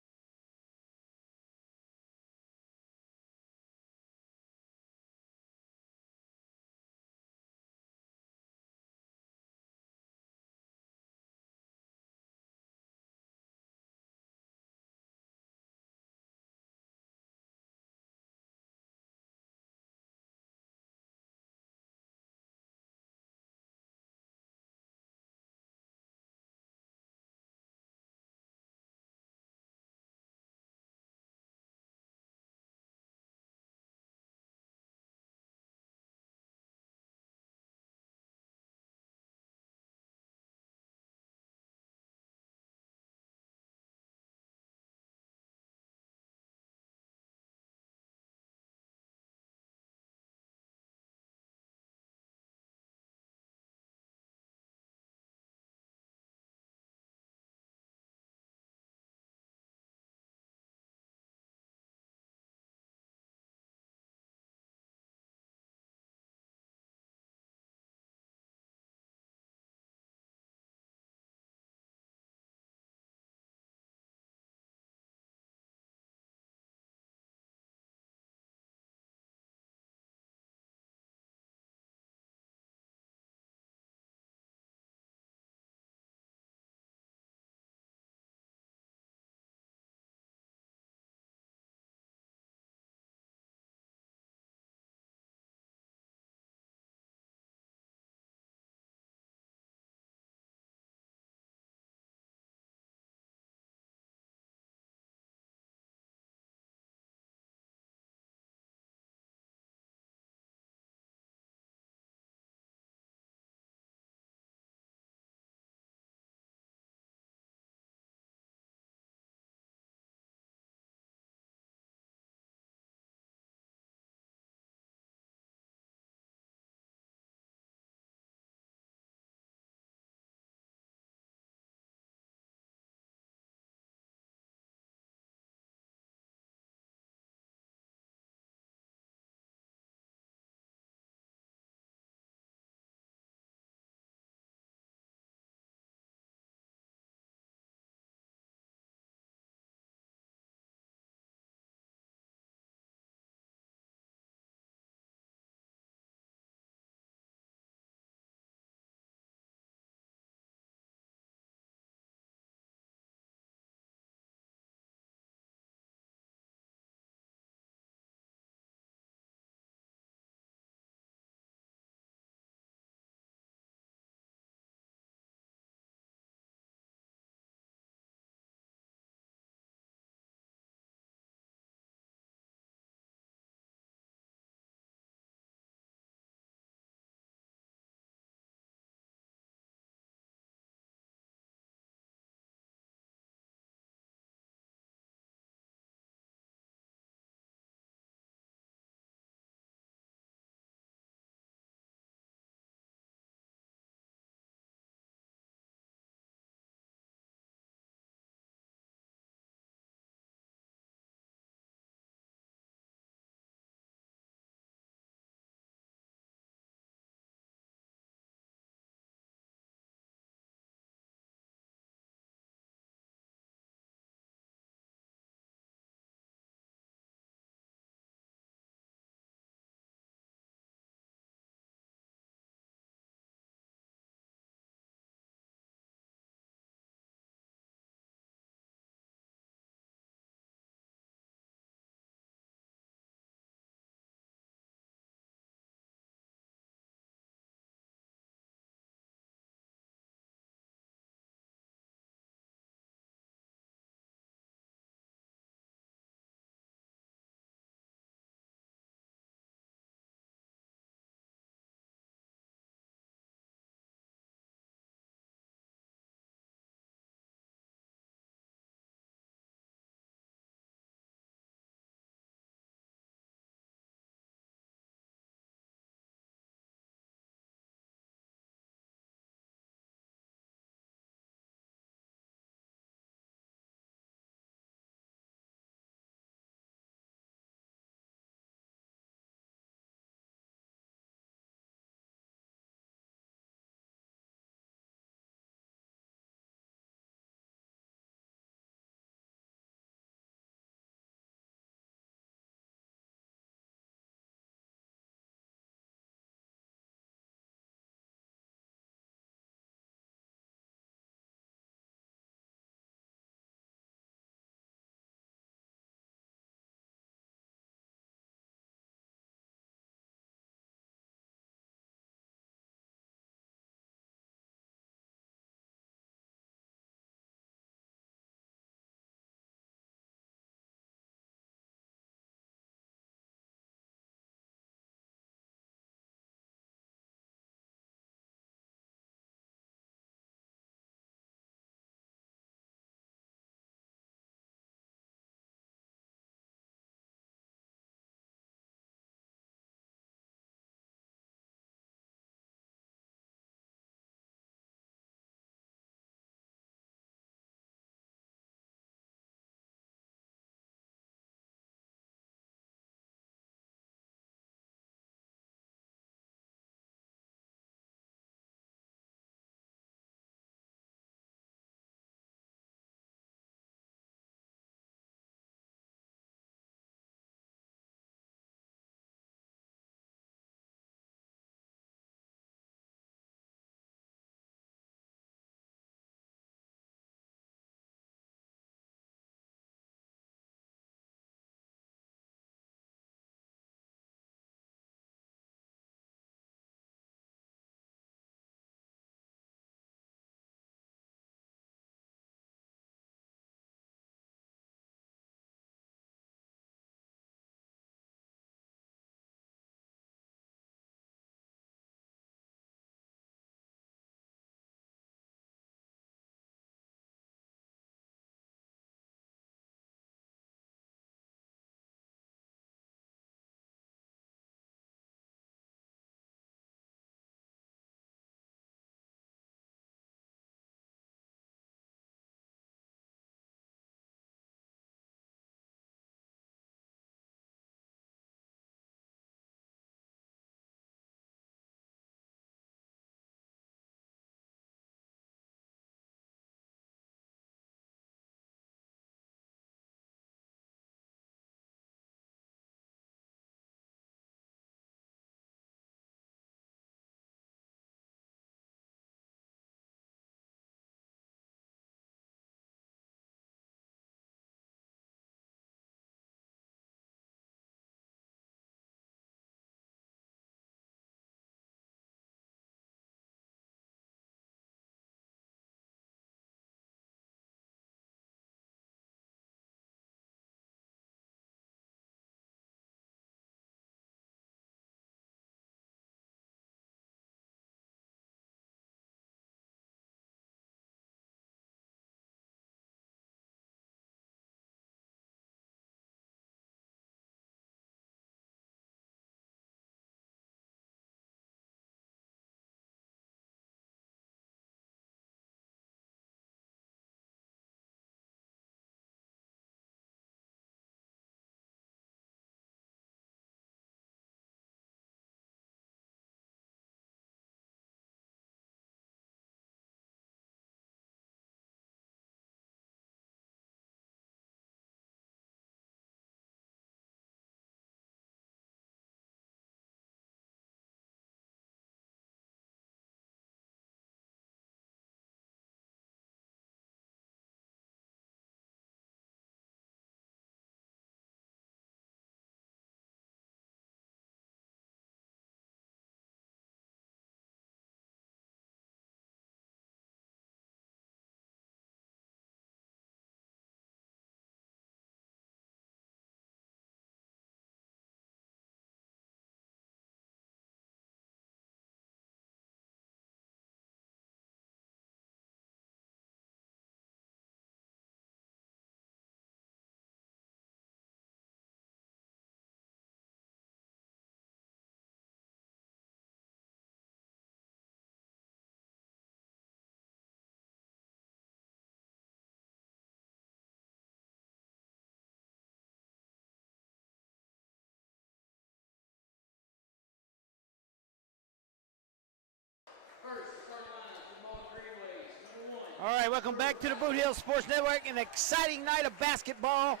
All right, welcome back to the Bootheel Sports Network. An exciting night of basketball.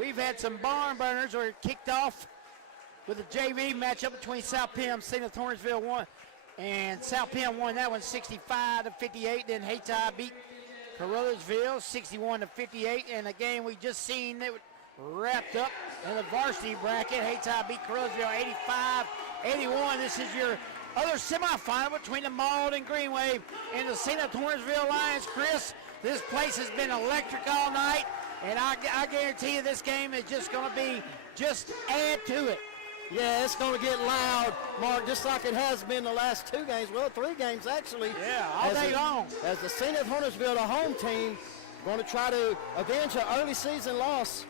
We've had some barn burners or kicked off with a JV matchup between South Penn, St. Lawrenceville won, and South Penn won that one 65-58. Then Hayti beat Carruthersville 61-58. And the game we just seen that wrapped up in the varsity bracket. Hayti beat Carruthersville 85-81. This is your other semifinal between the Maud and Green Wave and the St. Lawrenceville Lions. Chris, this place has been electric all night, and I guarantee you this game is just going to be just add to it. Yeah, it's going to get loud, Mark, just like it has been the last 2 games. Well, 3 games, actually. Yeah, all day long. As the St. Lawrenceville, the home team, going to try to avenge an early season loss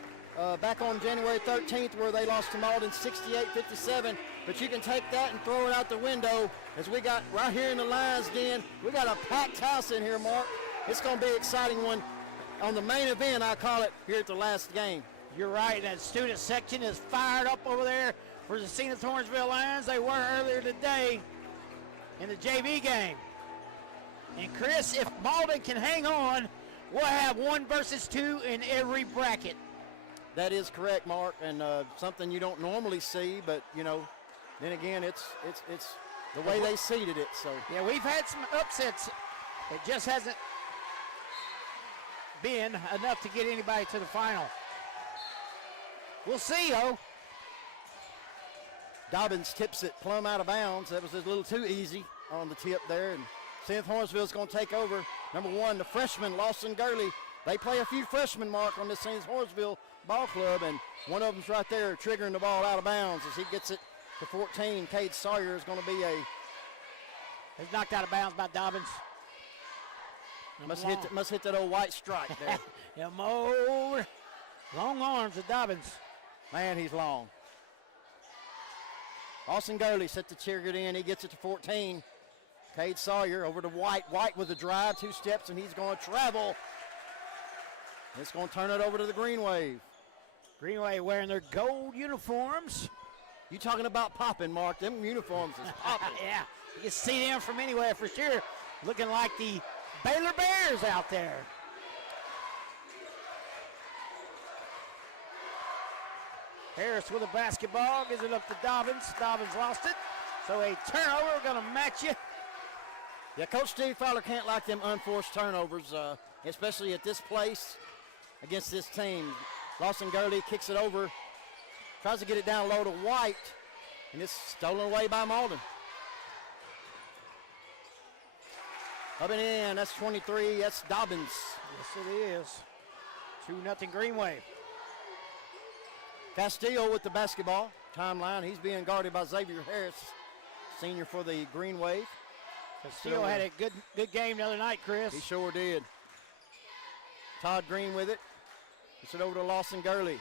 back on January 13th where they lost to Malden 68-57. But you can take that and throw it out the window as we got right here in the Lions Den. We got a packed house in here, Mark. It's going to be an exciting one on the main event, I call it, here at the last game. You're right. That student section is fired up over there for the St. Lawrenceville Lions. They were earlier today in the JV game. And Chris, if Malden can hang on, we'll have 1 versus 2 in every bracket. That is correct, Mark, and something you don't normally see, but, you know, then again, it's the way they seeded it. So yeah, we've had some upsets. It just hasn't been enough to get anybody to the final. We'll see, though. Dobbins tips it plumb out of bounds. That was a little too easy on the tip there, and St. Lawrenceville's going to take over. Number 1, the freshman, Lawson Gurley. They play a few freshmen, Mark, on the St. Lawrenceville ball club, and one of them's right there triggering the ball out of bounds as he gets it to 14. Cade Sawyer is going to be He's knocked out of bounds by Dobbins. Must hit that old white strike there. Yeah, more long arms of Dobbins. Man, he's long. Austin Gurley set the trigger in. He gets it to 14. Cade Sawyer over to White. White with a drive, 2 steps, and he's going to travel. It's going to turn it over to the Green Wave. Green Wave wearing their gold uniforms. You talking about popping, Mark. Them uniforms is popping. Yeah, you can see them from anywhere for sure. Looking like the Baylor Bears out there. Harris with a basketball, gives it up to Dobbins. Dobbins lost it. So a turnover, we're going to match it. Yeah, Coach Steve Fowler can't like them unforced turnovers, especially at this place against this team. Lawson Gurley kicks it over, tries to get it down low to White, and it's stolen away by Malden. Up and in, that's 23, that's Dobbins. Yes, it is. 2-0 Green Wave. Castillo with the basketball. Timeline, he's being guarded by Xavier Harris, senior for the Green Wave. Castillo had a good game the other night, Chris. He sure did. Todd Green with it. Gets it over to Lawson Gurley.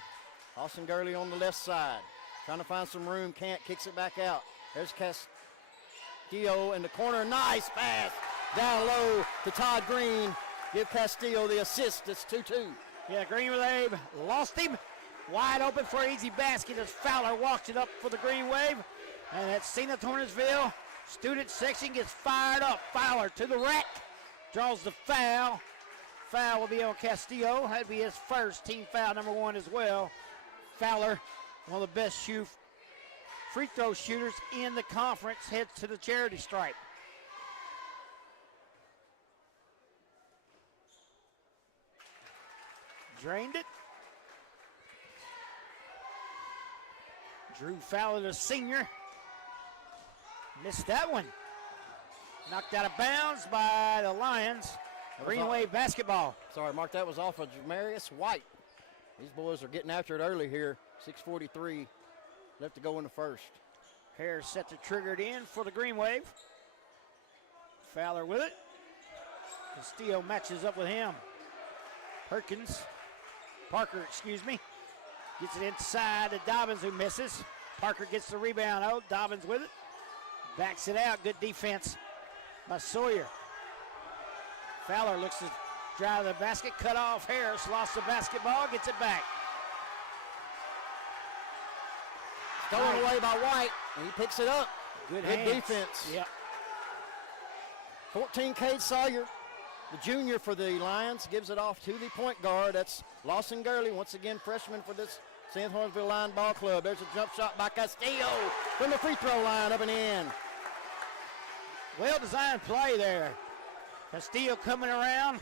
Lawson Gurley on the left side. Trying to find some room, can't, kicks it back out. There's Castillo in the corner. Nice pass. Down low to Todd Green. Give Castillo the assist. It's 2-2. Yeah, Green Wave lost him. Wide open for an easy basket as Fowler walks it up for the Green Wave. And that's St. Lawrenceville. Student section gets fired up. Fowler to the rack. Draws the foul. Foul will be on Castillo. That'd be his first team foul, number 1 as well. Fowler, one of the best free throw shooters in the conference, heads to the charity stripe. Drained it. Drew Fowler, the senior. Missed that one. Knocked out of bounds by the Lions. Green Wave basketball. Sorry, Mark, that was off of Jamarius White. These boys are getting after it early here. 6:43 left to go in the first. Harris set to trigger it in for the Green Wave. Fowler with it. Castillo matches up with him. Parker, gets it inside to Dobbins, who misses. Parker gets the rebound. Oh, Dobbins with it. Backs it out. Good defense by Sawyer. Fowler looks to drive the basket. Cut off. Harris lost the basketball. Gets it back. Stolen away by White, and he picks it up. Good hands. defense. Yep. 14, Cade Sawyer. the junior for the Lions, gives it off to the point guard. That's Lawson Gurley, once again freshman for this St. Hornsville Lion Ball Club. There's a jump shot by Castillo from the free throw line, up and in. Well-designed play there. Castillo coming around,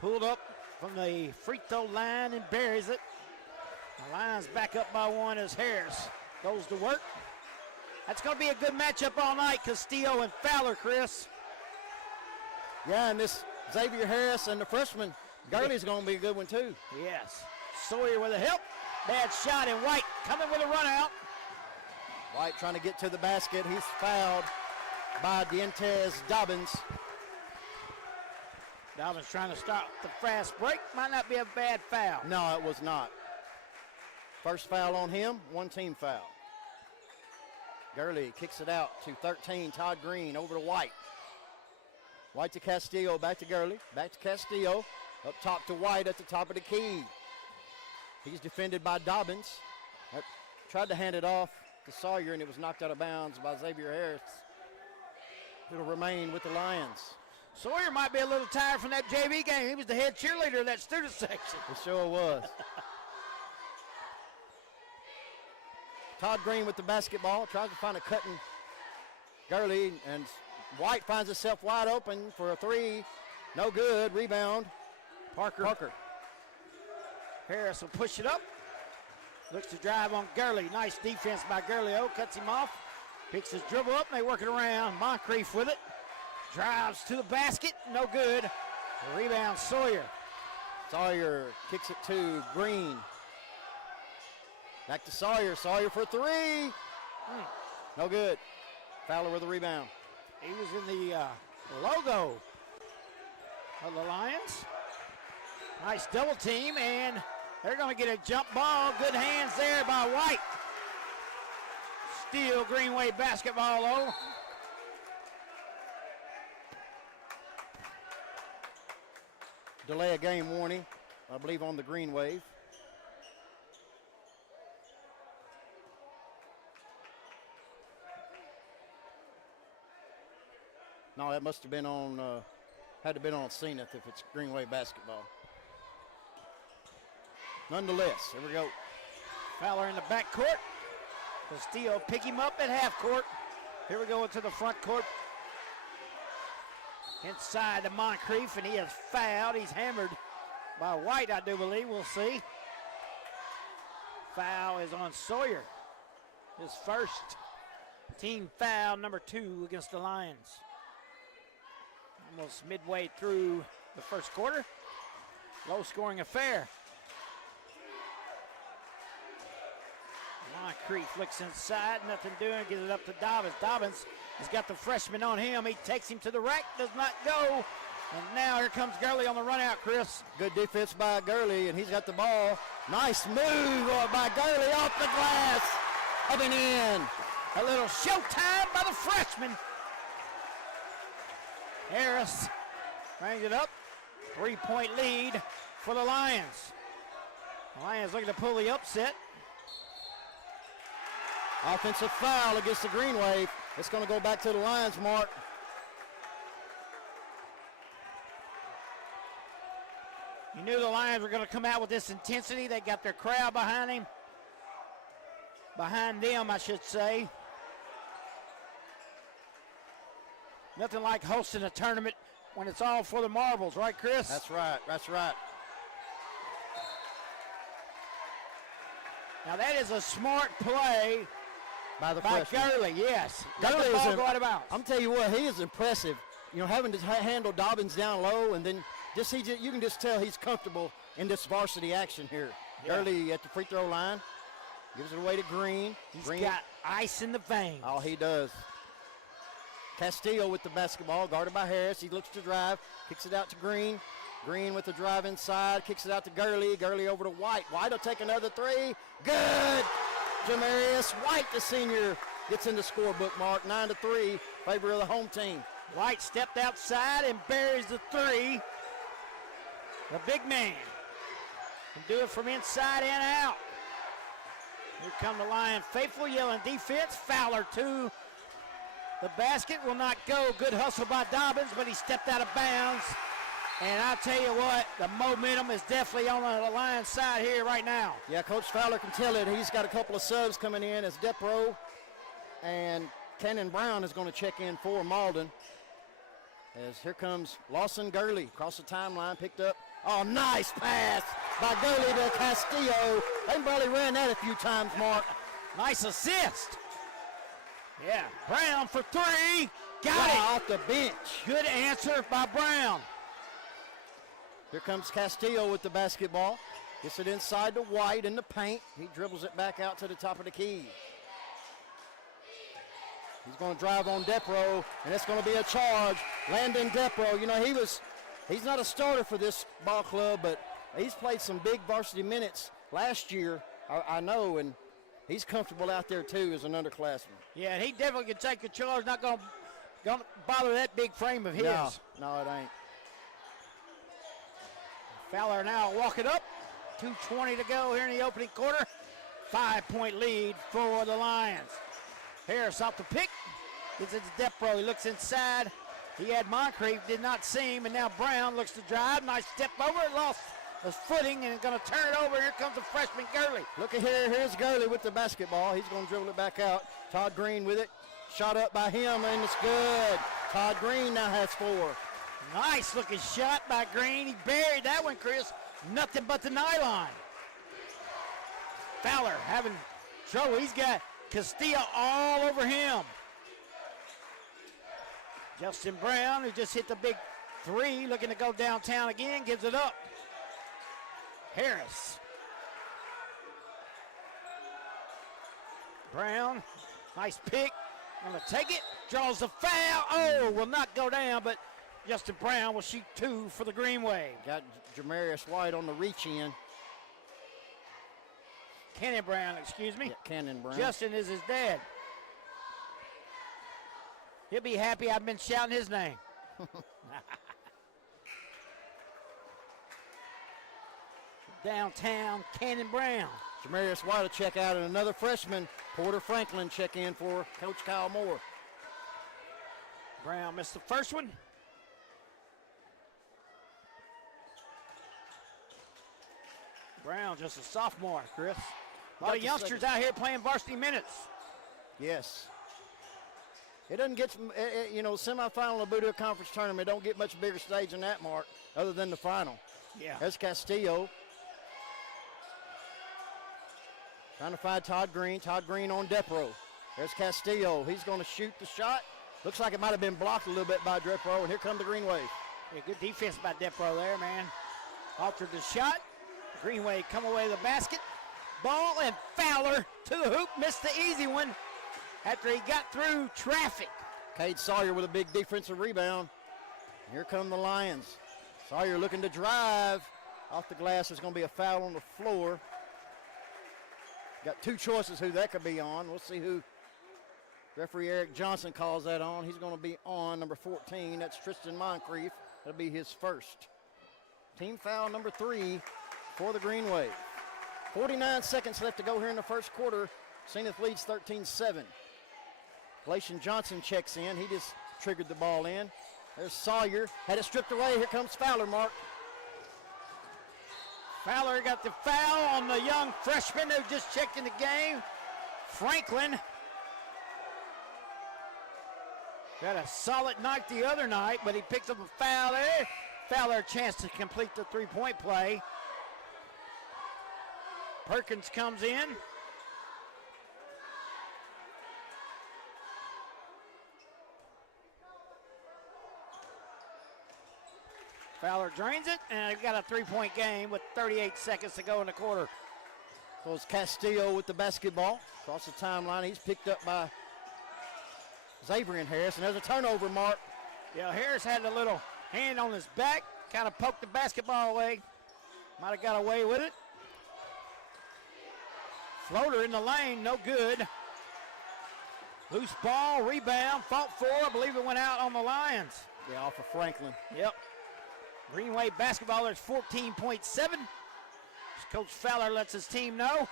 pulled up from the free throw line and buries it. The Lions back up by one as Harris goes to work. That's going to be a good matchup all night, Castillo and Fowler, Chris. Yeah, and this Xavier Harris and the freshman Gurley's going to be a good one too. Yes. Sawyer with a help. Bad shot, and White coming with a run out. White trying to get to the basket. He's fouled by Dientez Dobbins. Dobbins trying to stop the fast break. Might not be a bad foul. No, it was not. First foul on him, one team foul. Gurley kicks it out to 13, Todd Green over to White. White to Castillo, back to Gurley, back to Castillo. Up top to White at the top of the key. He's defended by Dobbins. Tried to hand it off to Sawyer, and it was knocked out of bounds by Xavier Harris. It'll remain with the Lions. Sawyer might be a little tired from that JV game. He was the head cheerleader of that student section. It sure was. Todd Green with the basketball, tries to find a cutting Gurley, and White finds himself wide open for a three. No good. Rebound. Parker. Harris will push it up. Looks to drive on Gurley. Nice defense by Gurley. Cuts him off. Picks his dribble up, and they work it around. Moncrief with it. Drives to the basket. No good. Rebound Sawyer. Sawyer kicks it to Green. Back to Sawyer. Sawyer for three. No good. Fowler with the rebound. He was in the logo of the Lions. Nice double team, and they're going to get a jump ball. Good hands there by White. Steal Greenway basketball, though. Delay a game warning, I believe, on the Green Wave. No, that must have been on, had to have been on Zenith if it's Green Wave basketball. Nonetheless, here we go. Fowler in the backcourt. Castillo pick him up at half court. Here we go into the front court. Inside to Moncrief, and he is fouled. He's hammered by White, I do believe. We'll see. Foul is on Sawyer. His first team foul, number 2 against the Lions. Almost midway through the first quarter. Low-scoring affair. Moncrief looks inside, nothing doing, gives it up to Dobbins. Dobbins has got the freshman on him. He takes him to the rack, does not go. And now here comes Gurley on the run out, Chris. Good defense by Gurley, and he's got the ball. Nice move by Gurley off the glass. Up and in. A little showtime by the freshman. Harris brings it up. 3-point lead for the Lions. The Lions looking to pull the upset. Offensive foul against the Green Wave. It's going to go back to the Lions, Mark. You knew the Lions were going to come out with this intensity. They got their crowd behind him. Behind them, I should say. Nothing like hosting a tournament when it's all for the marbles, right, Chris? That's right. That's right. Now that is a smart play by Gurley, yes. Gurley Let the ball go out of bounds. I'm telling you what, he is impressive. You know, having to handle Dobbins down low, and then you can just tell he's comfortable in this varsity action here. Yeah. Gurley at the free throw line, gives it away to Green. He's Green got ice in the veins. Oh, he does. Castillo with the basketball, guarded by Harris. He looks to drive, kicks it out to Green. Green with the drive inside, kicks it out to Gurley. Gurley over to White. White will take another three. Good! Jamarius White, the senior, gets in the scorebook, Mark. 9-3, favor of the home team. White stepped outside and buries the three. The big man can do it from inside and out. Here come the Lion faithful, yelling defense. Fowler to The basket will not go. Good hustle by Dobbins, but he stepped out of bounds. And I'll tell you what, the momentum is definitely on the Lions side here right now. Yeah, Coach Fowler can tell it. He's got a couple of subs coming in as Depro and Cannon Brown is going to check in for Malden. As here comes Lawson Gurley across the timeline, picked up. Oh, nice pass by Gurley to Castillo. They probably ran that a few times, Mark. Nice assist. Yeah, Brown for three. Got it. Off the bench. Good answer by Brown. Here comes Castillo with the basketball. Gets it inside to White in the paint. He dribbles it back out to the top of the key. He's going to drive on Depro, and it's going to be a charge. Landon Depro, you know, he's not a starter for this ball club, but he's played some big varsity minutes last year, I know, and he's comfortable out there too as an underclassman. Yeah, and he definitely can take a charge. Not going to bother that big frame of his. No, it ain't. Fowler now walking up. 2:20 to go here in the opening quarter. 5-point lead for the Lions. Harris off the pick. Gets it to Depro. He looks inside. He had Moncrief, did not see him, and now Brown looks to drive. Nice step over. Lost his footing and going to turn it over. Here comes the freshman Gurley. Look at here. Here's Gurley with the basketball. He's going to dribble it back out. Todd Green with it. Shot up by him, and it's good. Todd Green now has 4. Nice looking shot by Green. He buried that one, Chris. Nothing but the nylon. Fowler having trouble. He's got Castilla all over him. Justin Brown, who just hit the big 3, looking to go downtown again, gives it up. Harris. Brown, nice pick. Gonna take it, draws the foul. Oh, will not go down, but Justin Brown will shoot 2 for the Green Wave. Got Jamarius White on the reach in. Cannon Brown, excuse me. Yeah, Cannon Brown. Justin is his dad. He'll be happy I've been shouting his name. Downtown, Cannon Brown. Jamarius White will check out, and another freshman, Porter Franklin, check in for Coach Kyle Moore. Brown missed the first one. Brown, just a sophomore, Chris. A lot of youngsters out here playing varsity minutes. Yes. It doesn't get, semifinal of the Bootheel Conference Tournament, don't get much bigger stage than that, Mark, other than the final. Yeah. There's Castillo. Trying to find Todd Green. Todd Green on Depro. There's Castillo. He's going to shoot the shot. Looks like it might have been blocked a little bit by Depro, and here comes the Green Wave. Yeah, good defense by Depro there, man. Altered the shot. Green Wave come away with the basket. Ball and Fowler to the hoop. Missed the easy one after he got through traffic. Cade Sawyer with a big defensive rebound. Here come the Lions. Sawyer looking to drive. Off the glass, there's going to be a foul on the floor. Got 2 choices who that could be on. We'll see who referee Eric Johnson calls that on. He's going to be on number 14. That's Tristan Moncrief. That'll be his first. Team foul number 3 for the Green Wave. 49 seconds left to go here in the first quarter. Zenith leads 13-7. Galatian Johnson checks in. He just triggered the ball in. There's Sawyer. Had it stripped away. Here comes Fowler, Mark. Fowler got the foul on the young freshman who just checked in the game. Franklin got a solid night the other night, but he picked up a foul there. Fowler a chance to complete the 3-point play. Perkins comes in. Fowler drains it, and they've got a 3-point game with 38 seconds to go in the quarter. So it's Castillo with the basketball. Across the timeline, he's picked up by Xavier Harris, and there's a turnover, Mark. Yeah, Harris had a little hand on his back, kind of poked the basketball away. Might have got away with it. Floater in the lane, no good. Loose ball, rebound, fought for. I believe it went out on the Lions. Yeah, off of Franklin. Yep. Green Wave basketball, there's 14.7. Coach Fowler lets his team know.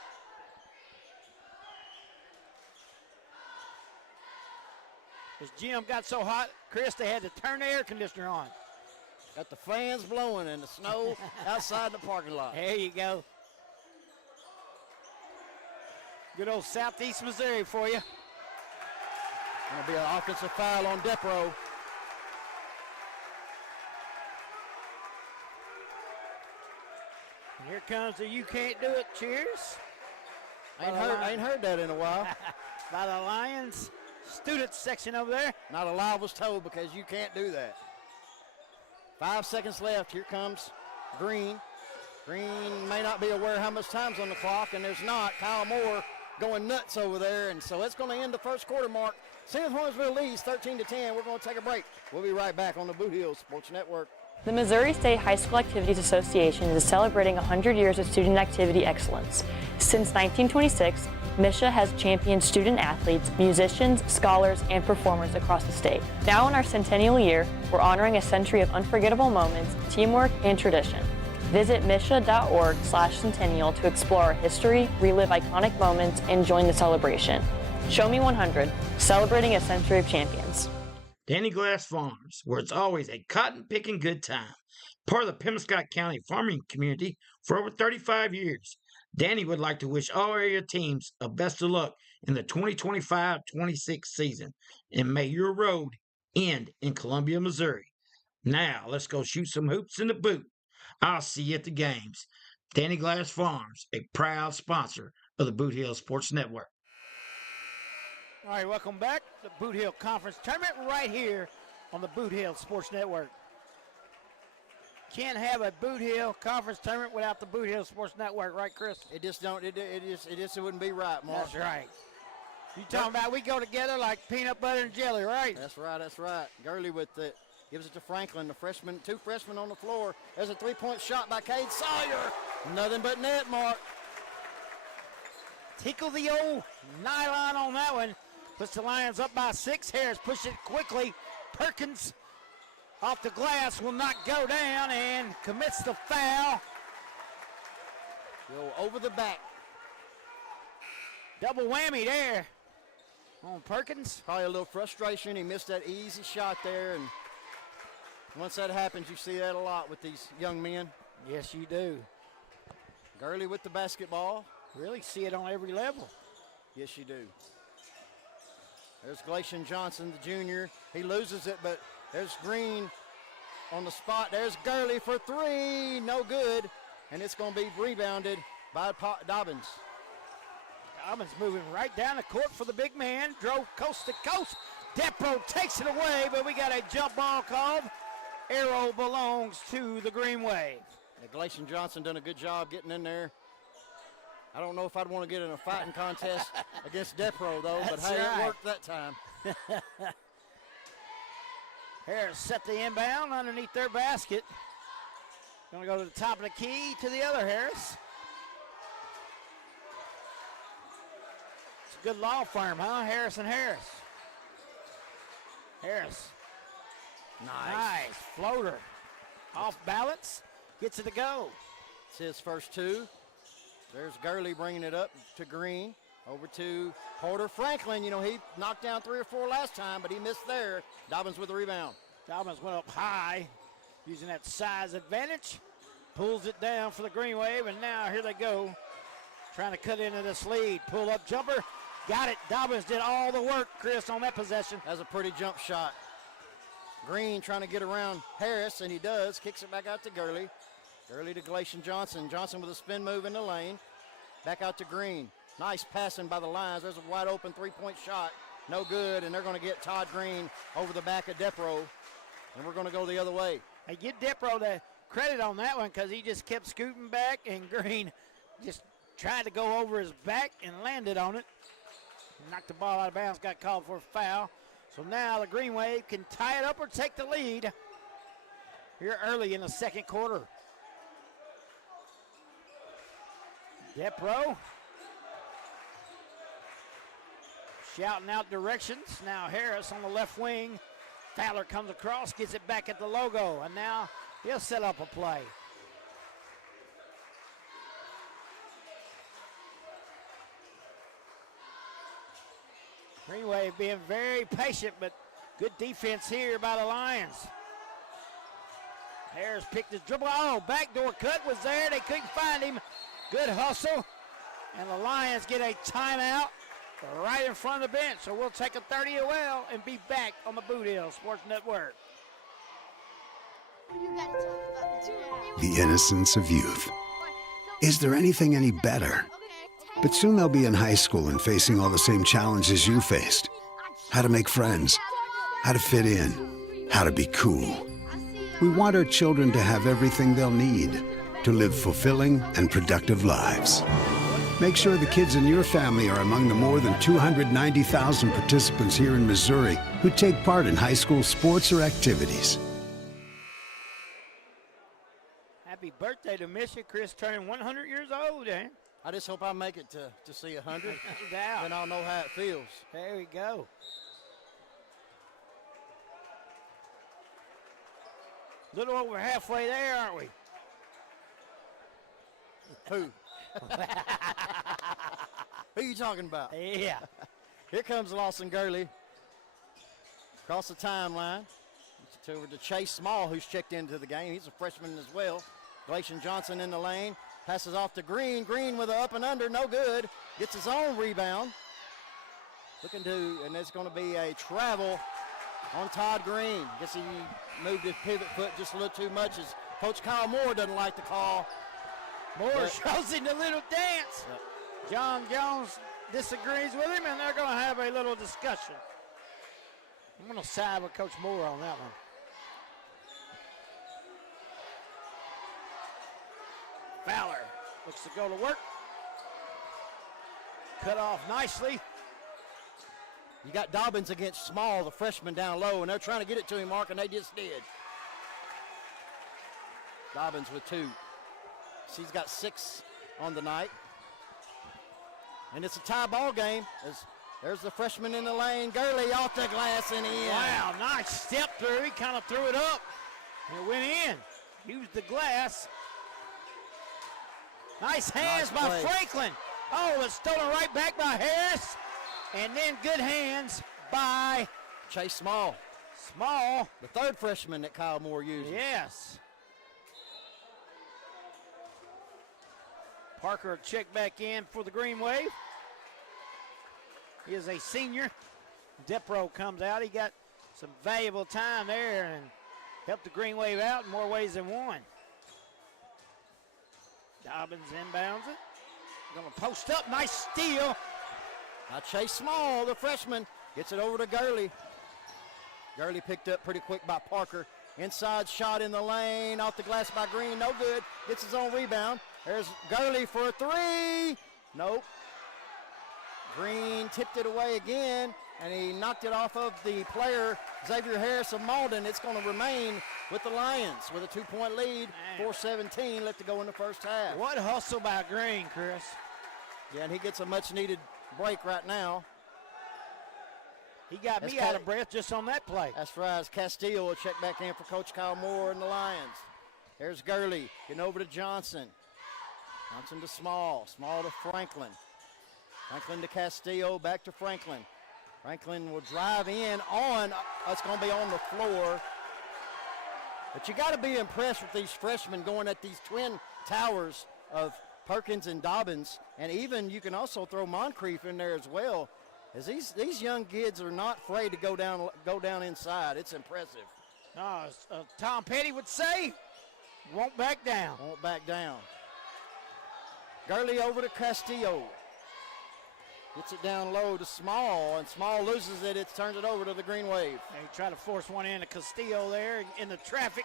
This gym got so hot, Chris, they had to turn the air conditioner on. Got the fans blowing and the snow outside the parking lot. There you go. Good old Southeast Missouri for you. Gonna be an offensive foul on Depro. And here comes the "You Can't Do It" cheers. Ain't heard that in a while. By the Lions students section over there. Not a lie was told because you can't do that. 5 seconds left. Here comes Green. Green may not be aware how much time's on the clock, and there's not. Kyle Moore going nuts over there, and so it's going to end the first quarter mark. St. Hornsville leads 13-10. We're going to take a break. We'll be right back on the Bootheel Sports Network. The Missouri State High School Activities Association is celebrating 100 years of student activity excellence. Since 1926, MSHSAA has championed student athletes, musicians, scholars, and performers across the state. Now in our centennial year, we're honoring a century of unforgettable moments, teamwork, and tradition. Visit MSHSAA.org/centennial to explore our history, relive iconic moments, and join the celebration. Show Me 100, celebrating a century of champions. Danny Glass Farms, where it's always a cotton-picking good time. Part of the Pemiscot County farming community for over 35 years. Danny would like to wish all area teams a best of luck in the 2025-26 season, and may your road end in Columbia, Missouri. Now, let's go shoot some hoops in the boot. I'll see you at the games. Danny Glass Farms, a proud sponsor of the Bootheel Sports Network. All right, welcome back to the Bootheel Conference Tournament right here on the Bootheel Sports Network. Can't have a Bootheel Conference Tournament without the Bootheel Sports Network, right, Chris? It just don't. It wouldn't be right, Mark. That's right. You talking about we go together like peanut butter and jelly, right? That's right. That's right. Gurley with it. Gives it to Franklin, the freshman, two freshmen on the floor. There's a three-point shot by Cade Sawyer. Nothing but net, Mark. Tickle the old nylon on that one. Puts the Lions up by 6. Harris pushes it quickly. Perkins off the glass will not go down and commits the foul. Go over the back. Double whammy there on Perkins. Probably a little frustration. He missed that easy shot there, and once that happens, you see that a lot with these young men. Yes, you do. Gurley with the basketball. Really see it on every level. Yes, you do. There's Glacian Johnson, the junior. He loses it, but there's Green on the spot. There's Gurley for three. No good. And it's going to be rebounded by Dobbins. Dobbins moving right down the court for the big man. Drove coast to coast. Depro takes it away, but we got a jump ball called. Arrow belongs to the Green Wave. Glacian Johnson done a good job getting in there. I don't know if I'd want to get in a fighting contest against Depro, though, but hey, right. It worked that time. Harris set the inbound underneath their basket. Going to go to the top of the key to the other Harris. It's a good law firm, huh? Harris and Harris. Harris. Nice. Floater. Off balance. Gets it to go. It's his first two. There's Gurley bringing it up to Green. Over to Porter Franklin. You know, he knocked down 3 or 4 last time, but he missed there. Dobbins with the rebound. Dobbins went up high, using that size advantage. Pulls it down for the Green Wave, and now here they go. Trying to cut into this lead. Pull up jumper. Got it. Dobbins did all the work, Chris, on that possession. That's a pretty jump shot. Green trying to get around Harris, and he does. Kicks it back out to Gurley. Gurley to Glacian Johnson. Johnson with a spin move in the lane. Back out to Green. Nice passing by the Lions. There's a wide open three-point shot. No good, and they're going to get Todd Green over the back of Depro, and we're going to go the other way. Hey, give Depro the credit on that one because he just kept scooting back, and Green just tried to go over his back and landed on it. Knocked the ball out of bounds, got called for a foul. So now the Green Wave can tie it up or take the lead here early in the second quarter. Depro shouting out directions. Now Harris on the left wing. Fowler comes across, gets it back at the logo, and now he'll set up a play. Green Wave being very patient, but Good defense here by the Lions. Harris picked his dribble. Oh, backdoor cut was there. They couldn't find him. Good hustle. And the Lions get a timeout right in front of the bench. So we'll take a 30 well and be back on the Bootheel Sports Network. The innocence of youth. Is there anything any better? But soon they'll be in high school and facing all the same challenges you faced. How to make friends, how to fit in, how to be cool. We want our children to have everything they'll need to live fulfilling and productive lives. Make sure the kids in your family are among the more than 290,000 participants here in Missouri who take part in high school sports or activities. Happy birthday to Misha. Chris turning 100 years old, eh? I just hope I make it to see 100. No doubt. Then I'll know how it feels. There we go. Little over halfway there, aren't we? Who? Who you talking about? Yeah. Here comes Lawson Gurley. Across the timeline. It's over to Chase Small, who's checked into the game. He's a freshman as well. Galatian Johnson in the lane. Passes off to Green. Green with an up and under. No good. Gets his own rebound. Looking to, and it's going to be a travel on Todd Green. Guess he moved his pivot foot just a little too much, as Coach Kyle Moore doesn't like the call. Moore shows him the little dance. Yep. John Jones disagrees with him, and they're going to have a little discussion. I'm going to side with Coach Moore on that one. Fowler looks to go to work. Cut off nicely. You got Dobbins against Small, the freshman down low, and they're trying to get it to him, Mark, and they just did. Dobbins with 2. She's got 6 on the night. And it's a tie ball game. There's the freshman in the lane. Gurley off the glass and in. Wow, nice step through. He kind of threw it up. It went in. Used the glass. Nice hands by Franklin. Oh, it's stolen right back by Harris. And then good hands by Chase Small. Small. The third freshman that Kyle Moore uses. Yes. Parker check back in for the Green Wave. He is a senior. Depro comes out. He got some valuable time there and helped the Green Wave out in more ways than one. Dobbins inbounds it. Gonna post up. Nice steal. Now Chase Small, the freshman, gets it over to Gurley. Gurley picked up pretty quick by Parker. Inside shot in the lane, off the glass by Green, no good. Gets his own rebound. There's Gurley for a 3. Nope. Green tipped it away again, and he knocked it off of the player, Xavier Harris of Malden. It's going to remain with the Lions with a 2-point lead, 4:17 left to go in the first half. What hustle by Green, Chris. Yeah, and he gets a much-needed break right now. He got me out of breath just on that play. That's right. As Castillo will check back in for Coach Kyle Moore and the Lions. There's Gurley getting over to Johnson. Johnson to Small. Small to Franklin. Franklin to Castillo. Back to Franklin. Franklin will drive in on. It's going to be on the floor. But you got to be impressed with these freshmen going at these twin towers of Perkins and Dobbins. And even you can also throw Moncrief in there as well. As these young kids are not afraid to go down inside. It's impressive. Tom Petty would say, won't back down. Won't back down. Gurley over to Castillo. Gets it down low to Small, and Small loses it. It turns it over to the Green Wave. And he tried to force one into Castillo there in the traffic.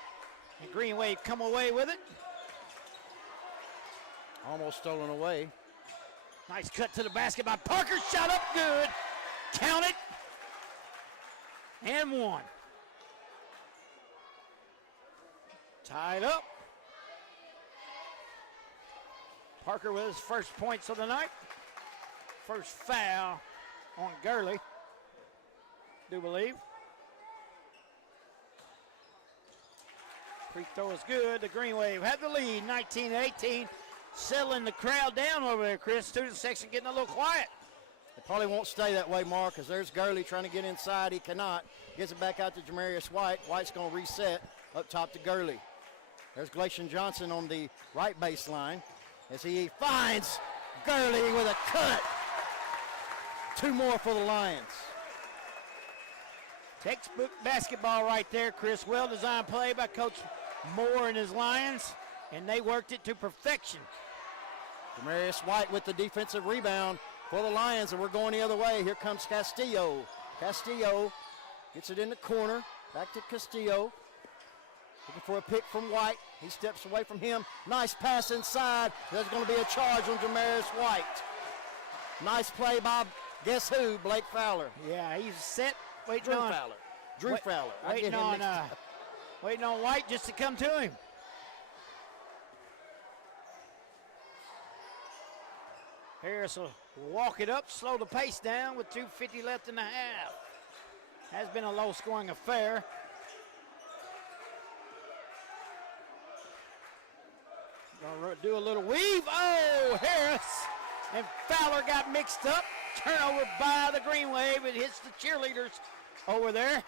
And Green Wave come away with it. Almost stolen away. Nice cut to the basket by Parker. Shot up good. Count it. And 1. Tied up. Parker with his first points of the night. First foul on Gurley, do believe. Free throw is good. The Green Wave had the lead, 19-18. Settling the crowd down over there, Chris. Student section getting a little quiet. Probably won't stay that way, Mark, because there's Gurley trying to get inside. He cannot. Gets it back out to Jamarius White. White's going to reset up top to Gurley. There's Glacian Johnson on the right baseline as he finds Gurley with a cut. 2 more for the Lions. Textbook basketball right there, Chris. Well-designed play by Coach Moore and his Lions, and they worked it to perfection. Jamarius White with the defensive rebound for the Lions, and we're going the other way. Here comes Castillo. Castillo gets it in the corner. Back to Castillo. Looking for a pick from White. He steps away from him. Nice pass inside. There's going to be a charge on Jamarius White. Nice play by, guess who? Blake Fowler. Yeah, he's set. Drew Fowler. Drew Fowler. Waiting on White just to come to him. Harris will walk it up, slow the pace down with 2:50 left in the half. Has been a low-scoring affair. Gonna do a little weave. Oh, Harris and Fowler got mixed up. Turnover by the Green Wave. It hits the cheerleaders over there.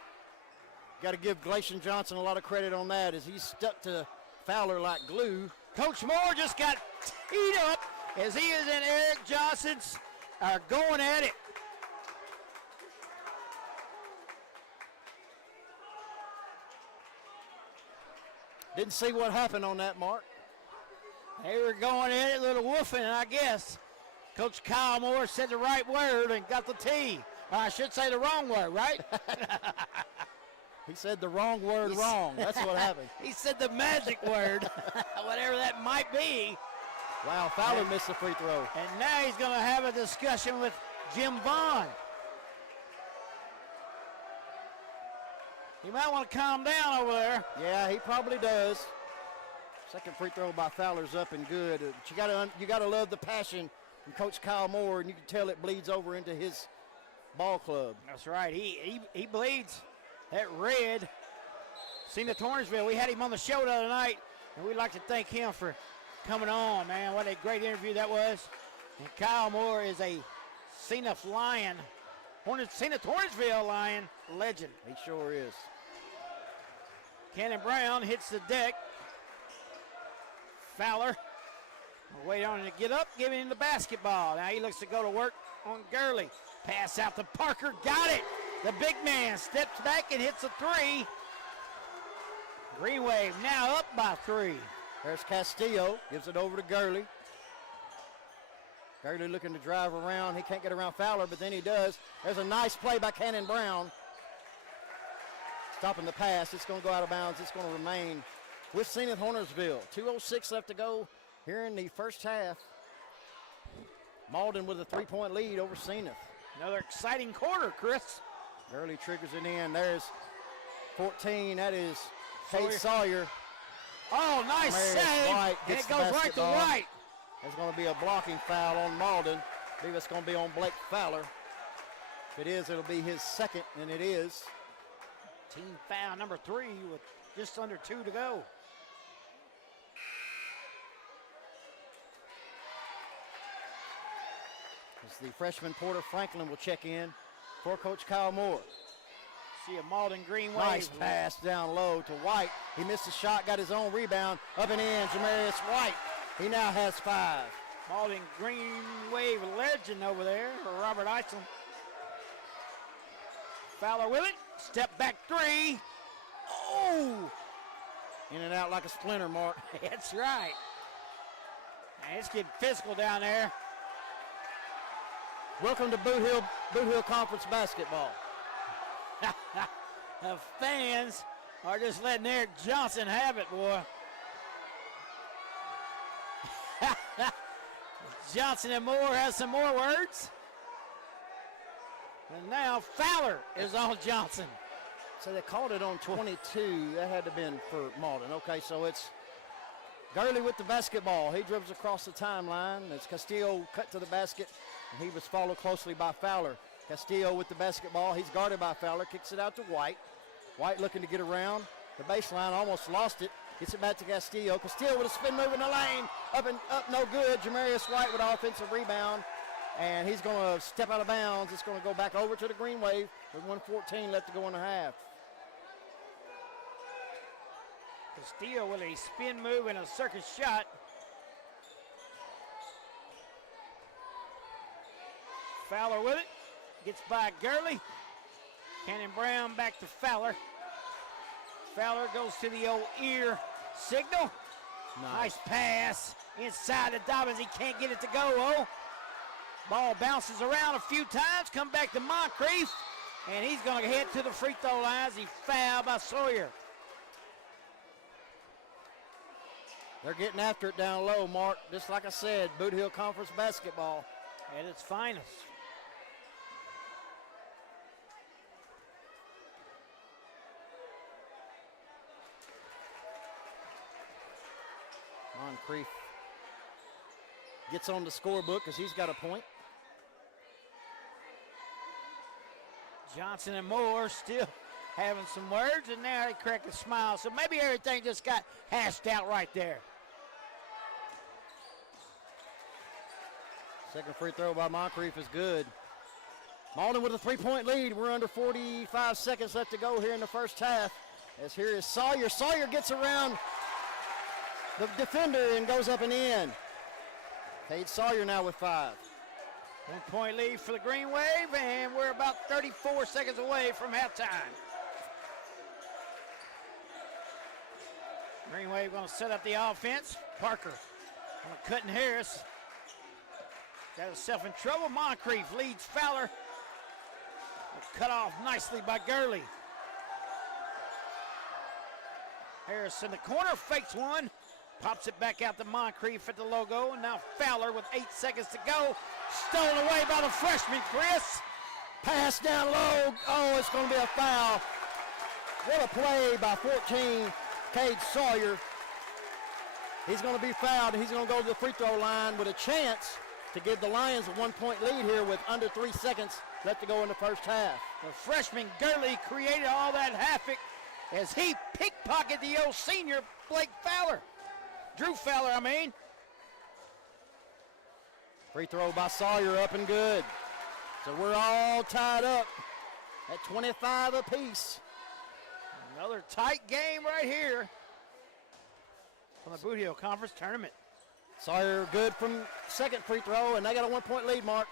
Got to give Glacian Johnson a lot of credit on that as he's stuck to Fowler like glue. Coach Moore just got teed up as he and Eric Johnson's are going at it. Didn't see what happened on that, Mark. They were going at it, a little woofing, I guess. Coach Kyle Moore said the right word and got the T. I should say the wrong word, right? He said the wrong word wrong. That's what happened. He said the magic word, whatever that might be. Wow, Fowler missed the free throw. And now he's going to have a discussion with Jim Vaughn. He might want to calm down over there. Yeah, he probably does. Second free throw by Fowler's up and good. But you gotta love the passion from Coach Kyle Moore, and you can tell it bleeds over into his ball club. That's right. He bleeds that red. Cena Torrensville, we had him on the show the other night, and we'd like to thank him for coming on, man. What a great interview that was. And Kyle Moore is a Cena Lion, Cena Torrensville Lion legend. He sure is. Cannon Brown hits the deck. Fowler will wait on him to get up, giving him the basketball. Now he looks to go to work on Gurley. Pass out to Parker, got it. The big man steps back and hits a 3. Green Wave now up by 3. There's Castillo, gives it over to Gurley. Gurley looking to drive around. He can't get around Fowler, but then he does. There's a nice play by Cannon Brown. Stopping the pass. It's going to go out of bounds. It's going to remain with Zenith Hornersville. 2:06 left to go here in the first half. Malden with a 3-point lead over Zenith. Another exciting quarter, Chris. Gurley triggers it in. There's 14. That is Tate Sawyer. Oh, nice save. White and it goes right to White. There's going to be a blocking foul on Malden. I believe it's going to be on Blake Fowler. If it is, it'll be his second, and it is. Team foul number 3 with just under 2 to go. As the freshman Porter Franklin will check in for Coach Kyle Moore. See a Malden Green Wave. Nice pass down low to White. He missed the shot, got his own rebound. Up and in, Jamarius White. He now has 5. Malden Green Wave legend over there for Robert Isom. Fowler with it. Step back 3. Oh! In and out like a splinter, Mark. That's right. And it's getting physical down there. Welcome to Bootheel Conference basketball. The fans are just letting Eric Johnson have it, boy. Johnson and Moore have some more words. And now Fowler is on Johnson. So they called it on 22. That had to have been for Malden. Okay, so it's Gurley with the basketball. He dribbles across the timeline. As Castillo cut to the basket, and he was followed closely by Fowler. Castillo with the basketball. He's guarded by Fowler. Kicks it out to White. White looking to get around the baseline. Almost lost it. Gets it back to Castillo. Castillo with a spin move in the lane. Up and up, no good. Jamarius White with offensive rebound. and he's going to step out of bounds. It's going to go back over to the green wave with 1:14 left to go in the half. Castillo with a spin move and a circus shot. Fowler with it. Gets by Gurley. Cannon Brown back to Fowler. Fowler goes to the old ear signal. Nice pass inside the Dobbins. He can't get it to go. Oh, ball bounces around a few times. Come back to Moncrief. And he's going to head to the free throw line as he fouled by Sawyer. They're getting after it down low, Mark. Just like I said, Bootheel Conference basketball at its finest. Moncrief gets on the scorebook because he's got a point. Johnson and Moore still having some words, and now they crack a smile. So maybe everything just got hashed out right there. Second free throw by Moncrief is good. Malden with a 3-point lead. We're under 45 seconds left to go here in the first half. As here is Sawyer. Sawyer gets around the defender and goes up and in. Cade Sawyer now with 5. 1-point lead for the Green Wave, and we're about 34 seconds away from halftime. Green Wave going to set up the offense. Parker on a cutting Harris. Got himself in trouble. Moncrief leads Fowler. Cut off nicely by Gurley. Harris in the corner, fakes one. Pops it back out to Moncrief at the logo. And now Fowler with 8 seconds to go. Stolen away by the freshman, Chris. Pass down low. Oh, it's going to be a foul. What a play by 14, Cade Sawyer. He's going to be fouled, and he's going to go to the free throw line with a chance to give the Lions a 1-point lead here with under 3 seconds left to go in the first half. The freshman Gurley created all that havoc as he pickpocketed the old senior Blake Fowler. Drew Fowler, I mean. Free throw by Sawyer up and good. So we're all tied up at 25 apiece. Another tight game right here from the Bootheel Conference Tournament. Sawyer good from second free throw, and they got a 1-point lead, Mark.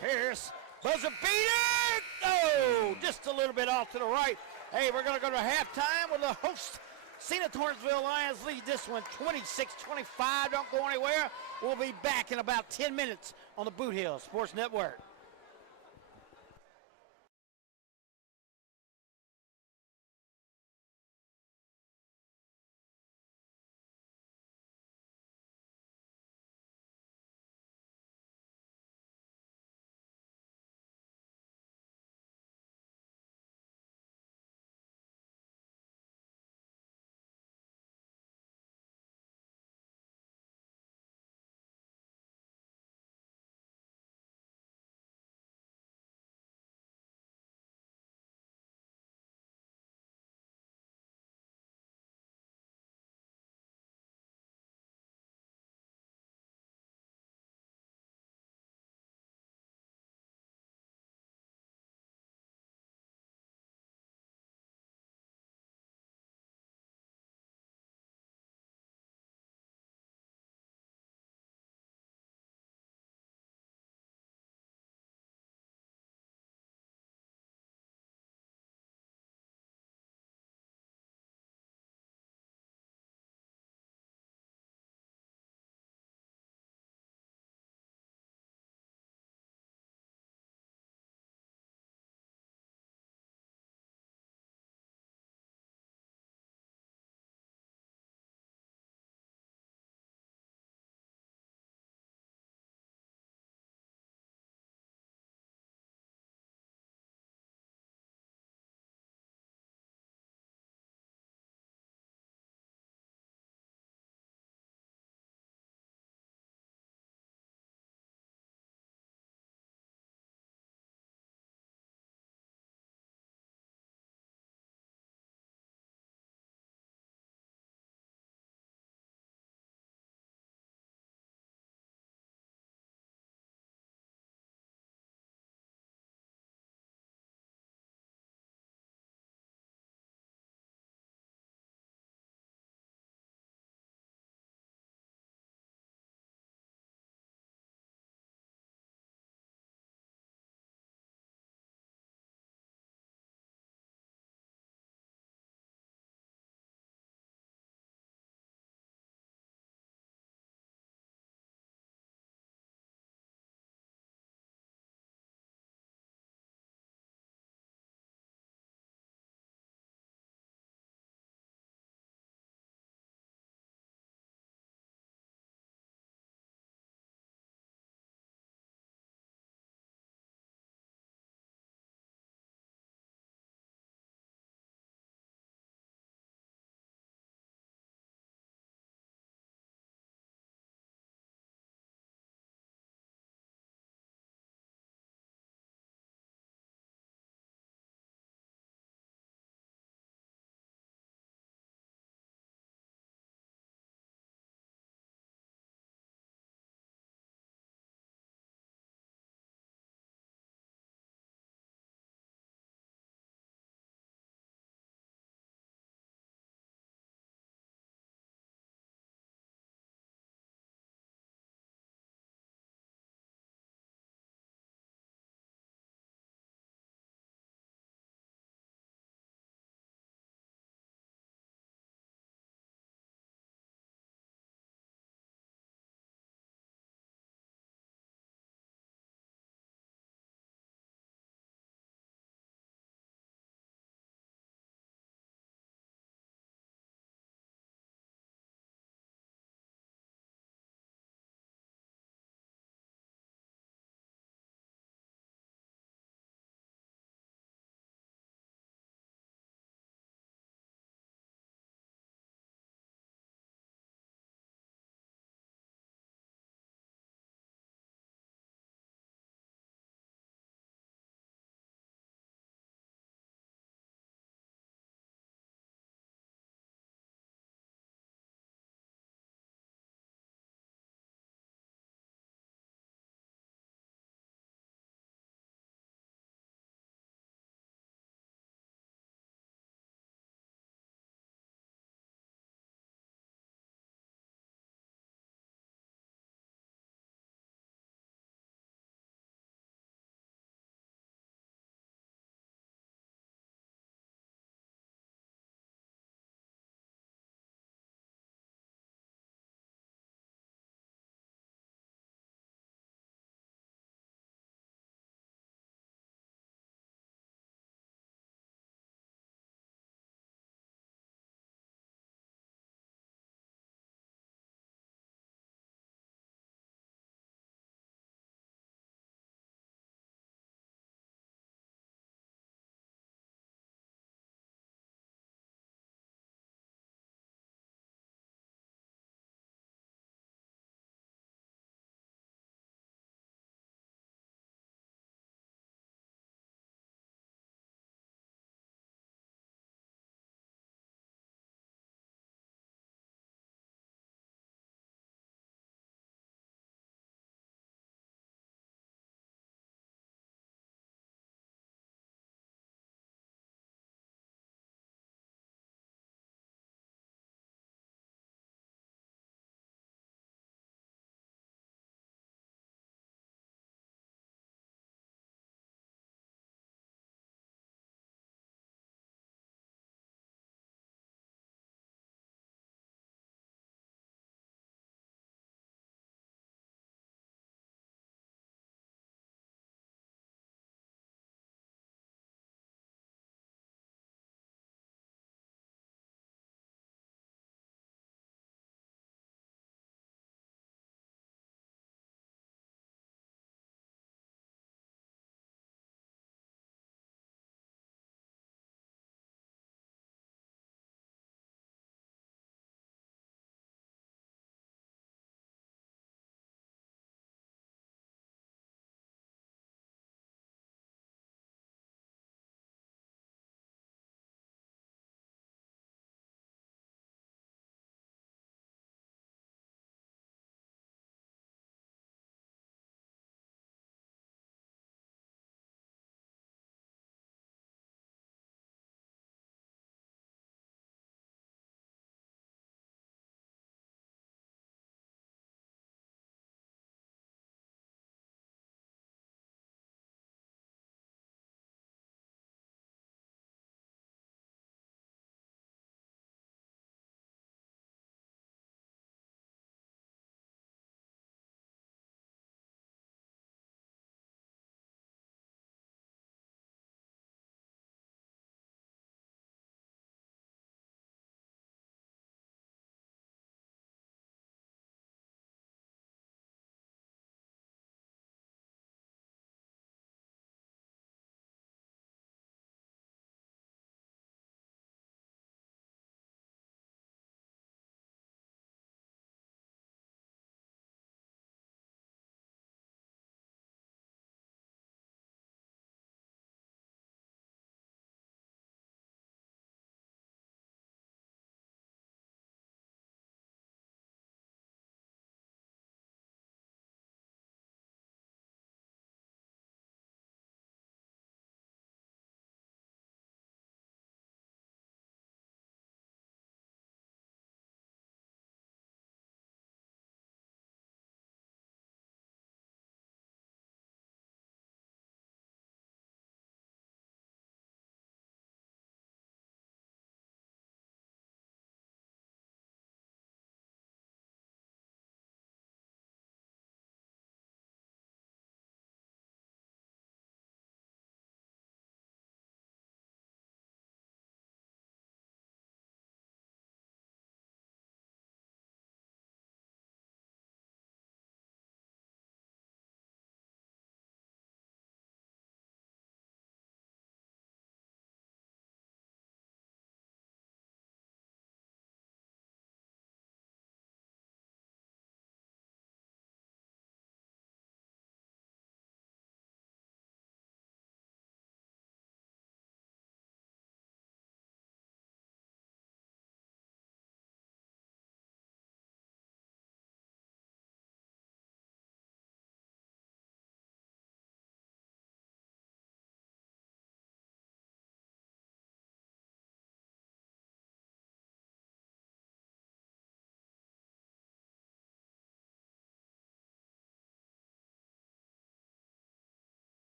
Harris, buzzer beater! Oh, just a little bit off to the right. Hey, we're going to go to halftime with the host. Torrensville Lions lead this one 26-25. Don't go anywhere. We'll be back in about 10 minutes on the Bootheel Sports Network.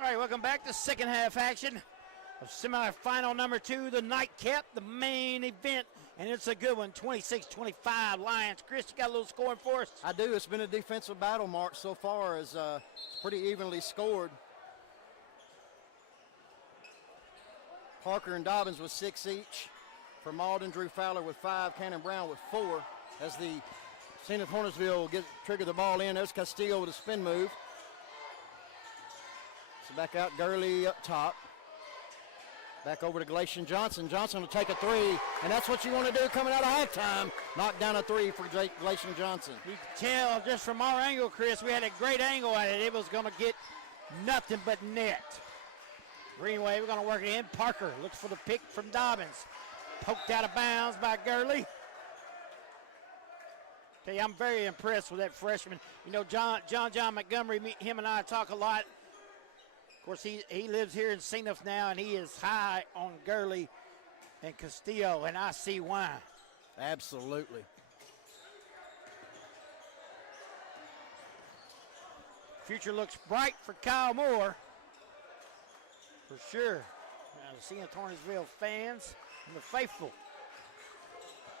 All right, welcome back to second half action of semifinal number 2, the nightcap, the main event, and it's a good one, 26-25 Lions. Chris, you got a little scoring for us? I do. It's been a defensive battle, Mark, so far. It's pretty evenly scored. Parker and Dobbins with 6 each. For Malden, Drew Fowler with 5, Cannon Brown with 4. As the Zenith Hornersville trigger the ball in, there's Castillo with a spin move. So back out Gurley up top. Back over to Galatian Johnson. Johnson will take a 3, and that's what you want to do coming out of halftime. Knock down a 3 for Galatian Johnson. You can tell just from our angle, Chris, we had a great angle at it. It was going to get nothing but net. Greenway, we're going to work it in. Parker looks for the pick from Dobbins. Poked out of bounds by Gurley. Okay, I'm very impressed with that freshman. You know, John Montgomery, him and I talk a lot. Of course, he lives here in Zenith now, and he is high on Gurley and Castillo, and I see why. Absolutely. Future looks bright for Kyle Moore, for sure. Now, the Zenith Hornersville fans and the faithful.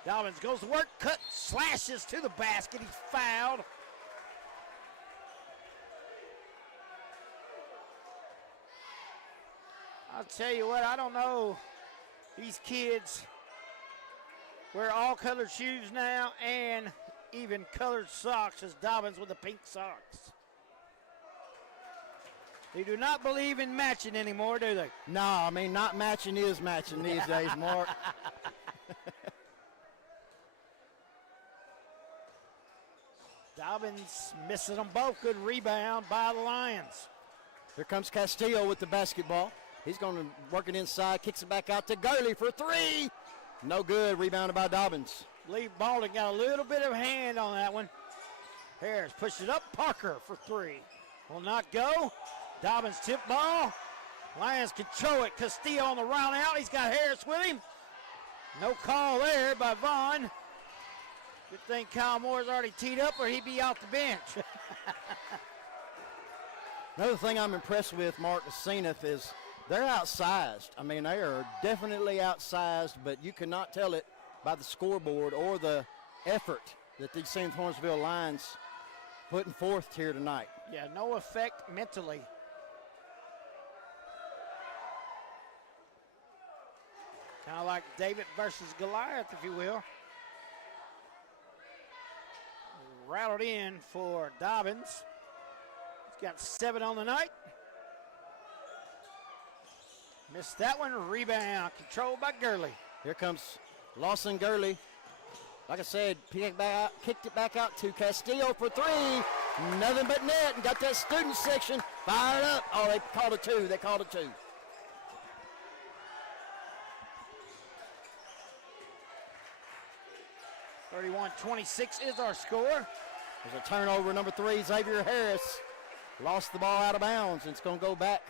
Dobbins goes to work, cut, slashes to the basket. He's fouled. I'll tell you what, I don't know. These kids wear all colored shoes now and even colored socks, as Dobbins with the pink socks. They do not believe in matching anymore, do they? No, I mean, not matching is matching these days, Mark. Dobbins misses them both. Good rebound by the Lions. Here comes Castillo with the basketball. He's going to work it inside, kicks it back out to Gurley for 3. No good. Rebounded by Dobbins. Lee Baldwin got a little bit of hand on that one. Harris pushes it up. Parker for 3. Will not go. Dobbins tip ball. Lions control it. Castillo on the round out. He's got Harris with him. No call there by Vaughn. Good thing Kyle Moore's already teed up or he'd be off the bench. Another thing I'm impressed with, Mark, with Zenith is they're outsized. I mean, they are definitely outsized, but you cannot tell it by the scoreboard or the effort that these Zenith Hornersville Lions putting forth here tonight. Yeah, no effect mentally. Kind of like David versus Goliath, if you will. Rattled in for Dobbins. He's got 7 on the night. Missed that one. Rebound controlled by Gurley. Here comes Lawson Gurley. Like I said, kicked it back out to Castillo for 3. Nothing but net, and got that student section fired up. Oh, they called a 2. They called a 2. (31-26) is our score. There's a turnover, number 3, Xavier Harris. Lost the ball out of bounds, and it's going to go back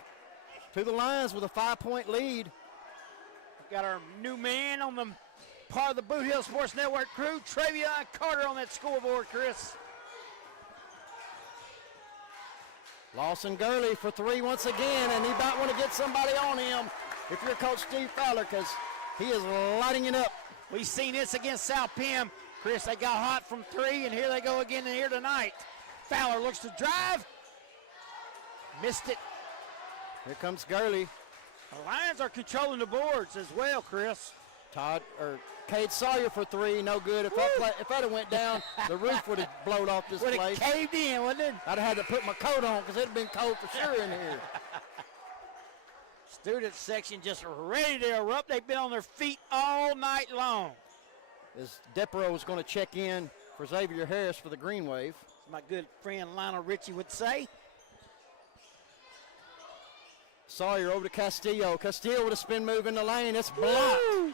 to the Lions with a 5-point lead. We've got our new man on the part of the Bootheel Sports Network crew, Travion Carter, on that scoreboard, Chris. Lawson Gurley for 3 once again, and he might want to get somebody on him if you're Coach Steve Fowler, because he is lighting it up. We've seen this against South Pim. Chris, they got hot from 3, and here they go again here tonight. Fowler looks to drive. Missed it. Here comes Gurley. The Lions are controlling the boards as well, Chris. Cade Sawyer for 3, no good. If that had went down, the roof would have blown off this place. Would have caved in, wouldn't it? I'd have had to put my coat on because it would have been cold for sure in here. Student section just ready to erupt. They've been on their feet all night long. As Depro is going to check in for Xavier Harris for the Green Wave. As my good friend Lionel Richie would say. Sawyer over to Castillo. Castillo with a spin move in the lane. It's blocked. Woo!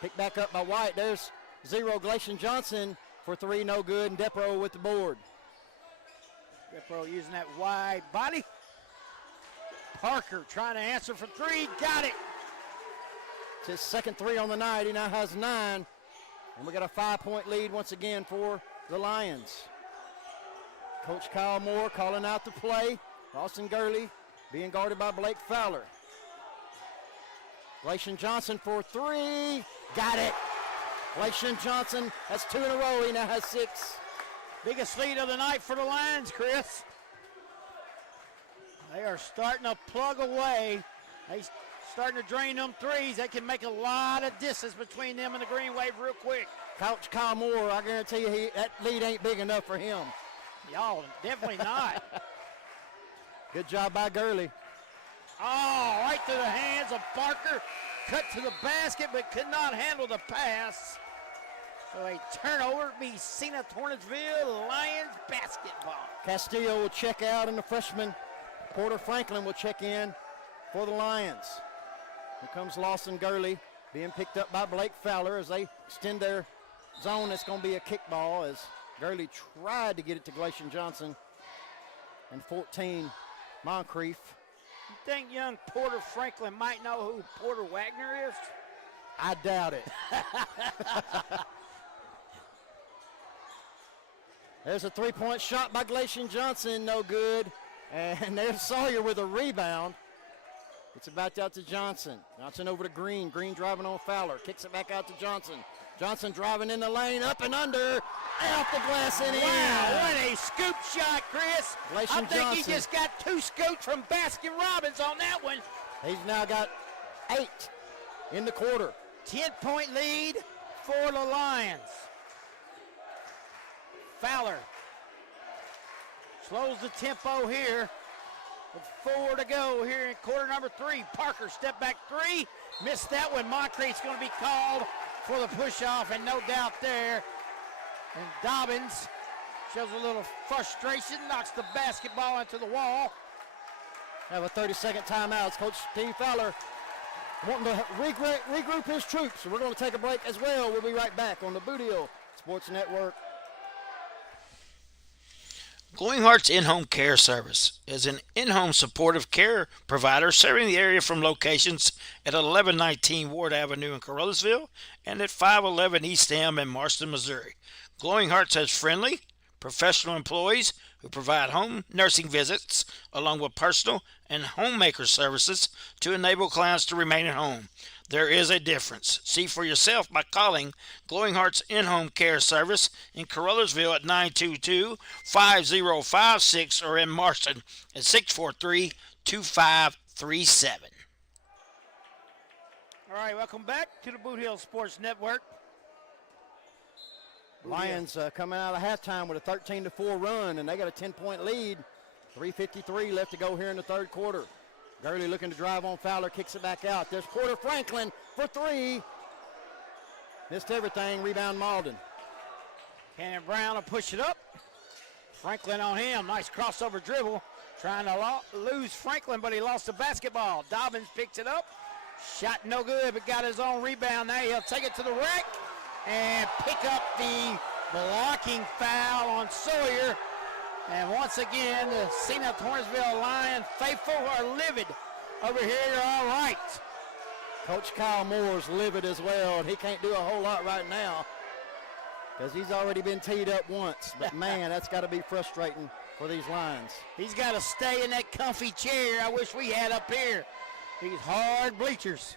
Picked back up by White. There's 0. Galatian Johnson for 3, no good. And Depro with the board. Depro using that wide body. Parker trying to answer for 3. Got it. It's his second 3 on the night. He now has 9. And we got a 5-point lead once again for the Lions. Coach Kyle Moore calling out the play. Lawson Gurley being guarded by Blake Fowler. Glacian Johnson for three. Got it. Glacian Johnson has 2 in a row. He now has 6. Biggest lead of the night for the Lions, Chris. They are starting to plug away. They starting to drain them threes. They can make a lot of distance between them and the Green Wave real quick. Coach Kyle Moore, I guarantee you that lead ain't big enough for him. Y'all, definitely not. Good job by Gurley. Oh, right through the hands of Parker. Cut to the basket, but could not handle the pass. So a turnover be Cena Torrensville Lions basketball. Castillo will check out, and the freshman Porter Franklin will check in for the Lions. Here comes Lawson Gurley being picked up by Blake Fowler as they extend their zone. It's going to be a kickball as Gurley tried to get it to Glacian Johnson. And 14, Moncrief. You think young Porter Franklin might know who Porter Wagner is? I doubt it. There's a three-point shot by Glacian Johnson, no good. And there's Sawyer with a rebound. It's about out to Johnson. Johnson over to Green. Green driving on Fowler. Kicks it back out to Johnson. Johnson driving in the lane, up and under, off the glass and in. Wow, what a scoop shot, Chris. Glacian I think Johnson. he just got 2 scoops from Baskin-Robbins on that one. He's now got 8 in the quarter. 10-point lead for the Lions. Fowler slows the tempo here with 4 to go here in quarter number 3. Parker step back 3, missed that one. Moncrief's going to be called for the push-off, and no doubt there. And Dobbins shows a little frustration, knocks the basketball into the wall. Have a 30-second timeout. It's Coach Steve Fowler wanting to regroup his troops. So we're going to take a break as well. We'll be right back on the Bootheel Sports Network. Glowing Hearts In-Home Care Service is an in-home supportive care provider serving the area from locations at 1119 Ward Avenue in Carruthersville and at 511 East Elm in Marston, Missouri. Glowing Hearts has friendly, professional employees who provide home nursing visits along with personal and homemaker services to enable clients to remain at home. There is a difference. See for yourself by calling Glowing Hearts In-Home Care Service in Carruthersville at 922-5056 or in Marston at 643-2537. All right, welcome back to the Bootheel Sports Network. Lions coming out of halftime with a 13-4 run, and they got a 10-point lead. 3:53 left to go here in the third quarter. Gurley looking to drive on Fowler, kicks it back out. There's Porter Franklin for 3. Missed everything, rebound Malden. Cannon Brown will push it up. Franklin on him, nice crossover dribble. Trying to lose Franklin, but he lost the basketball. Dobbins picks it up. Shot no good, but got his own rebound there. He'll take it to the rack and pick up the blocking foul on Sawyer. And once again, the Cena Torrensville Lion faithful are livid over here. All right. Coach Kyle Moore's livid as well, and he can't do a whole lot right now because he's already been teed up once. But, man, that's got to be frustrating for these Lions. He's got to stay in that comfy chair I wish we had up here. These hard bleachers.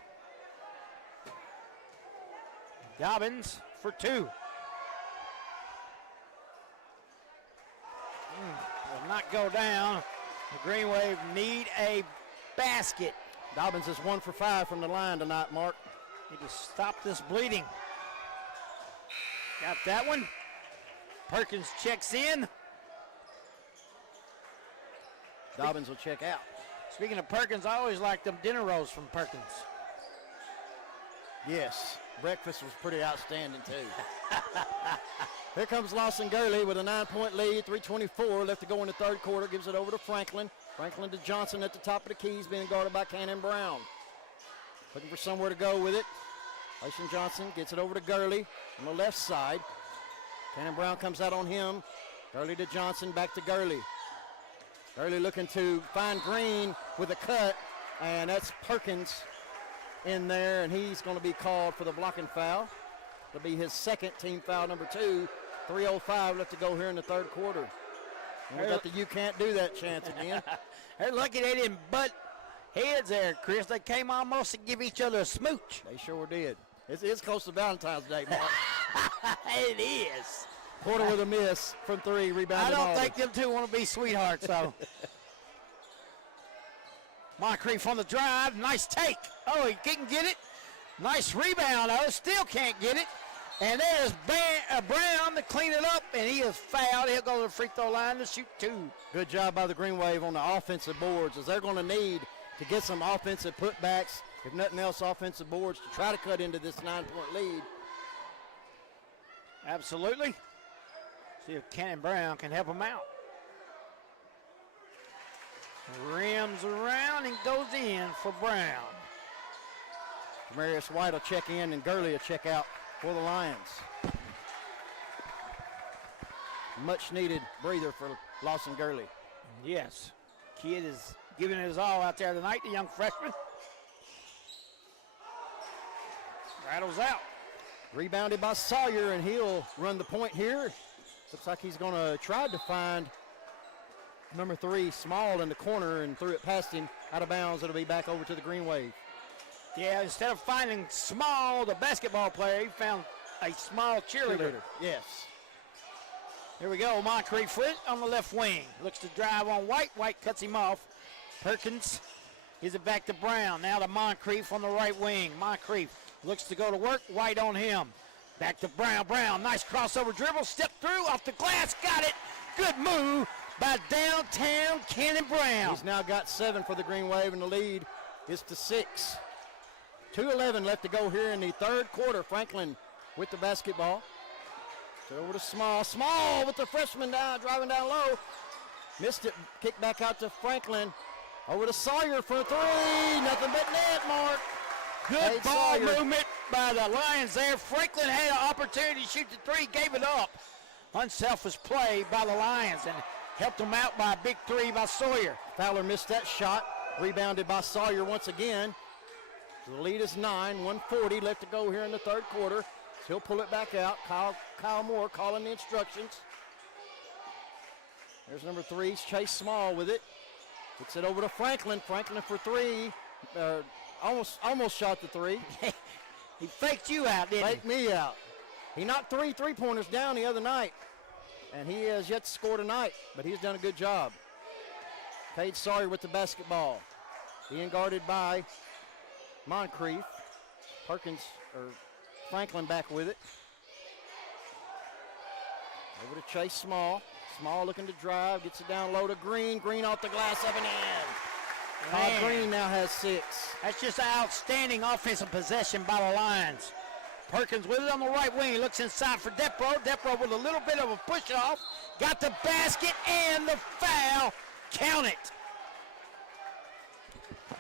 Dobbins for 2. Will not go down. The Green Wave need a basket. Dobbins is 1 for 5 from the line tonight, Mark. Need to stop this bleeding. Got that one. Perkins checks in. Dobbins will check out. Speaking of Perkins, I always like them dinner rolls from Perkins. Yes, breakfast was pretty outstanding too. Here comes Lawson Gurley with a 9-point lead, 3:24 left to go in the third quarter. Gives it over to Franklin. Franklin to Johnson at the top of the keys, being guarded by Cannon Brown. Looking for somewhere to go with it. Glacian Johnson gets it over to Gurley on the left side. Cannon Brown comes out on him. Gurley to Johnson, back to Gurley. Gurley looking to find Green with a cut, and that's Perkins in there, and he's going to be called for the blocking foul. It'll be his second team foul, number 2. 3:05 left to go here in the third quarter. We got the you can't do that chance again. They're lucky they didn't butt heads there, Chris. They came almost to give each other a smooch. They sure did. It's close to Valentine's Day, Mark. It is. Porter with a miss from 3, rebounded. I don't Alden. think them two want to be sweethearts, though. Moncrief on the drive. Nice take. Oh, he couldn't get it. Nice rebound, though. Still can't get it. And there's Brown to clean it up, and he is fouled. He'll go to the free throw line to shoot 2. Good job by the Green Wave on the offensive boards, as they're going to need to get some offensive putbacks, if nothing else, offensive boards, to try to cut into this 9-point lead. Absolutely. See if Cannon Brown can help him out. Rims around and goes in for Brown. Demarius White will check in, and Gurley will check out for the Lions. Much needed breather for Lawson Gurley. Yes. Kid is giving it his all out there tonight, the young freshman. Rattles out. Rebounded by Sawyer, and he'll run the point here. Looks like he's going to try to find number 3, Small, in the corner, and threw it past him out of bounds. It'll be back over to the Green Wave. Yeah, instead of finding Small, the basketball player, he found a Small cheerleader. Yes. Here we go. Moncrief foot on the left wing. Looks to drive on White. White cuts him off. Perkins gives it back to Brown. Now to Moncrief on the right wing. Moncrief looks to go to work. White on him. Back to Brown. Brown, nice crossover dribble. Step through, off the glass. Got it. Good move by downtown Cannon Brown. He's now got 7 for the Green Wave, and the lead is to 6. 2:11 left to go here in the third quarter. Franklin with the basketball. So over to Small. Small with the freshman down, driving down low. Missed it. Kick back out to Franklin. Over to Sawyer for 3. Nothing but net, Mark. Good ball movement by the Lions there. Franklin had an opportunity to shoot the 3, gave it up. Unselfish play by the Lions and helped them out by a big 3 by Sawyer. Fowler missed that shot. Rebounded by Sawyer once again. So the lead is 9, 1:40 left to go here in the third quarter. So he'll pull it back out. Kyle Moore calling the instructions. There's number 3, Chase Small with it. Gets it over to Franklin. Franklin for 3. Almost shot the 3. He faked you out, didn't he? Faked me out. He knocked 3 3-pointers down the other night, and he has yet to score tonight, but he's done a good job. Cade Sawyer with the basketball. Being guarded by Moncrief. Franklin back with it. Over to Chase Small. Small looking to drive, gets it down low to Green. Green off the glass, up and in. Todd Green now has 6. That's just an outstanding offensive possession by the Lions. Perkins with it on the right wing. He looks inside for Depro. Depro with a little bit of a push off. Got the basket and the foul. Count it.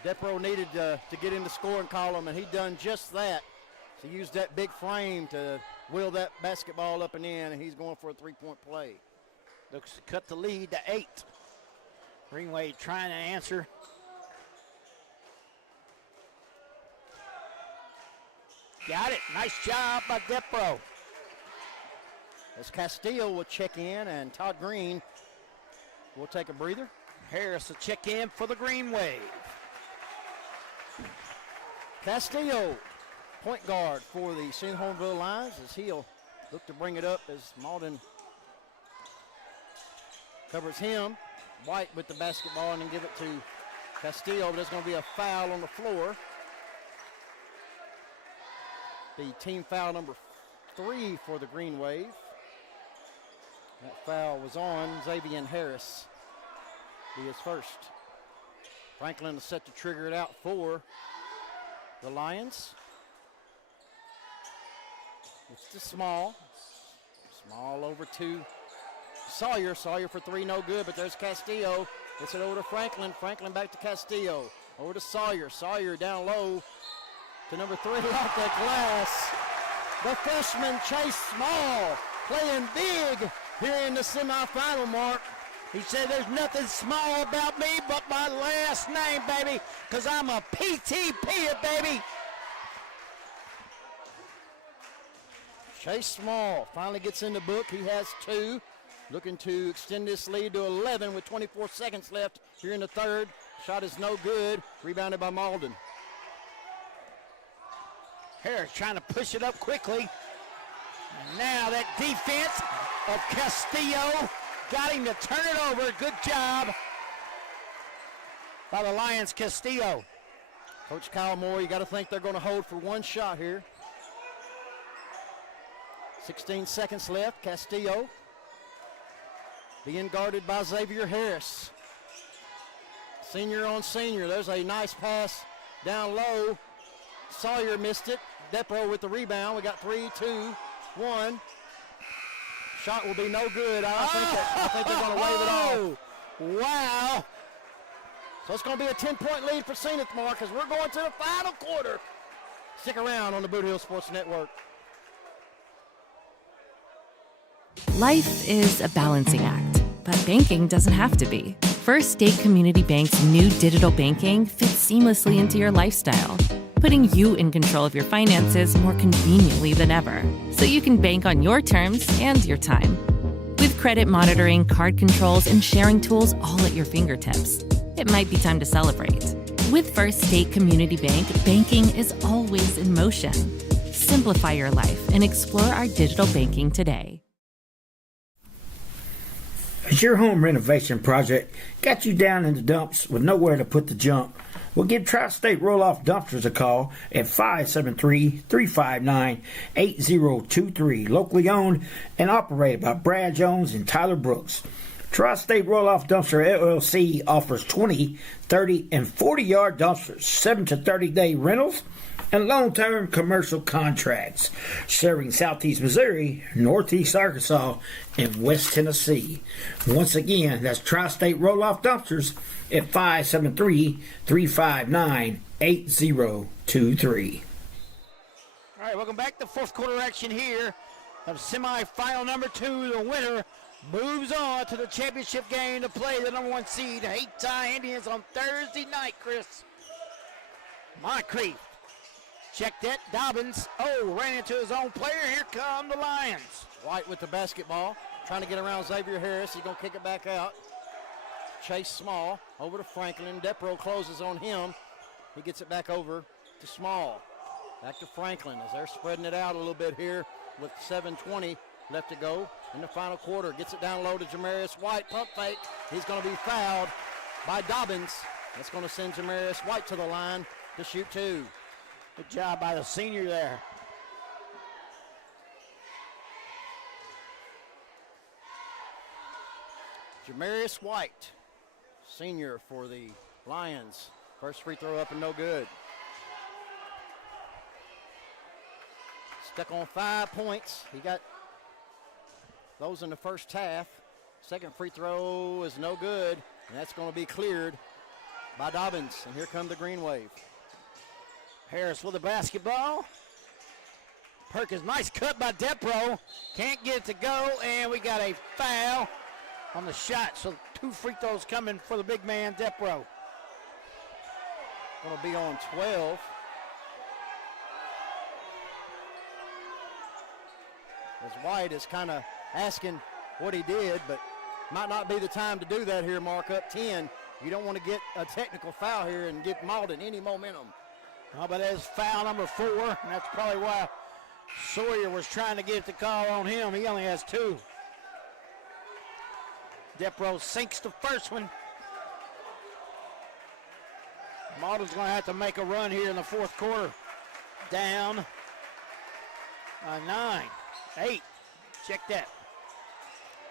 Depro needed to get in the scoring column, and he done just that. So he used that big frame to wheel that basketball up and in, and he's going for a 3-point play. Looks to cut the lead to 8. Greenway trying to answer. Got it. Nice job by Depro. As Castillo will check in, and Todd Green will take a breather. Harris will check in for the Green Wave. Castillo, point guard for the St. Hornville Lions, as he'll look to bring it up as Malden covers him. White with the basketball and then give it to Castillo, but there's going to be a foul on the floor. The team foul number 3 for the Green Wave. That foul was on Xavier Harris. He is first. Franklin is set to trigger it out for the Lions. It's to Small. Small over to Sawyer. Sawyer for 3, no good, but there's Castillo. Gets it over to Franklin. Franklin back to Castillo. Over to Sawyer. Sawyer down low to number 3 off that glass. The freshman Chase Small playing big here in the semifinal, Mark. He said there's nothing small about me but my last name, baby, because I'm a PTP, baby. Chase Small finally gets in the book. He has 2. looking to extend this lead to 11 with 24 seconds left here in the third. Shot is no good. Rebounded by Malden. Harris trying to push it up quickly. Now that defense of Castillo got him to turn it over. Good job by the Lions, Castillo. Coach Kyle Moore, you got to think they're going to hold for one shot here. 16 seconds left. Castillo being guarded by Xavier Harris. Senior on senior. There's a nice pass down low. Sawyer missed it. Depro with the rebound. We got 3, 2, 1. Shot will be no good. I think they're going to wave it off. Wow. So it's going to be a 10-point lead for Zenith, Mark, as we're going to the final quarter. Stick around on the Bootheel Sports Network. Life is a balancing act, but banking doesn't have to be. First State Community Bank's new digital banking fits seamlessly into your lifestyle, putting you in control of your finances more conveniently than ever, so you can bank on your terms and your time. With credit monitoring, card controls, and sharing tools all at your fingertips, it might be time to celebrate. With First State Community Bank, banking is always in motion. Simplify your life and explore our digital banking today. Has your home renovation project got you down in the dumps with nowhere to put the junk? Well, give Tri-State Roll-Off Dumpsters a call at 573-359-8023. Locally owned and operated by Brad Jones and Tyler Brooks. Tri-State Roll-Off Dumpster LLC offers 20, 30, and 40-yard dumpsters, 7 to 30-day rentals, and long-term commercial contracts, serving Southeast Missouri, Northeast Arkansas, and West Tennessee. Once again, that's Tri-State Roll-Off Dumpsters at 573-359-8023. All right, welcome back to fourth quarter action here of semifinal number 2. The winner moves on to the championship game to play the number 1 seed, Hayti Indians, on Thursday night, Chris. Moncrief. Check that. Dobbins. Ran into his own player. Here come the Lions. White with the basketball. Trying to get around Xavier Harris. He's going to kick it back out. Chase Small over to Franklin. Depro closes on him. He gets it back over to Small. Back to Franklin as they're spreading it out a little bit here with 7:20 left to go in the final quarter. Gets it down low to Jamarius White. Pump fake. He's going to be fouled by Dobbins. That's going to send Jamarius White to the line to shoot 2. Good job by the senior there. Jamarius White, senior for the Lions. First free throw up and no good. Stuck on 5 points. He got those in the first half. Second free throw is no good, and that's going to be cleared by Dobbins. And here come the Green Wave. Harris with the basketball. Perkins, nice cut by Depro. Can't get it to go, and we got a foul on the shot. So 2 free throws coming for the big man, Depro. Going to be on 12. As White is kind of asking what he did, but might not be the time to do that here, Mark. Up 10. You don't want to get a technical foul here and give Malden any momentum. But that is foul number 4, and that's probably why Sawyer was trying to get the call on him. He only has 2. Depro sinks the first one. Malden's going to have to make a run here in the fourth quarter. Down 9, 8. Check that.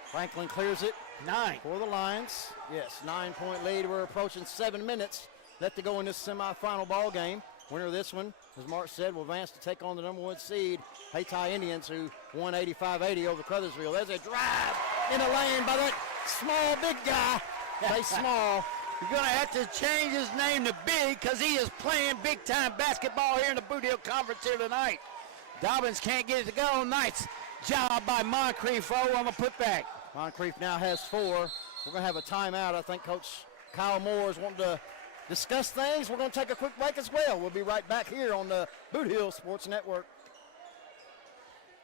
Franklin clears it. 9 for the Lions. Yes, 9-point lead. We're approaching 7 minutes left to go in this semifinal ball game. Winner of this one, as Mark said, will advance to take on the number 1 seed, Hayti Indians, who won 85-80 over Crothersville. There's a drive in the lane by that small, big guy. Say Small. You're going to have to change his name to Big because he is playing big-time basketball here in the Bootheel Conference here tonight. Dobbins can't get it to go. Nice job by Moncrief on the putback. Moncrief now has 4. We're going to have a timeout. I think Coach Kyle Moore is wanting to discuss things. We're going to take a quick break as well. We'll be right back here on the Bootheel Sports Network.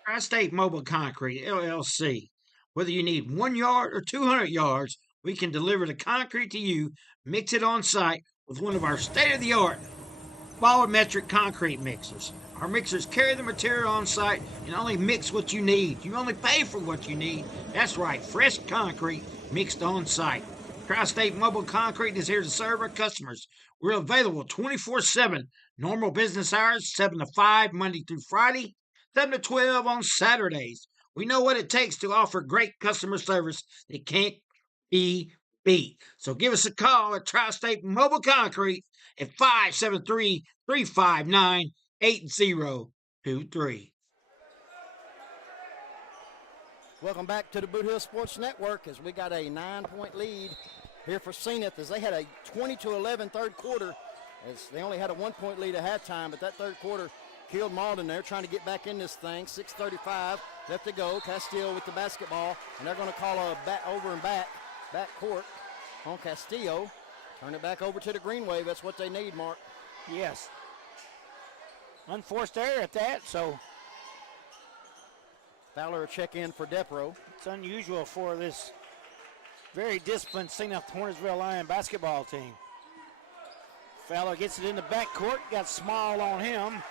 Tri-State Mobile Concrete, LLC, Whether you need 1 yard or 200 yards, we can deliver the concrete to you, mix it on site with one of our state-of-the-art volumetric concrete mixers. Our mixers carry the material on site and only mix what you need. You only pay for what you need. That's right, fresh concrete mixed on site. Tri-State Mobile Concrete is here to serve our customers. We're available 24/7. Normal business hours, 7 to 5, Monday through Friday, 7 to 12 on Saturdays. We know what it takes to offer great customer service that can't be beat. So give us a call at Tri-State Mobile Concrete at 573-359-8023. Welcome back to the Bootheel Sports Network as we got a 9-point lead here for Zenith as they had a 20-11 third quarter as they only had a 1-point lead at halftime, but that third quarter killed Malden. They're trying to get back in this thing. 6:35 left to go. Castillo with the basketball, and they're going to call a back court on Castillo. Turn it back over to the Green Wave. That's what they need, Mark. Yes. Unforced error at that, so. Fowler a check in for Depro. It's unusual for this very disciplined St. Hornersville Lion basketball team. Fowler gets it in the backcourt. Got Small on him.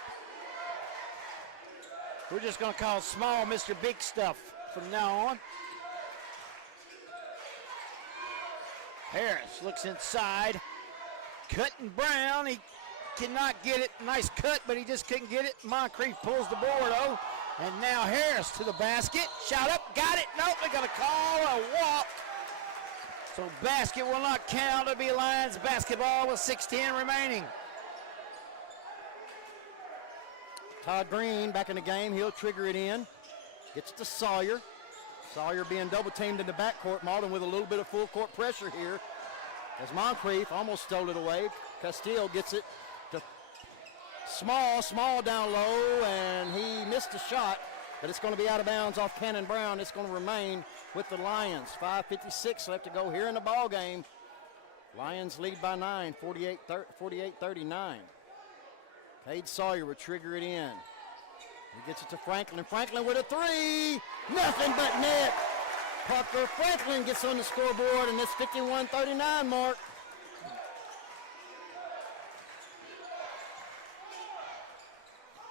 We're just going to call Small Mr. Big Stuff from now on. Harris looks inside. Cutting Brown. He cannot get it. Nice cut, but he just couldn't get it. Moncrief pulls the board, though. And now Harris to the basket. Shot up. Got it. Nope. They're going to call a walk. So basket will not count. It'll be Lions basketball with 6:10 remaining. Todd Green back in the game. He'll trigger it in. Gets to Sawyer. Sawyer being double teamed in the backcourt. Malden with a little bit of full court pressure here. As Moncrief almost stole it away. Castile gets it to Small down low, and he missed a shot, but it's going to be out of bounds off Cannon Brown. It's going to remain with the Lions. 5:56 left to go here in the ball game. Lions lead by 9, 48-39. Cade Sawyer will trigger it in. He gets it to Franklin. Franklin with a three. Nothing but net. Parker Franklin gets on the scoreboard, and it's 51-39, Mark.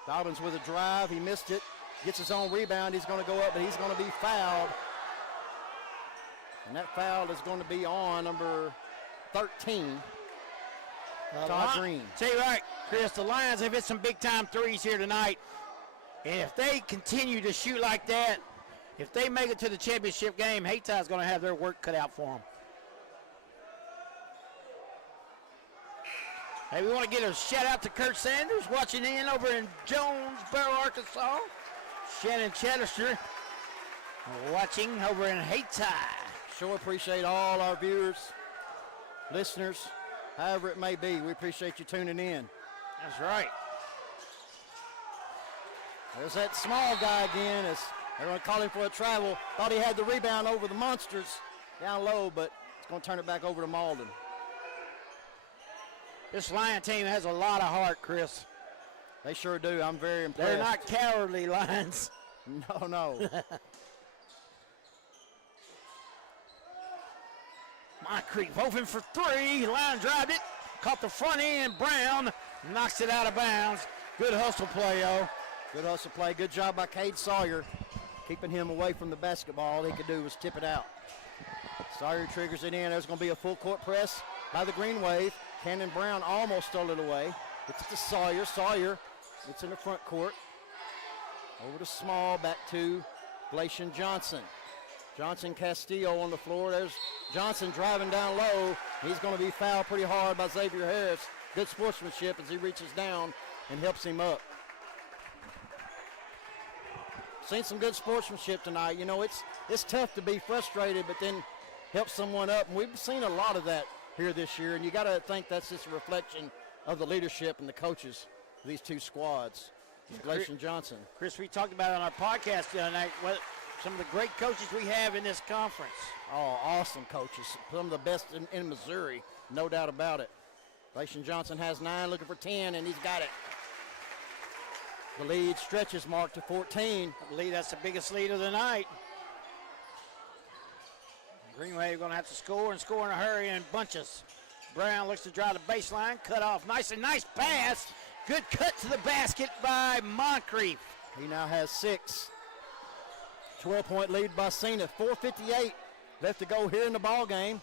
Dobbins with a drive. He missed it. Gets his own rebound. He's going to go up, but he's going to be fouled. And that foul is going to be on number 13, Todd Green. Tell you right, Chris, the Lions have hit some big-time threes here tonight. And if they continue to shoot like that, if they make it to the championship game, Haytie's going to have their work cut out for them. Hey, we want to get a shout-out to Kurt Sanders watching in over in Jonesboro, Arkansas. Shannon Chaddister watching over in Hayti. Sure appreciate all our viewers, listeners, however it may be. We appreciate you tuning in. That's right. There's that Small guy again. As they're going to call him for a travel. Thought he had the rebound over the Monsters down low, but it's going to turn it back over to Malden. This Lion team has a lot of heart, Chris. They sure do. I'm very impressed. They're not cowardly Lions. No. Moncrief open for three. Lion drive it. Caught the front end. Brown knocks it out of bounds. Good hustle play, yo. Good hustle play. Good job by Cade Sawyer. Keeping him away from the basketball. All he could do was tip it out. Sawyer triggers it in. There's going to be a full court press by the Green Wave. Cannon Brown almost stole it away. It's to Sawyer. Sawyer gets in the front court. Over to Small, back to Glacian Johnson. Johnson Castillo on the floor. There's Johnson driving down low. He's going to be fouled pretty hard by Xavier Harris. Good sportsmanship as he reaches down and helps him up. Seen some good sportsmanship tonight. You know, it's tough to be frustrated, but then help someone up. And we've seen a lot of that here this year, and you got to think that's just a reflection of the leadership and the coaches of these two squads. Glacian Johnson. Chris, we talked about it on our podcast the other night, some of the great coaches we have in this conference. Oh, awesome coaches. Some of the best in Missouri, no doubt about it. Glacian Johnson has 9, looking for 10, and he's got it. The lead stretches, Mark, to 14. I believe that's the biggest lead of the night. Greenway going to have to score and score in a hurry in bunches. Brown looks to drive the baseline, cut off nice pass. Good cut to the basket by Moncrief. He now has 6. 12-point lead by Cena. 4:58 left to go here in the ball game.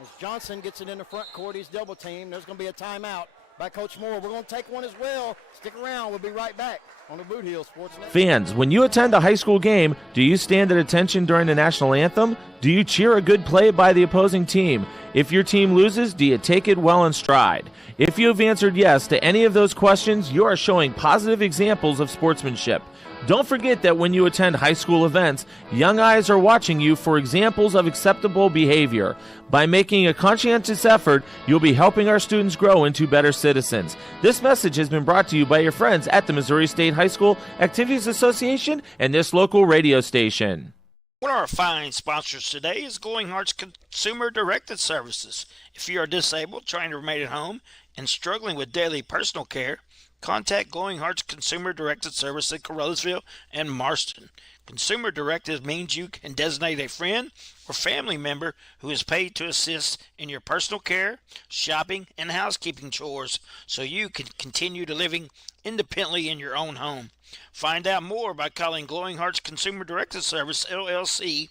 As Johnson gets it in the front court, he's double teamed. There's going to be a timeout by Coach Moore. We're going to take one as well. Stick around. We'll be right back on the Bootheel Sports Network. Fans, when you attend a high school game, do you stand at attention during the national anthem? Do you cheer a good play by the opposing team? If your team loses, do you take it well in stride? If you have answered yes to any of those questions, you are showing positive examples of sportsmanship. Don't forget that when you attend high school events, young eyes are watching you for examples of acceptable behavior. By making a conscientious effort, you'll be helping our students grow into better citizens. This message has been brought to you by your friends at the Missouri State High School Activities Association and this local radio station. One of our fine sponsors today is Glowing Hearts Consumer Directed Services. If you are disabled, trying to remain at home, and struggling with daily personal care, contact Glowing Hearts Consumer Directed Service in Carruthersville and Marston. Consumer Directed means you can designate a friend or family member who is paid to assist in your personal care, shopping, and housekeeping chores so you can continue to living independently in your own home. Find out more by calling Glowing Hearts Consumer Directed Service, LLC.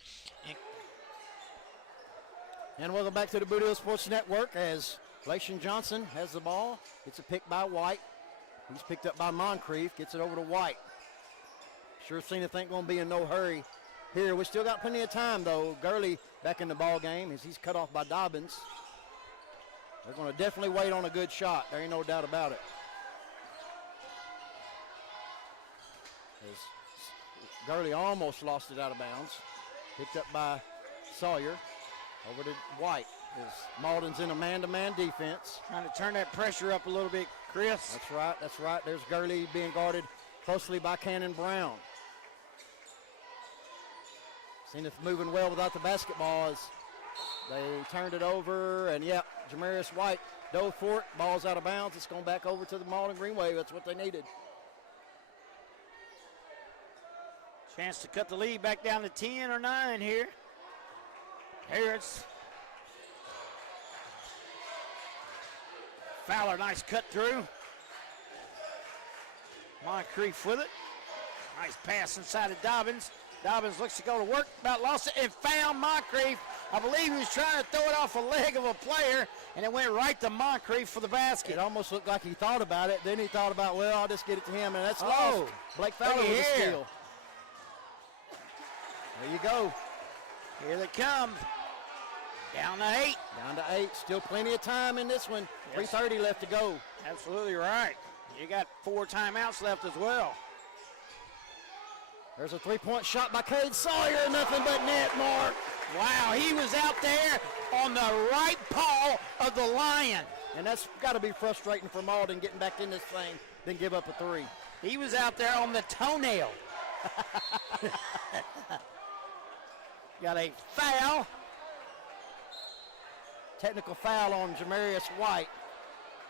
And welcome back to the Bootheel Sports Network as Glacian Johnson has the ball. It's a pick by White. He's picked up by Moncrief, gets it over to White. Sure Cena think going to be in no hurry here. We still got plenty of time, though. Gurley back in the ball game as he's cut off by Dobbins. They're going to definitely wait on a good shot. There ain't no doubt about it. As Gurley almost lost it out of bounds. Picked up by Sawyer. Over to White as Malden's in a man-to-man defense. Trying to turn that pressure up a little bit, Chris. That's right. There's Gurley being guarded closely by Cannon Brown. Zenith moving well without the basketball as they turned it over, and Jamarius White dove for it. Ball's out of bounds. It's going back over to the Malden Greenway. That's what they needed. Chance to cut the lead back down to 10 or 9 here. Harris. Fowler, nice cut through. Moncrief with it. Nice pass inside of Dobbins. Dobbins looks to go to work, about lost it, and found Moncrief. I believe he was trying to throw it off a leg of a player, and it went right to Moncrief for the basket. It almost looked like he thought about it. Then he thought about, well, I'll just get it to him, and that's lost. Blake Fowler with a steal. There you go. Here they come. Down to 8. Down to 8. Still plenty of time in this one. 3:30 left to go. Absolutely right. You got 4 timeouts left as well. There's a 3-point shot by Cade Sawyer. Nothing but net, Mark. Wow, he was out there on the right paw of the Lion. And that's got to be frustrating for Malden getting back in this thing, then give up a 3. He was out there on the toenail. Got a foul. Technical foul on Jamarius White.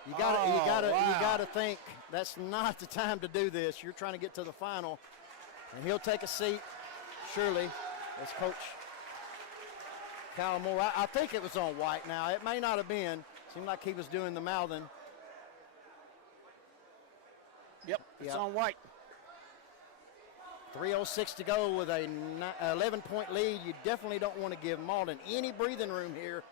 You gotta think that's not the time to do this. You're trying to get to the final, and he'll take a seat, surely, as Coach Kyle Moore. I think it was on White. Now it may not have been. Seemed like he was doing the mouthing. Yep, it's on White. 3:06 to go with a 11-point lead. You definitely don't want to give Malden any breathing room here.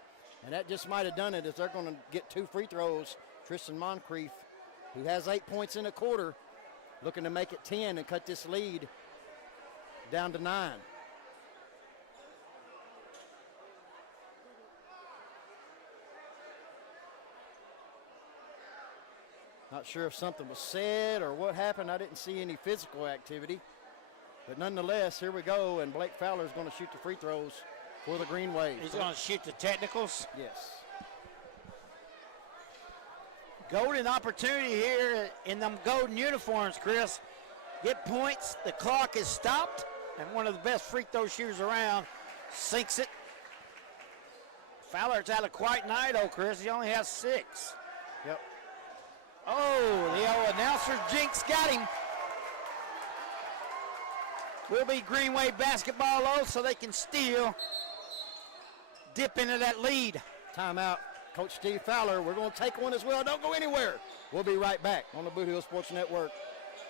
And that just might have done it as they're going to get 2 free throws. Tristan Moncrief, who has 8 points in a quarter, looking to make it 10 and cut this lead down to 9. Not sure if something was said or what happened. I didn't see any physical activity. But nonetheless, here we go, and Blake Fowler is going to shoot the free throws for the Green Wave. He's going to shoot the technicals? Yes. Golden opportunity here in them golden uniforms, Chris. Get points. The clock is stopped, and one of the best free throw shooters around sinks it. Fowler's had a quiet night, Chris. He only has 6. Yep. Oh, the old announcer jinx got him. Will be Green Wave basketball, so they can steal. dip into that lead. Timeout. Coach Steve Fowler, we're going to take one as well. Don't go anywhere. We'll be right back on the Bootheel Sports Network.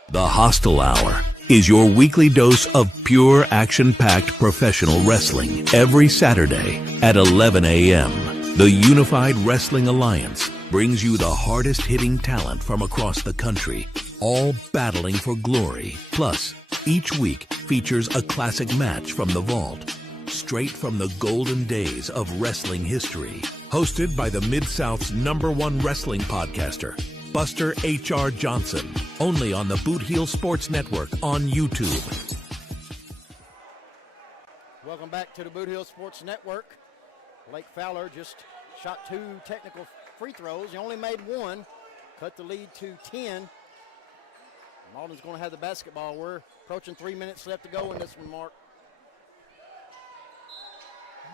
The Hostile Hour is your weekly dose of pure action-packed professional wrestling every Saturday at 11 a.m. The Unified Wrestling Alliance brings you the hardest-hitting talent from across the country, all battling for glory. Plus, each week features a classic match from the vault, straight from the golden days of wrestling history. Hosted by the Mid-South's #1 wrestling podcaster, Buster H.R. Johnson, only on the Bootheel Sports Network on YouTube. Welcome back to the Bootheel Sports Network. Blake Fowler just shot 2 technical free throws. He only made 1, cut the lead to 10. Malden's going to have the basketball. We're approaching 3 minutes left to go in this one, Mark.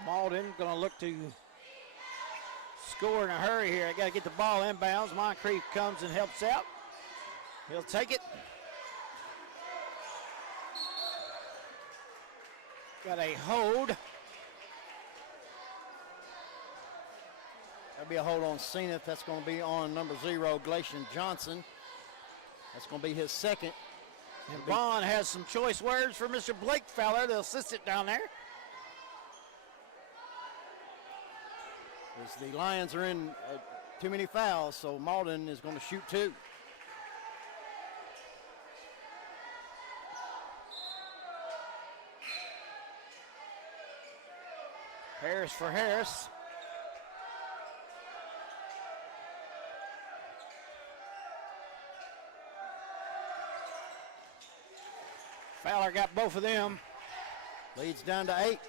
Malden going to look to score in a hurry here. I got to get the ball inbounds. Moncrief comes and helps out. He'll take it. Got a hold. That'll be a hold on Zenith. That's going to be on number 0, Glacian Johnson. That's going to be his second. And Vaughn has some choice words for Mr. Blake Fowler, the assistant down there. As the Lions are in too many fouls, so Malden is going to shoot 2. Harris for Harris. Fowler got both of them. Leads down to 8.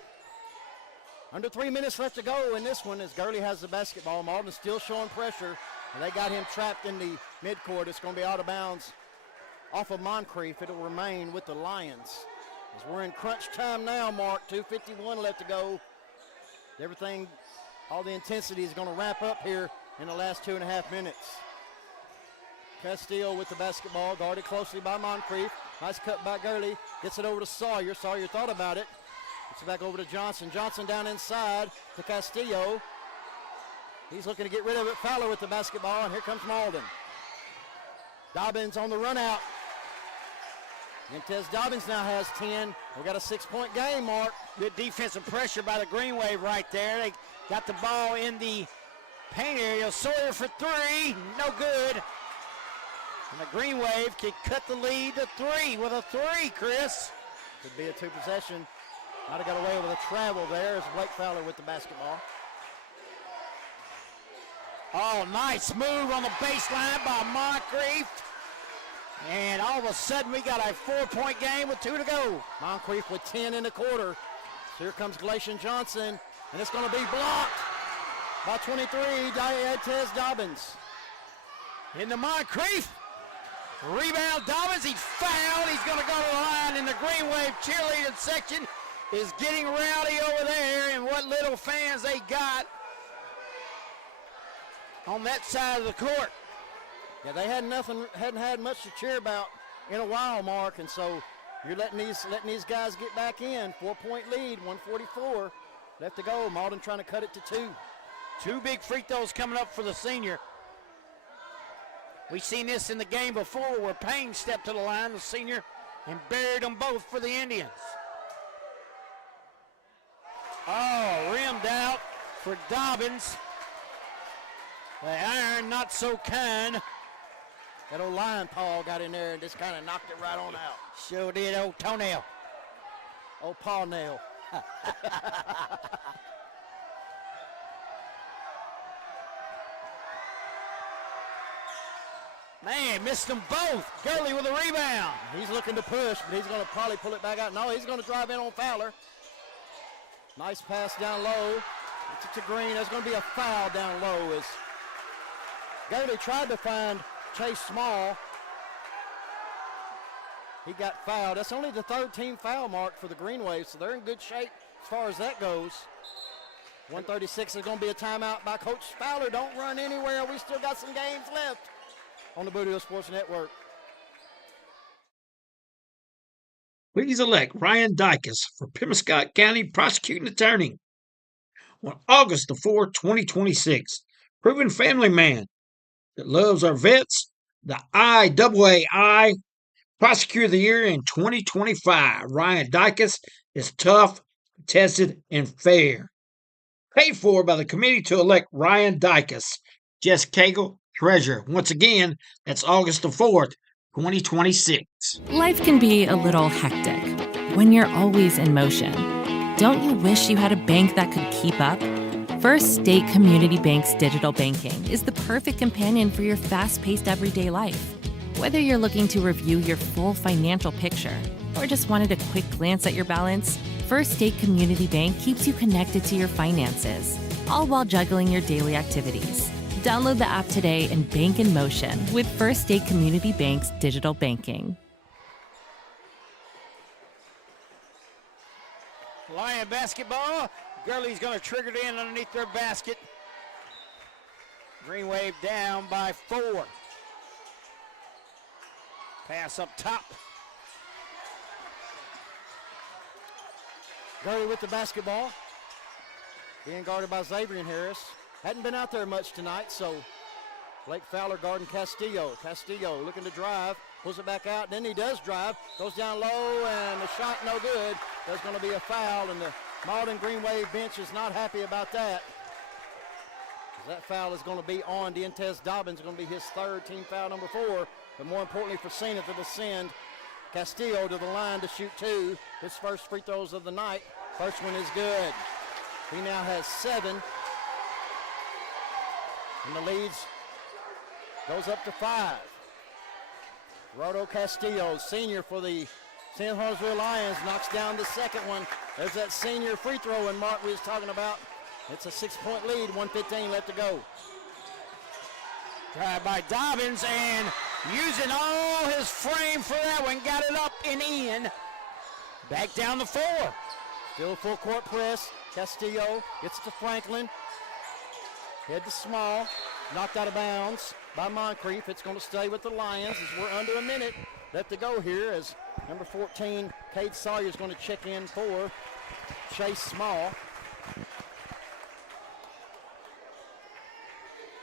Under 3 minutes left to go in this one as Gurley has the basketball. Malden still showing pressure. And they got him trapped in the midcourt. It's going to be out of bounds off of Moncrief. It'll remain with the Lions. As we're in crunch time now, Mark. 2:51 left to go. Everything, all the intensity is going to wrap up here in the last 2.5 minutes. Castillo with the basketball, guarded closely by Moncrief. Nice cut by Gurley. Gets it over to Sawyer. Sawyer thought about it. Gets it back over to Johnson. Johnson down inside to Castillo. He's looking to get rid of it. Fowler with the basketball, and here comes Malden. Dobbins on the run out. Yentez Dobbins now has 10. We got a 6-point game, Mark. Good defensive pressure by the Green Wave right there. They got the ball in the paint area. Sawyer for 3, no good. And the Green Wave can cut the lead to 3 with a 3, Chris. Could be a 2 possession. Might have got away with a travel there as Blake Fowler with the basketball. Oh, nice move on the baseline by Moncrief. And all of a sudden, we got a 4-point game with 2 to go. Moncrief with 10 in the quarter. So here comes Glacian Johnson, and it's going to be blocked by 23, Yentez Dobbins. Into Moncrief. Rebound, Dobbins, he's fouled. He's going to go to the line, and the Green Wave cheerleading section is getting rowdy over there, and what little fans they got on that side of the court. Yeah, they hadn't had much to cheer about in a while, Mark, and so you're letting these guys get back in. 4-point lead, 1:44 left to go. Malden trying to cut it to 2. 2 big free throws coming up for the senior. We've seen this in the game before where Payne stepped to the line, the senior, and buried them both for the Indians. Oh, rimmed out for Dobbins. The iron not so kind. That old lion paw got in there and just kind of knocked it right on out. Sure did, old toenail. Old paw nail. Man, missed them both. Gurley with a rebound. He's looking to push, but he's going to probably pull it back out. No, he's going to drive in on Fowler. Nice pass down low. It's to Green. There's going to be a foul down low as Gurley tried to find Chase Small. He got fouled. That's only the 3rd team foul mark for the Green Wave, so they're in good shape as far as that goes. 1:36 is going to be a timeout by Coach Fowler. Don't run anywhere. We still got some games left on the Bootheel Sports Network. Please elect Ryan Dykus for Pemiscot County Prosecuting Attorney. on August the 4th, 2026. Proven family man that loves our vets, the IAAI Prosecutor of the Year in 2025, Ryan Dykes, is tough, tested, and fair. Paid for by the committee to elect Ryan Dykes. Jess Cagle, Treasurer. Once again, that's August the 4th, 2026. Life can be a little hectic when you're always in motion. Don't you wish you had a bank that could keep up? First State Community Bank's digital banking is the perfect companion for your fast-paced everyday life. Whether you're looking to review your full financial picture or just wanted a quick glance at your balance, First State Community Bank keeps you connected to your finances, all while juggling your daily activities. Download the app today and bank in motion with First State Community Bank's digital banking. Lion basketball. Gurley's going to trigger it in underneath their basket. Green Wave down by 4. Pass up top. Gurley with the basketball. Being guarded by Xavier Harris. Hadn't been out there much tonight, so Blake Fowler guarding Castillo. Castillo looking to drive, pulls it back out, then he does drive, goes down low, and the shot no good. There's going to be a foul, and the Malden Green Wave bench is not happy about that. That foul is going to be on Dientez Dobbins, going to be his third, team foul number 4, but more importantly for Zenith to send Castillo to the line to shoot 2. His first free throws of the night. First one is good. He now has 7. And the leads goes up to 5. Rodo Castillo, senior for the San Joseville Lions, knocks down the second one. There's that senior free throw, and Mark was talking about. It's a 6-point lead, 1:15 left to go. Drive by Dobbins, and using all his frame for that one, got it up and in. Back down to 4. Still full court press. Castillo gets to Franklin. Head to Small, knocked out of bounds by Moncrief. It's going to stay with the Lions as we're under a minute left to go here as number 14, Cade Sawyer, is going to check in for Chase Small.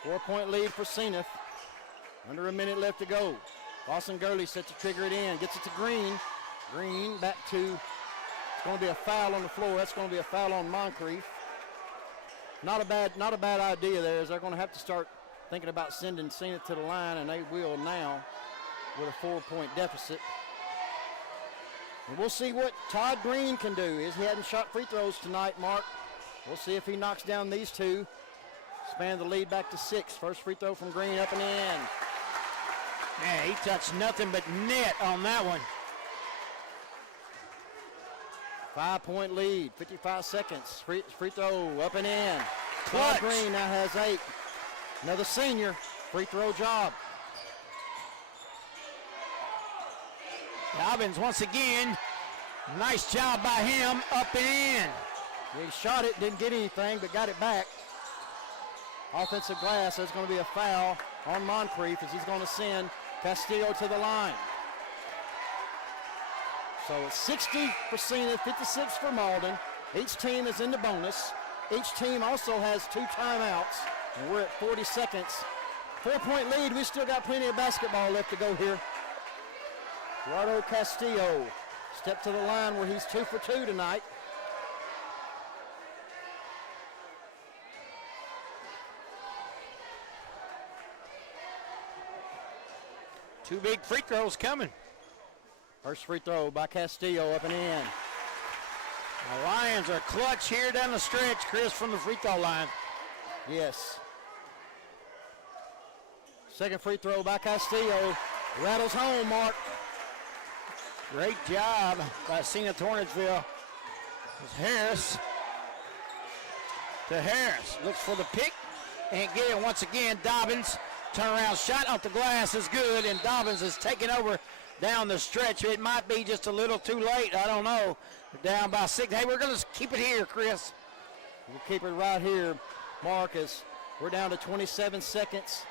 4-point lead for Zenith. Under a minute left to go. Lawson Gurley set to trigger it in, gets it to Green. Green back to, it's going to be a foul on the floor. That's going to be a foul on Moncrief. Not a bad idea there, as they're going to have to start thinking about sending Zenith to the line, and they will now with a 4-point deficit. And we'll see what Todd Green can do. He hadn't shot free throws tonight, Mark. We'll see if he knocks down these 2. Expand the lead back to 6. First free throw from Green, up and in. Man, he touched nothing but net on that one. 5-point lead, 55 seconds. Free throw, up and in. Clutch. Todd Green now has 8. Another senior, free throw job. Dobbins once again, nice job by him, up and in. He shot it, didn't get anything, but got it back. Offensive glass, there's going to be a foul on Moncrief as he's going to send Castillo to the line. So it's 60 for Zenith, 56 for Malden. Each team is in the bonus. Each team also has 2 timeouts, and we're at 40 seconds. 4-point lead, we still got plenty of basketball left to go here. Gerardo Castillo stepped to the line where he's 2 for 2 tonight. Two big free throws coming. First free throw by Castillo, up and in. The Lions are clutch here down the stretch, Chris, from the free throw line. Yes. Second free throw by Castillo. Rattles home, Mark. Great job by Zenith Torrensville. It's Harris to Harris. Looks for the pick and get it once again. Dobbins, turnaround shot off the glass is good, and Dobbins is taking over down the stretch. It might be just a little too late. I don't know. Down by 6. Hey, we're going to keep it here, Chris. We'll keep it right here, Mark, as we're down to 27 seconds.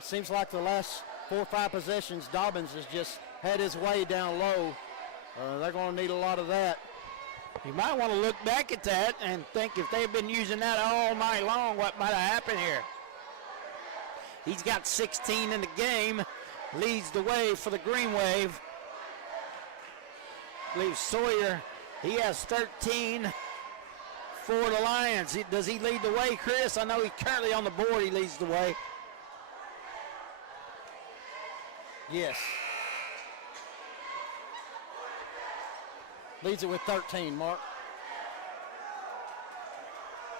Seems like the last 4 or 5 possessions, Dobbins has just had his way down low. They're going to need a lot of that. You might want to look back at that and think if they've been using that all night long, what might have happened here. He's got 16 in the game, leads the way for the Green Wave. I believe Sawyer, he has 13 for the Lions. Does he lead the way, Chris? I know he's currently on the board. He leads the way. Yes. Leads it with 13, Mark.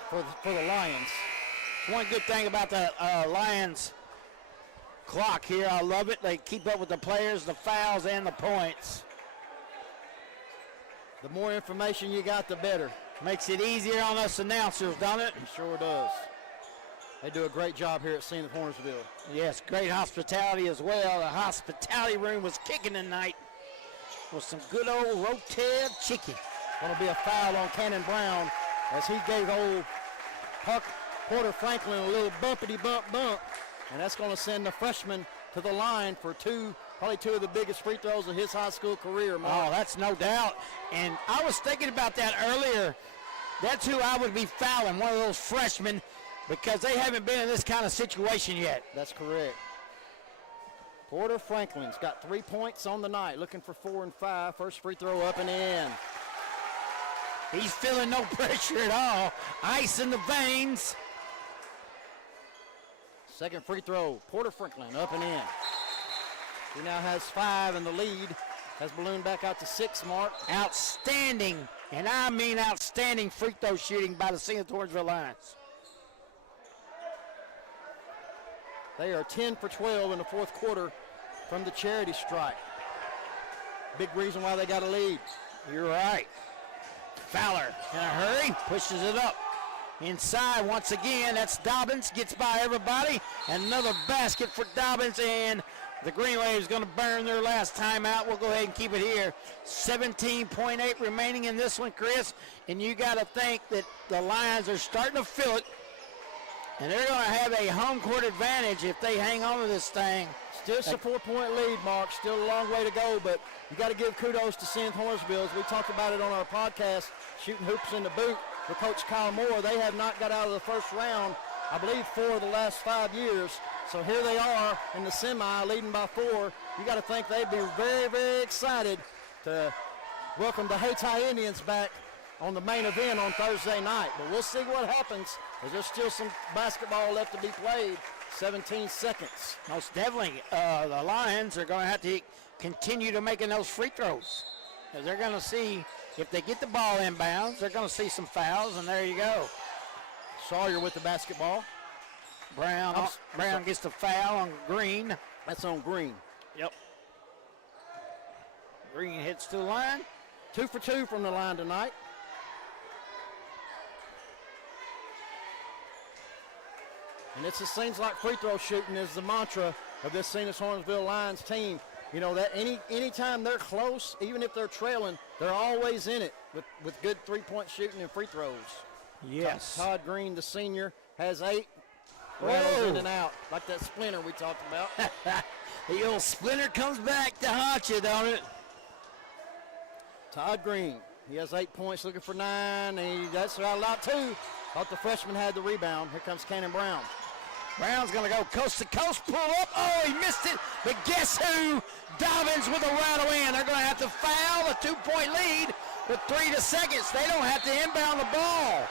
For the Lions. One good thing about the Lions clock here, I love it. They keep up with the players, the fouls, and the points. The more information you got, the better. Makes it easier on us announcers, don't it? It sure does. They do a great job here at Zenith Hornsville. Yes, great hospitality as well. The hospitality room was kicking tonight with some good old rotel chicken. Going to be a foul on Cannon Brown as he gave old Porter Franklin a little bumpity bump, and that's going to send the freshman to the line for probably two of the biggest free throws of his high school career, Mark. Oh, that's no doubt. And I was thinking about that earlier. That's who I would be fouling, one of those freshmen, because they haven't been in this kind of situation yet. That's correct. Porter Franklin's got 3 points on the night, looking for 4 and 5. First free throw up and in. He's feeling no pressure at all. Ice in the veins. Second free throw, Porter Franklin up and in. He now has 5, and the lead has ballooned back out to 6, Mark. Outstanding, and I mean outstanding free throw shooting by the Zenith Hornsville Lions. They are 10 for 12 in the fourth quarter from the charity strike. Big reason why they got a lead. You're right. Fowler in a hurry, pushes it up. Inside once again, that's Dobbins, gets by everybody. Another basket for Dobbins, and the Green Wave is going to burn their last timeout. We'll go ahead and keep it here. 17.8 remaining in this one, Chris, and you got to think that the Lions are starting to feel it, and they're going to have a home court advantage if they hang on to this thing. Still a 4-point lead, Mark. Still a long way to go, but you got to give kudos to Zenith Hornsville. As we talked about it on our podcast, Shooting Hoops in the Boot, with Coach Kyle Moore. They have not got out of the first round, I believe, 4 of the last 5 years. So here they are in the semi, leading by 4. You got to think they'd be very, very excited to welcome the Hayti Indians back on the main event on Thursday night. But we'll see what happens, as there's still some basketball left to be played. 17 seconds. Most definitely, the Lions are going to have to continue to making those free throws. Because they're going to see, if they get the ball inbounds, they're going to see some fouls, and there you go. Sawyer with the basketball. Brown gets the foul on Green. That's on Green. Yep. Green hits to the line. 2 for 2 from the line tonight. And it just seems like free throw shooting is the mantra of this Zenith Hornsville Lions team. You know, that anytime they're close, even if they're trailing, they're always in it with good three-point shooting and free throws. Yes. Todd Green, the senior, has 8. Rattles in and out, like that splinter we talked about. The old splinter comes back to haunt you, don't it? Todd Green, he has 8 points, looking for 9. That's right, a lot too. Thought the freshman had the rebound. Here comes Cannon Brown. Brown's going to go coast to coast, pull up. Oh, he missed it. But guess who? Dobbins with a rattle in. They're going to have to foul a 2-point lead with 3 seconds. They don't have to inbound the ball.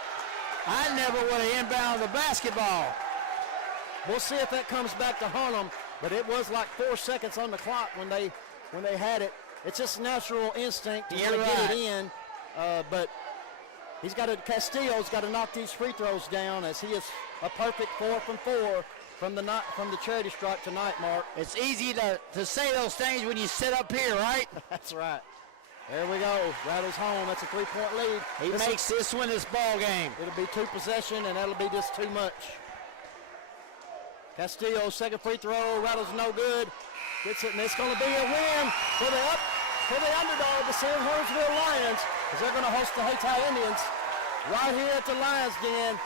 I never would have inbounded the basketball. We'll see if that comes back to haunt them. But it was like 4 seconds on the clock when they had it. It's just natural instinct to get it in. But Castillo's got to knock these free throws down, as he is a perfect 4 from 4 from the charity strike tonight, Mark. It's easy to say those things when you sit up here, right? That's right. There we go. Rattles home. That's a 3-point lead. He makes this one his ball game. It'll be 2 possession, and that'll be just too much. Castillo, second free throw. Rattles no good. Gets it, and it's going to be a win for the underdog, the Zenith Hornsville Lions, as they're going to host the Hayti Indians right here at the Lions Den.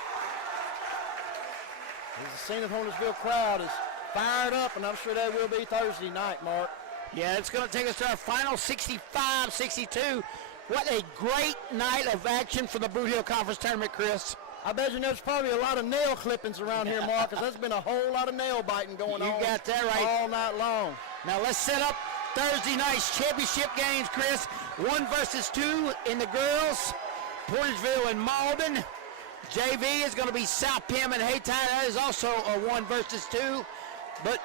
The Zenith Hornsville crowd is fired up, and I'm sure they will be Thursday night, Mark. Yeah, it's going to take us to our final 65-62. What a great night of action for the Bootheel Conference Tournament, Chris. I bet you there's probably a lot of nail clippings around here, Mark, because there's been a whole lot of nail biting going on. You got that right. All night long. Now let's set up Thursday night's championship games, Chris. 1 versus 2 in the girls. Portersville and Malden. JV is going to be South Pim and Hayti. That is also a 1 versus 2. But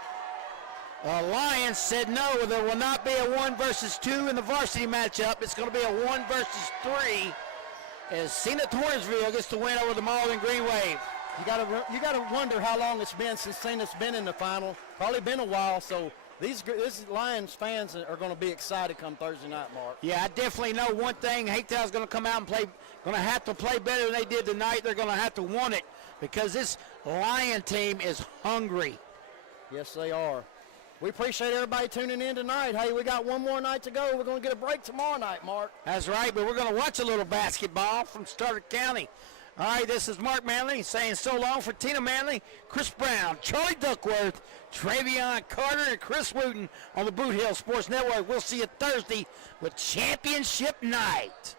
Alliance said no, there will not be a 1 versus 2 in the varsity matchup. It's going to be a 1 versus 3 as Cena-Torresville gets the win over the Malden Green Wave. You gotta wonder how long it's been since Cena's been in the final. Probably been a while, so these Lions fans are going to be excited come Thursday night, Mark. Yeah, I definitely know one thing. Haytail's going to come out and play, going to have to play better than they did tonight. They're going to have to want it because this Lion team is hungry. Yes, they are. We appreciate everybody tuning in tonight. Hey, we got one more night to go. We're going to get a break tomorrow night, Mark. That's right, but we're going to watch a little basketball from Starter County. All right, this is Mark Manley saying so long for Tina Manley, Chris Brown, Charlie Duckworth, Travion Carter, and Chris Wooten on the Bootheel Sports Network. We'll see you Thursday with Championship Night.